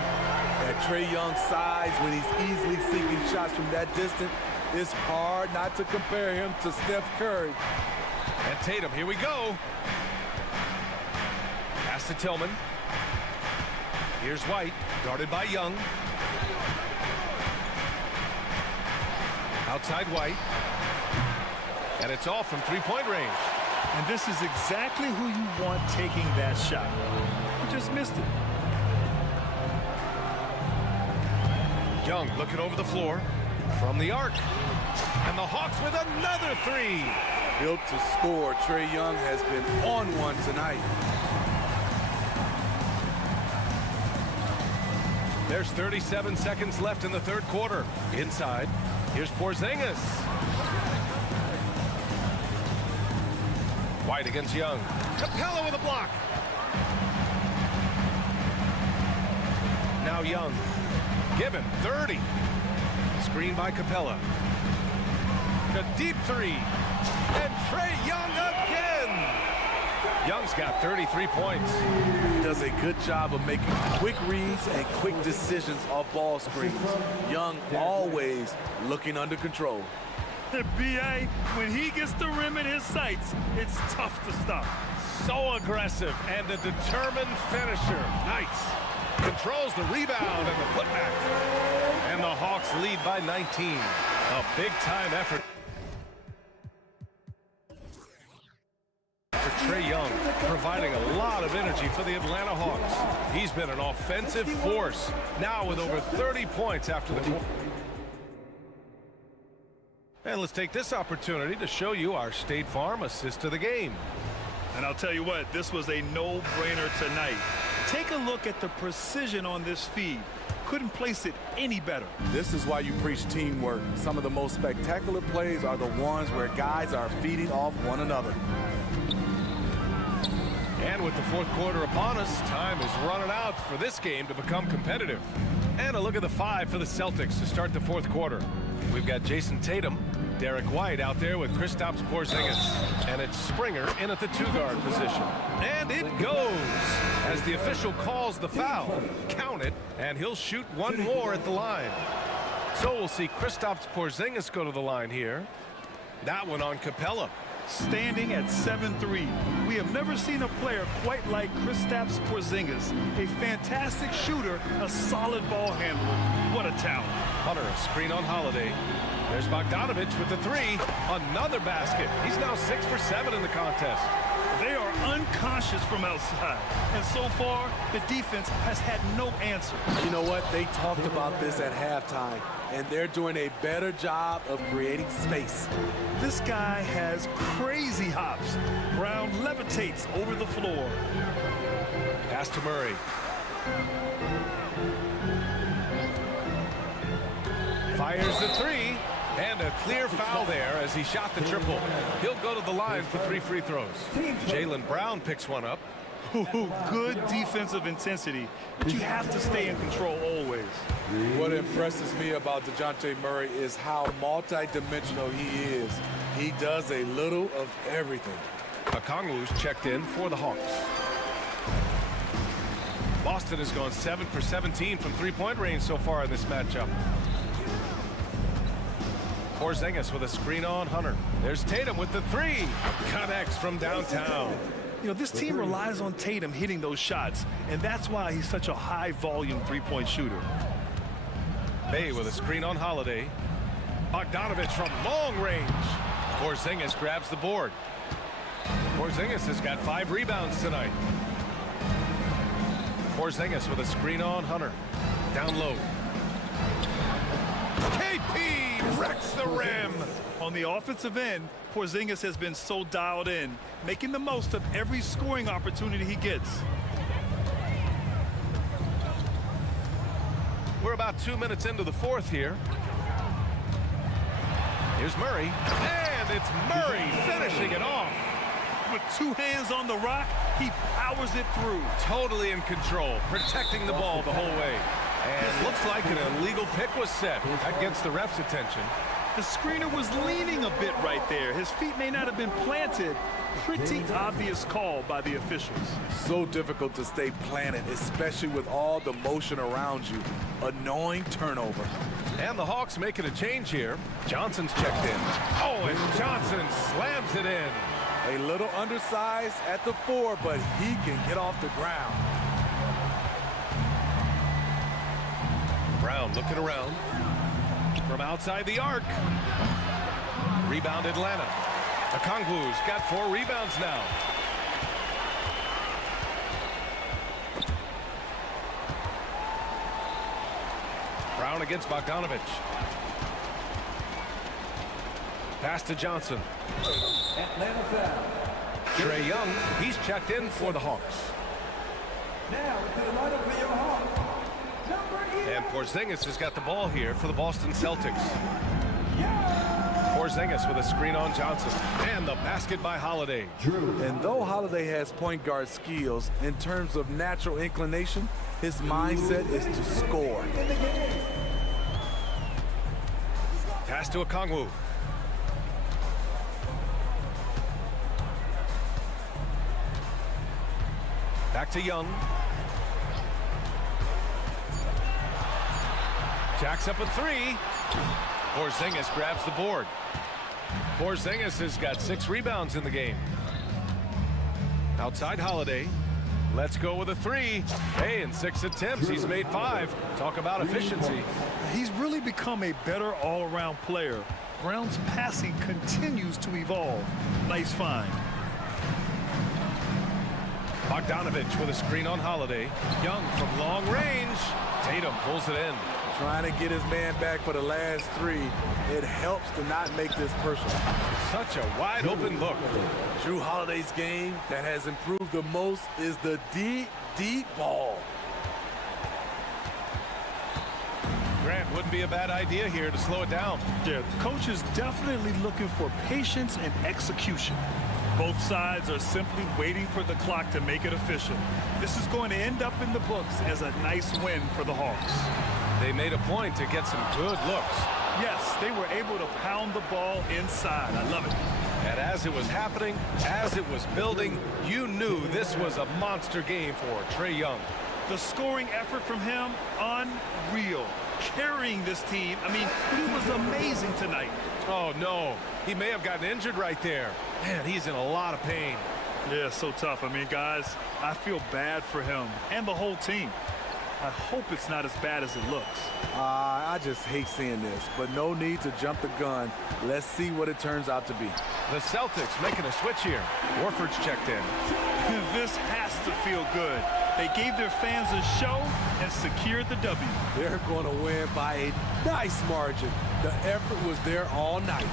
At Trae Young's size, when he's easily sinking shots from that distance, it's hard not to compare him to Steph Curry. And Tatum, here we go. Pass to Tillman. Here's White, guarded by Young. Outside White. And it's off from three-point range. And this is exactly who you want taking that shot. He just missed it. Young looking over the floor from the arc. And the Hawks with another three. Built to score, Trae Young has been on one tonight. There's 37 seconds left in the third quarter. Inside, here's Porzingis. White against Young. Capella with a block. Now Young. Given 30. Screen by Capella. A deep three. And Trae Young again. Young's got 33 points. He does a good job of making quick reads and quick decisions off ball screens. Young always looking under control. B.A., when he gets the rim in his sights, it's tough to stop. So aggressive and a determined finisher. Nice. Controls the rebound and the putback. And the Hawks lead by 19. A big-time effort for Trae Young, providing a lot of energy for the Atlanta Hawks. He's been an offensive force, now with over 30 points after the quarter. And let's take this opportunity to show you our State Farm assist to the game. And I'll tell you what, this was a no-brainer tonight. Take a look at the precision on this feed. Couldn't place it any better. This is why you preach teamwork. Some of the most spectacular plays are the ones where guys are feeding off one another. And with the fourth quarter upon us, time is running out for this game to become competitive. And a look at the five for the Celtics to start the fourth quarter. We've got Jason Tatum, Derek White out there with Kristaps Porzingis. And it's Springer in at the two-guard position. And it goes as the official calls the foul. Count it, and he'll shoot one more at the line. So we'll see Kristaps Porzingis go to the line here. That one on Capella. Standing at 7'3", we have never seen a player quite like Kristaps Porzingis. A fantastic shooter, a solid ball handler. What a talent. Hunter, a screen on Holiday. There's Bogdanovich with the three. Another basket. He's now 6 for 7 in the contest. They are unconscious from outside. And so far, the defense has had no answer. You know what? They talked about this at halftime, and they're doing a better job of creating space. This guy has crazy hops. Brown levitates over the floor. Pass to Murray. Fires the three. And a clear foul there as he shot the triple. He'll go to the line for 3 free throws. Jaylen Brown picks one up. Good defensive intensity, but you have to stay in control always. What impresses me about DeJounte Murray is how multi-dimensional he is. He does a little of everything. Okongwu's checked in for the Hawks. Boston has gone 7 for 17 from three-point range so far in this matchup. Porzingis with a screen on Hunter. There's Tatum with the three. Connects from downtown. You know, this team relies on Tatum hitting those shots, and that's why he's such a high-volume three-point shooter. Bay with a screen on Holiday. Bogdanovich from long range. Porzingis grabs the board. Porzingis has got 5 rebounds tonight. Porzingis with a screen on Hunter. Down low. KP wrecks the rim. On the offensive end, Porzingis has been so dialed in, making the most of every scoring opportunity he gets. We're about 2 minutes into the fourth here. Here's Murray, and it's Murray finishing it off. With two hands on the rock, he powers it through. Totally in control, protecting the ball the whole way. And looks like an illegal pick was set. That gets the ref's attention. The screener was leaning a bit right there. His feet may not have been planted. Pretty obvious call by the officials. So difficult to stay planted, especially with all the motion around you. Annoying turnover. And the Hawks making a change here. Johnson's checked in. Oh, and Johnson slams it in. A little undersized at the 4, but he can get off the ground. Brown looking around. From outside the arc. Rebound Atlanta. Okongwu's got 4 rebounds now. Brown against Bogdanovich. Pass to Johnson. Atlanta foul. Trae Young, he's checked in for the Hawks. Now into the lineup for your Hawks. Number 11. And Porzingis has got the ball here for the Boston Celtics. Porzingis with a screen on Johnson. And the basket by Holiday. And though Holiday has point guard skills, in terms of natural inclination, his mindset is to score. Pass to Okongwu. Back to Young. Jacks up a 3. Porzingis grabs the board. Porzingis has got 6 rebounds in the game. Outside Holiday. Let's go with a 3. Hey, in 6 attempts, he's made 5. Talk about efficiency. He's really become a better all-around player. Brown's passing continues to evolve. Nice find. Bogdanovich with a screen on Holiday. Young from long range. Tatum pulls it in. Trying to get his man back for the last 3. It helps to not make this personal. Such a wide open look. Jrue Holiday's game that has improved the most is the deep, deep ball. Grant, wouldn't be a bad idea here to slow it down. Yeah, the coach is definitely looking for patience and execution. Both sides are simply waiting for the clock to make it official. This is going to end up in the books as a nice win for the Hawks. They made a point to get some good looks. Yes, they were able to pound the ball inside. I love it. And as it was happening, as it was building, you knew this was a monster game for Trae Young. The scoring effort from him, unreal. Carrying this team, I mean, he was amazing tonight. Oh, no. He may have gotten injured right there. Man, he's in a lot of pain. Yeah, so tough. I mean, guys, I feel bad for him and the whole team. I hope it's not as bad as it looks. I just hate seeing this, but no need to jump the gun. Let's see what it turns out to be. The Celtics making a switch here. Warford's checked in. This has to feel good. They gave their fans a show and secured the W. They're going to win by a nice margin. The effort was there all night.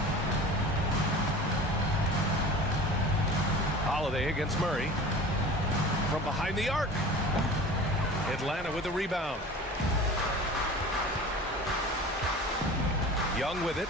Holiday against Murray. From behind the arc. Atlanta with the rebound. Young with it.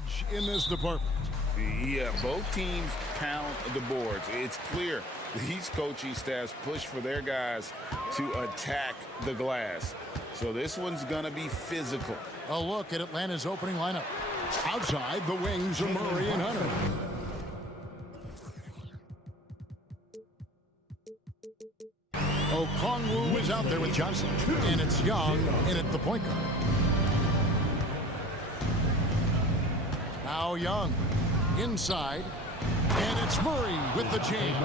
edge in this department. Yeah, both teams pound the boards. It's clear these coaching staffs push for their guys to attack the glass. So this one's going to be physical. A look at Atlanta's opening lineup. Outside, the wings are Murray and Hunter. Okongwu is out there with Johnson, and it's Young in at the point guard. Now Young inside, and it's Murray with the jam.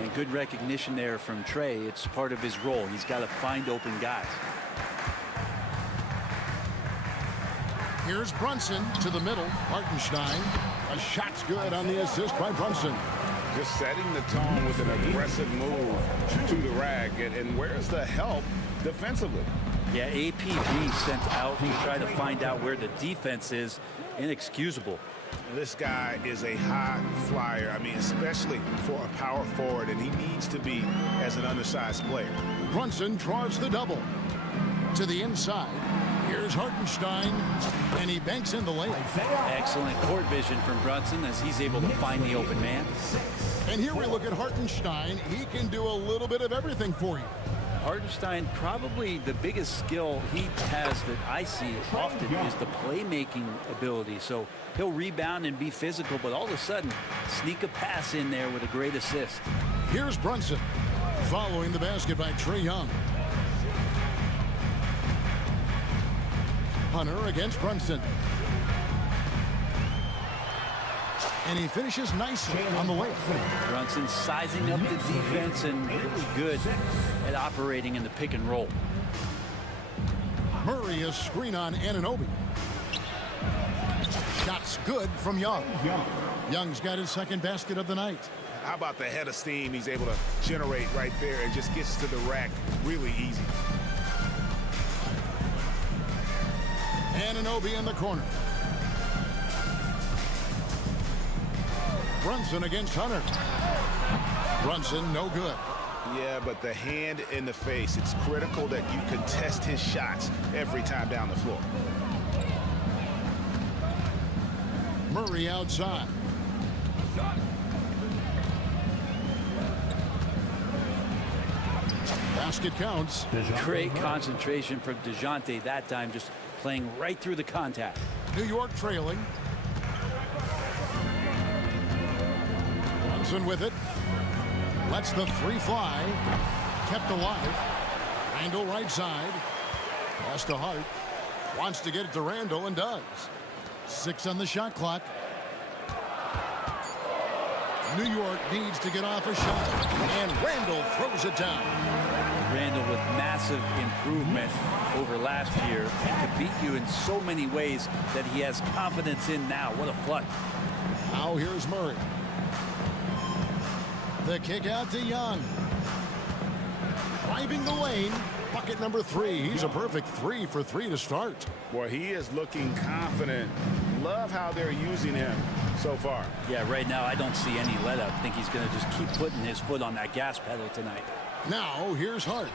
And good recognition there from Trey. It's part of his role. He's got to find open guys. Here's Brunson to the middle. Hartenstein. A shot's good on the assist by Brunson. Just setting the tone with an aggressive move to the rack. And where's the help defensively? Yeah, APB sent out to try to find out where the defense is. Inexcusable. This guy is a high flyer. I mean, especially for a power forward, and he needs to be as an undersized player. Brunson draws the double. To the inside. Here's Hartenstein, and he banks in the layup. Excellent court vision from Brunson as he's able to find the open man. And here we look at Hartenstein. He can do a little bit of everything for you. Hartenstein, probably the biggest skill he has that I see often is the playmaking ability. So he'll rebound and be physical, but all of a sudden, sneak a pass in there with a great assist. Here's Brunson, following the basket by Trae Young. Hunter against Brunson. And he finishes nicely on the layup. Brunson sizing up the defense and really good at operating in the pick and roll. Murray a screen on Anunoby. Shots good from Young. Young's got his second basket of the night. How about the head of steam he's able to generate right there and just gets to the rack really easy. Anunoby in the corner. Brunson against Hunter. Brunson, no good. Yeah, but the hand in the face, it's critical that you contest his shots every time down the floor. Murray outside. Basket counts. Great concentration from DeJounte that time, just playing right through the contact. New York trailing. Brunson with it. Lets the three fly. Kept alive. Randall right side. Pass to Hart. Wants to get it to Randall and does. 6 on the shot clock. New York needs to get off a shot. And Randall throws it down. Randall with massive improvement over last year. He can beat you in so many ways that he has confidence in now. What a flush. Now here's Murray. The kick out to Young. Driving the lane. Bucket number 3. He's a perfect 3 for 3 to start. Boy, he is looking confident. Love how they're using him so far. Yeah, right now I don't see any let up. I think he's going to just keep putting his foot on that gas pedal tonight. Now here's Hart.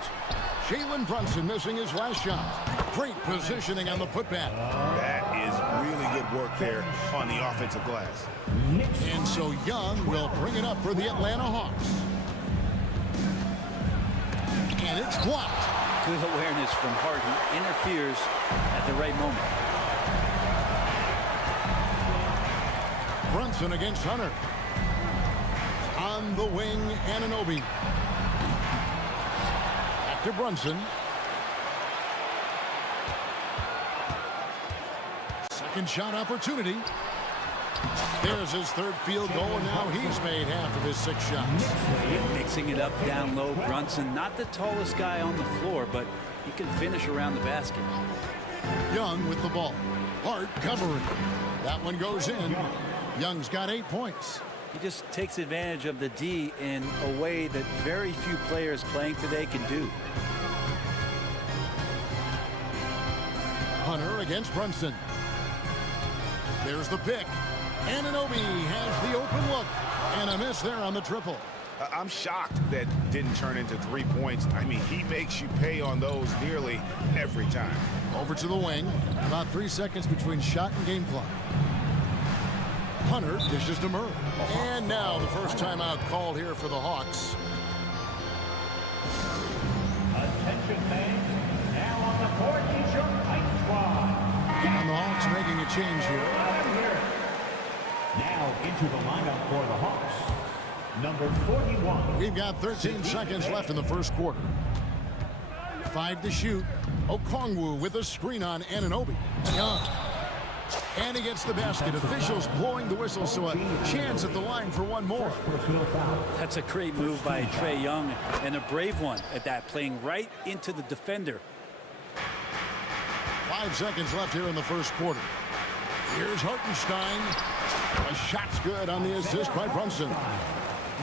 Jalen Brunson missing his last shot. Great positioning on the putback. That is really good work there on the offensive glass. And so Young will bring it up for the Atlanta Hawks. And it's blocked. Good awareness from Hart. He interferes at the right moment. Brunson against Hunter. On the wing, Anunoby. Back to Brunson. Second shot opportunity. There's his third field goal, and now he's made half of his 6 shots. Mixing it up down low. Brunson, not the tallest guy on the floor, but he can finish around the basket. Young with the ball. Hart covering. That one goes in. Young's got 8 points. He just takes advantage of the D in a way that very few players playing today can do. Hunter against Brunson. There's the pick. Anunoby has the open look. And a miss there on the triple. I'm shocked that didn't turn into 3 points. I mean, he makes you pay on those nearly every time. Over to the wing. About 3 seconds between shot and game clock. Hunter dishes to Murray. And now the first timeout called here for the Hawks. Attention fans, now on the court is your Knight squad. And the Hawks making a change here. Now into the lineup for the Hawks. Number 41. We've got 13 seconds left in the first quarter. 5 to shoot. Okongwu with a screen on Anunoby. Young. And he gets the basket. Officials blowing the whistle, so a chance at the line for one more. That's a great move by Trae Young, and a brave one at that, playing right into the defender. 5 seconds left here in the first quarter. Here's Hartenstein. A shot's good on the assist by Brunson.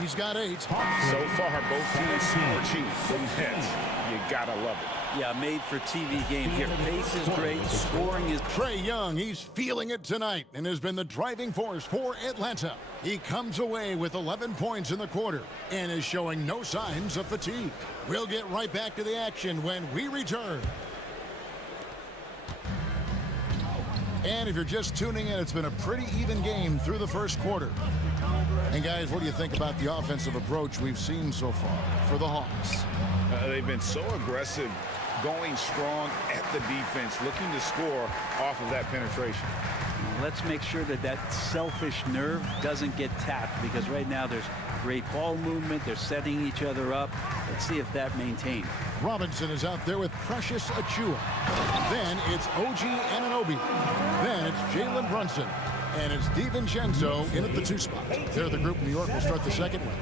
He's got 8. So far, both teams scorching intense. You gotta love it. Yeah, made for TV game here. Pace is great, scoring is... Trae Young, he's feeling it tonight and has been the driving force for Atlanta. He comes away with 11 points in the quarter and is showing no signs of fatigue. We'll get right back to the action when we return. And if you're just tuning in, it's been a pretty even game through the first quarter. And guys, what do you think about the offensive approach we've seen so far for the Hawks? They've been so aggressive, going strong at the defense, looking to score off of that penetration. Let's make sure that that selfish nerve doesn't get tapped, because right now there's great ball movement. They're setting each other up. Let's see if that maintains. Robinson is out there with Precious Achua. Then it's OG Anunoby. Then it's Jalen Brunson. And it's DiVincenzo in at the 2 spot. They're the group New York will start the second with.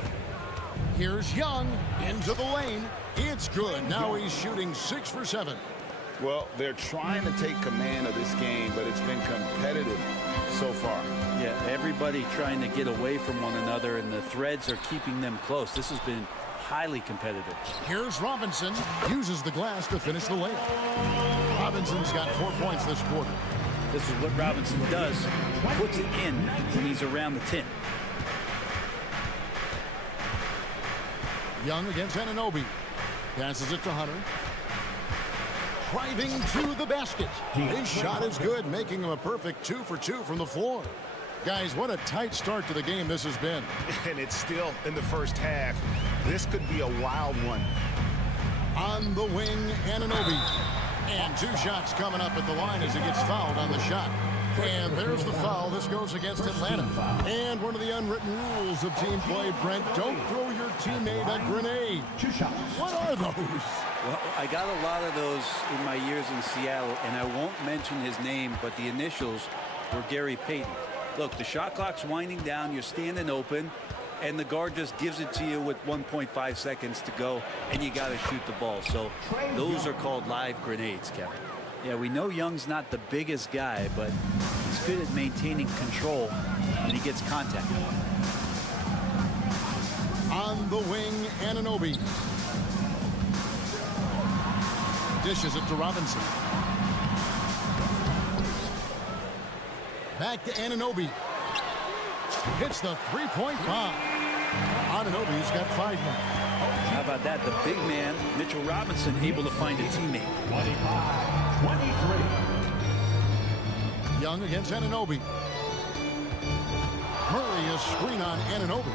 Here's Young into the lane. It's good. Now he's shooting 6 for 7. Well, they're trying to take command of this game, but it's been competitive so far. Yeah, everybody trying to get away from one another, and the threads are keeping them close. This has been highly competitive. Here's Robinson. Uses the glass to finish the layup. Robinson's got 4 points this quarter. This is what Robinson does. Puts it in when he's around the 10. Young against Anunoby. Passes it to Hunter. Driving to the basket. His shot is good, making him a perfect 2 for 2 from the floor. Guys, what a tight start to the game this has been. And it's still in the first half. This could be a wild one. On the wing, Anunoby. And 2 shots coming up at the line as he gets fouled on the shot. And there's the foul. This goes against Atlanta. And one of the unwritten rules of team play, Brent, don't throw your teammate a grenade. 2 shots. What are those? Well, I got a lot of those in my years in Seattle, and I won't mention his name, but the initials were Gary Payton. Look, the shot clock's winding down, you're standing open, and the guard just gives it to you with 1.5 seconds to go, and you got to shoot the ball. So those are called live grenades, Kevin. Yeah, we know Young's not the biggest guy, but he's good at maintaining control when he gets contact. On the wing, Anunoby. Dishes it to Robinson. Back to Anunoby. Hits the 3-point bomb. Anunoby's got 5 now. How about that? The big man, Mitchell Robinson, able to find a teammate. 25-23. Young against Anunoby. Murray is screen on Anunoby.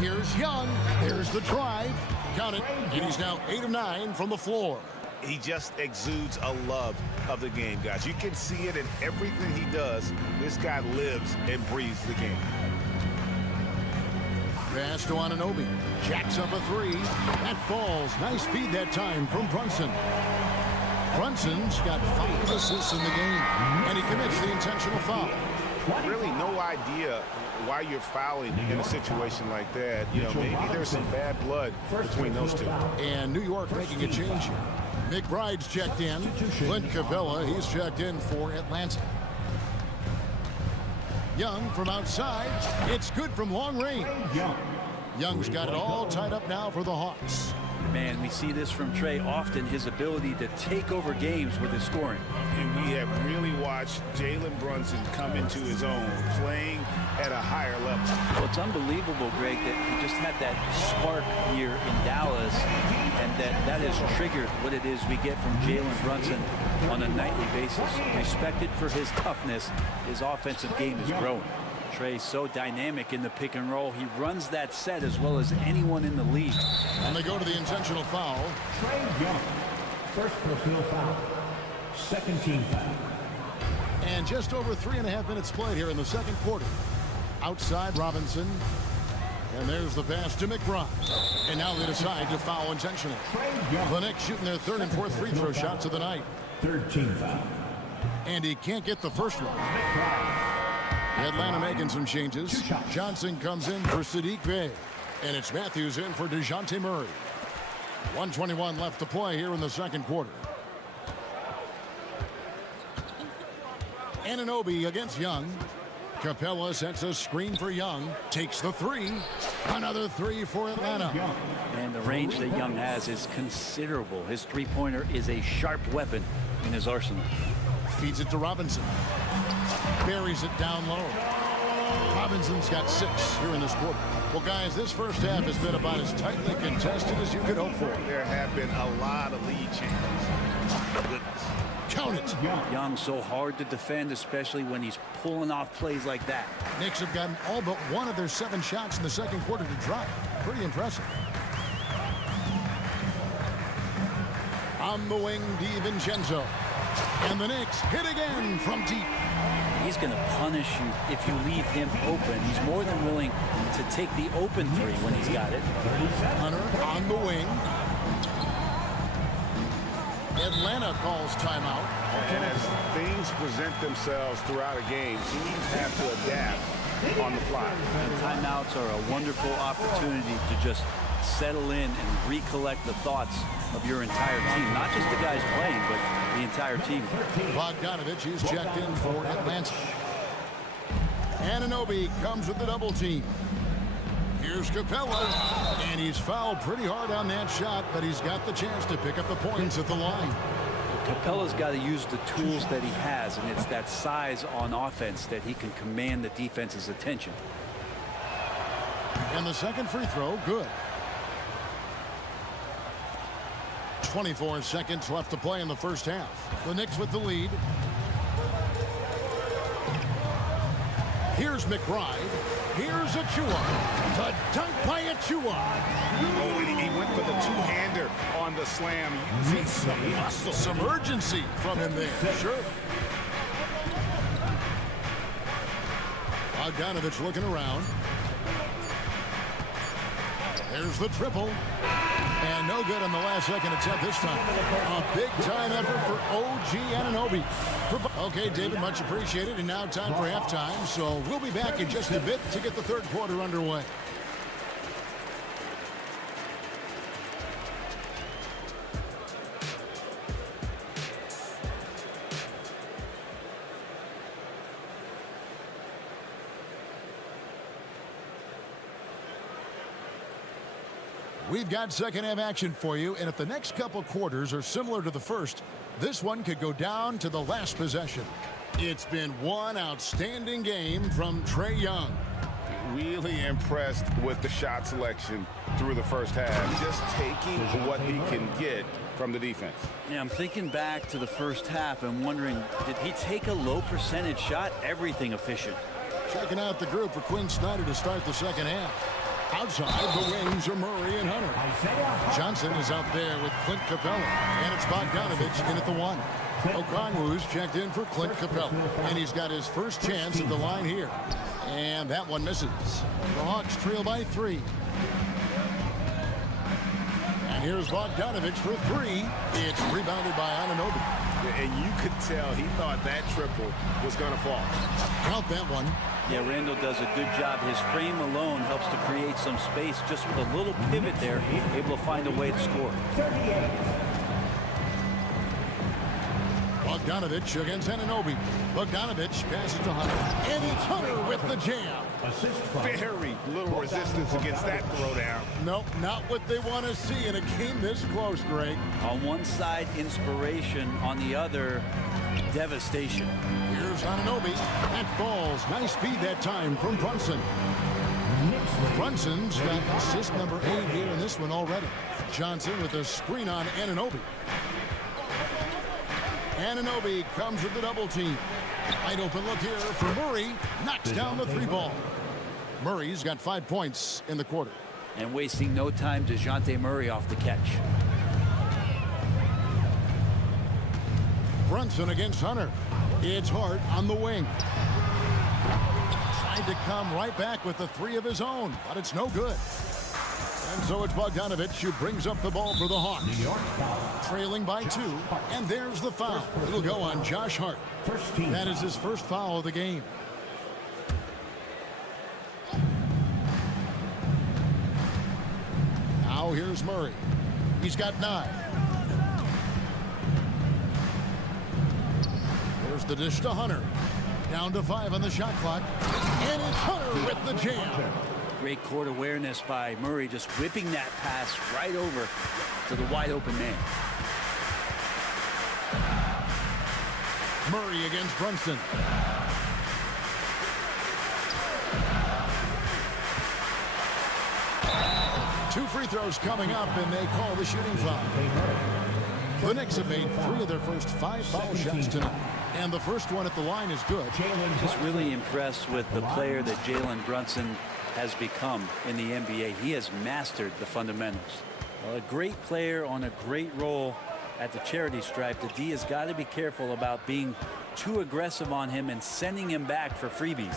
Here's Young. There's the drive. Count it. And he's now 8 of 9 from the floor. He just exudes a love of the game, guys. You can see it in everything he does. This guy lives and breathes the game. Pass to Anunoby. Jacks up a 3. That falls. Nice feed that time from Brunson. Brunson's got 5 assists in the game, and he commits the intentional foul. Really no idea why you're fouling in a situation like that. You know, maybe there's some bad blood between those two. And New York making a change here. McBride's checked in. Clint Capella, he's checked in for Atlanta. Young from outside. It's good from long range. Young's got it all tied up now for the Hawks. Man, we see this from Trae often, his ability to take over games with his scoring. And we have really watched Jalen Brunson come into his own, playing at a higher level. Well, it's unbelievable, Greg, that he just had that spark here in Dallas, and that has triggered what it is we get from Jalen Brunson on a nightly basis. Respected for his toughness, his offensive game is growing. Trey's so dynamic in the pick and roll. He runs that set as well as anyone in the league. And they go to the intentional foul. Trey Young, first personal foul. Second team foul. And just over 3.5 minutes played here in the second quarter. Outside Robinson. And there's the pass to McBride. And now they decide to foul intentionally. The Knicks shooting their third and fourth free throw shots of the night. Third team foul. And he can't get the first one. Atlanta making some changes. Johnson comes in for Sadiq Bey. And it's Matthews in for DeJounte Murray. 1:21 left to play here in the second quarter. Anunoby against Young. Capella sets a screen for Young. Takes the three. Another three for Atlanta. And the range that Young has is considerable. His three-pointer is a sharp weapon in his arsenal. Feeds it to Robinson. Buries it down low. Robinson's got 6 here in this quarter. Well, guys, this first half has been about as tightly contested as you could hope for. There have been a lot of lead changes. Goodness. Count it. Young so hard to defend, especially when he's pulling off plays like that. Knicks have gotten all but one of their 7 shots in the second quarter to drop. Pretty impressive. On the wing, DiVincenzo. And the Knicks hit again from deep. He's going to punish you if you leave him open. He's more than willing to take the open three when he's got it. Hunter on the wing. Atlanta calls timeout. And as things present themselves throughout a game, teams have to adapt on the fly. And timeouts are a wonderful opportunity to just settle in and recollect the thoughts of your entire team. Not just the guys playing, but the entire team. Bogdanovich is checked in for Atlanta. Anunoby comes with the double team. Here's Capella, and he's fouled pretty hard on that shot, but he's got the chance to pick up the points at the line. Capella's got to use the tools that he has, and it's that size on offense that he can command the defense's attention. And the second free throw, good. 24 seconds left to play in the first half. The Knicks with the lead. Here's McBride. Here's Achua. The dunk by Achua. Oh, and he went for the two-hander on the slam. Using some muscle. Some urgency from him there. Sure. Bogdanovich looking around. There's the triple. And no good on the last second attempt this time. A big-time effort for OG Anunoby. Okay, David, much appreciated. And now time for halftime. So we'll be back in just a bit to get the third quarter underway. We've got second half action for you, and if the next couple quarters are similar to the first, this one could go down to the last possession. It's been one outstanding game from Trey Young. Really impressed with the shot selection through the first half. Just taking what he can get from the defense. Yeah, I'm thinking back to the first half and wondering, did he take a low percentage shot? Everything efficient. Checking out the group for Quinn Snyder to start the second half. Outside the wings are Murray and Hunter. Johnson is out there with Clint Capella. And it's Bogdanovich in at the one. Okongwu's checked in for Clint Capella. And he's got his first chance at the line here. And that one misses. The Hawks trail by 3. And here's Bogdanovich for 3. It's rebounded by Anunoby. And you could tell he thought that triple was going to fall. Count that one. Yeah, Randall does a good job. His frame alone helps to create some space. Just with a little pivot there, able to find a way to score. Bogdanovich against Anunoby. Bogdanovich passes to Hunter. And it's Hunter with the jam. Very little resistance against that throwdown. Nope, not what they want to see in a game this close, Greg. On one side, inspiration. On the other, devastation. Here's Anunoby. That falls. Nice speed that time from Brunson. Brunson's got assist number 8 here in this one already. Johnson with a screen on Anunoby. Anunoby comes with the double team. Wide open look here for Murray. Knocks down the three ball. Murray's got 5 points in the quarter. And wasting no time, DeJounte Murray off the catch. Brunson against Hunter. It's Hart on the wing. Tried to come right back with the three of his own, but it's no good. And so it's Bogdanovich who brings up the ball for the Hawks. Trailing by 2, and there's the foul. It'll go on Josh Hart. That is his first foul of the game. Now here's Murray. He's got 9. There's the dish to Hunter. Down to 5 on the shot clock. And it's Hunter with the jam. Great court awareness by Murray, just whipping that pass right over to the wide open man. Murray against Brunson. Two free throws coming up, and they call the shooting foul. The Knicks have made 3 of their first 5 foul shots tonight. And the first one at the line is good. Just really impressed with the player that Jalen Brunson has become in the NBA. He has mastered the fundamentals. A great player on a great role at the charity stripe. The D has got to be careful about being too aggressive on him and sending him back for freebies.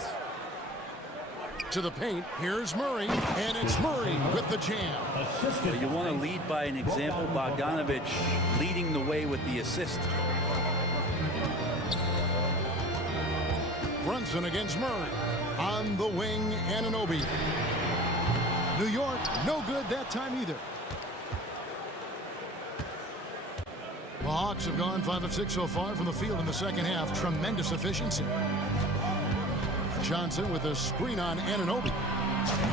To the paint, here's Murray, and it's Murray with the jam. But you want to lead by an example. Bogdanovich leading the way with the assist. Brunson against Murray. On the wing, Anunoby. New York, no good that time either. The Hawks have gone 5 of 6 so far from the field in the second half. Tremendous efficiency. Johnson with a screen on Anunoby.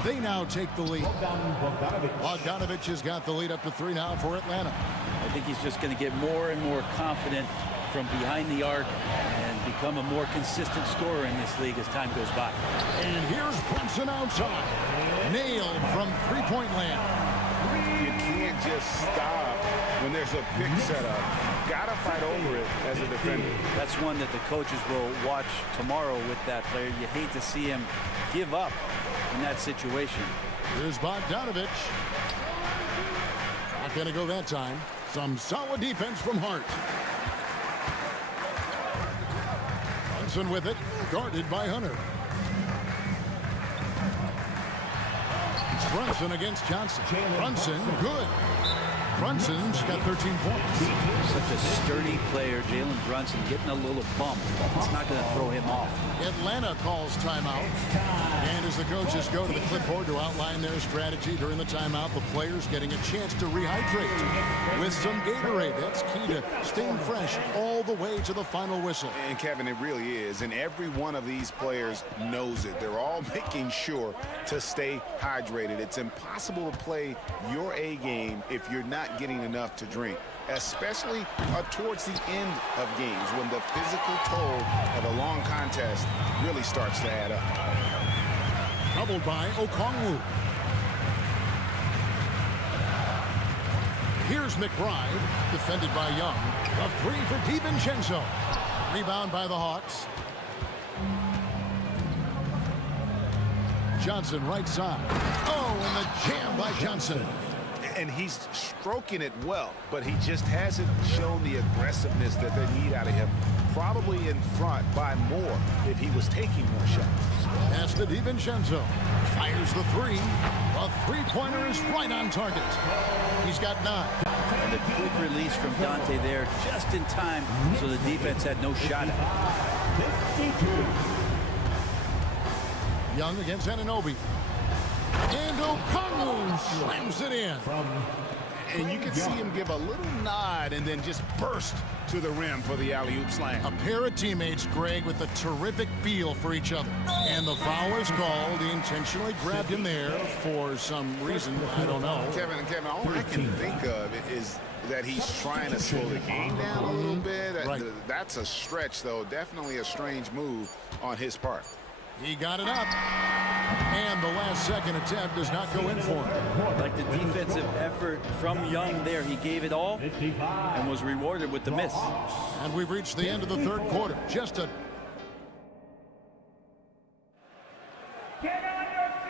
They now take the lead. Bogdanovich has got the lead up to 3 now for Atlanta. I think he's just going to get more and more confident from behind the arc and become a more consistent scorer in this league as time goes by. And here's Brunson outside. Nailed from three-point land. You can't just stop when there's a pick set up. Gotta fight over it as a defender. That's one that the coaches will watch tomorrow with that player. You hate to see him give up in that situation. Here's Bogdanovich. Not gonna go that time. Some solid defense from Hart. Brunson with it, guarded by Hunter. Brunson against Johnson. Brunson, good. Brunson's got 13 points. Such a sturdy player, Jalen Brunson, getting a little bump. It's not going to throw him off. Atlanta calls timeout. And as the coaches go to the clipboard to outline their strategy during the timeout, the players getting a chance to rehydrate with some Gatorade. That's key to staying fresh all the way to the final whistle. And Kevin, it really is. And every one of these players knows it. They're all making sure to stay hydrated. It's impossible to play your A game if you're not getting enough to drink, especially towards the end of games when the physical toll of a long contest really starts to add up. Doubled by Okongwu. Here's McBride, defended by Young. A 3 for DiVincenzo. Rebound by the Hawks. Johnson right side. Oh, and the jam by Johnson. And he's stroking it well, but he just hasn't shown the aggressiveness that they need out of him. Probably in front by more if he was taking more shots. Pass to DiVincenzo. Fires the 3. A three-pointer is right on target. He's got 9. And a quick release from Dante there just in time so the defense had no shot at it. Young against Anunoby. And Okongwu slams it in. And you can see him give a little nod and then just burst to the rim for the alley-oop slam. A pair of teammates, Greg, with a terrific feel for each other. And the foul is called. He intentionally grabbed him there for some reason. I don't know. Kevin, all I can think of is that he's trying to slow the game down a little bit. Right. That's a stretch, though. Definitely a strange move on his part. He got it up. And the last second attempt does not go in for him. Like the defensive effort from Young there. He gave it all and was rewarded with the miss. And we've reached the end of the third quarter.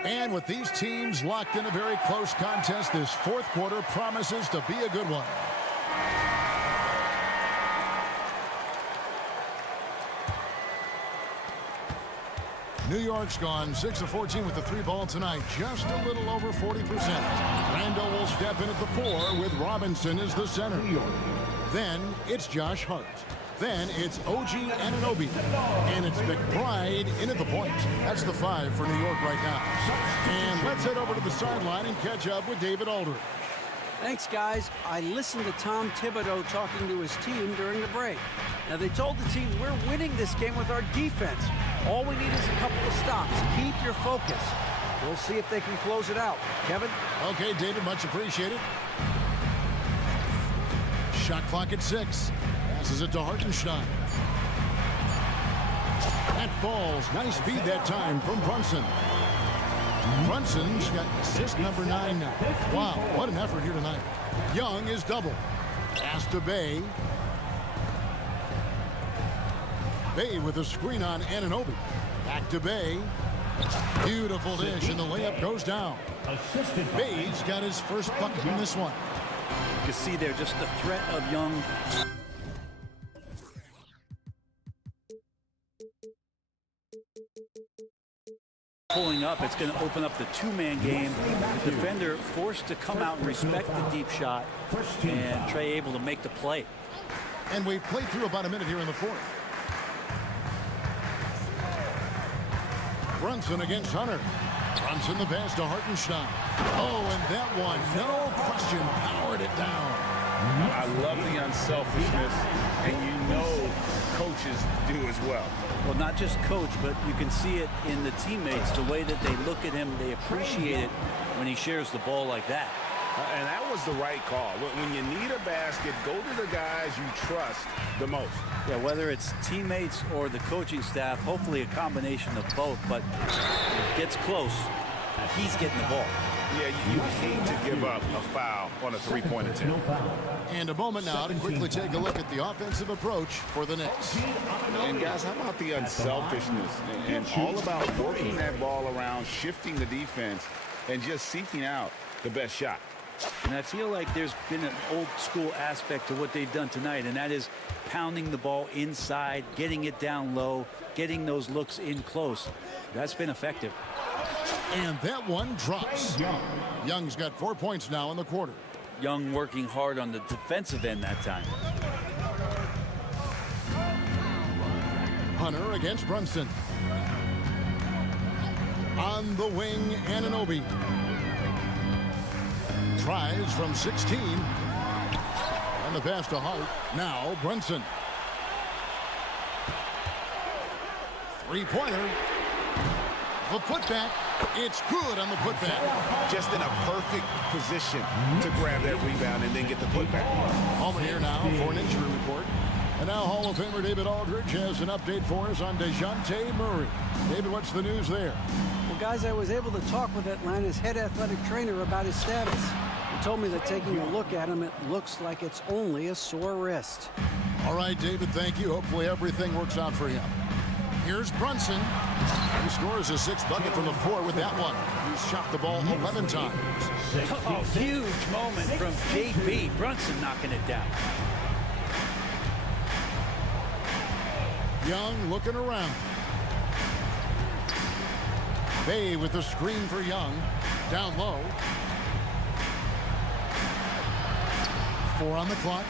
And with these teams locked in a very close contest, this fourth quarter promises to be a good one. New York's gone 6 of 14 with the 3-ball tonight, just a little over 40%. Randall will step in at the 4 with Robinson as the center. Then it's Josh Hart. Then it's OG Anunoby. And it's McBride in at the point. That's the 5 for New York right now. And let's head over to the sideline and catch up with David Aldridge. Thanks, guys. I listened to Tom Thibodeau talking to his team during the break. Now, they told the team, we're winning this game with our defense. All we need is a couple of stops. Keep your focus. We'll see if they can close it out. Kevin? Okay, David, much appreciated. Shot clock at 6. Passes it to Hartenstein. That falls. Nice feed that time from Brunson. Brunson's got assist number 9 now. Wow, what an effort here tonight. Young is double. Pass to Bay. Bay with a screen on Anunoby. Back to Bay. Beautiful dish, and the layup goes down. Bay's got his first bucket in this one. You can see there just the threat of Young. Pulling up, it's going to open up the two-man game. The defender forced to come out and respect the deep shot, and Trey able to make the play. And we've played through about a minute here in the fourth. Brunson against Hunter. Brunson the pass to Hartenstein. Oh, and that one, no question, powered it down. I love the unselfishness, and you know coaches do as well. Well, not just coach, but you can see it in the teammates, the way that they look at him. They appreciate it when he shares the ball like that. And that was the right call. When you need a basket, go to the guys you trust the most. Yeah, whether it's teammates or the coaching staff, hopefully a combination of both, but it gets close. He's getting the ball. Yeah, you hate to give up a foul on a three-point attempt. And a moment now to quickly take a look at the offensive approach for the Knicks. And guys, how about the unselfishness and all about working that ball around, shifting the defense, and just seeking out the best shot. And I feel like there's been an old school aspect to what they've done tonight, and that is pounding the ball inside, getting it down low, getting those looks in close. That's been effective. And that one drops. Young's got 4 points now in the quarter. Young working hard on the defensive end that time. Hunter against Brunson. On the wing, Anunoby. Tries from 16. And the pass to Hart. Now Brunson. Three-pointer. The putback. It's good on the putback. Just in a perfect position to grab that rebound and then get the putback. Home here now for an injury report. And now Hall of Famer David Aldridge has an update for us on DeJounte Murray. David, what's the news there? Well, guys, I was able to talk with Atlanta's head athletic trainer about his status. He told me that taking a look at him, it looks like it's only a sore wrist. All right, David, thank you. Hopefully everything works out for him. Here's Brunson. He scores his sixth bucket from the floor with that one. He's shot the ball 11 times. Oh, huge moment from JB. Brunson knocking it down. Young looking around. Bay with the screen for Young. Down low. 4 on the clock.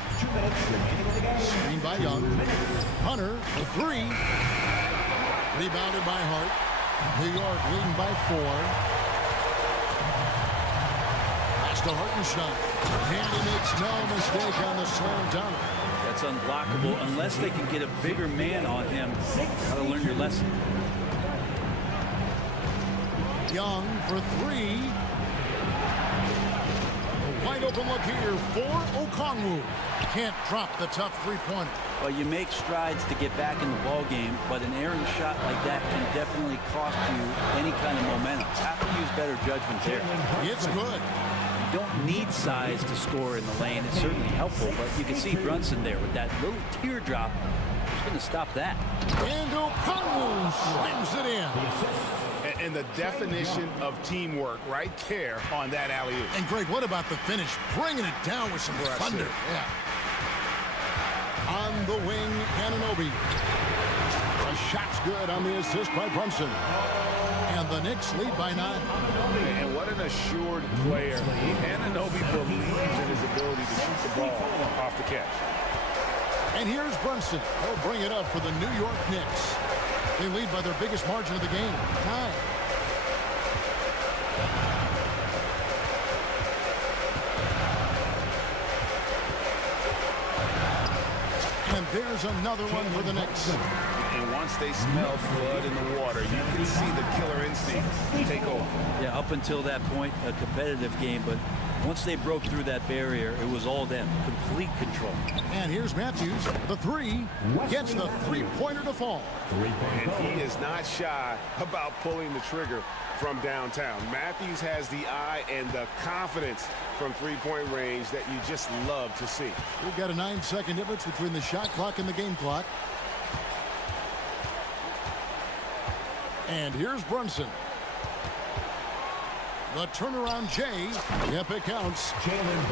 Screen by Young. Hunter, the 3. Rebounded by Hart. New York leading by 4. Pass to Hartenstein. And he makes no mistake on the slam dunk. That's unblockable unless they can get a bigger man on him. Gotta learn your lesson. Young for 3. wide open look here for Okongwu. Can't drop the tough three-pointer. Well, you make strides to get back in the ball game, but an errant shot like that can definitely cost you any kind of momentum. Have to use better judgment there. It's good. You don't need size to score in the lane. It's certainly helpful, but you can see Brunson there with that little teardrop. Who's going to stop that? And Okongwu slams it in. And the definition of teamwork right there on that alley-oop. And Greg, what about the finish? Bringing it down with some thunder. Yeah. On the wing, Anunoby. A shot's good on the assist by Brunson. And the Knicks lead by 9. And what an assured player. Anunoby believes in his ability to shoot the ball off the catch. And here's Brunson. He'll bring it up for the New York Knicks. They lead by their biggest margin of the game, 9. And there's another one for the Knicks. And once they smell blood in the water, you can see the killer instinct take over. Yeah, up until that point, a competitive game, but once they broke through that barrier, it was all them. Complete control. And here's Matthews. The three gets the three-pointer to fall. And he is not shy about pulling the trigger from downtown. Matthews has the eye and the confidence from three-point range that you just love to see. We've got a 9-second difference between the shot clock and the game clock. And here's Brunson. The turnaround Jay. Yep, it counts.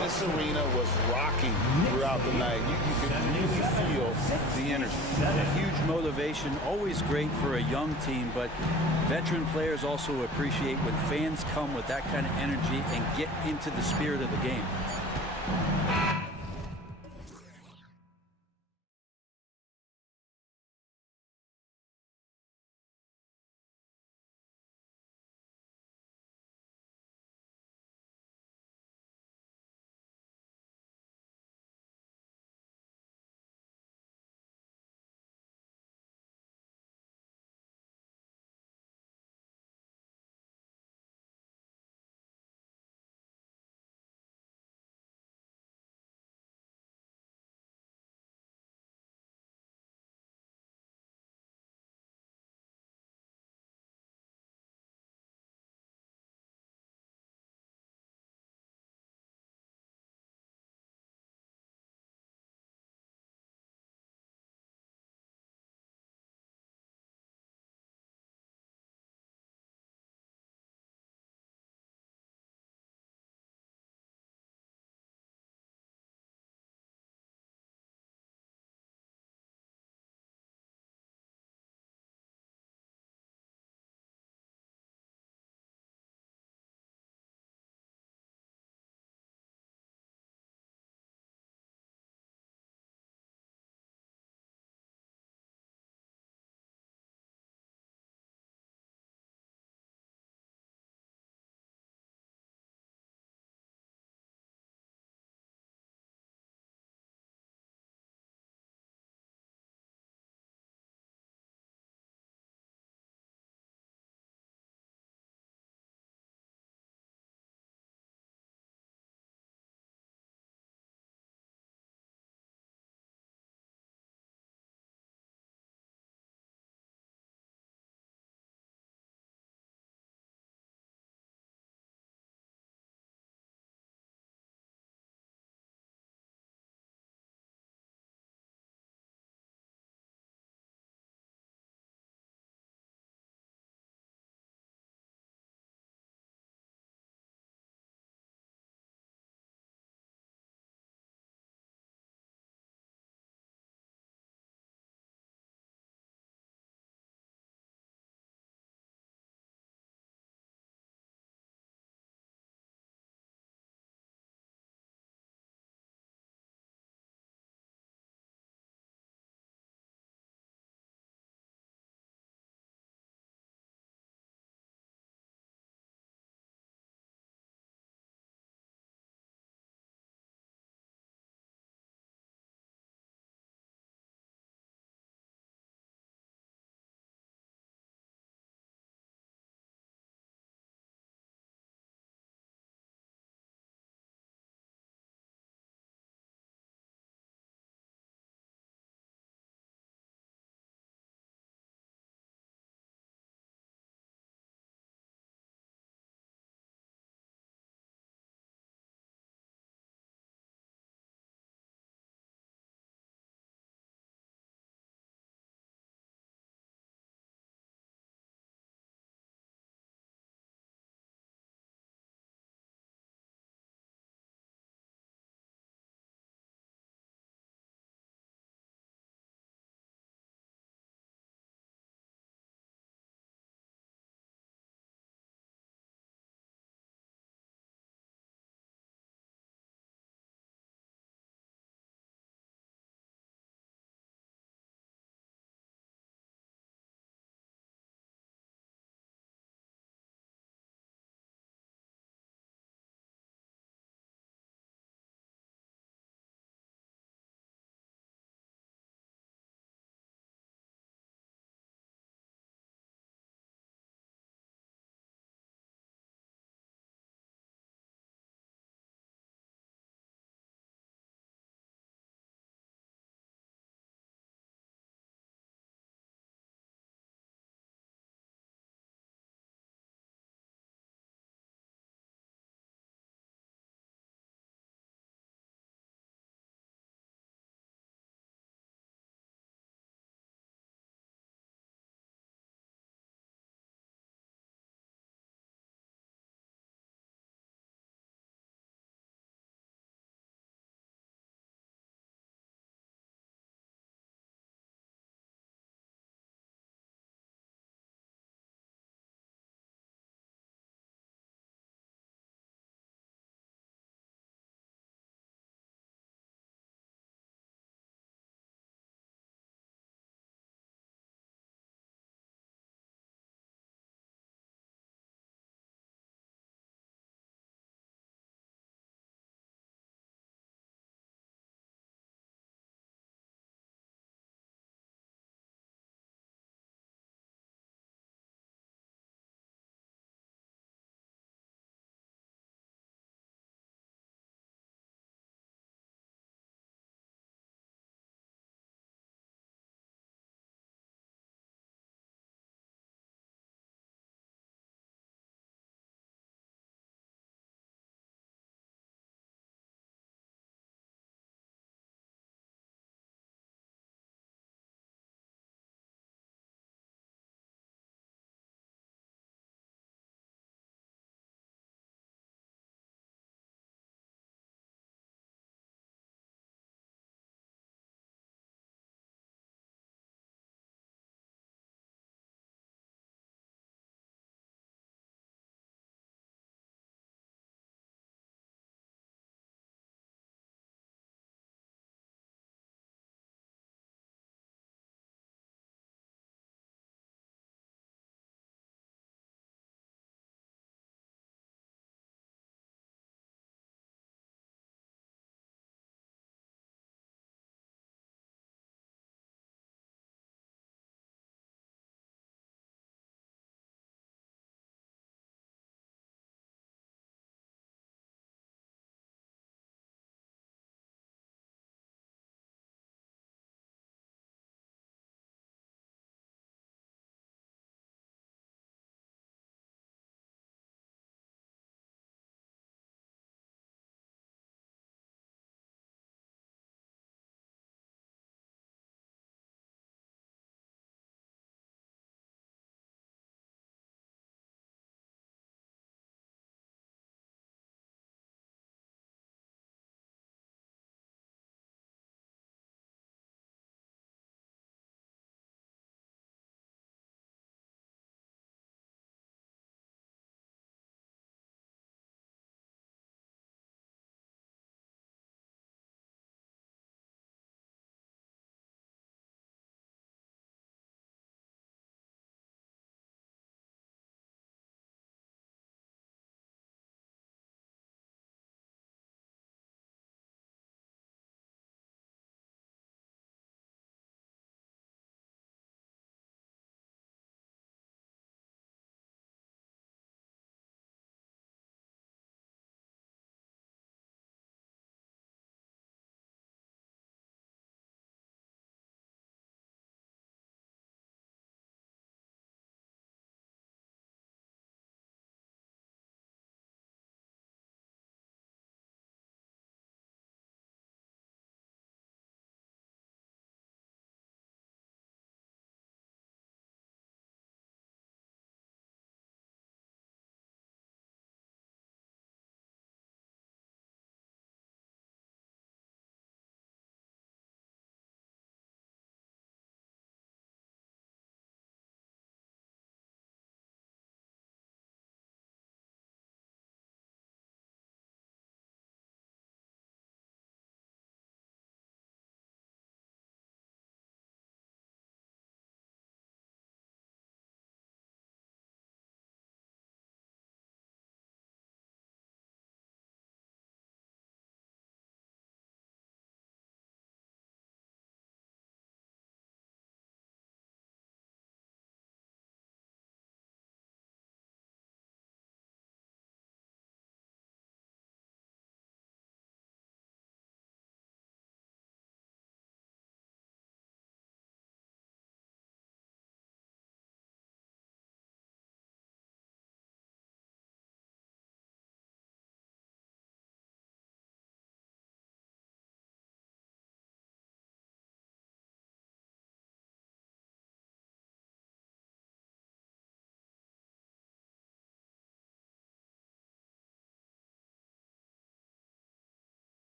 This arena was rocking throughout the night. You could really feel the energy. Huge motivation, always great for a young team, but veteran players also appreciate when fans come with that kind of energy and get into the spirit of the game.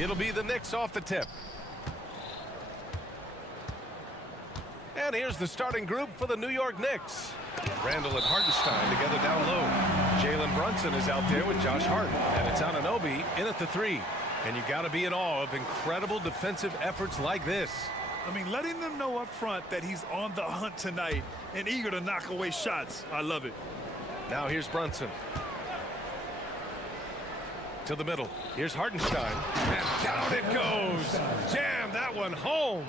It'll be the Knicks off the tip. And here's the starting group for the New York Knicks. Randall and Hartenstein together down low. Jalen Brunson is out there with Josh Hart. And it's Anunoby in at the 3. And you got to be in awe of incredible defensive efforts like this. I mean, letting them know up front that he's on the hunt tonight and eager to knock away shots. I love it. Now here's Brunson. To the middle. Here's Hartenstein. And down it goes. Jam that one home.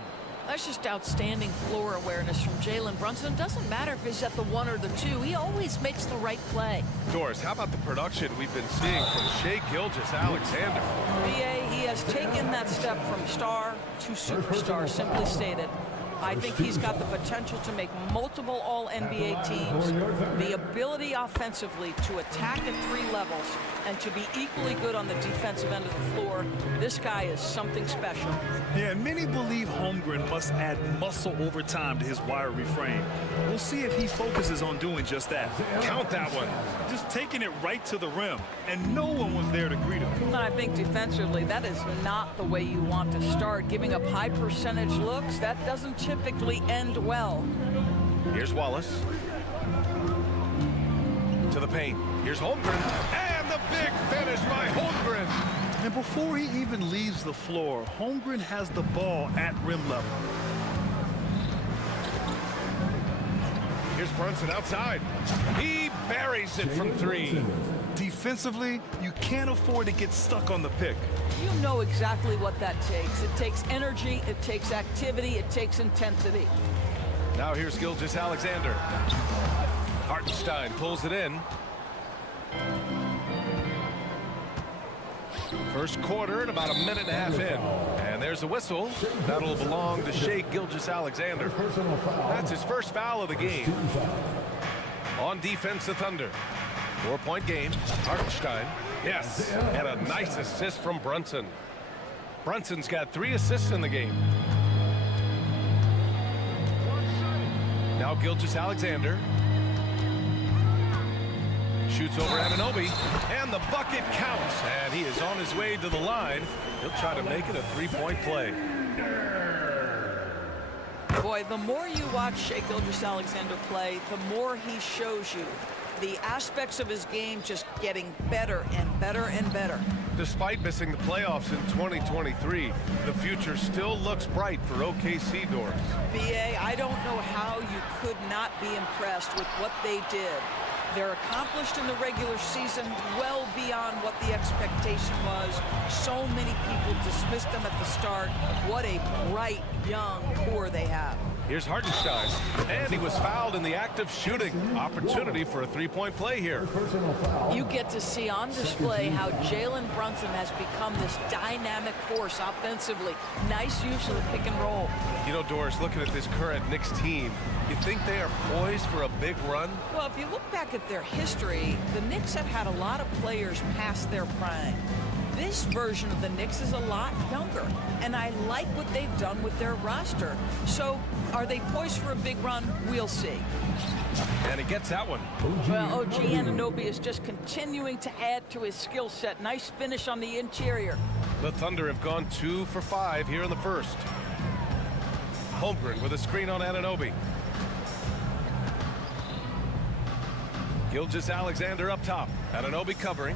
That's just outstanding floor awareness from Jalen Brunson. Doesn't matter if he's at the 1 or the 2. He always makes the right play. Doris, how about the production we've been seeing from Shai Gilgeous-Alexander? BA, he has taken that step from star to superstar, simply stated. I think he's got the potential to make multiple All-NBA teams, the ability offensively to attack at 3 levels, and to be equally good on the defensive end of the floor. This guy is something special. Yeah, and many believe Holmgren must add muscle over time to his wiry frame. We'll see if he focuses on doing just that. Count that one. Just taking it right to the rim, and no one was there to greet him. And I think defensively, that is not the way you want to start. Giving up high percentage looks, that doesn't typically end well. Here's Wallace. To the paint. Here's Holmgren. And the big finish by Holmgren. And before he even leaves the floor, Holmgren has the ball at rim level. Here's Brunson outside. He buries it from 3. Defensively, you can't afford to get stuck on the pick. You know exactly what that takes. It takes energy, it takes activity, it takes intensity. Now here's Gilgeous-Alexander. Hartenstein pulls it in. First quarter and about a minute and a half in. And there's a whistle. That'll belong to Shai Gilgeous-Alexander. That's his first foul of the game. On defense, the Thunder. 4-point game. Hartenstein. Yes. And a nice assist from Brunson. Brunson's got 3 assists in the game. Now Gilgeous-Alexander. Shoots over Anunoby, and the bucket counts, and he is on his way to the line. He'll try to make it a 3-point play. Boy, the more you watch Shai Gilgeous-Alexander play, the more he shows you the aspects of his game just getting better and better and better. Despite missing the playoffs in 2023, the future still looks bright for OKC, Doris. BA, I don't know how you could not be impressed with what they did. They're accomplished in the regular season well beyond what the expectation was. So many people dismissed them at the start. What a bright, young core they have. Here's Hartenstein, and he was fouled in the act of shooting. Opportunity for a 3-point play here. You get to see on display how Jalen Brunson has become this dynamic force offensively. Nice use of the pick and roll. You know, Doris, looking at this current Knicks team, you think they are poised for a big run? Well, if you look back at their history, the Knicks have had a lot of players past their prime. This version of the Knicks is a lot younger, and I like what they've done with their roster. So, are they poised for a big run? We'll see. And he gets that one. Well, OG Anunoby is just continuing to add to his skill set. Nice finish on the interior. The Thunder have gone 2 for 5 here in the first. Holmgren with a screen on Anunoby. Gilgeous-Alexander up top. Anunoby covering.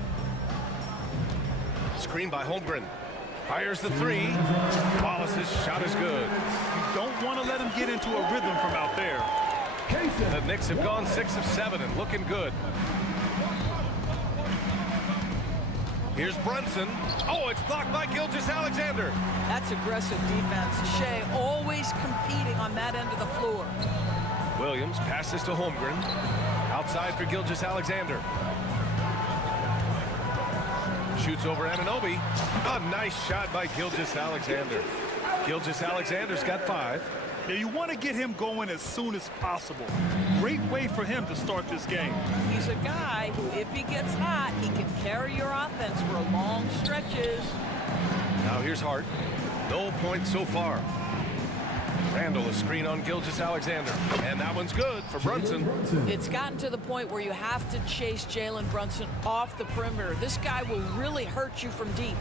Screen by Holmgren. Fires the 3. Wallace's shot is good. You don't want to let him get into a rhythm from out there. The Knicks have gone 6 of 7 and looking good. Here's Brunson. Oh, it's blocked by Gilgeous-Alexander. That's aggressive defense. Shai always competing on that end of the floor. Williams passes to Holmgren. Outside for Gilgeous-Alexander. Shoots over Anunoby. A nice shot by Gilgeous-Alexander. Gilgeous-Alexander's got 5. Yeah, you want to get him going as soon as possible. Great way for him to start this game. He's a guy who, if he gets hot, he can carry your offense for long stretches. Now here's Hart. No points so far. Randall a screen on Gilgeous-Alexander. And that one's good for Brunson. It's gotten to the point where you have to chase Jalen Brunson off the perimeter. This guy will really hurt you from deep.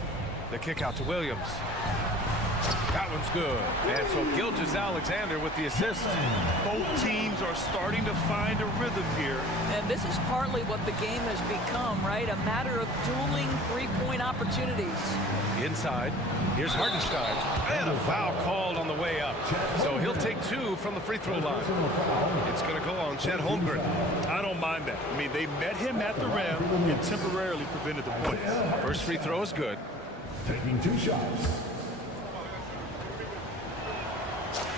The kick out to Williams. That one's good. And so Gilgeous-Alexander with the assist. Both teams are starting to find a rhythm here. And this is partly what the game has become, right? A matter of dueling three-point opportunities. Inside. Here's Hartenstein. And a foul called on the way up. So he'll take 2 from the free throw line. It's going to go on Chet Holmgren. I don't mind that. I mean, they met him at the rim and temporarily prevented the points. First free throw is good. Taking 2 shots.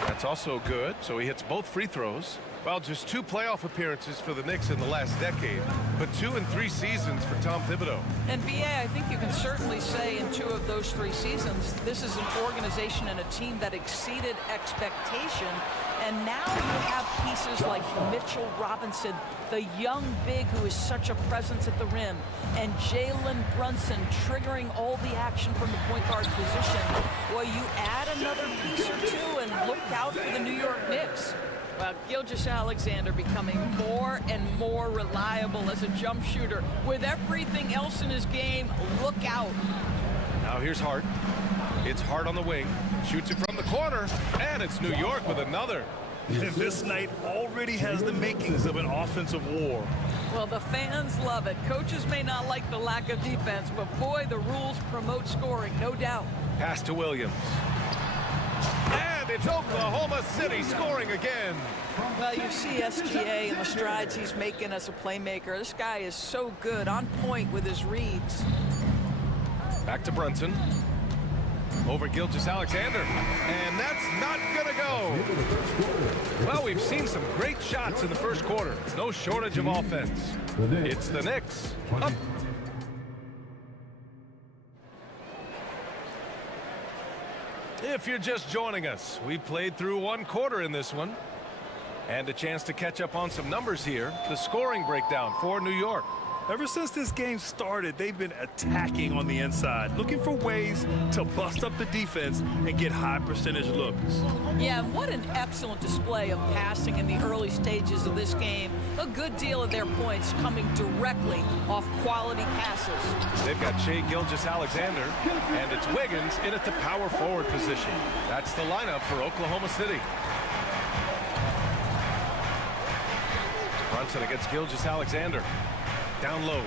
That's also good, so he hits both free throws. Well, just 2 playoff appearances for the Knicks in the last decade, but 2 in 3 seasons for Tom Thibodeau. And BA, I think you can certainly say in 2 of those 3 seasons, this is an organization and a team that exceeded expectation. And now you have pieces like Mitchell Robinson, the young big who is such a presence at the rim, and Jalen Brunson triggering all the action from the point guard position. Well, you add another piece or 2 and look out for the New York Knicks. Well, Gilgeous-Alexander becoming more and more reliable as a jump shooter. With everything else in his game, look out. Now here's Hart. It's Hart on the wing. Shoots it from the corner. And it's New York with another. And this night already has the makings of an offensive war. Well, the fans love it. Coaches may not like the lack of defense, but boy, the rules promote scoring, no doubt. Pass to Williams. And it's Oklahoma City scoring again. Well, you see SGA and the strides he's making as a playmaker. This guy is so good, on point with his reads. Back to Brunson. Over Gilgeous-Alexander. And that's not going to go. Well, we've seen some great shots in the first quarter. No shortage of offense. It's the Knicks. Up. If you're just joining us, we played through 1 quarter in this one. And a chance to catch up on some numbers here. The scoring breakdown for New York. Ever since this game started, they've been attacking on the inside, looking for ways to bust up the defense and get high percentage looks. Yeah, what an excellent display of passing in the early stages of this game. A good deal of their points coming directly off quality passes. They've got Shai Gilgeous-Alexander, and it's Wiggins in at the power forward position. That's the lineup for Oklahoma City. Brunson against Gilgeous-Alexander. Down low.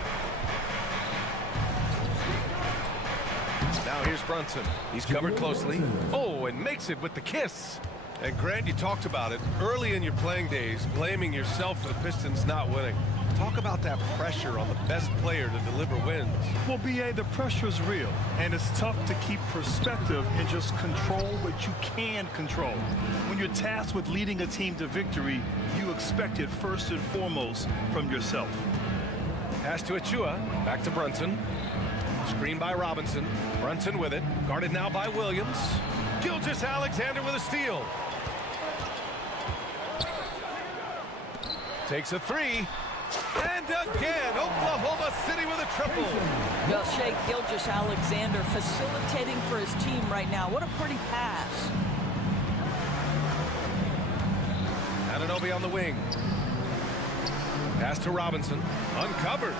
Now here's Brunson. He's covered closely. Oh, and makes it with the kiss. And Grant, you talked about it early in your playing days, blaming yourself for the Pistons not winning. Talk about that pressure on the best player to deliver wins. Well, BA, the pressure is real, and it's tough to keep perspective and just control what you can control. When you're tasked with leading a team to victory, you expect it first and foremost from yourself. Pass to Achua. Back to Brunson. Screen by Robinson. Brunson with it. Guarded now by Williams. Gilgeous-Alexander with a steal. Takes a 3. And again, Oklahoma City with a triple. Well, Shai Gilgeous-Alexander facilitating for his team right now. What a pretty pass. Anunoby on the wing. Pass to Robinson. Uncovered.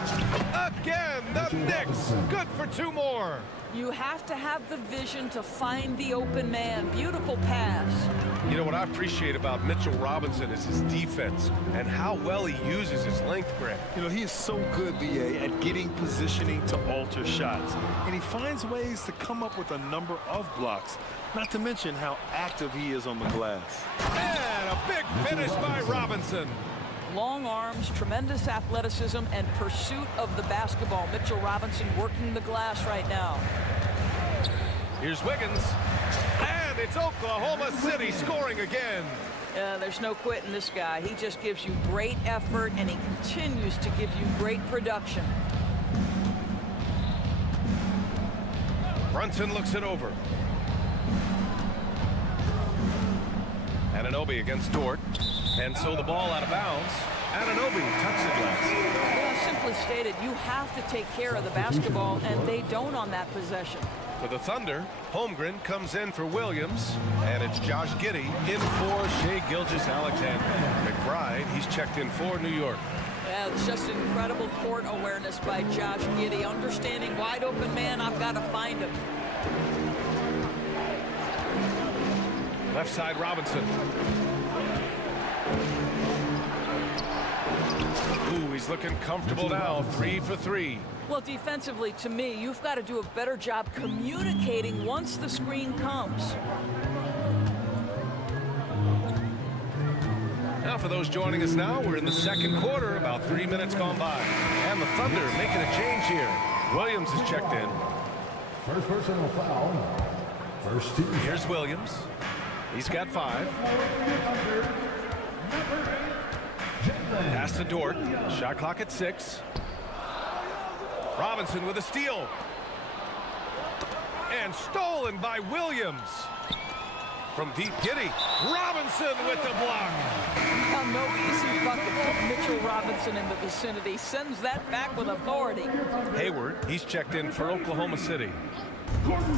Again, the Knicks. Good for 2 more. You have to have the vision to find the open man. Beautiful pass. You know what I appreciate about Mitchell Robinson is his defense and how well he uses his length, Grant. You know, he is so good, BA, at getting positioning to alter shots. And he finds ways to come up with a number of blocks, not to mention how active he is on the glass. And a big finish by Robinson. Long arms, tremendous athleticism, and pursuit of the basketball. Mitchell Robinson working the glass right now. Here's Wiggins. And it's Oklahoma City scoring again. There's no quitting this guy. He just gives you great effort, and he continues to give you great production. Brunson looks it over. Anunoby against Dort. And so the ball out of bounds. Anunoby tucks it last. Well, simply stated, you have to take care of the basketball, and they don't on that possession. For the Thunder, Holmgren comes in for Williams, and it's Josh Giddey in for Shai Gilgeous-Alexander. McBride, he's checked in for New York. Yeah, it's just incredible court awareness by Josh Giddey, understanding wide open man, I've got to find him. Left side, Robinson. Ooh, he's looking comfortable now. 3 for 3. Well, defensively, to me, you've got to do a better job communicating once the screen comes. Now, for those joining us now, we're in the second quarter, about 3 minutes gone by. And the Thunder making a change here. Williams is checked in. First personal foul. First team. Here's Williams. He's got 5. Pass to Dort. Shot clock at 6. Robinson with a steal. And stolen by Williams. From deep Giddy. Robinson with the block. Now, no easy bucket from Mitchell Robinson in the vicinity. Sends that back with authority. Hayward, he's checked in for Oklahoma City.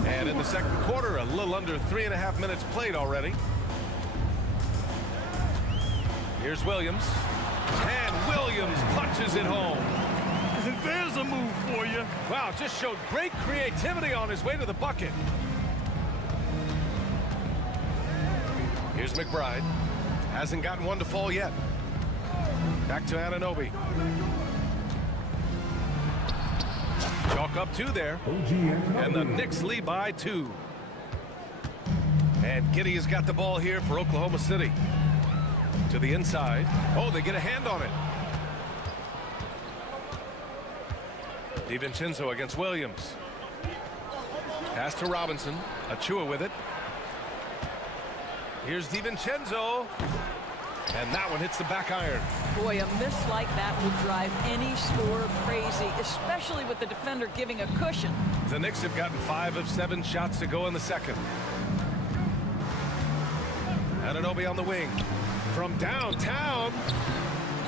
And in the second quarter, a little under 3.5 minutes played already. Here's Williams. And Williams punches it home. There's a move for you. Wow, just showed great creativity on his way to the bucket. Here's McBride. Hasn't gotten one to fall yet. Back to Anunoby. Chalk up 2 there. And the Knicks lead by 2. And Giddy has got the ball here for Oklahoma City. To the inside. Oh, they get a hand on it. DiVincenzo against Williams. Pass to Robinson. Achua with it. Here's DiVincenzo. And that one hits the back iron. Boy, a miss like that would drive any scorer crazy, especially with the defender giving a cushion. The Knicks have gotten 5 of 7 shots to go in the second. Anunoby on the wing. From downtown.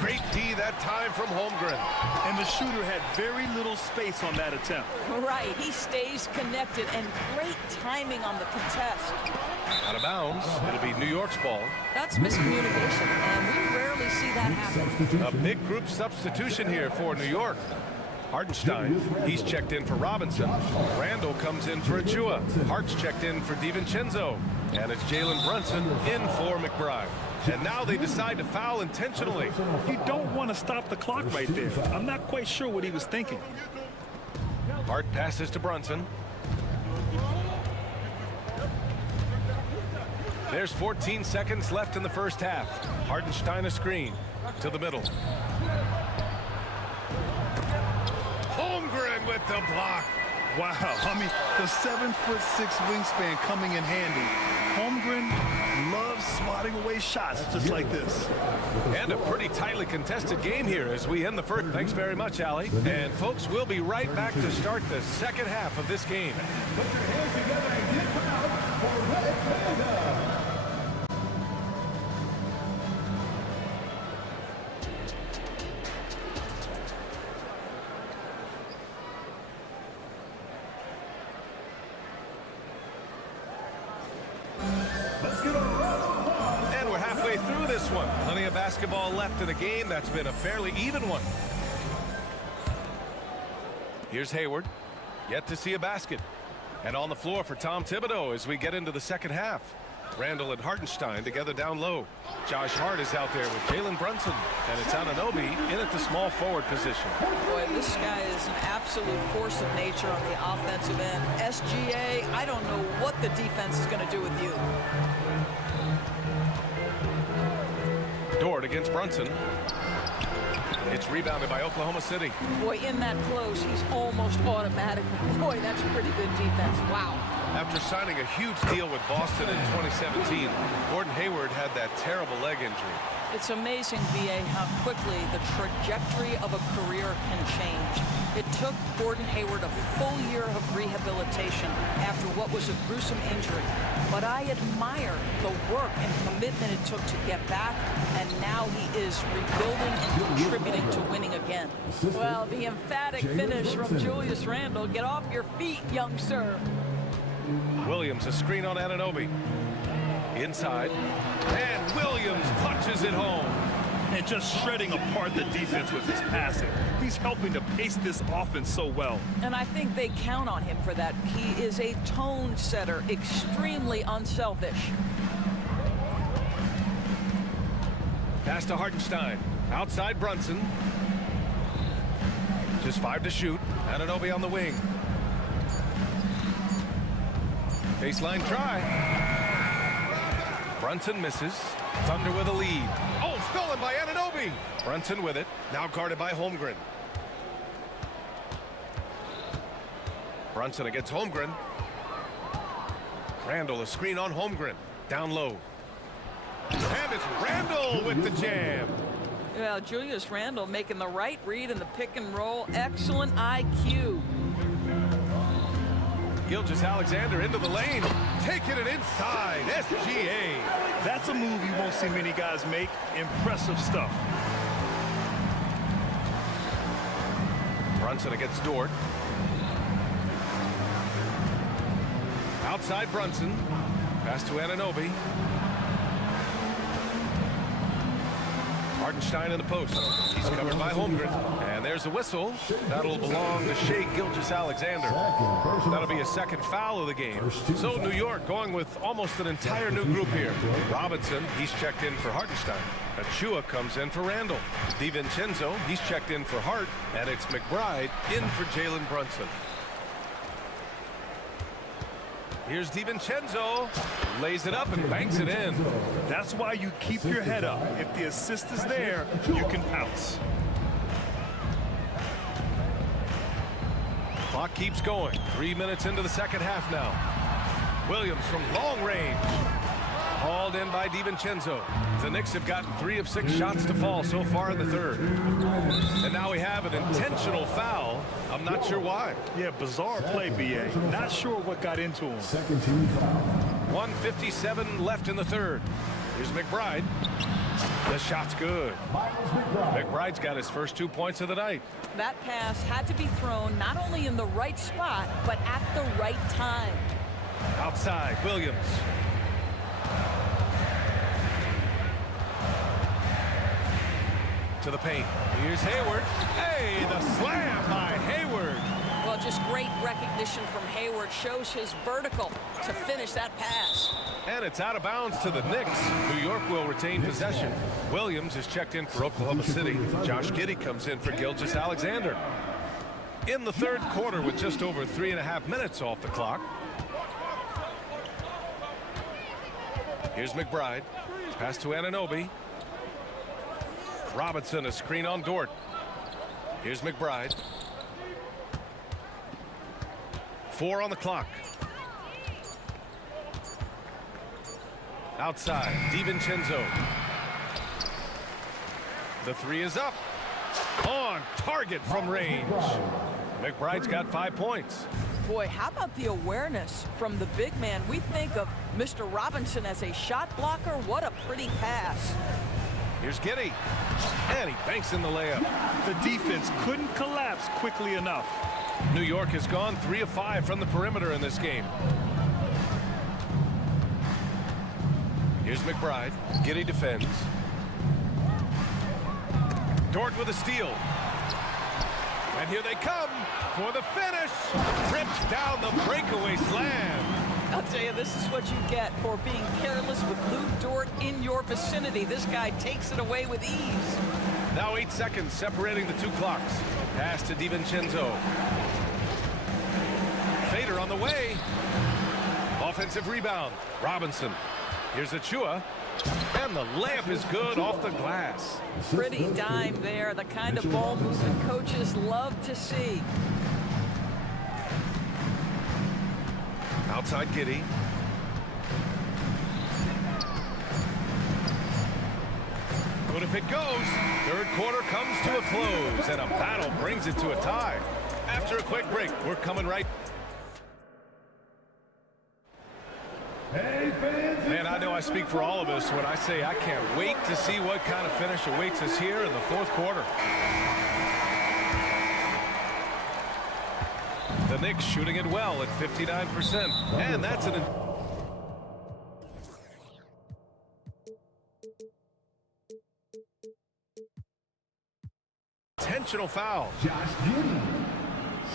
Great D that time from Holmgren. And the shooter had very little space on that attempt. Right, he stays connected, and great timing on the contest. Out of bounds. It'll be New York's ball. That's miscommunication, and we rarely see that happen. A big group substitution here for New York. Hartenstein, he's checked in for Robinson. Randall comes in for Achua. Hart's checked in for DiVincenzo. And it's Jalen Brunson in for McBride. And now they decide to foul intentionally. You don't want to stop the clock right there. I'm not quite sure what he was thinking. Hart passes to Brunson. There's 14 seconds left in the first half. Hartenstein a screen to the middle. Holmgren with the block. Wow, I mean, the 7'6" wingspan coming in handy. Holmgren loves swatting away shots just like this. And a pretty tightly contested game here as we end the first. Thanks very much, Allie. And folks, we'll be right back to start the second half of this game. Put your hands together and get proud for Red Panda. And we're halfway through this one. Plenty of basketball left in the game. That's been a fairly even one. Here's Hayward. Yet to see a basket. And on the floor for Tom Thibodeau as we get into the second half. Randall and Hartenstein together down low. Josh Hart is out there with Jalen Brunson. And it's Anunoby in at the small forward position. Boy, this guy is an absolute force of nature on the offensive end. SGA, I don't know what the defense is going to do with you. Dort against Brunson. It's rebounded by Oklahoma City. Boy, in that close, he's almost automatic. Boy, that's pretty good defense. Wow. After signing a huge deal with Boston in 2017, Gordon Hayward had that terrible leg injury. It's amazing, B.A., how quickly the trajectory of a career can change. It took Gordon Hayward a full year of rehabilitation after what was a gruesome injury. But I admire the work and commitment it took to get back, and now he is rebuilding and contributing to winning again. Well, the emphatic finish from Julius Randle. Get off your feet, young sir. Williams, a screen on Anunoby. Inside. And Williams punches it home. and just shredding apart the defense with his passing. He's helping to pace this offense so well. And I think they count on him for that. He is a tone setter, extremely unselfish. Pass to Hartenstein. Outside Brunson. Just 5 to shoot. Anunoby on the wing. Baseline try. Brunson misses. Thunder with a lead. Oh, stolen by Anunoby. Brunson with it. Now guarded by Holmgren. Brunson against Holmgren. Randall, a screen on Holmgren. Down low. And it's Randall with the jam. Well, Julius Randle making the right read in the pick and roll. Excellent IQ. Gilgeous-Alexander into the lane. Taking it inside. SGA. That's a move you won't see many guys make. Impressive stuff. Brunson against Dort. Outside Brunson. Pass to Anunoby. Hartenstein in the post. He's covered by Holmgren. And there's a whistle. That'll belong to Shai Gilgeous-Alexander. That'll be a second foul of the game. So New York going with almost an entire new group here. Robinson, he's checked in for Hartenstein. Achua comes in for Randall. DiVincenzo, he's checked in for Hart. And it's McBride in for Jalen Brunson. Here's DiVincenzo, lays it up and banks it in. That's why you keep your head up. If the assist is there, you can pounce. Clock keeps going. 3 minutes into the second half now. Williams from long range. Hauled in by DiVincenzo. The Knicks have gotten 3 of 6 shots to fall so far in the third. And now we have an intentional foul. I'm not sure why. Yeah, bizarre play, B.A. Not sure what got into him. Second team foul. 1:57 left in the third. Here's McBride. The shot's good. McBride's got his first 2 points of the night. That pass had to be thrown not only in the right spot, but at the right time. Outside, Williams. To the paint. Here's Hayward. Hey, the slam by Hayward. Well, just great recognition from Hayward. Shows his vertical to finish that pass. And it's out of bounds to the Knicks. New York will retain possession. Williams is checked in for Oklahoma City. Josh Giddey comes in for Gilgeous-Alexander. In the third quarter with just over 3.5 minutes off the clock. Here's McBride. Pass to Anunoby. Robinson, a screen on Dort. Here's McBride. 4 on the clock. Outside, DiVincenzo. The 3 is up. On target from range. McBride's got 5 points. Boy, how about the awareness from the big man? We think of Mr. Robinson as a shot blocker. What a pretty pass. Here's Giddey. And he banks in the layup. The defense couldn't collapse quickly enough. New York has gone 3 of 5 from the perimeter in this game. Here's McBride. Giddey defends. Dort with a steal. And here they come for the finish. Ripped down the breakaway slam. I'll tell you, this is what you get for being careless with Lou Dort in your vicinity. This guy takes it away with ease. Now 8 seconds separating the 2 clocks. Pass to DiVincenzo. Fader on the way. Offensive rebound. Robinson. Here's Achua. And the layup is good off the glass. Pretty dime there. The kind of ball movement coaches love to see. Outside Giddey. But if it goes, third quarter comes to a close, and a battle brings it to a tie. After a quick break, we're coming right. Man, I know I speak for all of us when I say I can't wait to see what kind of finish awaits us here in the fourth quarter. The Knicks shooting it well at 59%, and that's an intentional foul. Josh Giddey.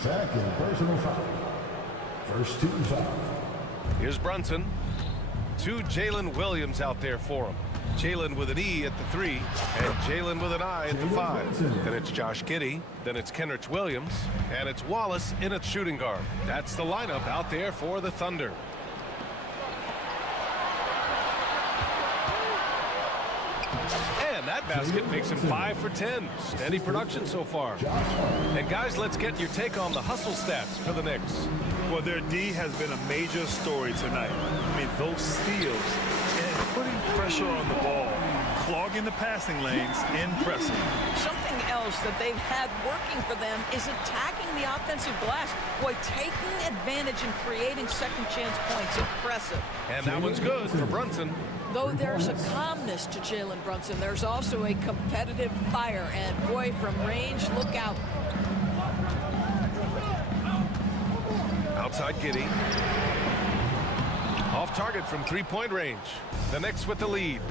Second personal foul. First team foul. Here's Brunson. 2 Jalen Williams out there for him. Jalen with an E at the 3, and Jalen with an I at the 5. Then it's Josh Giddey, then it's Kenrich Williams, and it's Wallace in at shooting guard. That's the lineup out there for the Thunder. And that basket makes him 5 for 10. Steady production so far. And guys, let's get your take on the hustle stats for the Knicks. Well, their D has been a major story tonight. I mean, those steals and putting pressure on the ball, clogging the passing lanes, impressive. Something else that they've had working for them is attacking the offensive glass. Boy, taking advantage and creating second chance points. Impressive. And that one's good for Brunson. Though there's a calmness to Jalen Brunson, there's also a competitive fire. And boy, from range, look out. Outside Giddey. Off target from three-point range. The Knicks with the lead.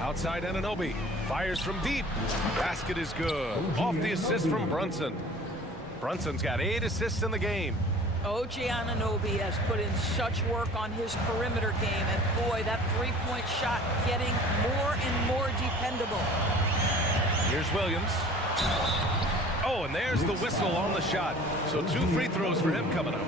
Outside Anunoby. Fires from deep. Basket is good. Off the assist from Brunson. Brunson's got 8 assists in the game. OG Anunoby has put in such work on his perimeter game. And boy, that three-point shot getting more and more dependable. Here's Williams. Oh, and there's the whistle on the shot. So 2 free throws for him coming up.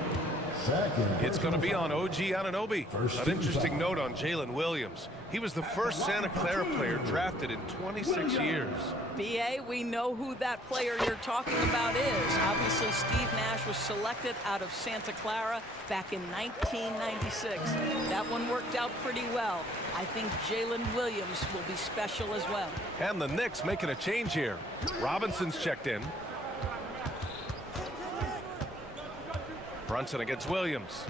It's going to be on OG Anunoby. An interesting note on Jalen Williams. He was the first Santa Clara player drafted in 26 years. BA, we know who that player you're talking about is. Obviously, Steve Nash was selected out of Santa Clara back in 1996. That one worked out pretty well. I think Jalen Williams will be special as well. And the Knicks making a change here. Robinson's checked in. Brunson against Williams.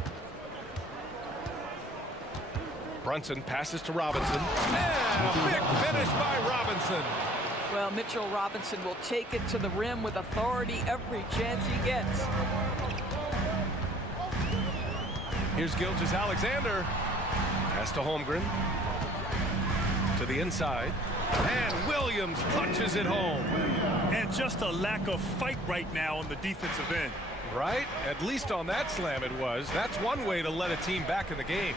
Brunson passes to Robinson. And a big finish by Robinson. Well, Mitchell Robinson will take it to the rim with authority every chance he gets. Here's Gilgeous-Alexander. Pass to Holmgren. To the inside. And Williams punches it home. And just a lack of fight right now on the defensive end. Right? At least on that slam it was. That's one way to let a team back in the game.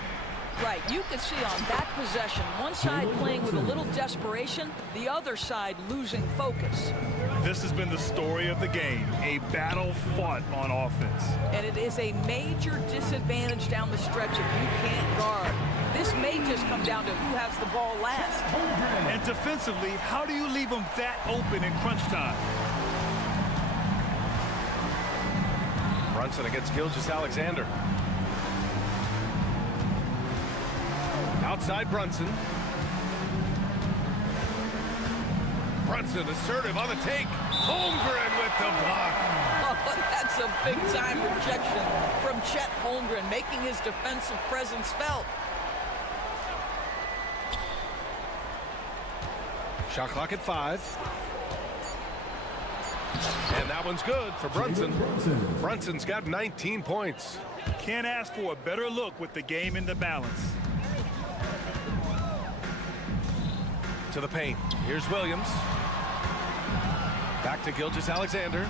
Right, you can see on that possession, one side playing with a little desperation, the other side losing focus. This has been the story of the game, a battle fought on offense. And it is a major disadvantage down the stretch if you can't guard. This may just come down to who has the ball last. And defensively, how do you leave them that open in crunch time? Brunson against Gilgeous-Alexander. Outside Brunson. Brunson assertive on the take. Holmgren with the block. Oh, that's a big-time rejection from Chet Holmgren, making his defensive presence felt. Shot clock at 5. And that one's good for Brunson. Brunson's got 19 points. Can't ask for a better look with the game in the balance. To the paint. Here's Williams. Back to Gilgeous-Alexander.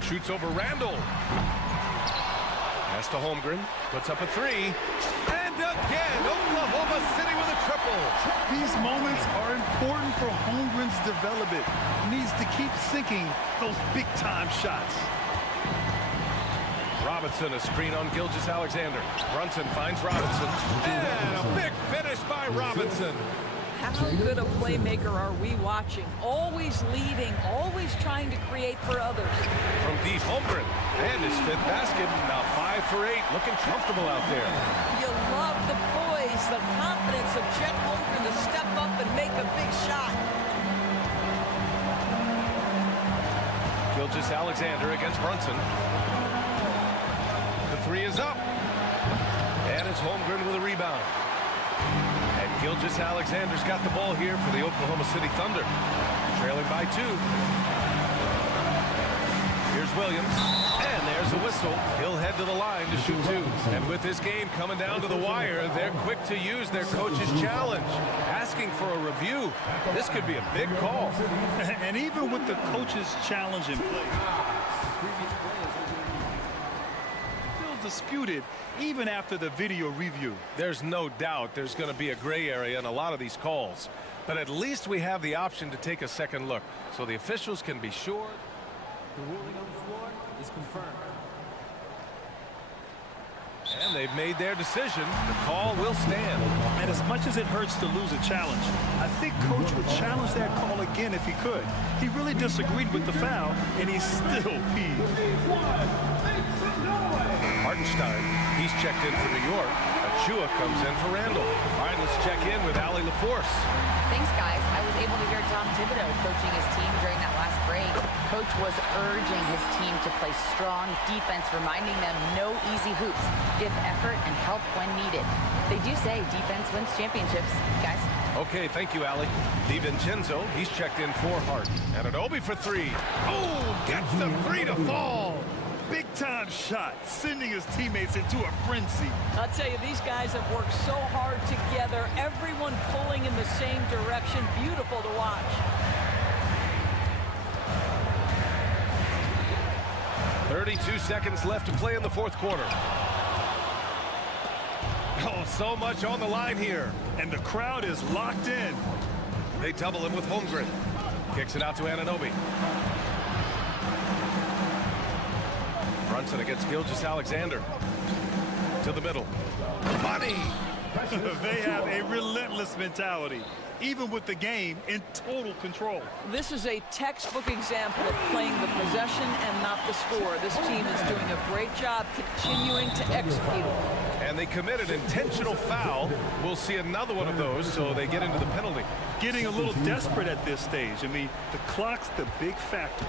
Shoots over Randall. Pass to Holmgren. Puts up a 3. And again, Oklahoma City with a triple. These moments are important for Holmgren's development. He needs to keep sinking those big-time shots. Robinson, a screen on Gilgeous-Alexander. Brunson finds Robinson. And a big finish by Robinson. How good a playmaker are we watching? Always leading, always trying to create for others. From deep, Holmgren. And his 5th basket. Now 5 for 8. Looking comfortable out there. You love the poise, the confidence of Chet Holmgren to step up and make a big shot. Gilgeous-Alexander against Brunson. The 3 is up. And it's Holmgren with a rebound. And Gilgeous-Alexander's got the ball here for the Oklahoma City Thunder. Trailing by 2. Here's Williams. And there's a whistle. He'll head to the line to shoot two. And with this game coming down to the wire, they're quick to use their coach's challenge, asking for a review. This could be a big call. And even with the coach's challenge in play, still disputed even after the video review. There's no doubt there's going to be a gray area in a lot of these calls. But at least we have the option to take a second look, so the officials can be sure. The ruling on the floor is confirmed. And they've made their decision. The call will stand. And as much as it hurts to lose a challenge, I think Coach would challenge that call again if he could. He really disagreed with the foul, and he's still peeved. Hartenstein, he's checked in for New York. Achua comes in for Randall. All right, let's check in with Allie LaForce. Thanks, guys. I was able to hear Tom Thibodeau coaching his team during that last break. Coach was urging his team to play strong defense, reminding them no easy hoops, give effort, and help when needed. They do say defense wins championships, guys. Okay, thank you, Allie. DiVincenzo, he's checked in for Hart. And Anunoby for three. Oh, gets the three to fall. Big-time shot, sending his teammates into a frenzy. I'll tell you, these guys have worked so hard together, everyone pulling in the same direction. Beautiful to watch. 32 seconds left to play in the fourth quarter. Oh, so much on the line here. And the crowd is locked in. They double him with Holmgren. Kicks it out to Anunoby. Brunson against Gilgeous-Alexander. To the middle. Money! They have a relentless mentality, even with the game in total control. This is a textbook example of playing the possession and not the score. This team is doing a great job continuing to execute. And they committed intentional foul. We'll see another one of those, so they get into the penalty. Getting a little desperate at this stage. I mean, the clock's the big factor.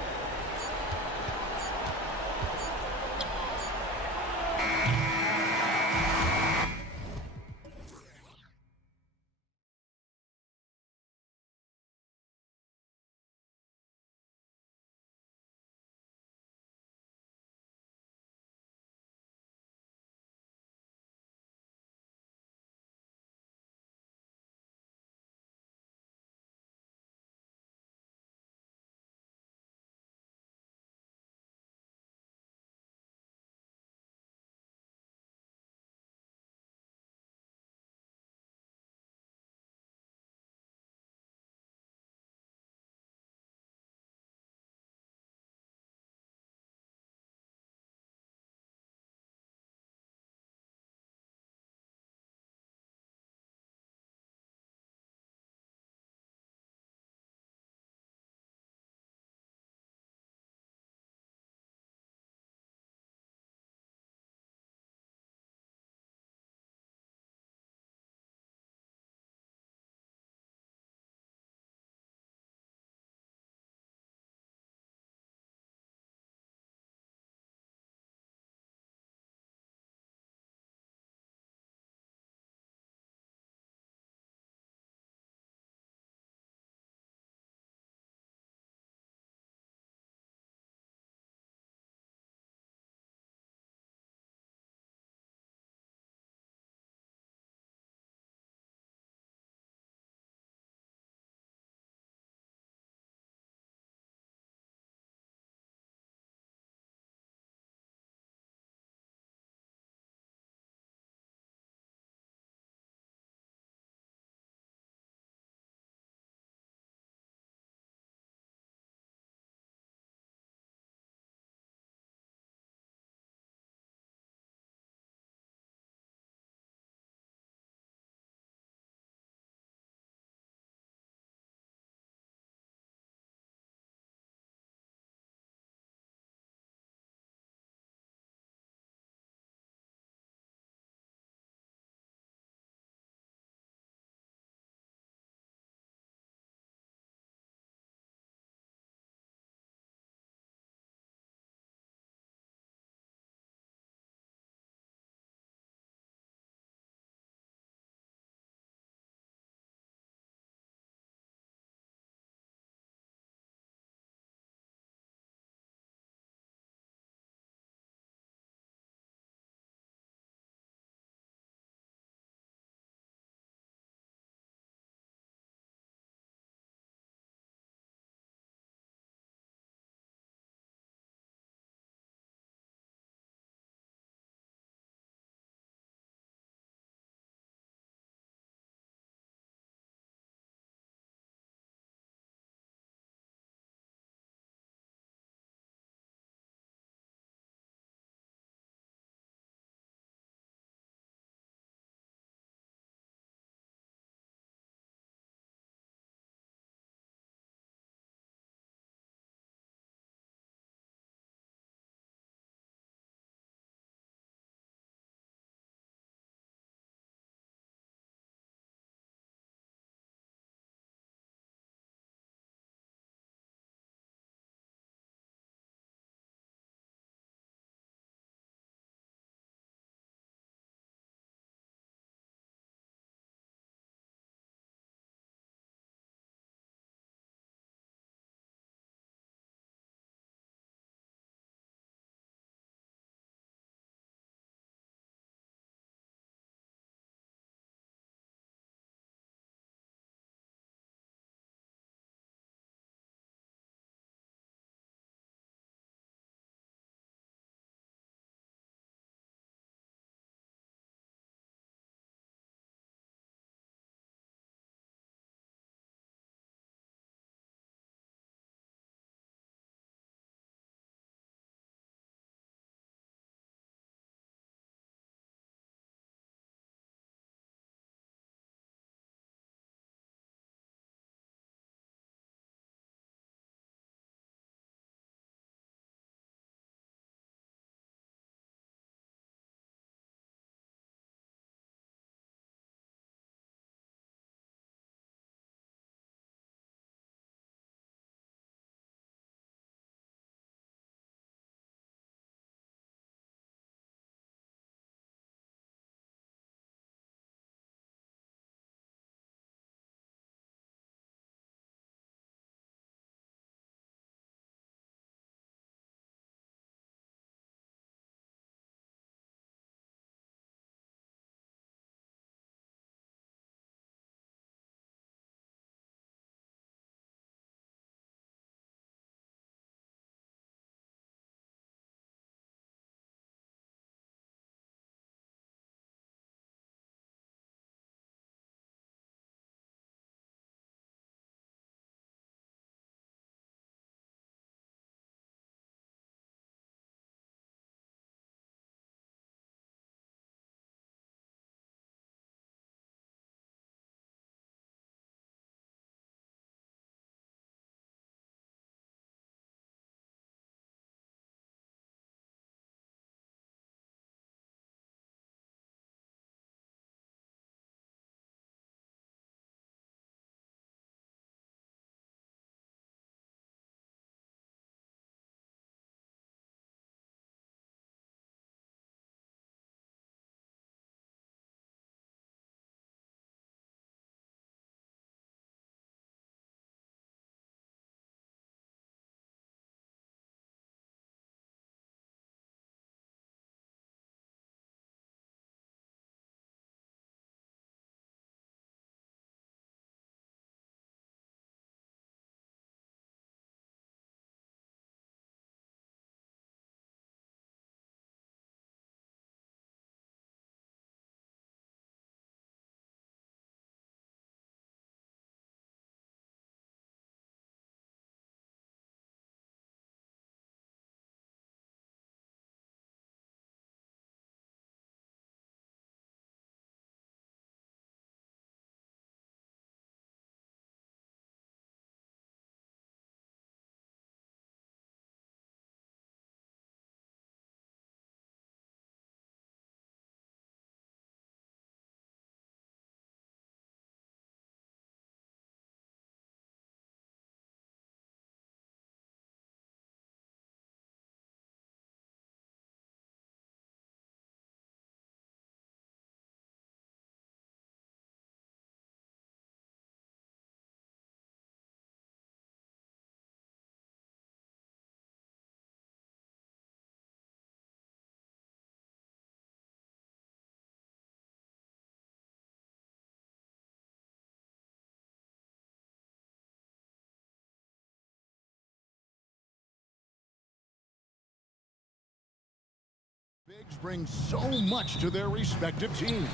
bring so much to their respective teams.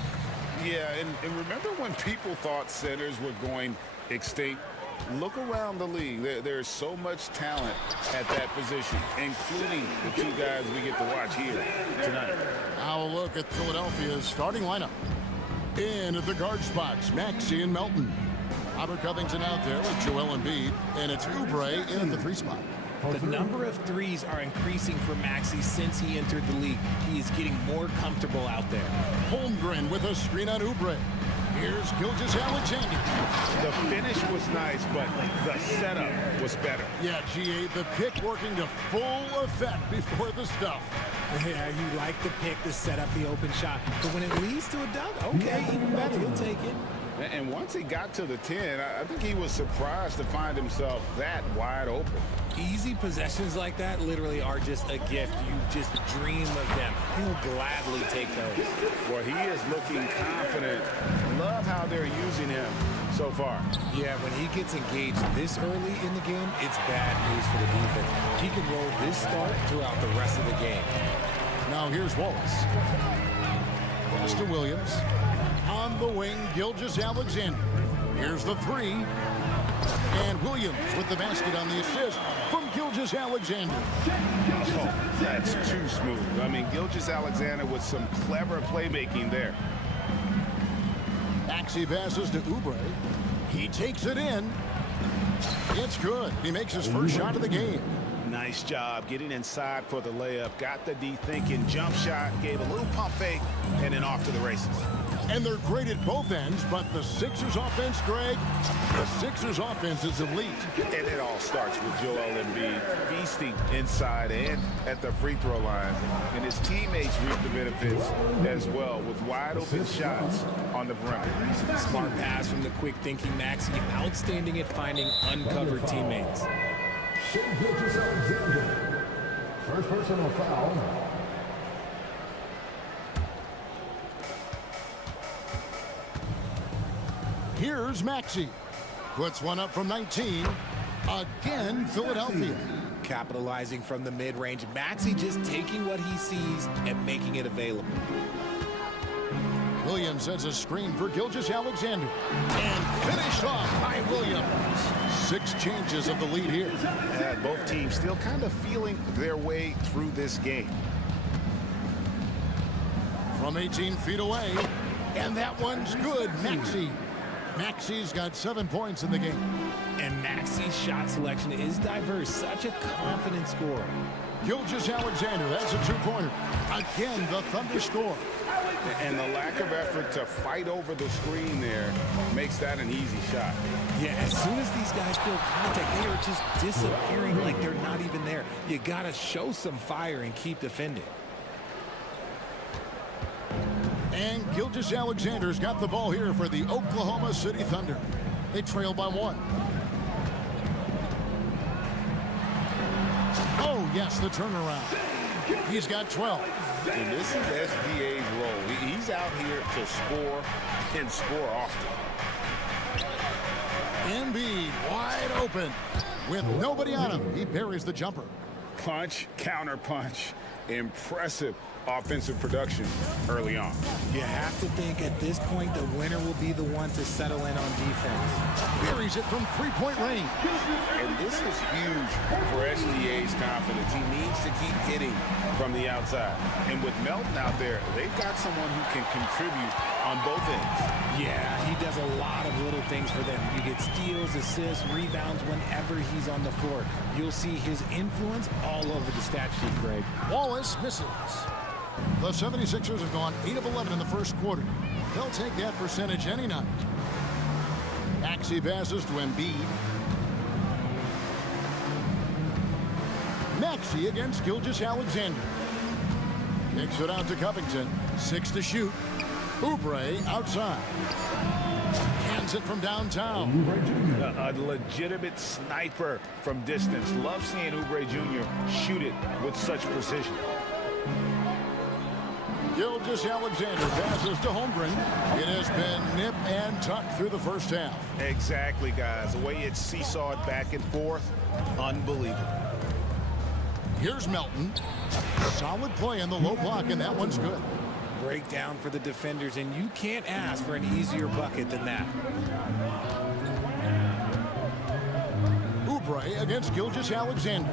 Yeah, and remember when people thought centers were going extinct? Look around the league. There's so much talent at that position, including the two guys we get to watch here tonight. Now a look at Philadelphia's starting lineup. In at the guard spots, Maxey and Melton. Robert Covington out there with Joel Embiid, and it's Oubre in at the 3 spot. The number of threes are increasing for Maxey since he entered the league. He is getting more comfortable out there. Holmgren with a screen on Oubre. Here's Gilgeous-Alexander. The finish was nice, but the setup was better. Yeah, GA, the pick working to full effect before the stuff. Yeah, you like the pick to set up the open shot, but when it leads to a dunk, okay, even better, you'll take it. And once he got to the 10, I think he was surprised to find himself that wide open. Easy possessions like that literally are just a gift. You just dream of them. He'll gladly take those. Well, he is looking confident. Love how they're using him so far. Yeah, when he gets engaged this early in the game, it's bad news for the defense. He can roll this start throughout the rest of the game. Now here's Wallace. Pass to Williams. On the wing, Gilgeous-Alexander. Here's the 3. And Williams with the basket on the assist from Gilgeous-Alexander. Oh, that's too smooth. I mean, Gilgeous-Alexander with some clever playmaking there. Maxey passes to Oubre. He takes it in. It's good. He makes his first shot of the game. Nice job getting inside for the layup. Got the D thinking, jump shot, gave a little pump fake, and then off to the races. And they're great at both ends, but the Sixers offense, Greg, the Sixers offense is elite. And it all starts with Joel Embiid feasting inside and at the free throw line. And his teammates reap the benefits as well with wide open shots on the perimeter. Smart pass from the quick thinking Maxey, outstanding at finding uncovered teammates. Gilgeous-Alexander. First personal foul. Here's Maxey. Puts one up from 19. Again, Philadelphia. Capitalizing from the mid-range. Maxey just taking what he sees and making it available. Williams sets a screen for Gilgeous-Alexander. And finished off by Williams. 6 changes of the lead here. And both teams still kind of feeling their way through this game. From 18 feet away. And that one's good. Maxey. Maxey's got 7 points in the game. And Maxey's shot selection is diverse. Such a confident scorer. Gilgeous-Alexander, that's a 2-pointer. Again, the Thunder score. And the lack of effort to fight over the screen there makes that an easy shot. Yeah, as soon as these guys feel contact, they are just disappearing like they're not even there. You got to show some fire and keep defending. And Gilgeous-Alexander's got the ball here for the Oklahoma City Thunder. They trail by 1. Oh, yes, the turnaround. He's got 12. And this is SGA's role. He's out here to score and score often. Embiid wide open. With nobody on him, he buries the jumper. Punch, counter punch. Impressive offensive production early on. You have to think at this point the winner will be the one to settle in on defense. Buries it from 3-point range. And this is huge for SGA's confidence. He needs to keep hitting from the outside. And with Melton out there, they've got someone who can contribute on both ends. Yeah, he does a lot of little things for them. You get steals, assists, rebounds whenever he's on the floor. You'll see his influence all over the stat sheet, Greg. Wallace misses. The 76ers have gone 8 of 11 in the first quarter. They'll take that percentage any night. Maxey passes to Embiid. Maxey against Gilgeous-Alexander. Kicks it out to Covington. 6 to shoot. Oubre outside. Cans it from downtown. A legitimate sniper from distance. Love seeing Oubre Jr. shoot it with such precision. Gilgeous-Alexander passes to Holmgren. It has been nip and tuck through the first half. Exactly, guys. The way it's seesawed back and forth, unbelievable. Here's Melton. Solid play in the low block, and that one's good. Breakdown for the defenders, and you can't ask for an easier bucket than that. Oubre against Gilgeous-Alexander.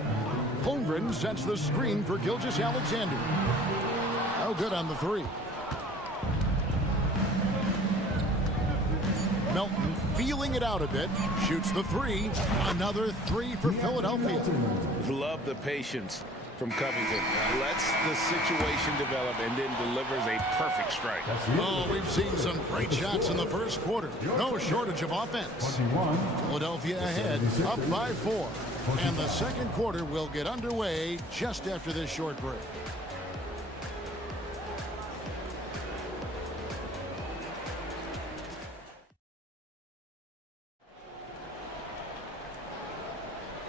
Holmgren sets the screen for Gilgeous-Alexander. No good on the three. Melton feeling it out a bit. Shoots the three. Another three for Philadelphia. Love the patience from Covington. Lets the situation develop and then delivers a perfect strike. Oh, we've seen some great shots in the first quarter. No shortage of offense. Philadelphia ahead, up by 4. And the second quarter will get underway just after this short break.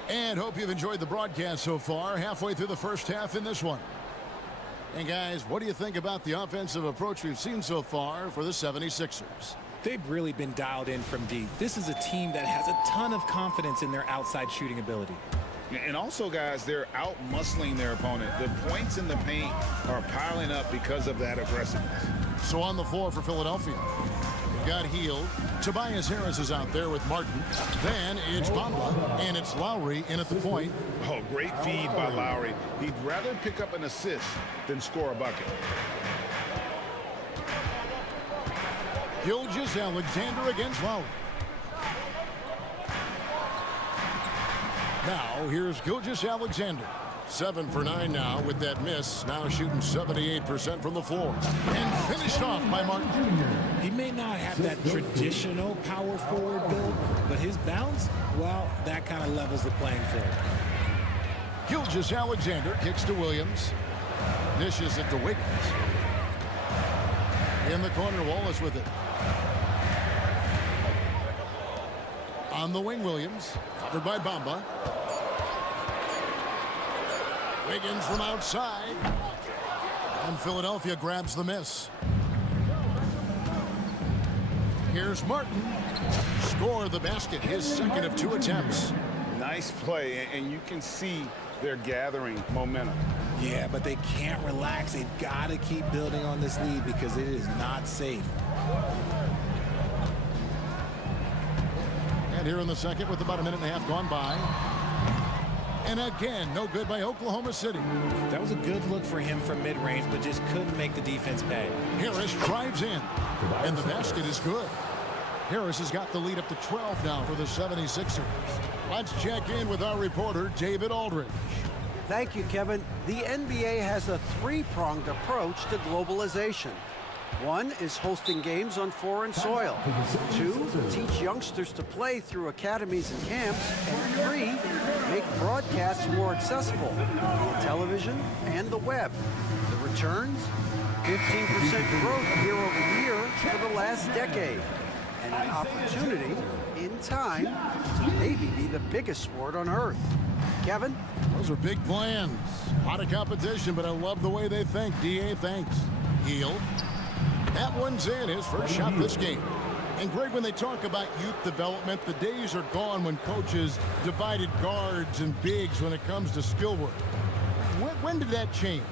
And hope you've enjoyed the broadcast so far. Halfway through the first half in this one. And guys, what do you think about the offensive approach we've seen so far for the 76ers? They've really been dialed in from deep. This is a team that has a ton of confidence in their outside shooting ability. And also, guys, they're out-muscling their opponent. The points in the paint are piling up because of that aggressiveness. So on the floor for Philadelphia, they've got Hield. Tobias Harris is out there with Martin. Then it's Bamba, and it's Lowry in at the point. Oh, great feed by Lowry. He'd rather pick up an assist than score a bucket. Gilgeous-Alexander against Lowry. Now, here's Gilgeous-Alexander. 7 for 9 now with that miss. Now shooting 78% from the floor. And finished off by Martin. He may not have that traditional power forward build, but his bounce, well, that kind of levels the playing field. Gilgeous-Alexander kicks to Williams. Dishes it to Wiggins. In the corner, Wallace with it. On the wing, Williams. Covered by Bamba. Wiggins from outside. And Philadelphia grabs the miss. Here's Martin. Score the basket, his second of 2 attempts. Nice play, and you can see they're gathering momentum. Yeah, but they can't relax. They've got to keep building on this lead because it is not safe. And here in the second with about a minute and a half gone by. And again, no good by Oklahoma City. That was a good look for him from mid-range, but just couldn't make the defense pay. Harris drives in, and the basket is good. Harris has got the lead up to 12 now for the 76ers. Let's check in with our reporter, David Aldridge. Thank you, Kevin. The NBA has a three-pronged approach to globalization. 1 is hosting games on foreign soil. 2, teach youngsters to play through academies and camps. And 3, make broadcasts more accessible via television and the web. The returns? 15% growth year over year for the last decade. And an opportunity, in time, to maybe be the biggest sport on earth. Kevin? Those are big plans. A lot of competition, but I love the way they think. D.A., thanks. Hield. That one's in, his first shot this game. And Greg, when they talk about youth development, the days are gone when coaches divided guards and bigs when it comes to skill work. When did that change?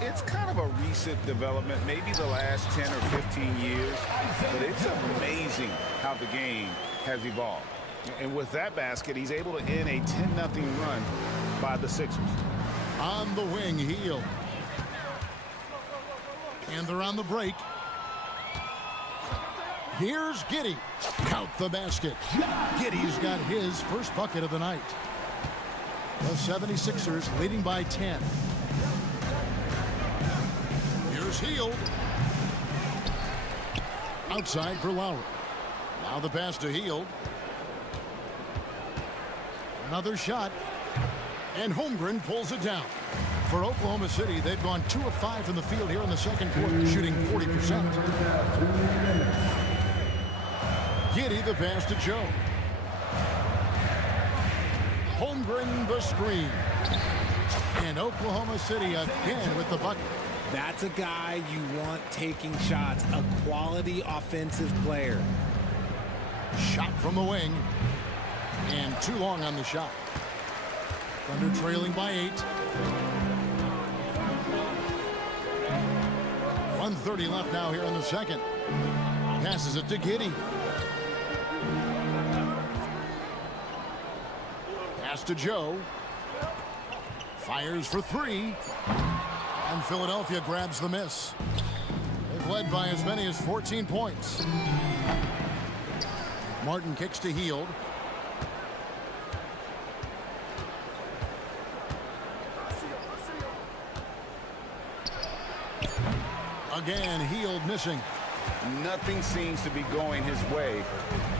It's kind of a recent development, maybe the last 10 or 15 years, but it's amazing how the game has evolved. And with that basket, he's able to end a 10-0 run by the Sixers. On the wing, Hield. And they're on the break. Here's Giddey. Count the basket. Giddey's got his first bucket of the night. The 76ers leading by 10. Here's Hield. Outside for Lowry. Now the pass to Hield. Another shot. And Holmgren pulls it down. For Oklahoma City, they've gone 2 of 5 from the field here in the second quarter, shooting 40%. Giddey the pass to Joe. Holmgren the screen. And Oklahoma City again with the bucket. That's a guy you want taking shots, a quality offensive player. Shot from the wing. And too long on the shot. Thunder trailing by 8. 1:30 left now here in the second. Passes it to Giddey. Pass to Joe. Fires for 3. And Philadelphia grabs the miss. They've led by as many as 14 points. Martin kicks to Hield. Again, Hield missing. Nothing seems to be going his way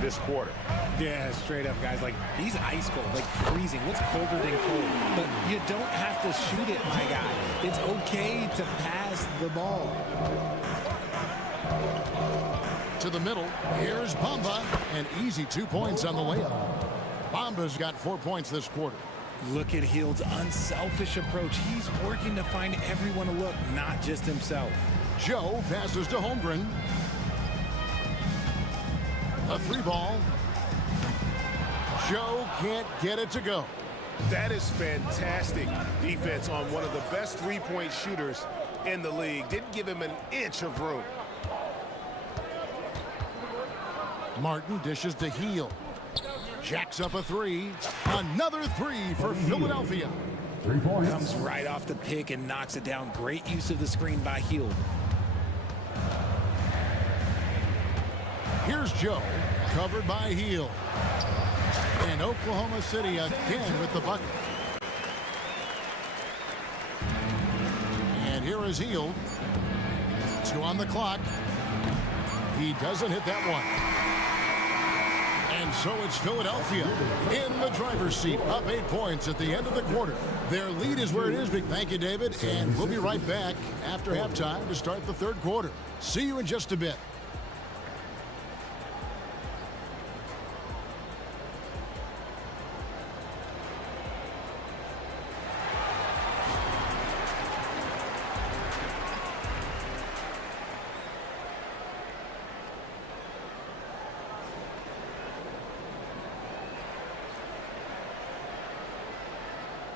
this quarter. Yeah, straight up, guys. Like, he's ice cold, like freezing. What's colder than cold? But you don't have to shoot it, my guy. It's okay to pass the ball. To the middle. Here's Bamba. An easy 2 points on the layup. Bamba's got 4 points this quarter. Look at Hield's unselfish approach. He's working to find everyone to look, not just himself. Joe passes to Holmgren. A 3 ball. Joe can't get it to go. That is fantastic defense on one of the best three-point shooters in the league. Didn't give him an inch of room. Martin dishes to Hield. Jacks up a 3. Another 3 for Philadelphia. 3 points. Comes right off the pick and knocks it down. Great use of the screen by Hield. Here's Joe, covered by Hield. And Oklahoma City again with the bucket. And here is Hield. 2 on the clock. He doesn't hit that one. And so it's Philadelphia in the driver's seat, up 8 points at the end of the quarter. Their lead is where it is. Big thank you, David. And we'll be right back after halftime to start the third quarter. See you in just a bit.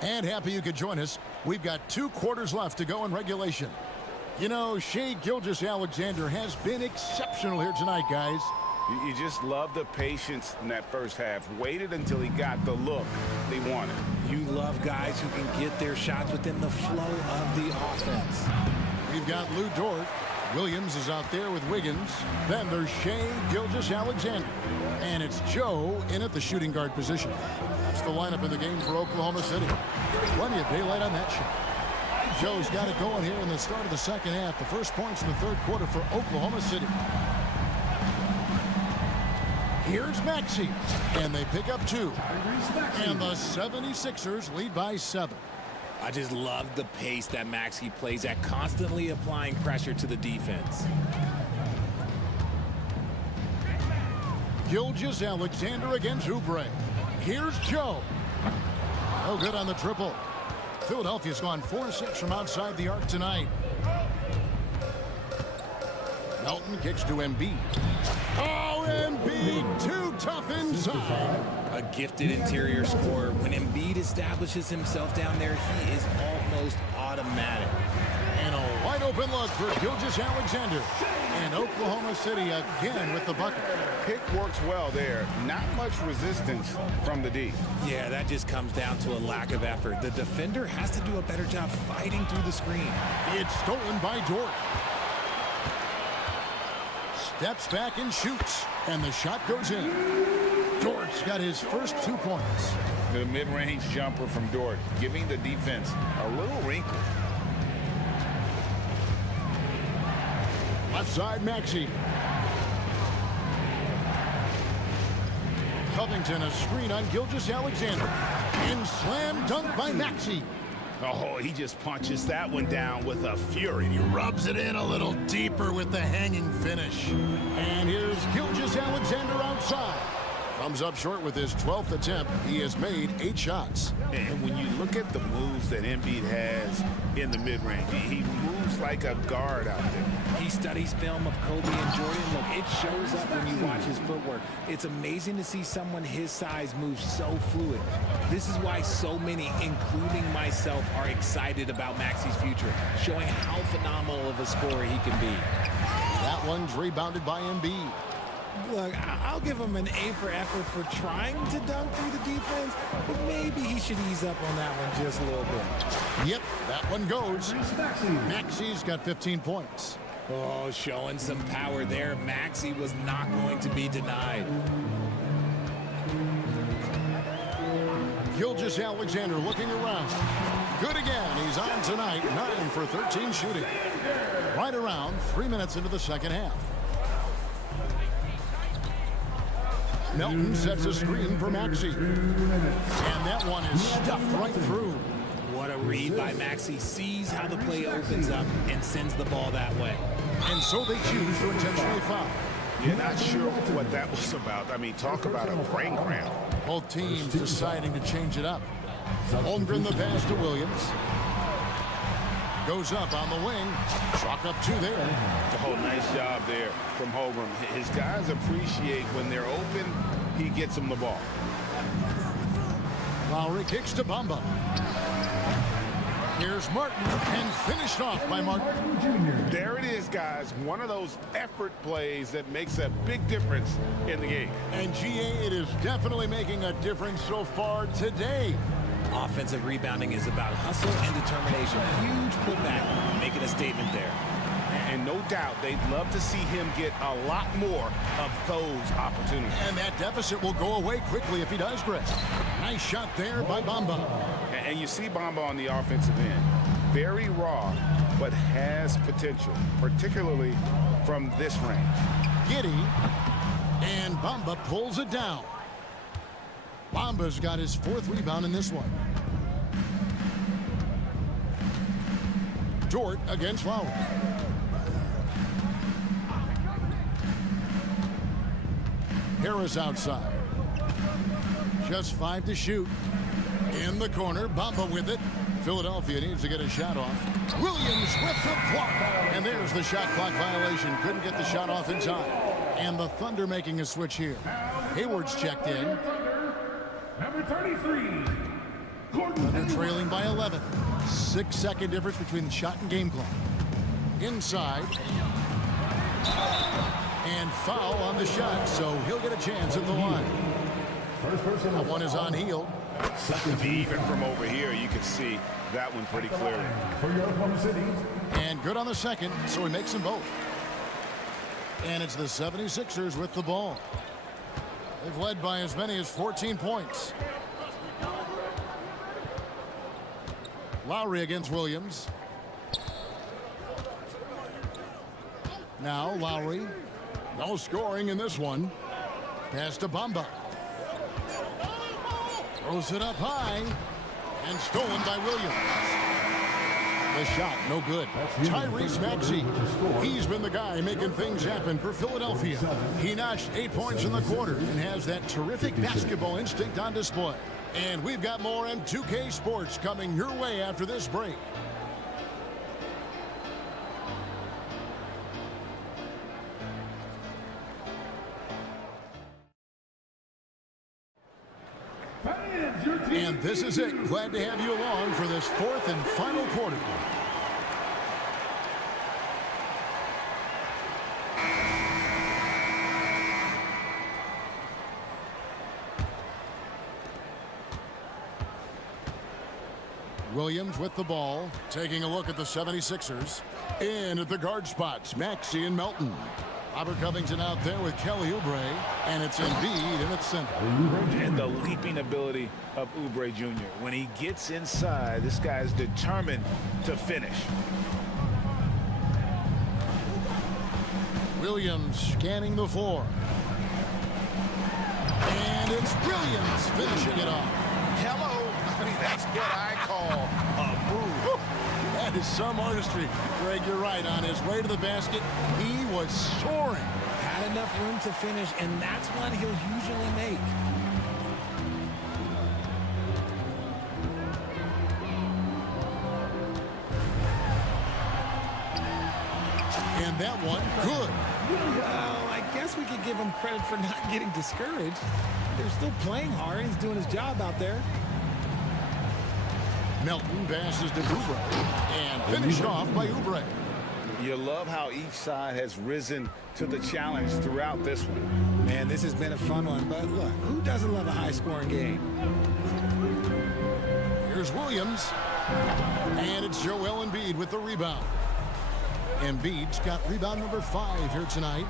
And happy you could join us. We've got 2 quarters left to go in regulation. You know, Shai Gilgeous-Alexander has been exceptional here tonight, guys. You just love the patience in that first half. Waited until he got the look they wanted. You love guys who can get their shots within the flow of the offense. We've got Lou Dort. Williams is out there with Wiggins. Then there's Shai Gilgeous-Alexander. And it's Joe in at the shooting guard position. That's the lineup in the game for Oklahoma City. Plenty of daylight on that shot. Joe's got it going here in the start of the second half. The first points in the third quarter for Oklahoma City. Here's Maxey. And they pick up 2. And the 76ers lead by 7. I just love the pace that Maxey plays at, constantly applying pressure to the defense. Gilgeous-Alexander against Oubre. Here's Joe. No good on the triple. Philadelphia's gone 4-6 from outside the arc tonight. Melton kicks to Embiid. Oh, Embiid, too tough inside. A gifted interior scorer. When Embiid establishes himself down there, he is almost automatic. And a wide open look for Gilgeous-Alexander. And Oklahoma City again with the bucket. Pick works well there. Not much resistance from the D. Yeah, that just comes down to a lack of effort. The defender has to do a better job fighting through the screen. It's stolen by Dort. Steps back and shoots. And the shot goes in. Dort's got his first 2 points. The mid-range jumper from Dort, giving the defense a little wrinkle. Left side, Maxey. Covington, a screen on Gilgeous-Alexander. And slam dunk by Maxey. Oh, he just punches that one down with a fury. He rubs it in a little deeper with the hanging finish. And here's Gilgeous-Alexander outside. Comes up short with his 12th attempt. He has made 8 shots. And when you look at the moves that Embiid has in the mid-range, he moves like a guard out there. He studies film of Kobe and Jordan. Look, it shows up when you watch his footwork. It's amazing to see someone his size move so fluid. This is why so many, including myself, are excited about Maxi's future, showing how phenomenal of a scorer he can be. That one's rebounded by Embiid. Look, I'll give him an A for effort for trying to dunk through the defense, but maybe he should ease up on that one just a little bit. Yep, that one goes. Maxi's got 15 points. Oh, showing some power there. Maxi was not going to be denied. Gilgeous-Alexander looking around. Good again. He's on tonight. 9 for 13 shooting. Right around 3 minutes into the second half. Melton sets a screen for Maxi. And that one is stuffed right through. What a read by Maxi. Sees how the play opens up and sends the ball that way. And so they choose to intentionally foul. You're not sure what that was about. I mean, talk about a brain cramp. Both teams deciding to change it up. Holmgren the pass to Williams. Goes up on the wing. Chalk up 2 there. Oh, nice job there from Holmgren. His guys appreciate when they're open, he gets them the ball. Lowry kicks to Bamba. Here's Martin, and finished off by Martin. There it is, guys. One of those effort plays that makes a big difference in the game. And GA, it is definitely making a difference so far today. Offensive rebounding is about hustle and determination. Huge putback, making a statement there. And no doubt, they'd love to see him get a lot more of those opportunities. And that deficit will go away quickly if he does, Greg. Nice shot there by Bamba. And you see Bamba on the offensive end. Very raw, but has potential, particularly from this range. Giddy, and Bamba pulls it down. Bamba's got his 4th rebound in this one. Dort against Lowry. Harris outside. Just 5 to shoot. In the corner, Bamba with it. Philadelphia needs to get a shot off. Williams with the block. And there's the shot clock violation. Couldn't get the shot off in time. And the Thunder making a switch here. Hayward's checked in. Number 33. Thunder trailing by 11. 6-second difference between the shot and game clock. Inside. And foul on the shot, so he'll get a chance at the line. That one is on Hield. Even from over here, you can see that one pretty clearly. And good on the second, so he makes them both. And it's the 76ers with the ball. They've led by as many as 14 points. Lowry against Williams. Now Lowry. No scoring in this one. Pass to Bamba. Throws it up high. And stolen by Williams. The shot, no good. Tyrese Maxey. He's been the guy making things happen for Philadelphia. He notched 8 points in the quarter and has that terrific basketball instinct on display. And we've got more M2K Sports coming your way after this break. And this is it. Glad to have you along for this 4th and final quarter. Williams with the ball, taking a look at the 76ers. In at the guard spots, Maxey and Melton. Robert Covington out there with Kelly Oubre, and it's Embiid in its center. And the leaping ability of Oubre Jr. When he gets inside, this guy's determined to finish. Williams scanning the floor. And it's Williams finishing it off. Hello. I mean, that's what I call a move. That is some artistry. Greg, you're right. On his way to the basket, he was soaring. got enough room to finish, and that's one he'll usually make. And that one, good. Well, I guess we could give him credit for not getting discouraged. They're still playing hard. He's doing his job out there. Melton passes to Oubre and finished off by Oubre. You love how each side has risen to the challenge throughout this one. Man, this has been a fun one, but look, who doesn't love a high-scoring game? Here's Williams, and it's Joel Embiid with the rebound. Embiid's got rebound number 5 here tonight.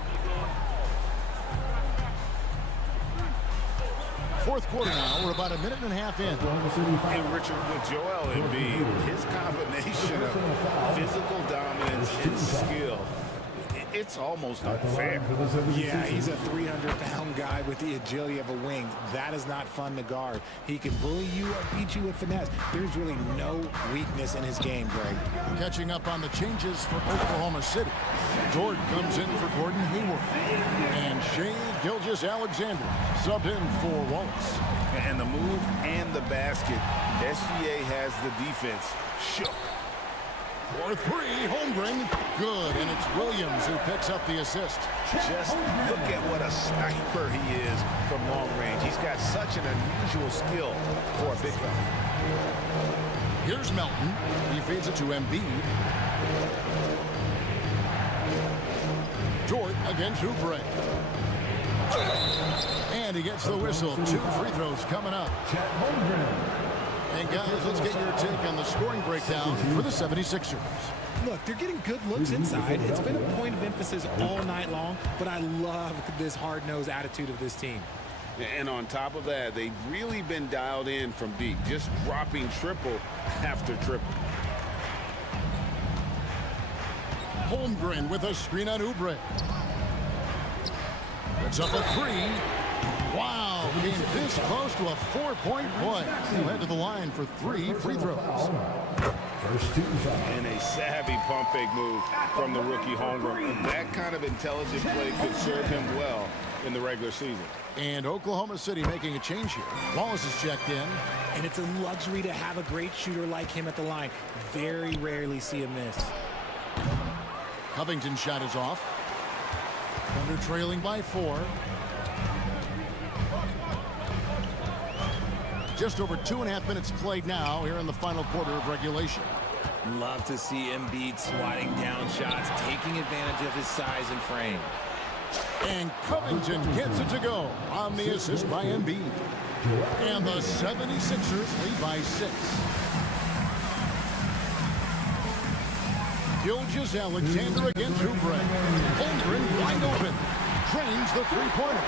Fourth quarter now. We're about a minute and a half in. And Richard, with Joel Embiid, his combination of physical dominance and skill, it's almost unfair. Yeah, he's a 300-pound guy with the agility of a wing. That is not fun to guard. He can bully you or beat you with finesse. There's really no weakness in his game, Greg. Catching up on the changes for Oklahoma City. Jordan comes in for Gordon Hayward. And Shea Gilgeous-Alexander subbed in for Wallace. And the move and the basket, SGA has the defense shook. For 3, Holmgren, good, and it's Williams who picks up the assist. Just look at what a sniper he is from long range. He's got such an unusual skill for a big fella. Here's Melton. He feeds it to Embiid. Jordan against Oubre. And he gets the whistle. 2 free throws coming up. And guys, let's get your take on the scoring breakdown for the 76ers. Look, they're getting good looks inside. It's been a point of emphasis all night long, but I love this hard-nosed attitude of this team. And on top of that, they've really been dialed in from deep, just dropping triple after triple. Holmgren with a screen on Oubre. It's up a 3. Wow, came this close to a 4-point play. He'll head to the line for 3 free throws. And a savvy pump fake move from the rookie Holmgren. That kind of intelligent play could serve him well in the regular season. And Oklahoma City making a change here. Wallace is checked in. And it's a luxury to have a great shooter like him at the line. Very rarely see him miss. Covington's shot is off. Thunder trailing by 4. Just over 2.5 minutes played now here in the final quarter of regulation. Love to see Embiid swatting down shots, taking advantage of his size and frame. And Covington gets it to go on the assist by Embiid. And the 76ers lead by 6. Gilgeous-Alexander against Oubre. Holmgren wide open. Trains the three-pointer.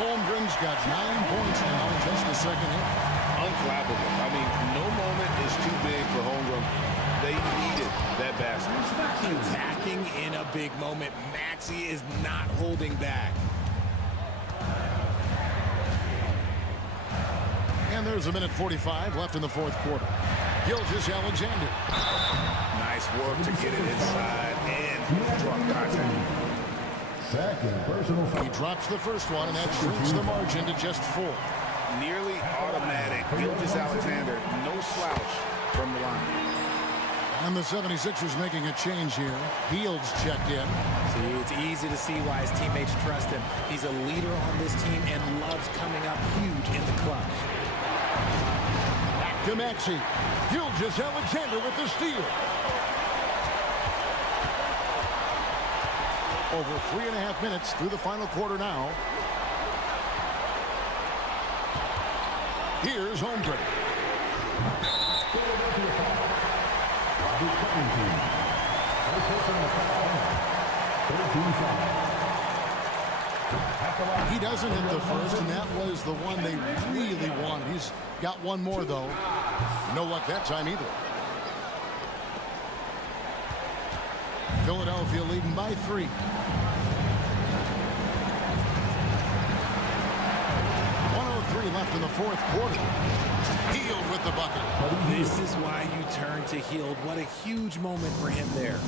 Holmgren's got 9 points now in just the second half. Unflappable. I mean, no moment is too big for Holmgren. They needed that basket. Attacking in a big moment. Maxey is not holding back. And there's a minute 45 left in the fourth quarter. Gilgeous-Alexander. Nice work to get it inside and drop contact. He drops the first one, and that shrinks the margin to just 4. Nearly automatic. Gilgeous-Alexander, no slouch from the line. And the 76ers making a change here. Fields checked in. See, it's easy to see why his teammates trust him. He's a leader on this team and loves coming up huge in the clutch. Back to Maxey. Gilgeous-Alexander with the steal. Over 3.5 minutes through the final quarter now. Here's Holmgren. He doesn't hit the first, and that was the one they really wanted. He's got one more, though. No luck that time either. Philadelphia leading by 3. Left in the fourth quarter. Hield with the bucket. This is why you turn to Hield. What a huge moment for him there.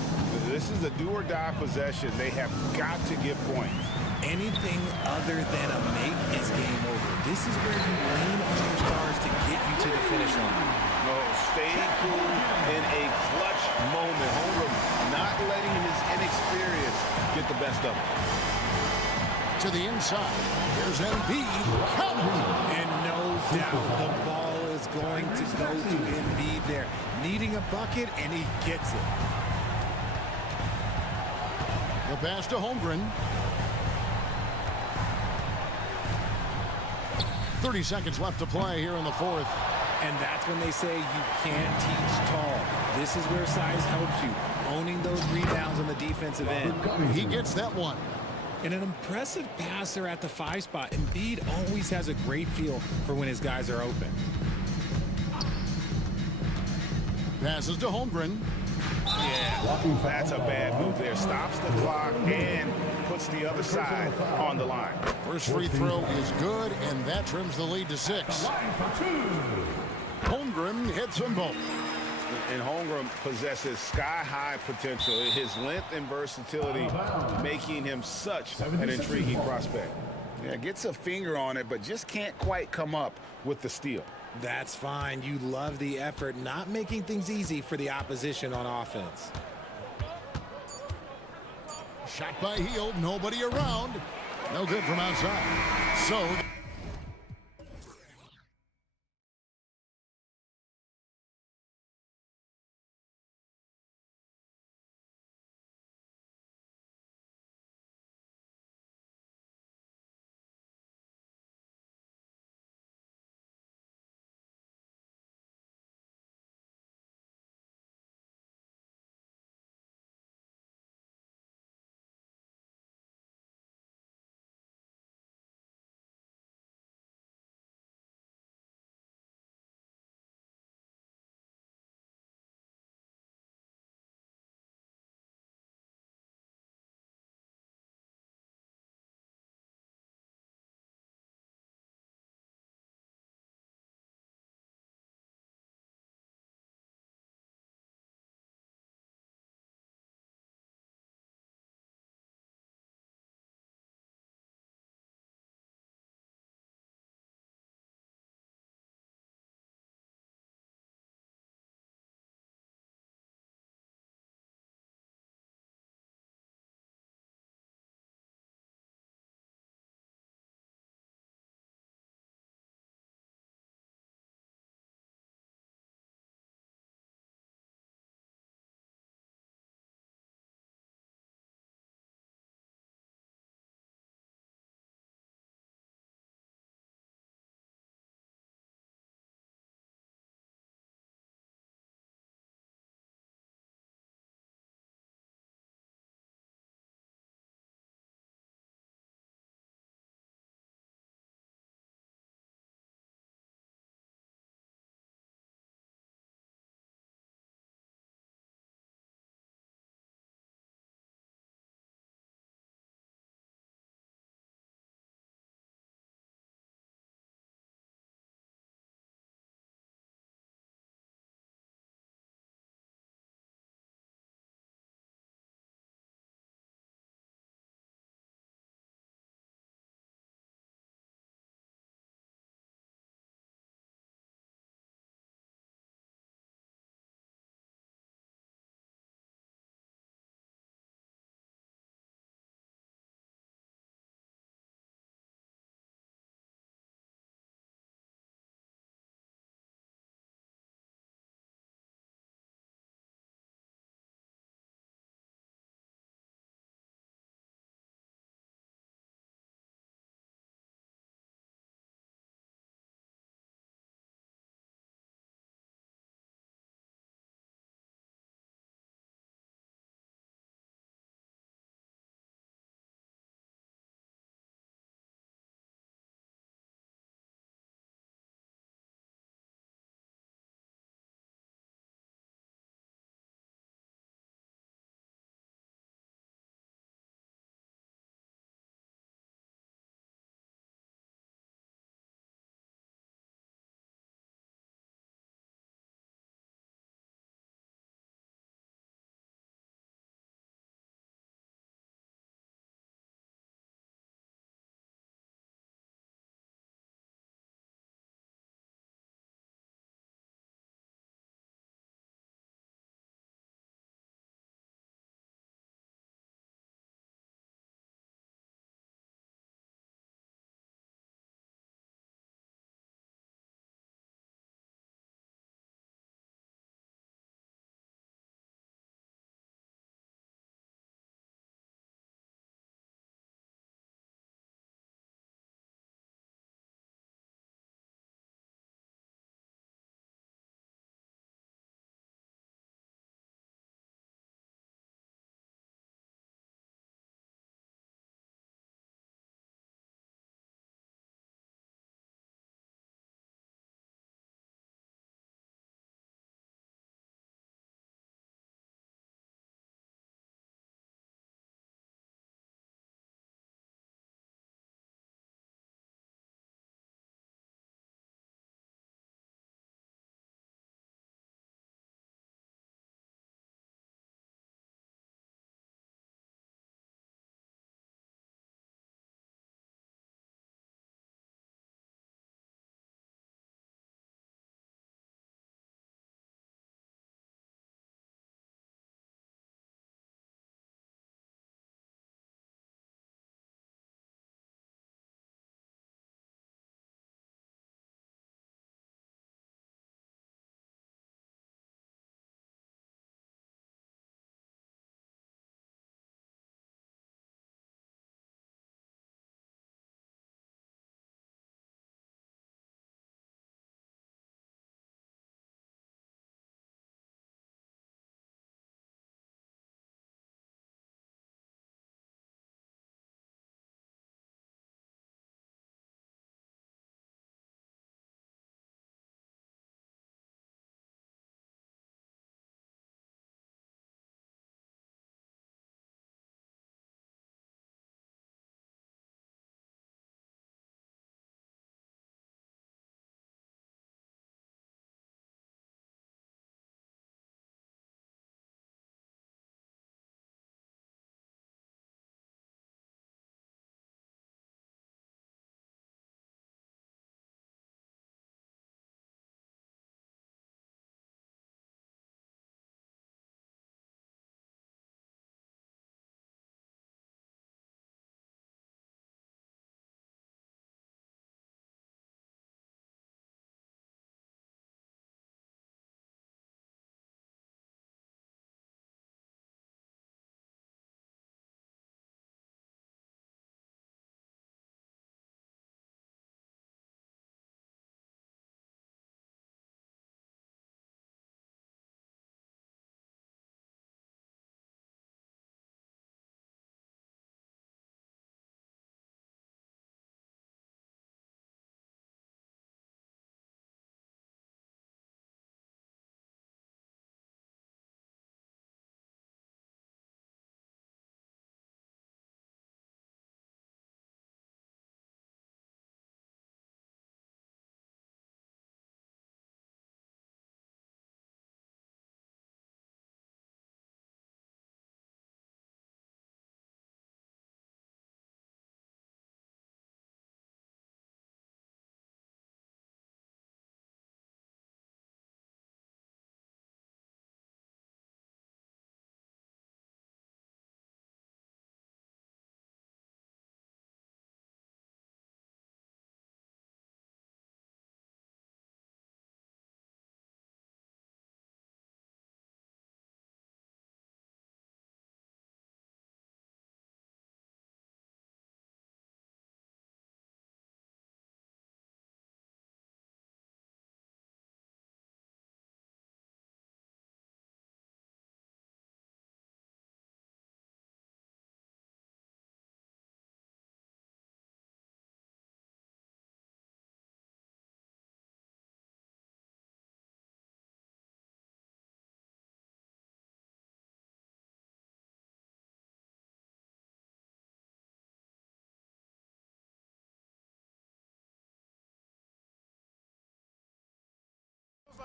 This is a do-or-die possession. They have got to get points. Anything other than a make is game over. This is where you lean on your stars to get you to the finish line. No, staying cool in a clutch moment. Holmgren not letting his inexperience get the best of him. To the inside. Here's Embiid. And no doubt the ball is going to go to Embiid there. Needing a bucket, and he gets it. The pass to Holmgren. 30 seconds left to play here in the fourth. And that's when they say you can't teach tall. This is where size helps you. Owning those rebounds on the defensive end. He gets that one. And an impressive passer at the 5 spot. Embiid always has a great feel for when his guys are open. Passes to Holmgren. Yeah, that's a bad move there. Stops the clock and puts the other side on the line. First free throw is good, and that trims the lead to 6. Holmgren hits them both. And Holmgren possesses sky-high potential. His length and versatility making him such an intriguing prospect. Yeah, gets a finger on it, but just can't quite come up with the steal. That's fine. You love the effort, not making things easy for the opposition on offense. Shot by Hield, nobody around. No good from outside. So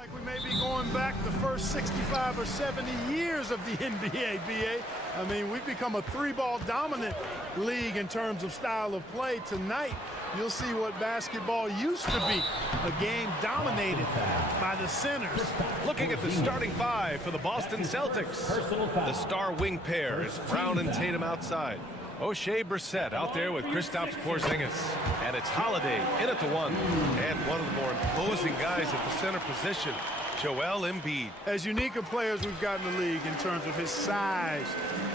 Like we may be going back the first 65 or 70 years of the NBA, BA. I mean, we've become a three-ball dominant league in terms of style of play. Tonight, you'll see what basketball used to be, a game dominated by the centers. Looking at the starting five for the Boston Celtics. The star wing pair is Brown and Tatum outside. O'Shea Brissett out there with Kristaps Porzingis. And it's Holiday in at the one. And one of the more imposing guys at the center position, Joel Embiid. As unique a player as we've got in the league in terms of his size,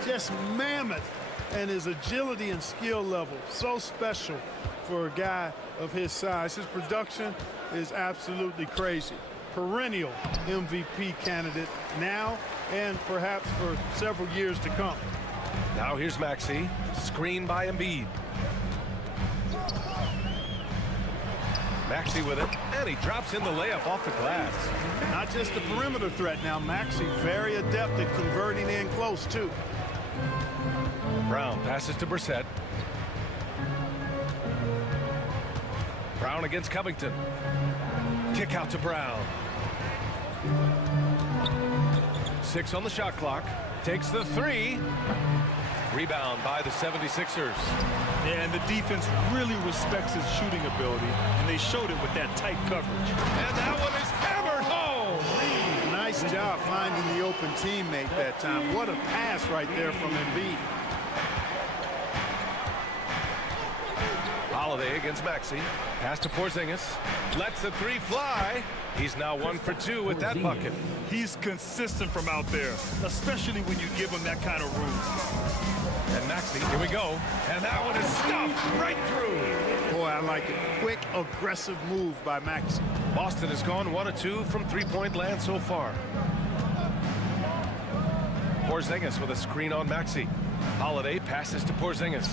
just mammoth, and his agility and skill level, so special for a guy of his size. His production is absolutely crazy. Perennial MVP candidate now and perhaps for several years to come. Now here's Maxey, screened by Embiid. Maxey with it, and he drops in the layup off the glass. Not just a perimeter threat now. Maxey very adept at converting in close too. Brown passes to Brissett. Brown against Covington. Kick out to Brown. 6 on the shot clock. Takes the three. Rebound by the 76ers. Yeah, and the defense really respects his shooting ability, and they showed it with that tight coverage. And that one is hammered home. Nice job finding the open teammate that time. What a pass right there from Embiid. Holiday against Maxey. Pass to Porzingis. Lets the three fly. He's now 1 for 2 with that bucket. He's consistent from out there, especially when you give him that kind of room. And Maxey, here we go. And that one is stuffed right through. Boy, I like it. Quick, aggressive move by Maxey. Boston has gone 1 of 2 from three-point land so far. Porzingis with a screen on Maxey. Holiday passes to Porzingis.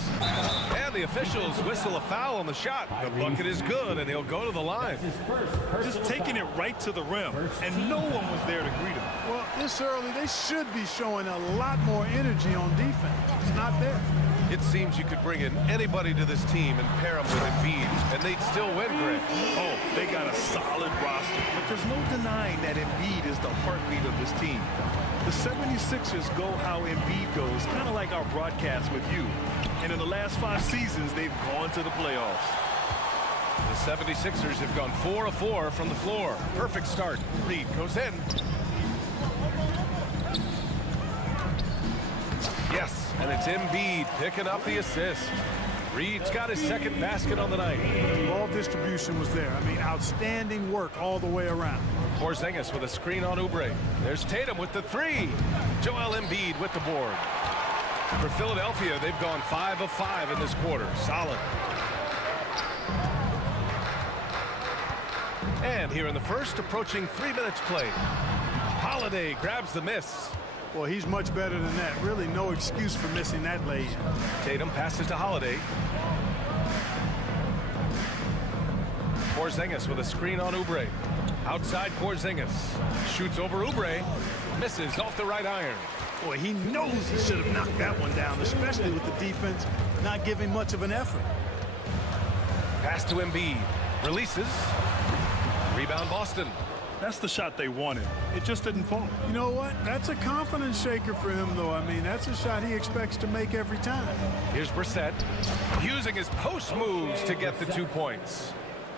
And the officials whistle a foul on the shot. The bucket is good, and he'll go to the line. Just taking it right to the rim, and no one was there to greet him. Well, this early, they should be showing a lot more energy on defense. It's not there. It seems you could bring in anybody to this team and pair them with Embiid, and they'd still win, Greg. Oh, they got a solid roster, but there's no denying that Embiid is the heartbeat of this team. The 76ers go how Embiid goes, kind of like our broadcast with you. And in the last 5 seasons, they've gone to the playoffs. The 76ers have gone 4 of 4 from the floor. Perfect start. Reed goes in. Yes, and it's Embiid picking up the assist. Reed's got his second basket on the night. Ball distribution was there. I mean, outstanding work all the way around. Porzingis with a screen on Oubre. There's Tatum with the three. Joel Embiid with the board. For Philadelphia, they've gone 5 of 5 in this quarter. Solid. And here in the first, approaching 3 minutes played. Holiday grabs the miss. Well, he's much better than that. Really no excuse for missing that lay-in. Tatum passes to Holiday. Porzingis with a screen on Oubre. Outside Porzingis. Shoots over Oubre. Misses off the right iron. Boy, he knows he should have knocked that one down, especially with the defense not giving much of an effort. Pass to Embiid. Releases. Rebound Boston. That's the shot they wanted. It just didn't fall. You know what? That's a confidence shaker for him, though. I mean, that's a shot he expects to make every time. Here's Brissett using his post moves to get the 2 points.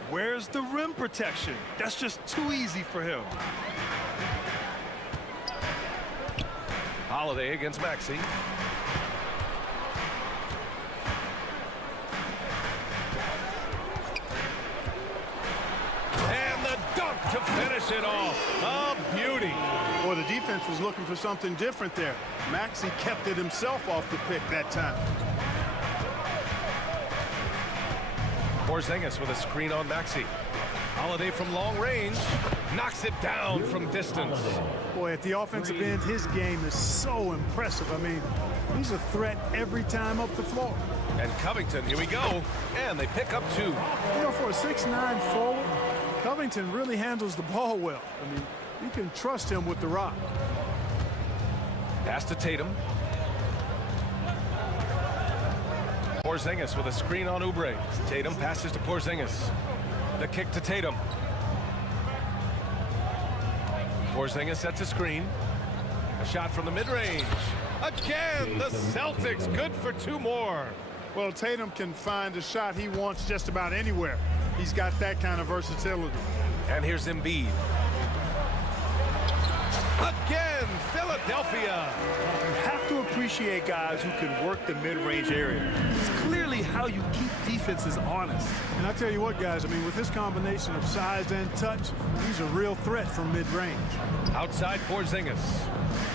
Where's the rim protection? That's just too easy for him. Holiday against Maxey. And the dunk to finish it off. A beauty. Boy, the defense was looking for something different there. Maxey kept it himself off the pick that time. Porzingis with a screen on Maxey. Holiday from long range knocks it down from distance. Boy, at the offensive end, his game is so impressive. I mean, he's a threat every time up the floor. And Covington, here we go. And they pick up 2. You know, for a 6'9" forward, Covington really handles the ball well. I mean, you can trust him with the rock. Pass to Tatum. Porzingis with a screen on Oubre. Tatum passes to Porzingis. The kick to Tatum. Porzingis sets a screen. A shot from the mid-range. Again, the Celtics good for 2 more. Well, Tatum can find a shot he wants just about anywhere. He's got that kind of versatility. And here's Embiid. Again, Philadelphia. You have to appreciate guys who can work the mid-range area. It's clearly how you keep defenses honest. And I tell you what, guys, I mean, with this combination of size and touch, he's a real threat from mid-range. Outside Porzingis.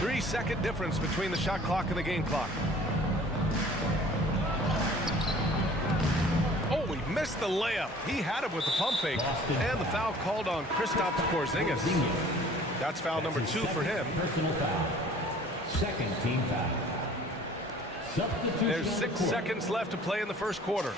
3-second difference between the shot clock and the game clock. Oh, he missed the layup. He had it with the pump fake. And the foul called on Kristaps Porzingis. That's foul number 2 for him. Personal foul. Second team foul. Substitution. There's 6 seconds left to play in the first quarter.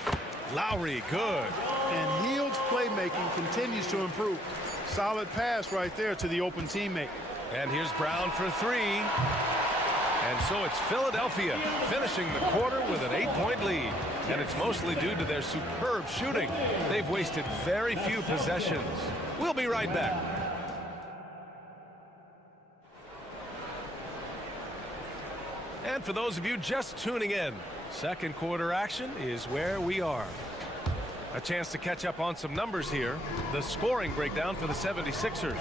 Lowry, good. And Hield's playmaking continues to improve. Solid pass right there to the open teammate. And here's Brown for 3. And so it's Philadelphia finishing the quarter with an 8-point lead. And it's mostly due to their superb shooting. They've wasted very few possessions. We'll be right back. And for those of you just tuning in, second quarter action is where we are. A chance to catch up on some numbers here. The scoring breakdown for the 76ers.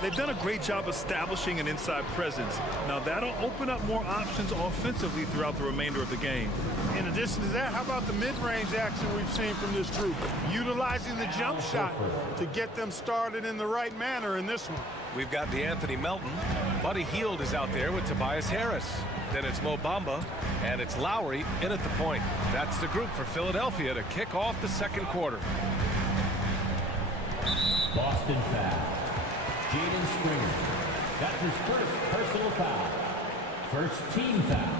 They've done a great job establishing an inside presence. Now that'll open up more options offensively throughout the remainder of the game. In addition to that, how about the mid-range action we've seen from this group? Utilizing the jump shot to get them started in the right manner in this one. We've got DeAnthony Melton. Buddy Hield is out there with Tobias Harris. Then it's Mo Bamba, and it's Lowry in at the point. That's the group for Philadelphia to kick off the second quarter. Boston foul. Jaden Springer. That's his first personal foul. First team foul.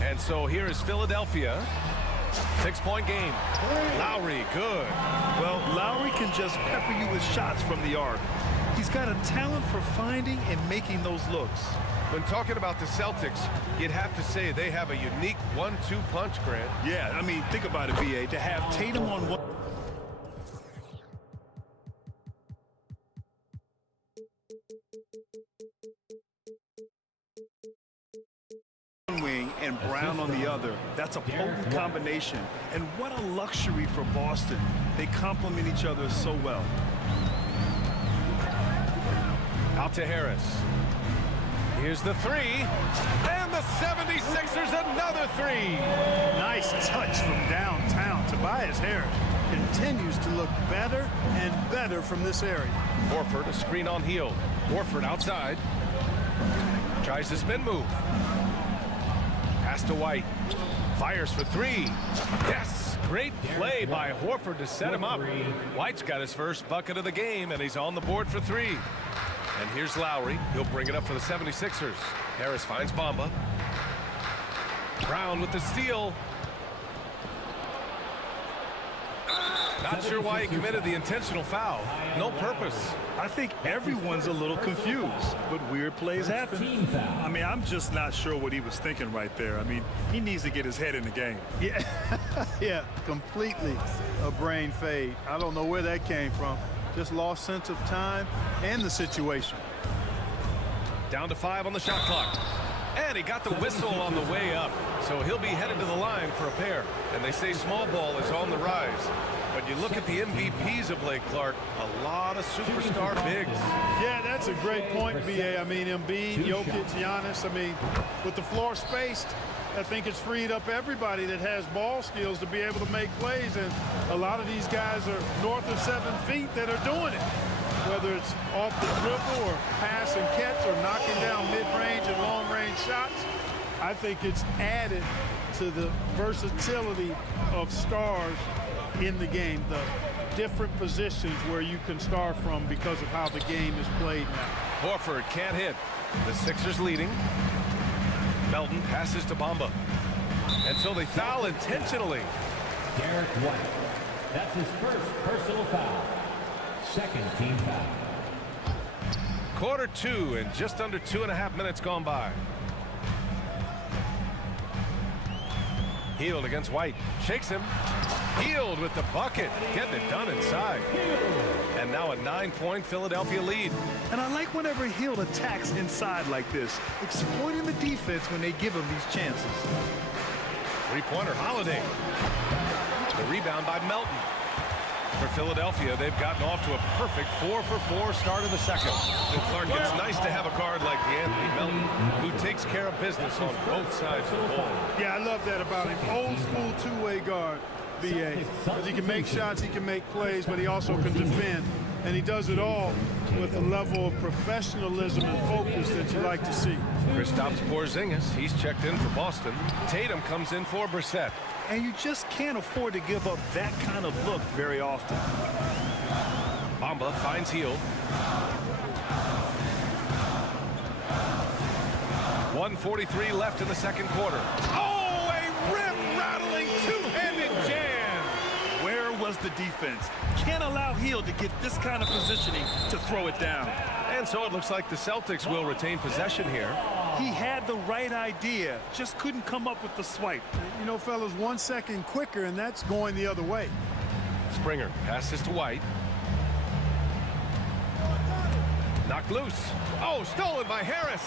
And so here is Philadelphia. 6-point game. Lowry, good. Well, Lowry can just pepper you with shots from the arc. He's got a talent for finding and making those looks. When talking about the Celtics, you'd have to say they have a unique 1-2 punch, Grant. Yeah, I mean, think about it, VA. To have Tatum on one wing and Brown on the other, that's a potent combination. And what a luxury for Boston. They complement each other so well. Out to Harris. Here's the 3. And the 76ers another 3. Nice touch from downtown. Tobias Harris continues to look better and better from this area. Horford, a screen on Hield. Horford outside. Tries the spin move. Pass to White. Fires for 3. Yes! Great play by Horford to set him up. White's got his first bucket of the game, and he's on the board for 3. And here's Lowry. He'll bring it up for the 76ers. Harris finds Bamba. Brown with the steal. Not sure why he committed the intentional foul. No purpose. I think everyone's a little confused, but weird plays happen. I mean, I'm just not sure what he was thinking right there. I mean, he needs to get his head in the game. Yeah, yeah, completely a brain fade. I don't know where that came from. Just lost sense of time and the situation. Down to 5 on the shot clock. And he got the whistle on the way up. So he'll be headed to the line for a pair. And they say small ball is on the rise. But you look at the MVPs of late, Clark, a lot of superstar bigs. Yeah, that's a great point, BA. I mean, Embiid, Jokic, Giannis. I mean, with the floor spaced, I think it's freed up everybody that has ball skills to be able to make plays. And a lot of these guys are north of 7 feet that are doing it. Whether it's off the dribble or pass and catch or knocking down mid-range and long-range shots, I think it's added to the versatility of stars in the game, the different positions where you can star from because of how the game is played now. Horford can't hit. The Sixers leading. Melton passes to Bamba. And so they foul intentionally. Derek White. That's his first personal foul. Second team foul. Quarter 2 and just under 2.5 minutes gone by. Hield against White. Shakes him. Hield with the bucket, getting it done inside. And now a 9-point Philadelphia lead. And I like whenever Hield attacks inside like this, exploiting the defense when they give him these chances. Three-pointer Holiday. The rebound by Melton. For Philadelphia, they've gotten off to a perfect 4-for-4 start of the second. And Clark, it's nice to have a guard like DeAnthony Melton who takes care of business on both sides of the ball. Yeah, I love that about him. Old school two-way guard, BA. Because he can make shots, he can make plays, but he also can defend. And he does it all with a level of professionalism and focus that you like to see. Kristaps Porzingis, he's checked in for Boston. Tatum comes in for Brissett. And you just can't afford to give up that kind of look very often. Bamba finds Hield. 1:43 left in the second quarter. Oh, a rim-rattling two-handed jam! Where was the defense? Can't allow Hield to get this kind of positioning to throw it down. And so it looks like the Celtics will retain possession here. He had the right idea, just couldn't come up with the swipe. You know, fellas, 1 second quicker, and that's going the other way. Springer passes to White. Knocked loose. Oh, stolen by Harris.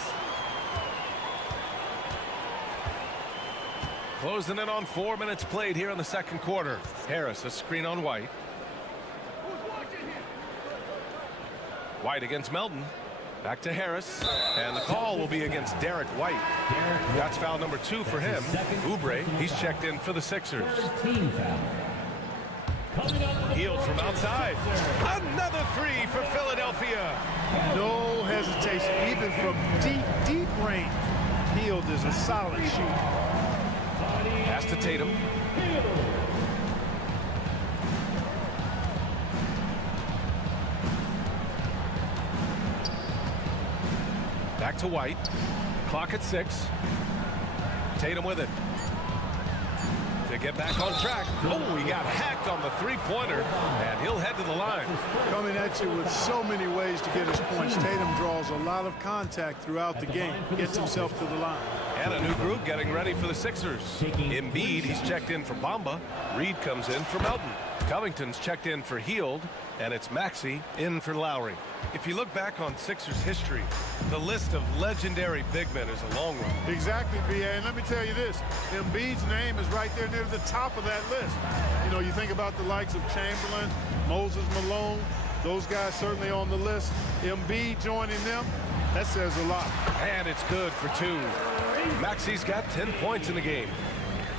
Closing in on 4 minutes played here in the second quarter. Harris, a screen on White. White against Melton. Back to Harris. And the call will be against Derek White. That's foul number 2 for him. Oubre, he's checked in for the Sixers. Hield from outside. Another three for Philadelphia. No hesitation, even from deep, deep range. Hield is a solid shooter. Pass to Tatum. Back to White. Clock at 6. Tatum with it. To get back on track. Oh, he got hacked on the three-pointer, and he'll head to the line. Coming at you with so many ways to get his points. Tatum draws a lot of contact throughout the game. Gets himself to the line. And a new group getting ready for the Sixers. Embiid, he's checked in for Bamba. Reed comes in for Melton. Covington's checked in for Hield, and it's Maxey in for Lowry. If you look back on Sixers history, the list of legendary big men is a long one. Exactly, B.A. And let me tell you this. Embiid's name is right there near the top of that list. You know, you think about the likes of Chamberlain, Moses Malone, those guys certainly on the list. Embiid joining them, that says a lot. And it's good for 2. Maxey's got 10 points in the game.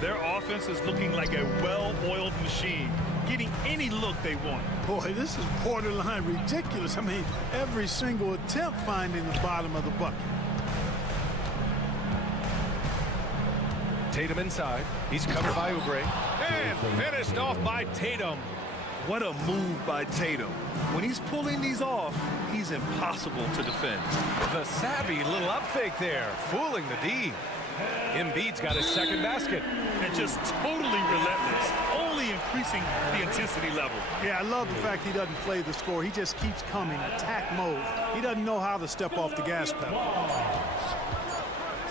Their offense is looking like a well-oiled machine, getting any look they want. Boy, this is borderline ridiculous. I mean, every single attempt finding the bottom of the bucket. Tatum inside. He's covered by Oubre. And finished off by Tatum. What a move by Tatum. When he's pulling these off, he's impossible to defend. The savvy little up fake there, fooling the D. Embiid's got his second basket. And just totally relentless, only increasing the intensity level. Yeah, I love the fact he doesn't play the score. He just keeps coming, attack mode. He doesn't know how to step off the gas pedal.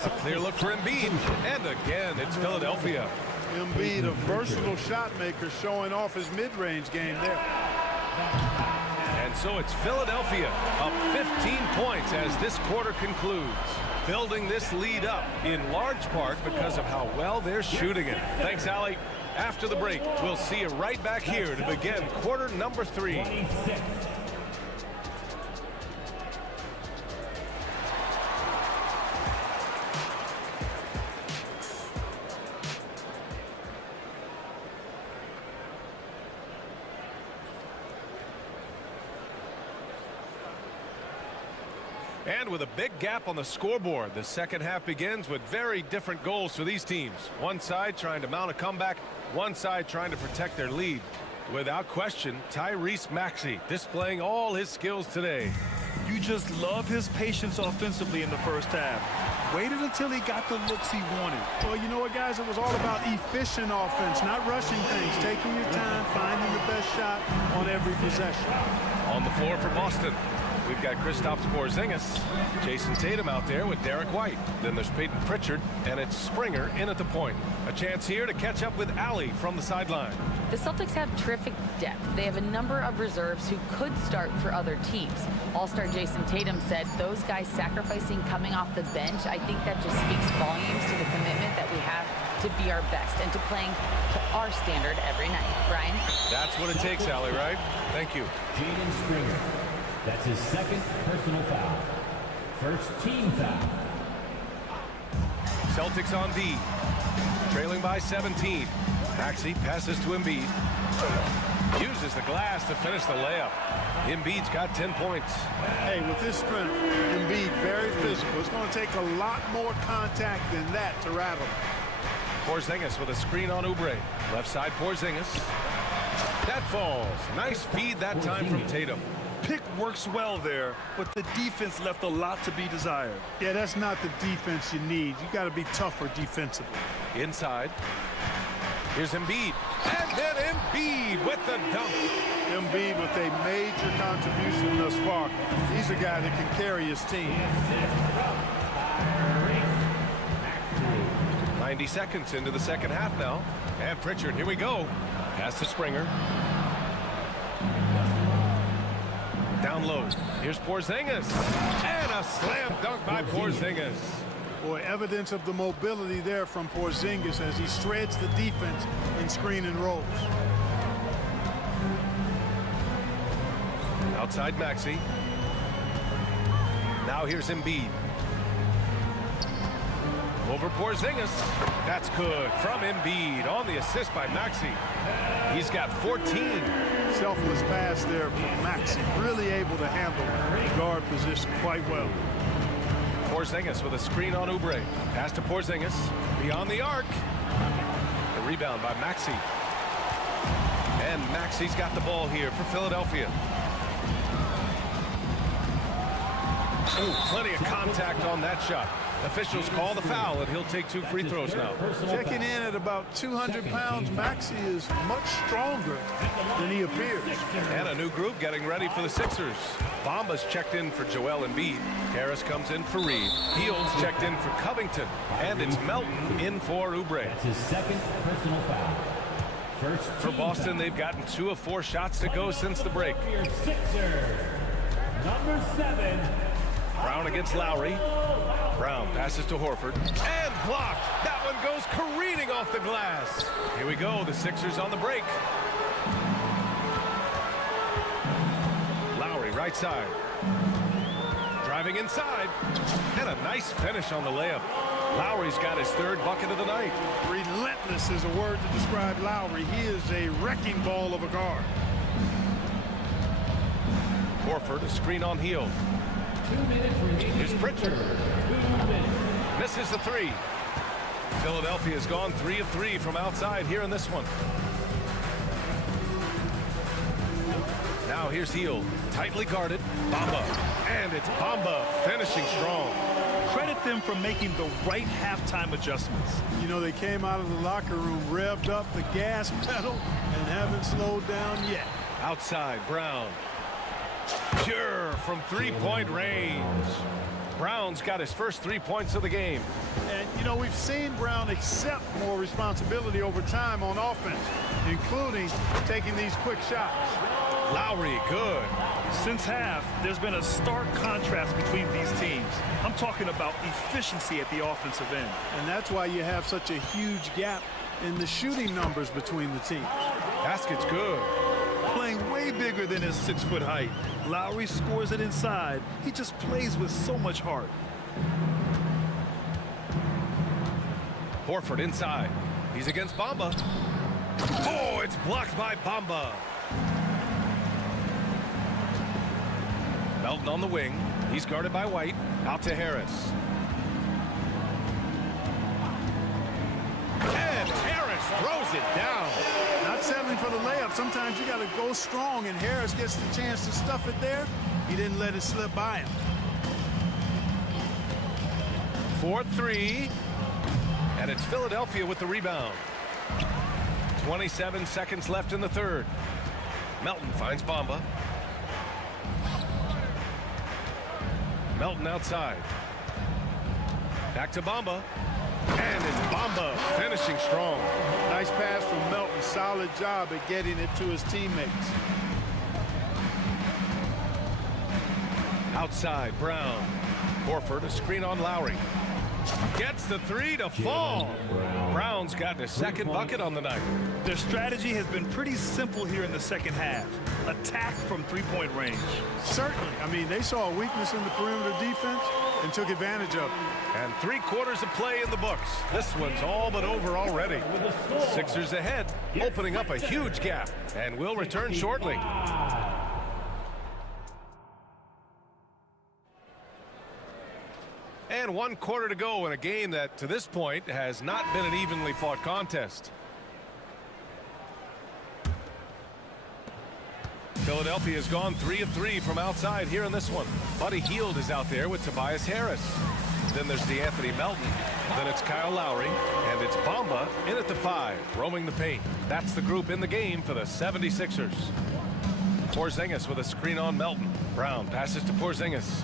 A clear look for Embiid. And again, it's Philadelphia. Embiid, a versatile shot maker, showing off his mid-range game there. And so it's Philadelphia up 15 points as this quarter concludes. Building this lead up in large part because of how well they're shooting it. Thanks, Allie. After the break, we'll see you right back here to begin quarter number 3. And with a big gap on the scoreboard, the second half begins with very different goals for these teams. One side trying to mount a comeback, one side trying to protect their lead. Without question, Tyrese Maxey displaying all his skills today. You just love his patience offensively in the first half. Waited until he got the looks he wanted. Well, you know what, guys? It was all about efficient offense, not rushing things, taking your time, finding the best shot on every possession. On the floor for Boston. We've got Kristaps Porzingis, Jason Tatum out there with Derek White. Then there's Peyton Pritchard, and it's Springer in at the point. A chance here to catch up with Allie from the sideline. The Celtics have terrific depth. They have a number of reserves who could start for other teams. All-star Jason Tatum said those guys sacrificing coming off the bench, I think that just speaks volumes to the commitment that we have to be our best and to playing to our standard every night. Brian? That's what it takes, Allie, right? Thank you. Jaden Springer. That's his second personal foul. First team foul. Celtics on D. Trailing by 17. Maxey passes to Embiid. Uses the glass to finish the layup. Embiid's got 10 points. Hey, with this strength, Embiid very physical. It's going to take a lot more contact than that to rattle him. Porzingis with a screen on Oubre. Left side Porzingis. That falls. Nice feed that time from Tatum. Pick works well there, but the defense left a lot to be desired. Yeah, that's not the defense you need. You got to be tougher defensively. Inside. Here's Embiid. And then Embiid with the dunk. Embiid with a major contribution thus far. He's a guy that can carry his team. 90 seconds into the second half now. And Pritchard, here we go. Pass to Springer. Down low. Here's Porzingis. And a slam dunk by Porzingis. Boy, evidence of the mobility there from Porzingis as he shreds the defense in screen and rolls. Outside Maxey. Now here's Embiid. Over Porzingis. That's good from Embiid on the assist by Maxey. He's got 14. Selfless pass there from Maxey. Really able to handle the guard position quite well. Porzingis with a screen on Oubre. Pass to Porzingis. Beyond the arc. The rebound by Maxey. And Maxey's got the ball here for Philadelphia. Ooh, plenty of contact on that shot. Officials call the foul, and he'll take 2 free throws now. Checking in at about 200 pounds, Maxey is much stronger than he appears. And a new group getting ready for the Sixers. Bamba's checked in for Joel Embiid. Harris comes in for Reed. Fields checked in for Covington. And it's Melton in for Oubre. That's his second personal foul. First for Boston, they've gotten 2 of 4 shots to go since the break. Sixer, number 7. Brown against Lowry. Brown passes to Horford. And blocked. That one goes careening off the glass. Here we go. The Sixers on the break. Lowry right side. Driving inside. And a nice finish on the layup. Lowry's got his 3rd bucket of the night. Relentless is a word to describe Lowry. He is a wrecking ball of a guard. Horford, a screen on Hield. 2 minutes remaining. Here's Pritchard. 2 minutes. Misses the 3. Philadelphia's gone 3 of 3 from outside here in this one. Now here's Hield. Tightly guarded. Bamba. And it's Bamba finishing strong. Credit them for making the right halftime adjustments. You know, they came out of the locker room, revved up the gas pedal, and haven't slowed down yet. Outside, Brown. Pure from 3-point range. Brown's got his first 3 points of the game. And, you know, we've seen Brown accept more responsibility over time on offense, including taking these quick shots. Lowry, good. Since half, there's been a stark contrast between these teams. I'm talking about efficiency at the offensive end. And that's why you have such a huge gap in the shooting numbers between the teams. Basket's good. Playing way bigger than his 6-foot height. Lowry scores it inside. He just plays with so much heart. Horford inside. He's against Bamba. Oh, it's blocked by Bamba. Melton on the wing. He's guarded by White. Out to Harris. And Harris throws it down. Not settling for the layup. Sometimes you got to go strong, and Harris gets the chance to stuff it there. He didn't let it slip by him. 4-3. And it's Philadelphia with the rebound. 27 seconds left in the third. Melton finds Bamba. Melton outside. Back to Bamba. And it's Bamba finishing strong. Nice pass from Melton. Solid job at getting it to his teammates. Outside, Brown. Horford, a screen on Lowry. Gets the three to fall. Brown's gotten his second bucket on the night. Their strategy has been pretty simple here in the second half. Attack from three-point range. Certainly. I mean, they saw a weakness in the perimeter defense and took advantage of it. And 3/4 of play in the books. This one's all but over already. Sixers ahead, opening up a huge gap. And we'll return shortly. And 1/4 to go in a game that, to this point, has not been an evenly fought contest. Philadelphia has gone 3 of 3 from outside here in this one. Buddy Hield is out there with Tobias Harris. Then there's DeAnthony Melton. Then it's Kyle Lowry. And it's Bamba in at the 5, roaming the paint. That's the group in the game for the 76ers. Porzingis with a screen on Melton. Brown passes to Porzingis.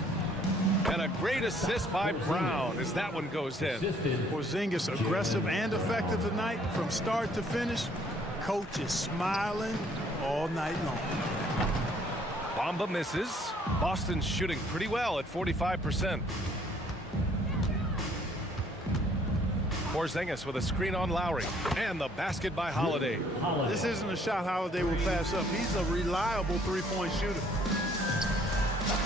And a great assist by Brown as that one goes in. Porzingis aggressive and effective tonight from start to finish. Coach is smiling all night long. Bamba misses. Boston's shooting pretty well at 45%. Porzingis with a screen on Lowry. And the basket by Holiday. This isn't a shot Holiday will pass up. He's a reliable three-point shooter.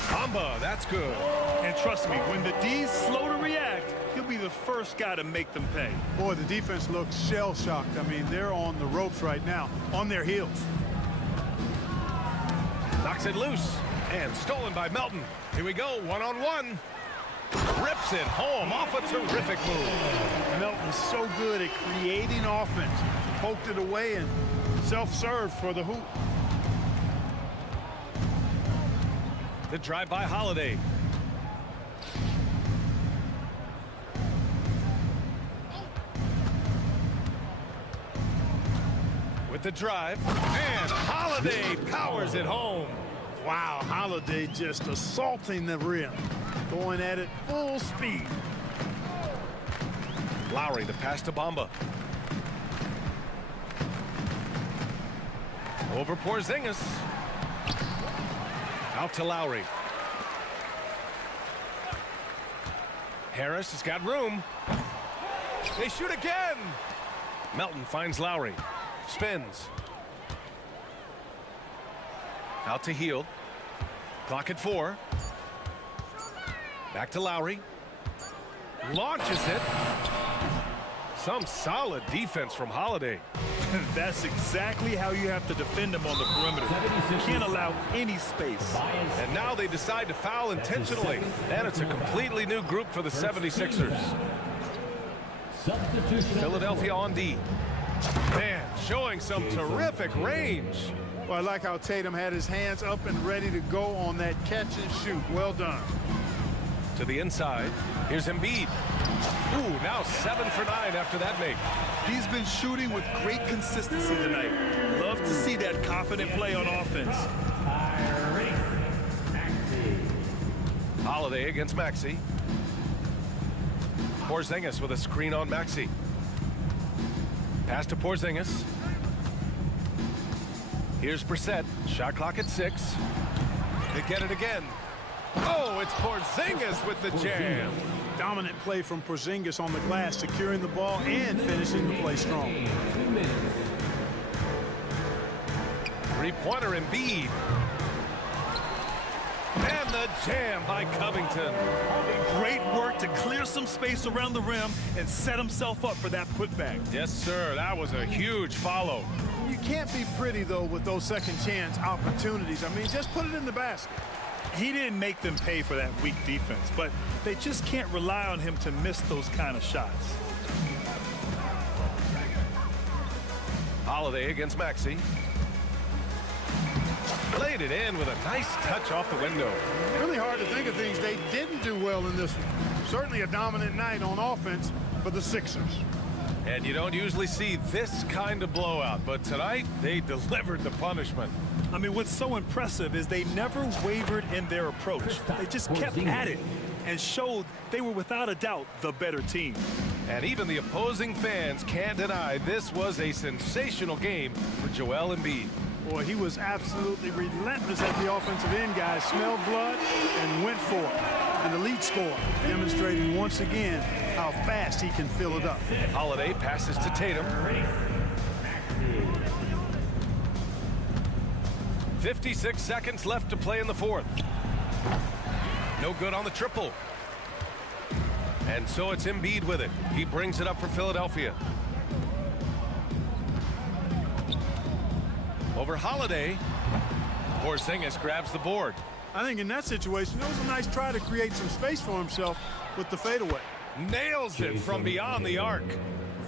Bamba, that's good. And trust me, when the D's slow to react, he'll be the first guy to make them pay. Boy, the defense looks shell-shocked. I mean, they're on the ropes right now, on their heels. Knocks it loose. And stolen by Melton. Here we go, one-on-one. Rips it home off a terrific move. Melton's so good at creating offense. Poked it away and self-served for the hoop. The drive by Holiday. With the drive, and Holiday powers it home. Wow, Holiday just assaulting the rim, going at it full speed. Lowry, the pass to Bamba. Over Porzingis. Out to Lowry. Harris has got room. They shoot again. Melton finds Lowry. Spins. Out to Hield. Clock at 4. Back to Lowry. Launches it. Some solid defense from Holiday. That's exactly how you have to defend him on the perimeter. You can't allow any space. And now they decide to foul intentionally. And it's a completely new group for the 76ers. Philadelphia on D. Man, showing some terrific range. Well, I like how Tatum had his hands up and ready to go on that catch and shoot. Well done. To the inside. Here's Embiid. Ooh, now 7 for 9 after that make. He's been shooting with great consistency tonight. Love to see that confident play on offense. Holiday against Maxey. Porzingis with a screen on Maxey. Pass to Porzingis. Here's Brissett. Shot clock at 6. They get it again. Oh, it's Porzingis with the jam. Dominant play from Porzingis on the glass, securing the ball and finishing the play strong. Three-pointer Embiid. And the jam by Covington. Great work to clear some space around the rim and set himself up for that putback. Yes, sir. That was a huge follow. You can't be pretty, though, with those second chance opportunities. I mean, just put it in the basket. He didn't make them pay for that weak defense, but they just can't rely on him to miss those kind of shots. Holiday against Maxey. Played it in with a nice touch off the window. Really hard to think of things they didn't do well in this one. Certainly a dominant night on offense for the Sixers. And you don't usually see this kind of blowout, but tonight they delivered the punishment. I mean, what's so impressive is they never wavered in their approach. They just kept at it. and showed they were without a doubt the better team. And even the opposing fans can't deny this was a sensational game for Joel Embiid. Boy, he was absolutely relentless at the offensive end, guys. Smelled blood and went for it. An elite score, demonstrating once again how fast he can fill it up. Holiday passes to Tatum. 56 seconds left to play in the fourth. No good on the triple. And so it's Embiid with it. He brings it up for Philadelphia. Over Holiday. Porzingis grabs the board. I think in that situation, it was a nice try to create some space for himself with the fadeaway. Nails it from beyond the arc.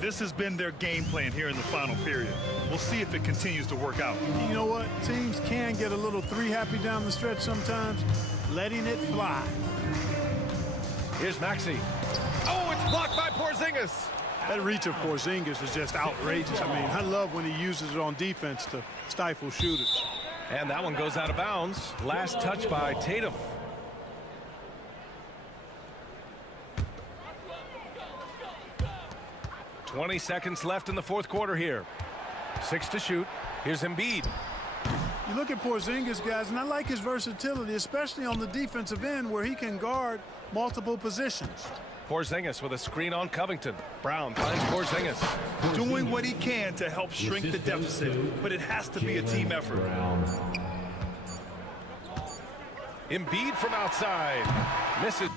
This has been their game plan here in the final period. We'll see if it continues to work out. You know what? Teams can get a little three happy down the stretch sometimes. Letting it fly. Here's Maxey. Oh, it's blocked by Porzingis. That reach of Porzingis is just outrageous. I mean, I love when he uses it on defense to stifle shooters. And that one goes out of bounds. Last touch by Tatum. "20 seconds left in the fourth quarter here. 6 to shoot. Here's Embiid. You look at Porzingis, guys, and I like his versatility, especially on the defensive end where he can guard multiple positions. Porzingis with a screen on Covington. Brown finds Porzingis. Doing what he can to help shrink the deficit, but it has to be a team effort. Embiid from outside. Misses.